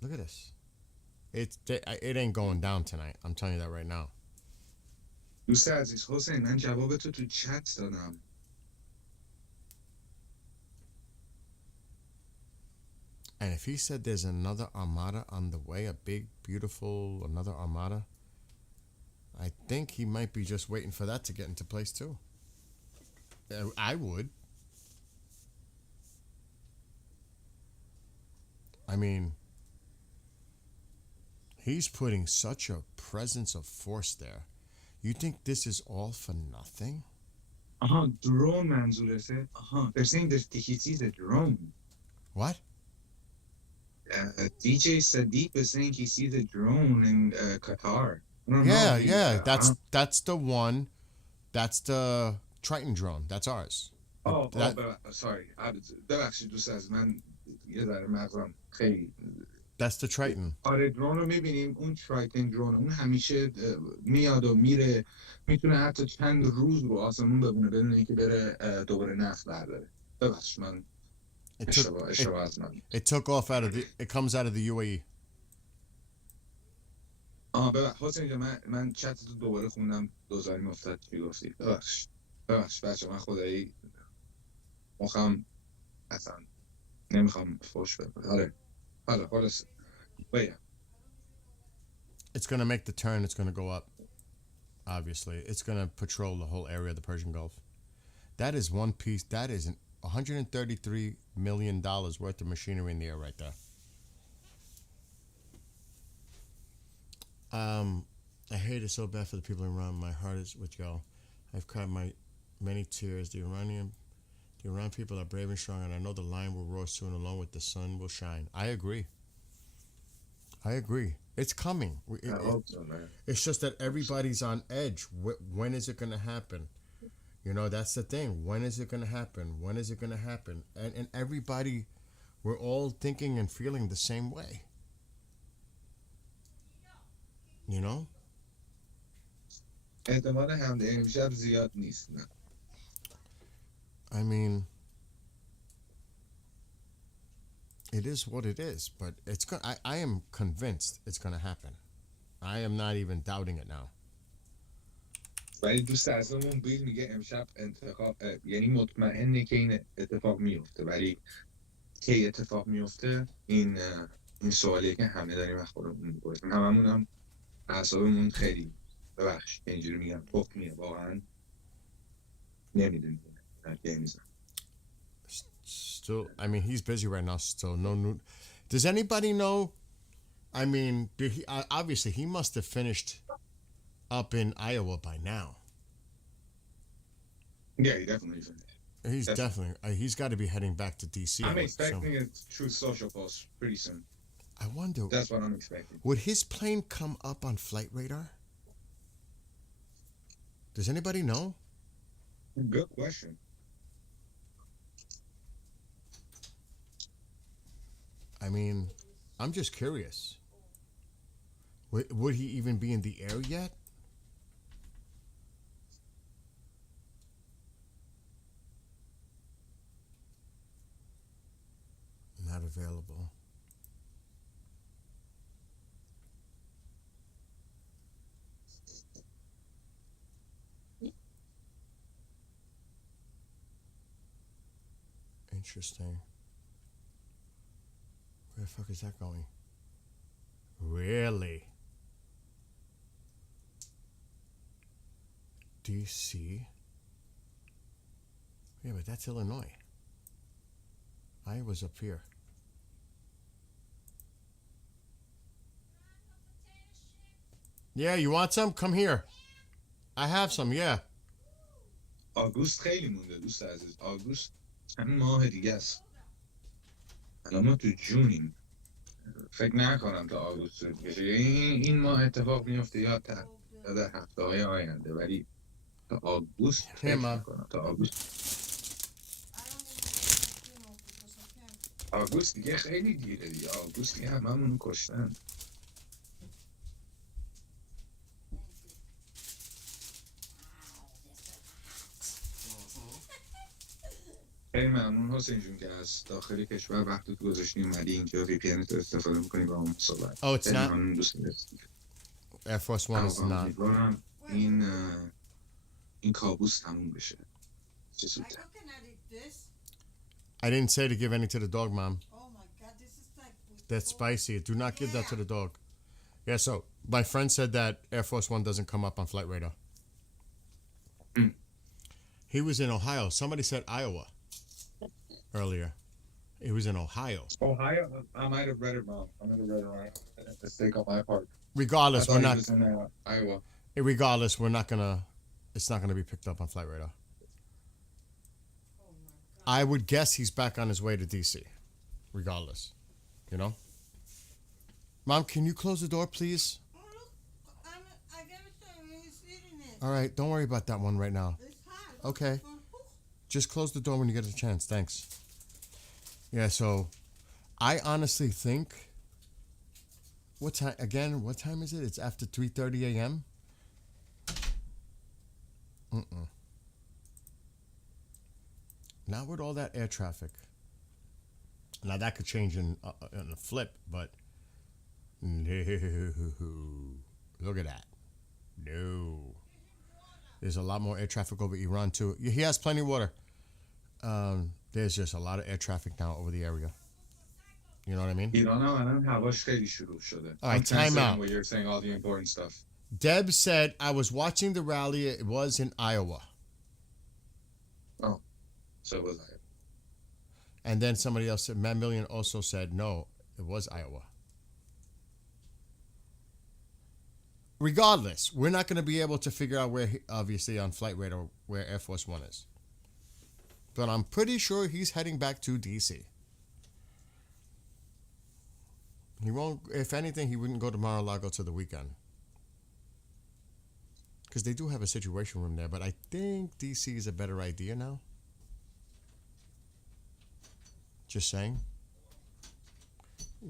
Look at this. It ain't going down tonight. I'm telling you that right now. دوست عزیز حسین، من جواب تو چت دادم. And if he said there's another armada on the way, a big, beautiful, another armada, I think he might be just waiting for that to get into place too. I would. I mean, he's putting such a presence of force there. You think this is all for nothing? Drone منظورته. They're saying that he sees a drone. What? DJ Sadiq is saying he sees a drone in Qatar. Yeah. That's the one. That's the Triton drone. That's ours. Sorry. ببخشید دوست از من یه ذره مغزم خیلی. That's the Triton. آره درون رو میبینیم. اون ترایتن درون اون همیشه میاد و میره، میتونه حتی چند روز رو آسمون بمونه بدون اینکه بره دوباره نفت برداره. ببخش من اشتباه از من. It took off it comes out of the UAE. ببخش حسین جان، من چت تو دوباره خوندم، دوزاری مفتد چی گفتی. ببخش بچه، من خدایی مخم اصلا نمیخوام فوش بدم. خلاص. Wait. It's going to make the turn. It's going to go up. Obviously. It's going to patrol the whole area of the Persian Gulf. That is one piece. That is $133 million worth of machinery in the air right there. I hate it so bad for the people in Iran. My heart is with y'all. I've cried many tears. The Iran people are brave and strong, and I know the lion will roar soon along with the sun will shine. I agree. It's coming. I hope so, man. It's just that everybody's on edge. When is it going to happen? That's the thing. When is it going to happen? And everybody, we're all thinking and feeling the same way. احتمال حمله امشب زیاد نیست. نه. I mean, it is what it is, but it's going. I am convinced it's going to happen. I am not even doubting it now. ولی دوست عزیزمون بیل میگه امشب انتخاب، یعنی مطمئنه که این اتفاق میفته، ولی کی اتفاق میفته این سوالیه که همه داریم از خودمون میپرسیم. هممون هم اعصابمون خیلی ببخش اینجوری میگم تخمیه واقعا، نمیدونیم. Still, I mean, he's busy right now. Still, no new. Does anybody know? I mean, obviously he must have finished up in Iowa by now. Yeah, he definitely finished. He's definitely. He's got to be heading back to DC. I'm expecting a true social post pretty soon. I wonder. That's what I'm expecting. Would his plane come up on flight radar? Does anybody know? Good question. I mean, I'm just curious. Would he even be in the air yet? Not available. Interesting. Where the fuck is that going? Really? DC? Yeah, but that's Illinois. Iowa's up here. Yeah, you want some? Come here. I have some, yeah. آگوست خیلی مونده دوست عزیز. آگوست چند ماه دیگه است. الان ما تو جونیم. فکر نکنم تا آگوست بشه. این ماه اتفاق میفته یا در هفته های آینده، ولی تا آگوست فکر نکنم. تا آگوست دیگه خیلی دیره دیگه. آگوست دیگه هممون کشتن. خیلی ممنون حسین جون که از داخل کشور وقتی تو گذاشتی اومدی اینجا وی پی ان تو استفاده میکنی با همون صحبت. Oh, it's not. Air Force One is not. این کابوس تموم بشه. چه زودتر. I didn't say to give any to the dog, Mom. Oh my God, this is like. That's spicy. Do not give that to the dog. Yeah, so my friend said that Air Force One doesn't come up on flight radar. He was in Ohio. Somebody said Iowa earlier. It was in Ohio. Ohio? I might have read it wrong. I might have read it wrong. Mistake on my part. Regardless, we're not. In, Iowa. Regardless, we're not gonna. It's not gonna be picked up on flight radar. I would guess he's back on his way to DC. Regardless, you know. Mom, can you close the door, please? Oh, look, I gave it to him. He's eating it. All right, don't worry about that one right now. It's hot. Okay. Just close the door when you get a chance. Thanks. Yeah, so I honestly think what time again, what time is it? It's after 3:30 a.m. Not with all that air traffic. Now that could change in a flip, but no. Look at that. No. There's a lot more air traffic over Iran too. He has plenty of water. There's just a lot of air traffic now over the area. You know what I mean? All right, time out. Where you're saying all the important stuff. Deb said, I was watching the rally. It was in Iowa. Oh, so it was Iowa. And then somebody else said, Matt Million also said, no, it was Iowa. Regardless, we're not going to be able to figure out where, obviously, on flight radar, where Air Force One is. But I'm pretty sure he's heading back to D.C. He won't, if anything, he wouldn't go to Mar-a-Lago to the weekend. Because they do have a situation room there, but I think D.C. is a better idea now. Just saying.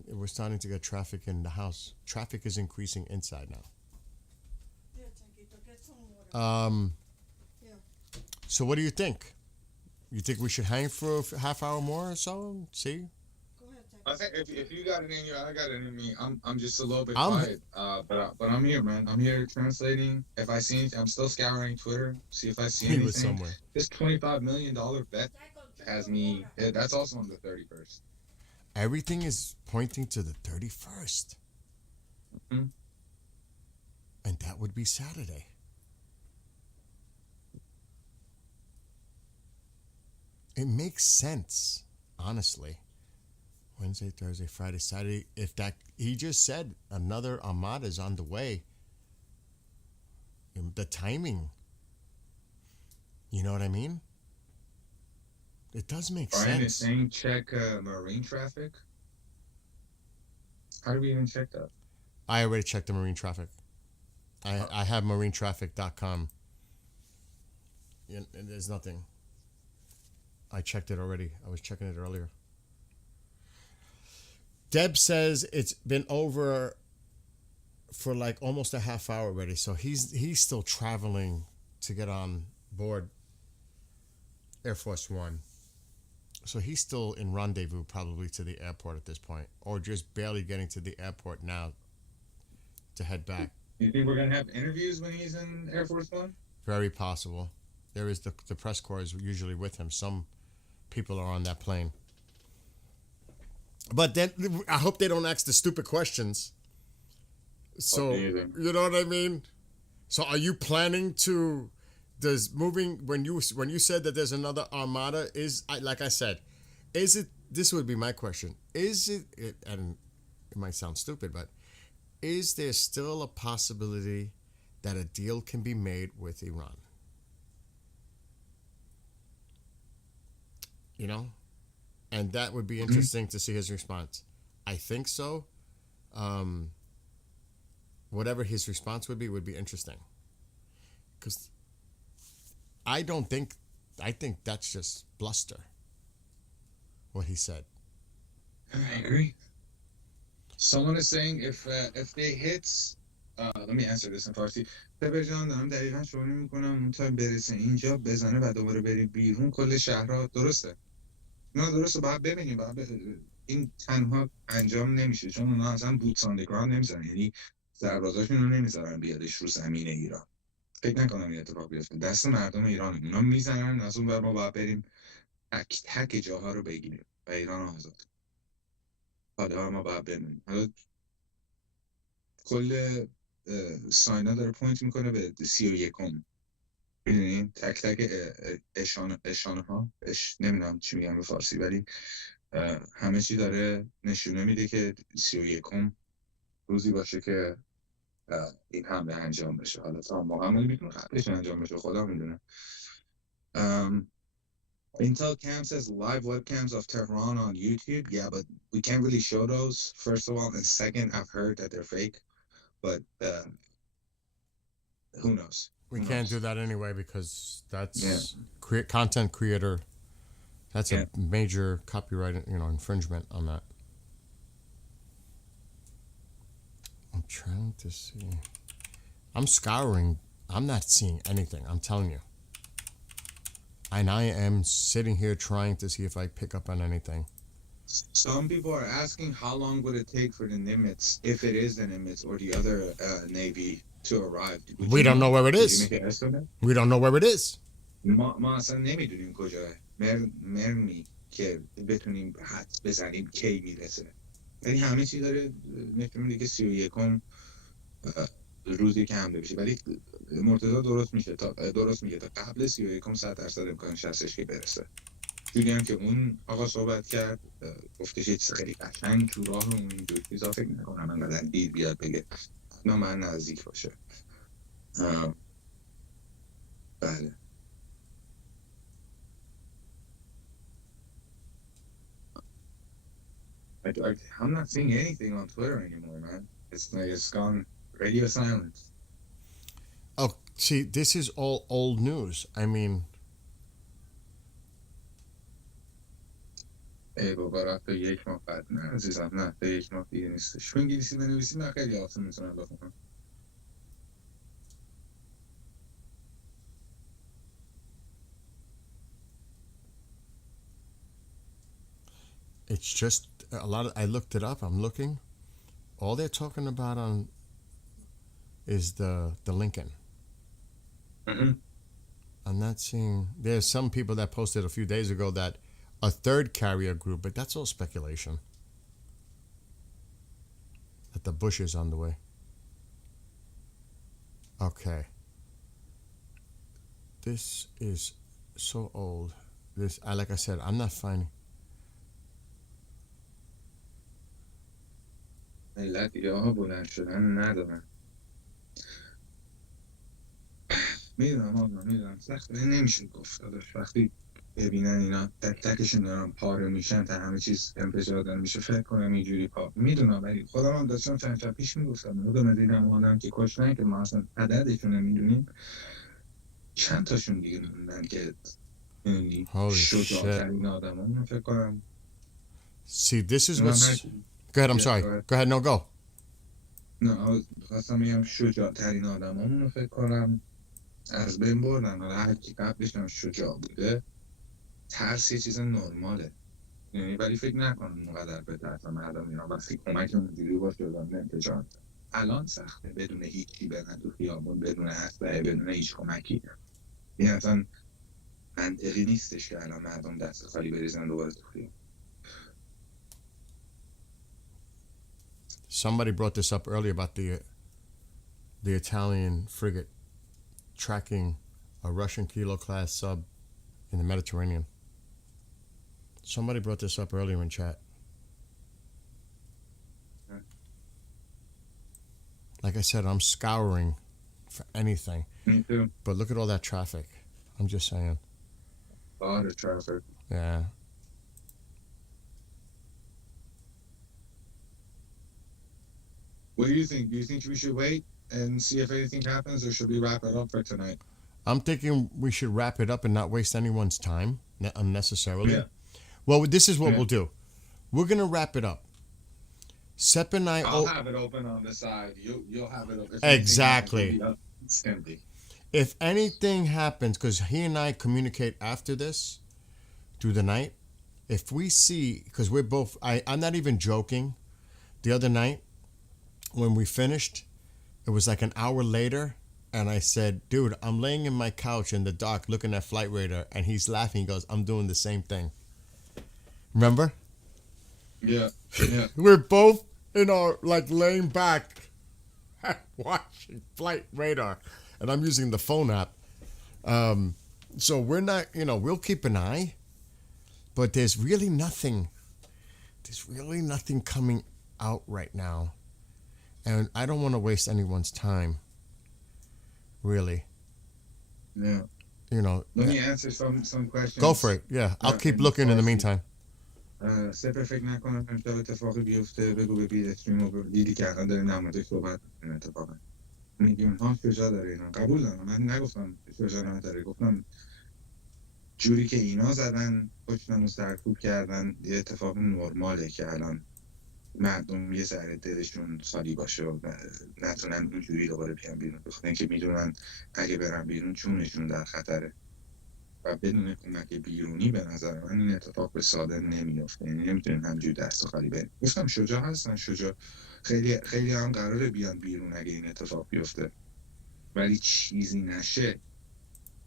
We're starting to get traffic in the house. Traffic is increasing inside now. So what do you think? You think we should hang for a half hour more or so? See? I think if you got it in you, I got it in me. I'm just a little bit quiet. But I'm here, man. I'm here translating. If I see anything, I'm still scouring Twitter. See if I see anything. Somewhere. This $25 million bet has me. That's also on the 31st. Everything is pointing to the 31st. Mm-hmm. And that would be Saturday. It makes sense, honestly. Wednesday, Thursday, Friday, Saturday. If that, he just said another Armada is on the way. The timing. You know what I mean? It does make sense. Brian is saying check marine traffic. How do we even check that? I already checked the marine traffic. I have marinetraffic.com there's nothing. I checked it already. I was checking it earlier. Deb says it's been over for like almost a half hour already. So he's still traveling to get on board Air Force One. So he's still in rendezvous probably to the airport at this point, or just barely getting to the airport now to head back. You think we're gonna have interviews when he's in Air Force One? Very possible. There is the press corps is usually with him. Some people are on that plane. But then I hope they don't ask the stupid questions. So you know what I mean? So are you planning to when you said that there's another armada, like I said, is it, this would be my question, is it, and it might sound stupid, but is there still a possibility that a deal can be made with Iran? You know? And that would be interesting to see his response. I think so. Whatever his response would be interesting. Because I think that's just bluster, what he said. I agree. Someone is saying if they hit, let me answer this in Farsi. پدر جان دارم دقیقا شروع میکنم اون تا برسه اینجا بزنه و دوباره بری بیرون کل شهرها درسته. نه درسته باید ببینیم این تنها انجام نمیشه چون اونا اصلا بوتس آن دی گراند نمیزنن یعنی سربازاشون رو نمیذارن بیادش رو زمین ایران. فکر نکنم این اتفاق بیفته. دست مردم ایران اونا میزنن از اون ور ما باید بریم تک جاها رو بگیریم و ایران آزاد. حالا ما باید ببینیم. حالا کل ساینا داره پوینت میکنه به 31 میدونین تک اشانه ها نمیدونم چی میگم به فارسی ولی همه چی داره نشونه میده که 31 روزی باشه که این حمله انجام بشه. حالا تا ما هم میتونه قبلش انجام بشه خدا میدونه. Intel Cam says live webcams of Tehran on YouTube. Yeah, but we can't really show those, first of all. And second, I've heard that they're fake. But who knows? We can't do that anyway because that's content creator. That's a major copyright, infringement on that. I'm trying to see. I'm scouring. I'm not seeing anything. I'm telling you. And I am sitting here trying to see if I pick up on anything. Some people are asking how long would it take for the Nimitz, if it is the Nimitz or the other Navy, to arrive. We don't know where it is. We don't know where it is. ما اصلا نمیدونیم کجاه. مرمی که بتونیم حد بزنیم کی میرسه. ولی همه چی داره نشون میده که 31 روزی که حمله بشه. ولی مرتضی درست میگه تا قبل 31 100% امکانش هستش که برسه. جوری هم که اون آقا صحبت کرد گفتش یه چیز خیلی قشنگ تو راه رو اون دو چیزا فکر نکنم انقدر دیر بیاد بگه حتما من نزدیک باشه. بله. I'm not seeing anything on Twitter anymore, man. It's gone radio silence. Oh, see, this is all old news. I mean, ای بابا رفت به 1 ماه بعد نه عزیزم نه به 1 ماه دیگه نیستش. تو انگلیسی بنویسی من خیلی آسان میتونم بخونم. it's just a lot of, I looked it up. I'm looking. All they're talking about is the Lincoln. Mm-hmm. I'm not seeing. There's some people that posted a few days ago that a third carrier group, but that's all speculation. That the Bush is on the way. Okay. This is so old. Like I said, I'm not finding. ملت ایده ها بلند شدن ندارن. میدونم سخته نمیشه گفت داداش وقتی ببینن اینا تک تکشون دارن پاره میشن تا همه چیز انفجار داره میشه فکر کنم اینجوری میدونم ولی خودم هم داشتم چند شب پیش میگفتم مردم دیدم آدم که کشتن که ما اصلا عددشون نمیدونیم چند تاشون دیگه موندن که یعنی Holy شجاع‌ترین آدما من فکر کنم. See, this is من what's... Go ahead, I'm Yeah, sorry. go ahead. Go ahead, no, go. نه خواستم بگم شجاع‌ترین آدمامون رو فکر کنم از بین بردن. حالا هر کی قبلش هم شجاع بوده، ترس یه چیز نرماله، یعنی ولی فکر نکنم اونقدر به درد مردم اینا وقتی کمک اونجوری باشه دادن انتجان. الان سخته بدون هیچی برن تو خیابون، بدون اسلحه، بدون هیچ کمکی. این اصلا منطقی نیستش که الان مردم دست خالی بریزن دوباره تو خیابون. Somebody brought this up earlier about the Italian frigate tracking a Russian Kilo-class sub in the Mediterranean. Somebody brought this up earlier in chat. Like I said, I'm scouring for anything. Me too. But look at all that traffic. I'm just saying. A lot of traffic. Yeah. What do you think? Do you think we should wait and see if anything happens, or should we wrap it up for tonight? I'm thinking we should wrap it up and not waste anyone's time unnecessarily. Yeah. Well, this is what Yeah. we'll do. We're going to wrap it up. Sepp and I... I'll have it open on the side. You'll have it open. Exactly. It's empty. If anything happens, because he and I communicate after this through the night, if we see, because we're both, I'm not even joking, the other night when we finished, it was like an hour later, and I said, dude, I'm laying in my couch in the dark looking at Flight Radar, and he's laughing. He goes, I'm doing the same thing. Remember? Yeah. Yeah. We're both in our, like, laying back watching Flight Radar, and I'm using the phone app. So we're not, we'll keep an eye, but there's really nothing coming out right now. And I don't want to waste anyone's time, really. Yeah. Let me answer some questions. Go for it. Yeah, I'll keep looking in the meantime. سپر فکر نکنم امشب اتفاقی بیفته. بگو به بیل استریم و دیدی که الان داره نمازش صحبت این اتفاقا میلیون ها شجاع داره اینا. قبول دارم، من نگفتم شجاع نداره، گفتم جوری که اینا زدن پشتن و سرکوب کردن یه اتفاق نرماله که الان مردم یه ذره دلشون خالی باشه و نتونن اونجوری دوباره بیان بیرون، بخاطر اینکه میدونن اگه برن بیرون جونشون در خطره و بدون کمک بیرونی به نظر من این اتفاق به ساده نمیافته. یعنی نمیتونن همجوری دست خالی برن. گفتم شجاع هستن، شجاع خیلی هم قراره بیان بیرون اگه این اتفاق بیفته، ولی چیزی نشه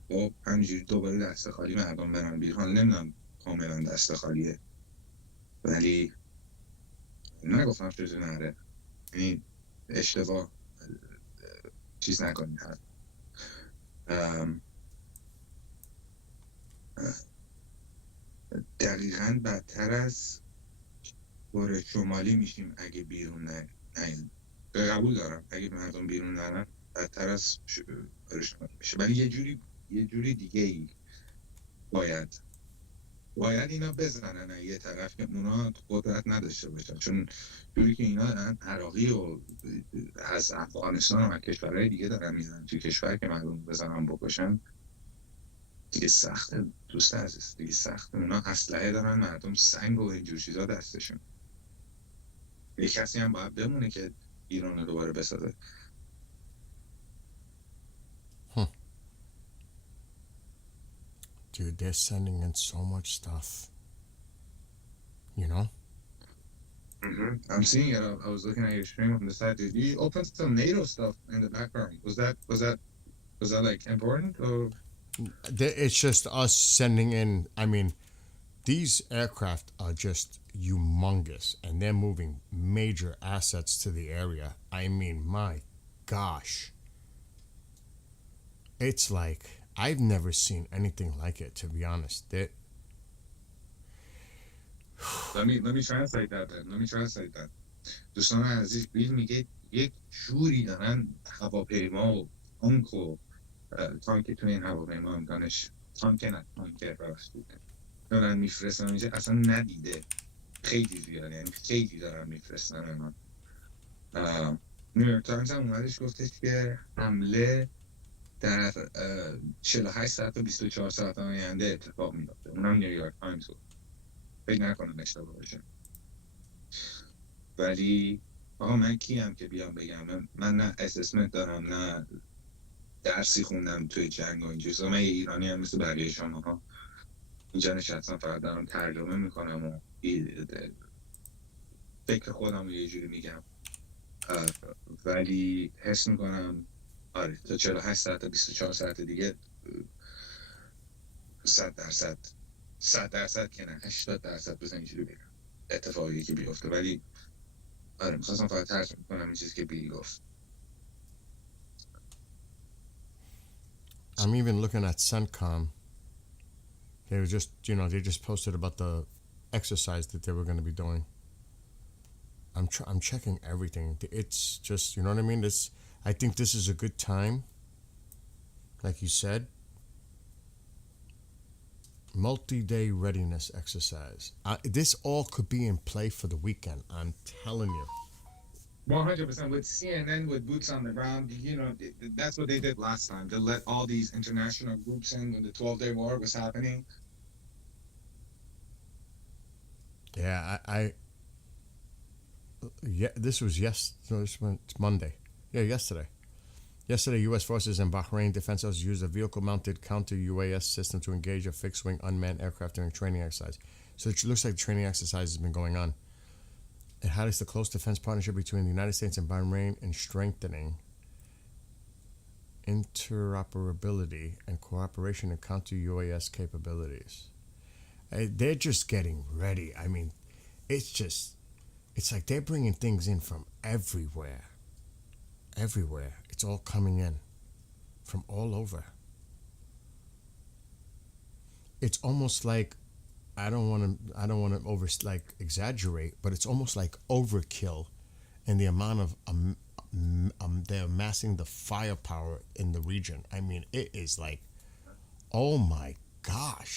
خب همینجوری دوباره دست خالی مردم برن بیرون. نمیدونم کاملا دست خالیه، ولی نگفتم شجاع نره، یعنی اشتباه چیز نکنید. دقیقاً بدتر از کره شمالی میشیم اگه بیرون نریم. قبول دارم اگه مردم بیرون نرن بدتر از کره شمالی میشه، ولی یه جوری دیگه ای باید اینا بزنن یه طرف که اونا قدرت نداشته باشن، چون جوری که اینا عراقی و از افغانستان و کشورهای دیگه دارن میزنن توی کشور که مردم بزنن بکشن دیگه سخته. دوست عزیز دیگه سخته. اونا اسلحه دارن، مردم سنگ و اینجور چیزا دستشون. یه کسی هم باید بمونه که ایران رو دوباره بسازه. Dude, they're sending in so much stuff. I'm seeing it. I was looking at your stream on the side. Did you open some NATO stuff in the background? Was that like important or? It's just us sending in. I mean, these aircraft are just humongous, and they're moving major assets to the area. I mean, my gosh. It's like I've never seen anything like it, to be honest. Let me translate that then. دوستان عزیز بیل میگه یک جوری دارن هواپیما و تانک و تانک تو این هواپیما امکانش تانکر دارن میفرستن اینجا اصلا ندیده. خیلی زیاده، یعنی خیلی دارن میفرستن. نیویورک تایمز هم اومدش گفتش که حمله در 48 ساعت و 24 ساعت آینده اتفاق میفته. اونم نیویورک تایمز بود. فکر نکنم اشتباه باشه. ولی آقا من کیم که بیام بگم؟ من نه اسسمنت دارم، نه درسی خوندم توی جنگ و این چیزا. من یه ایرانی هم مثل بقیه شماها اینجا نشستم، فقط دارم ترجمه میکنم و فکر خودم رو یه جوری میگم. ولی حس میکنم آره تا 48 ساعت تا 24 ساعت دیگه 100% که نه 80% بزن اینجوری بگم اتفاقی که بیفته. ولی آره میخواستم فقط ترجمه کنم این چیزی که بیلی گفت. I'm even looking at CENTCOM. They were just, they just posted about the exercise that they were going to be doing. I'm checking everything. It's just, you know what I mean? I think this is a good time. Like you said, multi-day readiness exercise. This all could be in play for the weekend. I'm telling you. 100% with CNN, with boots on the ground, that's what they did last time. To let all these international groups in when the 12-day war was happening. Yeah, this was it's Monday. Yeah, yesterday. Yesterday, U.S. forces and Bahrain defenses used a vehicle-mounted counter-UAS system to engage a fixed-wing unmanned aircraft during training exercise. So it looks like the training exercise has been going on. It highlights the close defense partnership between the United States and Bahrain in strengthening interoperability and cooperation in counter-UAS capabilities. They're just getting ready. I mean, it's like they're bringing things in from everywhere. Everywhere. It's all coming in from all over. It's almost like I don't want to exaggerate, but it's almost like overkill in the amount of they're amassing the firepower in the region. I mean, it is like, oh my gosh,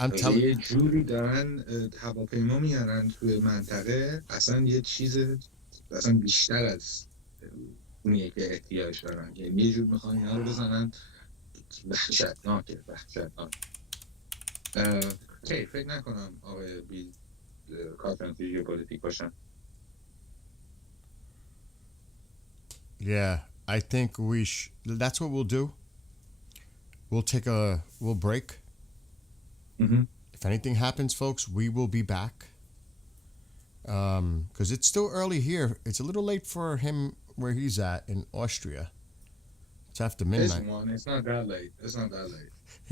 I'm telling یه جوری دارن هواپیما میارن توی منطقه، اصلا یه چیز اصلا بیشتر از اونیه که احتیاج دارن. یه جور میخوان اینا رو بزنن. وحشتناکه. فکر نکنم آقای بیل کارشناس ژئوپلیتیک باشن. Yeah, I think that's what we'll do. We'll break. Mm-hmm. If anything happens, folks, we will be back. Because it's still early here. It's a little late for him where he's at in Austria. It's after midnight. It's not that late.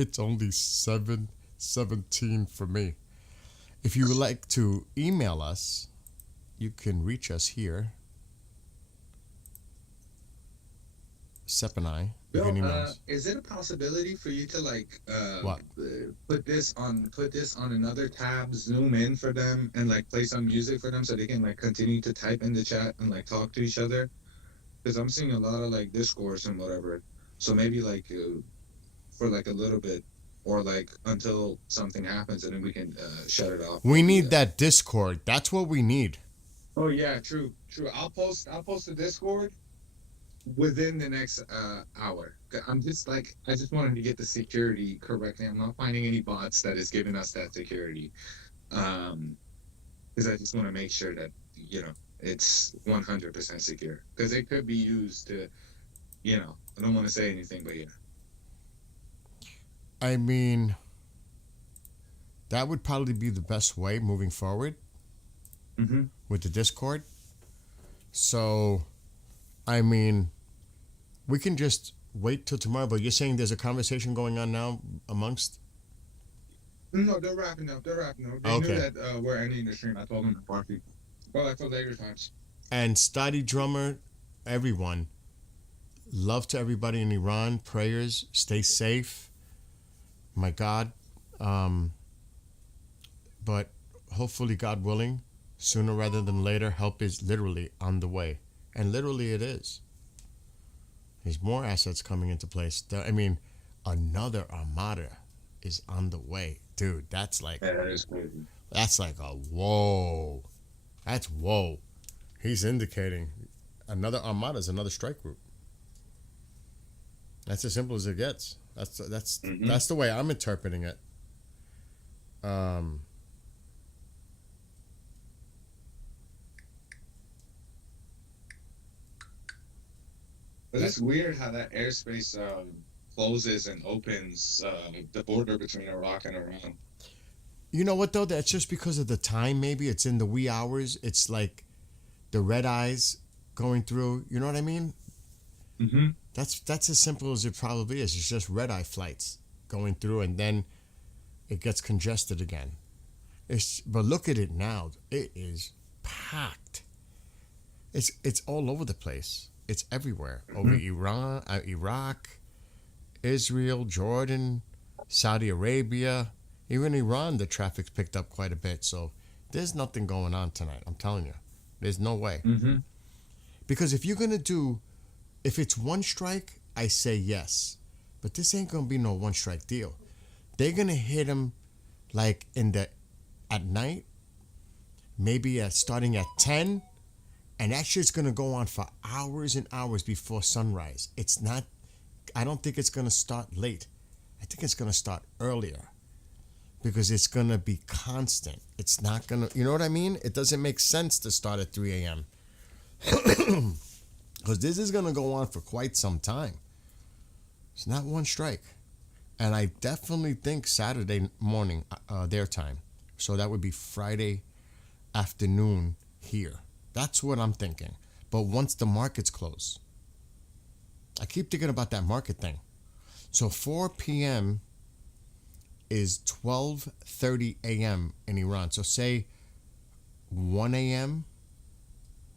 It's only 7:17 for me. If you would like to email us, you can reach us here. Sep and I. Is it a possibility for you to what? put this on another tab, zoom in for them, and play some music for them so they can continue to type in the chat and talk to each other? Because I'm seeing a lot of discourse and whatever. So maybe for a little bit, or until something happens, and then we can shut it off. We need that Discord. That's what we need. Oh yeah, true. I'll post the Discord within the next hour. I'm just I just wanted to get the security correctly. I'm not finding any bots that is giving us that security. Because I just want to make sure that it's 100% secure. Because it could be used to, I don't want to say anything, but yeah. I mean, that would probably be the best way moving forward. Mm-hmm. With the Discord. So, I mean, we can just wait till tomorrow, but you're saying there's a conversation going on now amongst? No, they're wrapping up. They knew that we're ending the stream. I told them to party. Well, for later times. And Study Drummer, everyone, love to everybody in Iran. Prayers, stay safe. My God. But hopefully, God willing, sooner rather than later, help is literally on the way. And literally it is. There's more assets coming into place. I mean, another armada is on the way. Dude, that's that is crazy. That's a whoa. That's whoa. He's indicating another armada is another strike group. That's as simple as it gets. That's the way I'm interpreting it. But it's weird how that airspace closes and opens the border between Iraq and Iran. You know what though? That's just because of the time. Maybe it's in the wee hours. It's like the red eyes going through. You know what I mean? Mm-hmm. That's as simple as it probably is. It's just red eye flights going through, and then it gets congested again. But look at it now. It is packed. It's all over the place. It's everywhere. Over Iran, Iraq, Israel, Jordan, Saudi Arabia, even Iran. The traffic's picked up quite a bit. So there's nothing going on tonight. I'm telling you, there's no way. Mm-hmm. Because if it's one strike, I say yes. But this ain't gonna be no one strike deal. They're gonna hit them like at night, maybe starting at 10, and that shit's gonna go on for hours and hours before sunrise. I don't think it's gonna start late. I think it's gonna start earlier because it's gonna be constant. It's not gonna, you know what I mean? It doesn't make sense to start at 3 a.m. because this is gonna go on for quite some time. It's not one strike. And I definitely think Saturday morning, their time. So that would be Friday afternoon here. That's what I'm thinking. But once the markets close, I keep thinking about that market thing. So 4 p.m. is 12:30 a.m. in Iran. So say 1 a.m.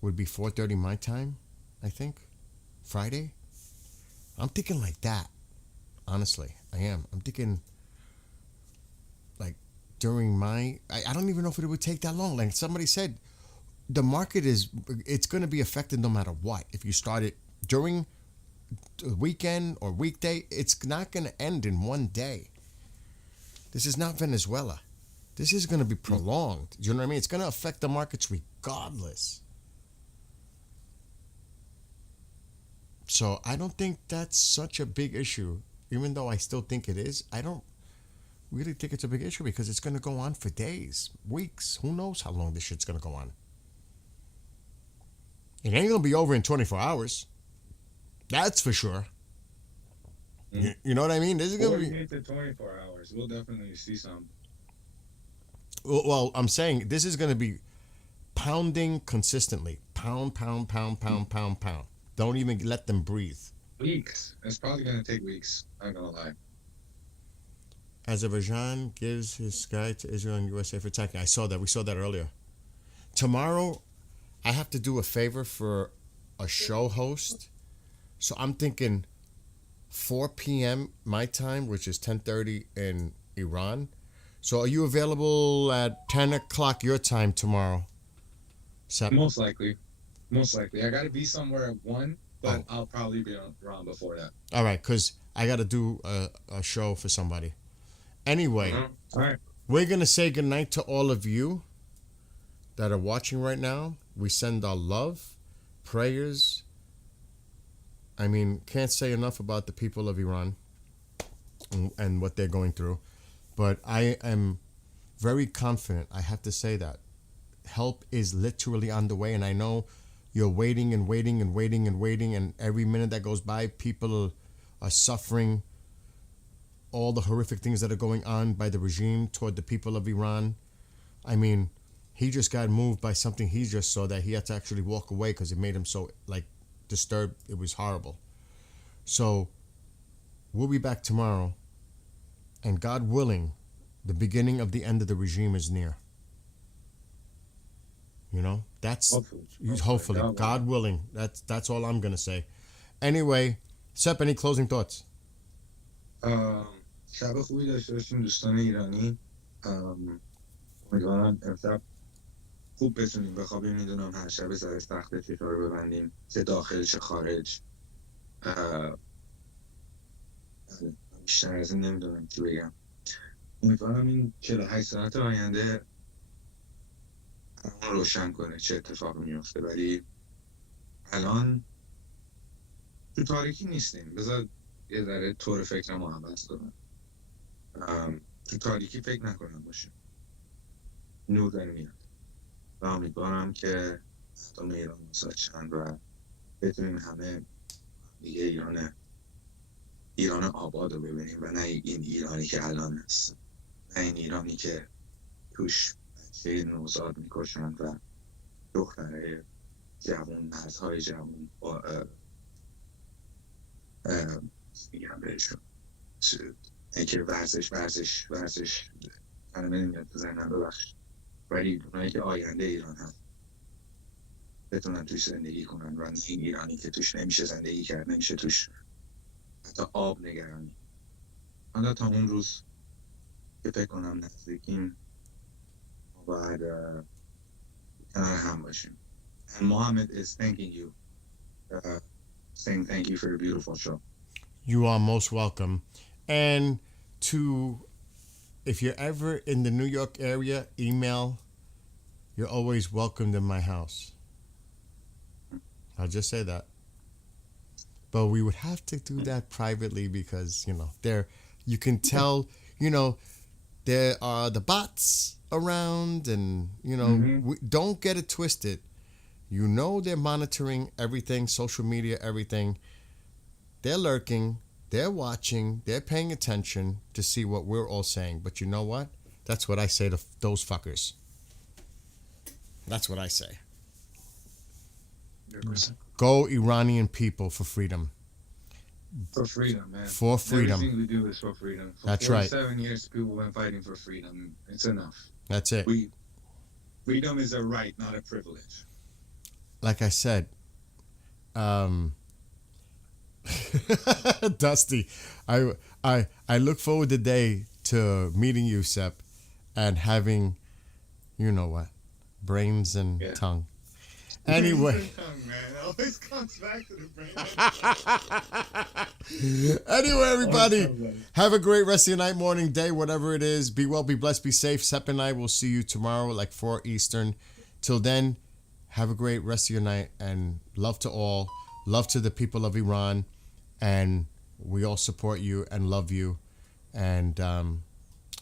would be 4:30 my time, I think, Friday. I'm thinking like that. Honestly, I am. I'm thinking like during I don't even know if it would take that long. Like somebody said, the market it's going to be affected no matter what. If you start it during the weekend or weekday, it's not going to end in one day. This is not Venezuela. This is going to be prolonged. Do you know what I mean? It's going to affect the markets regardless. So I don't think that's such a big issue. Even though I still think it is, I don't really think it's a big issue because it's going to go on for days, weeks. Who knows how long this shit's going to go on? It ain't going to be over in 24 hours. That's for sure. You know what I mean? This is going to be 48 to 24 hours. We'll definitely see some. Well, I'm saying this is going to be pounding consistently. Pound, pound, pound, pound, pound, pound. Don't even let them breathe. Weeks. It's probably going to take weeks. I'm not going to lie. Azerbaijan gives his sky to Israel and USA for attacking. I saw that. We saw that earlier. Tomorrow, I have to do a favor for a show host. So I'm thinking 4 p.m. my time, which is 10:30 in Iran. So are you available at 10 o'clock your time tomorrow? Most likely. I got to be somewhere at 1. But I'll probably be around before that. All right, because I got to do a show for somebody. Anyway, All right. We're going to say goodnight to all of you that are watching right now. We send our love, prayers. I mean, can't say enough about the people of Iran and what they're going through. But I am very confident, I have to say that. Help is literally on the way, and I know you're waiting and waiting and waiting and waiting, and every minute that goes by, people are suffering all the horrific things that are going on by the regime toward the people of Iran. I mean, he just got moved by something he just saw that he had to actually walk away because it made him so, disturbed. It was horrible. So, we'll be back tomorrow, and God willing, the beginning of the end of the regime is near. You know, that's hopefully God willing. That's all I'm gonna say. Anyway, Sep, any closing thoughts? شب خوبی داشته باشیم دوستان ایرانی. امیدوارم امشب خوب بتونیم بخوابیم. میدونم هر شب سر سخت چشا رو ببندیم، چه داخل چه خارج. بیشتر از این نمیدونم چی بگم. امیدوارم این 48 ساعت آینده اون روشن کنه چه اتفاقی میفته. ولی الان تو تاریکی نیستیم. بذار یه ذره طور فکرم رو عوض کنم. تو تاریکی فکر نکنم باشیم. نور داره میاد و امیدوارم که مردم ایران مساعد و بتونیم همه دیگه ایران آباد رو ببینیم و نه این ایرانی که الان هست، نه این ایرانی که توش بچه نوزاد میکشن و دختره جوون، مردهای جوون میگم بهشون اینکه ورزش کلمه نمیاد تو ذهنم، ببخشید، ولی اونایی که آینده ایران هم بتونن توش زندگی کنن و این ایرانی که توش نمیشه زندگی کرد، نمیشه توش حتی آب نگرانی. حالا تا اون روز که فکر کنم نزدیکیم باید کنار هم باشیم. And Mohammed is thanking you, saying thank you for your beautiful show. You are most welcome. And if you're ever in the New York area, email. You're always welcomed in my house. I'll just say that. But we would have to do that privately because, you can tell, there are the bots around and, don't get it twisted. They're monitoring everything, social media, everything. They're lurking, they're watching, they're paying attention to see what we're all saying. But you know what? That's what I say to those fuckers. That's what I say. Go Iranian people for freedom. For freedom, man. For freedom. Everything we do is for freedom. For That's right. 47 years, people have been fighting for freedom. It's enough. That's it. Freedom is a right, not a privilege. Like I said, Dusty, I look forward today to meeting you, Sep, and having, brains and tongue. Anyway. Brains and tongue, man. It always comes back to the brain. Anyway, everybody, have a great rest of your night, morning, day, whatever it is. Be well, be blessed, be safe. Sep and I will see you tomorrow, like 4 Eastern. Till then, have a great rest of your night, and love to all. Love to the people of Iran, and we all support you and love you, and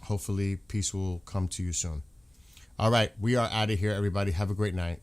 hopefully peace will come to you soon. All right, we are out of here, everybody. Have a great night.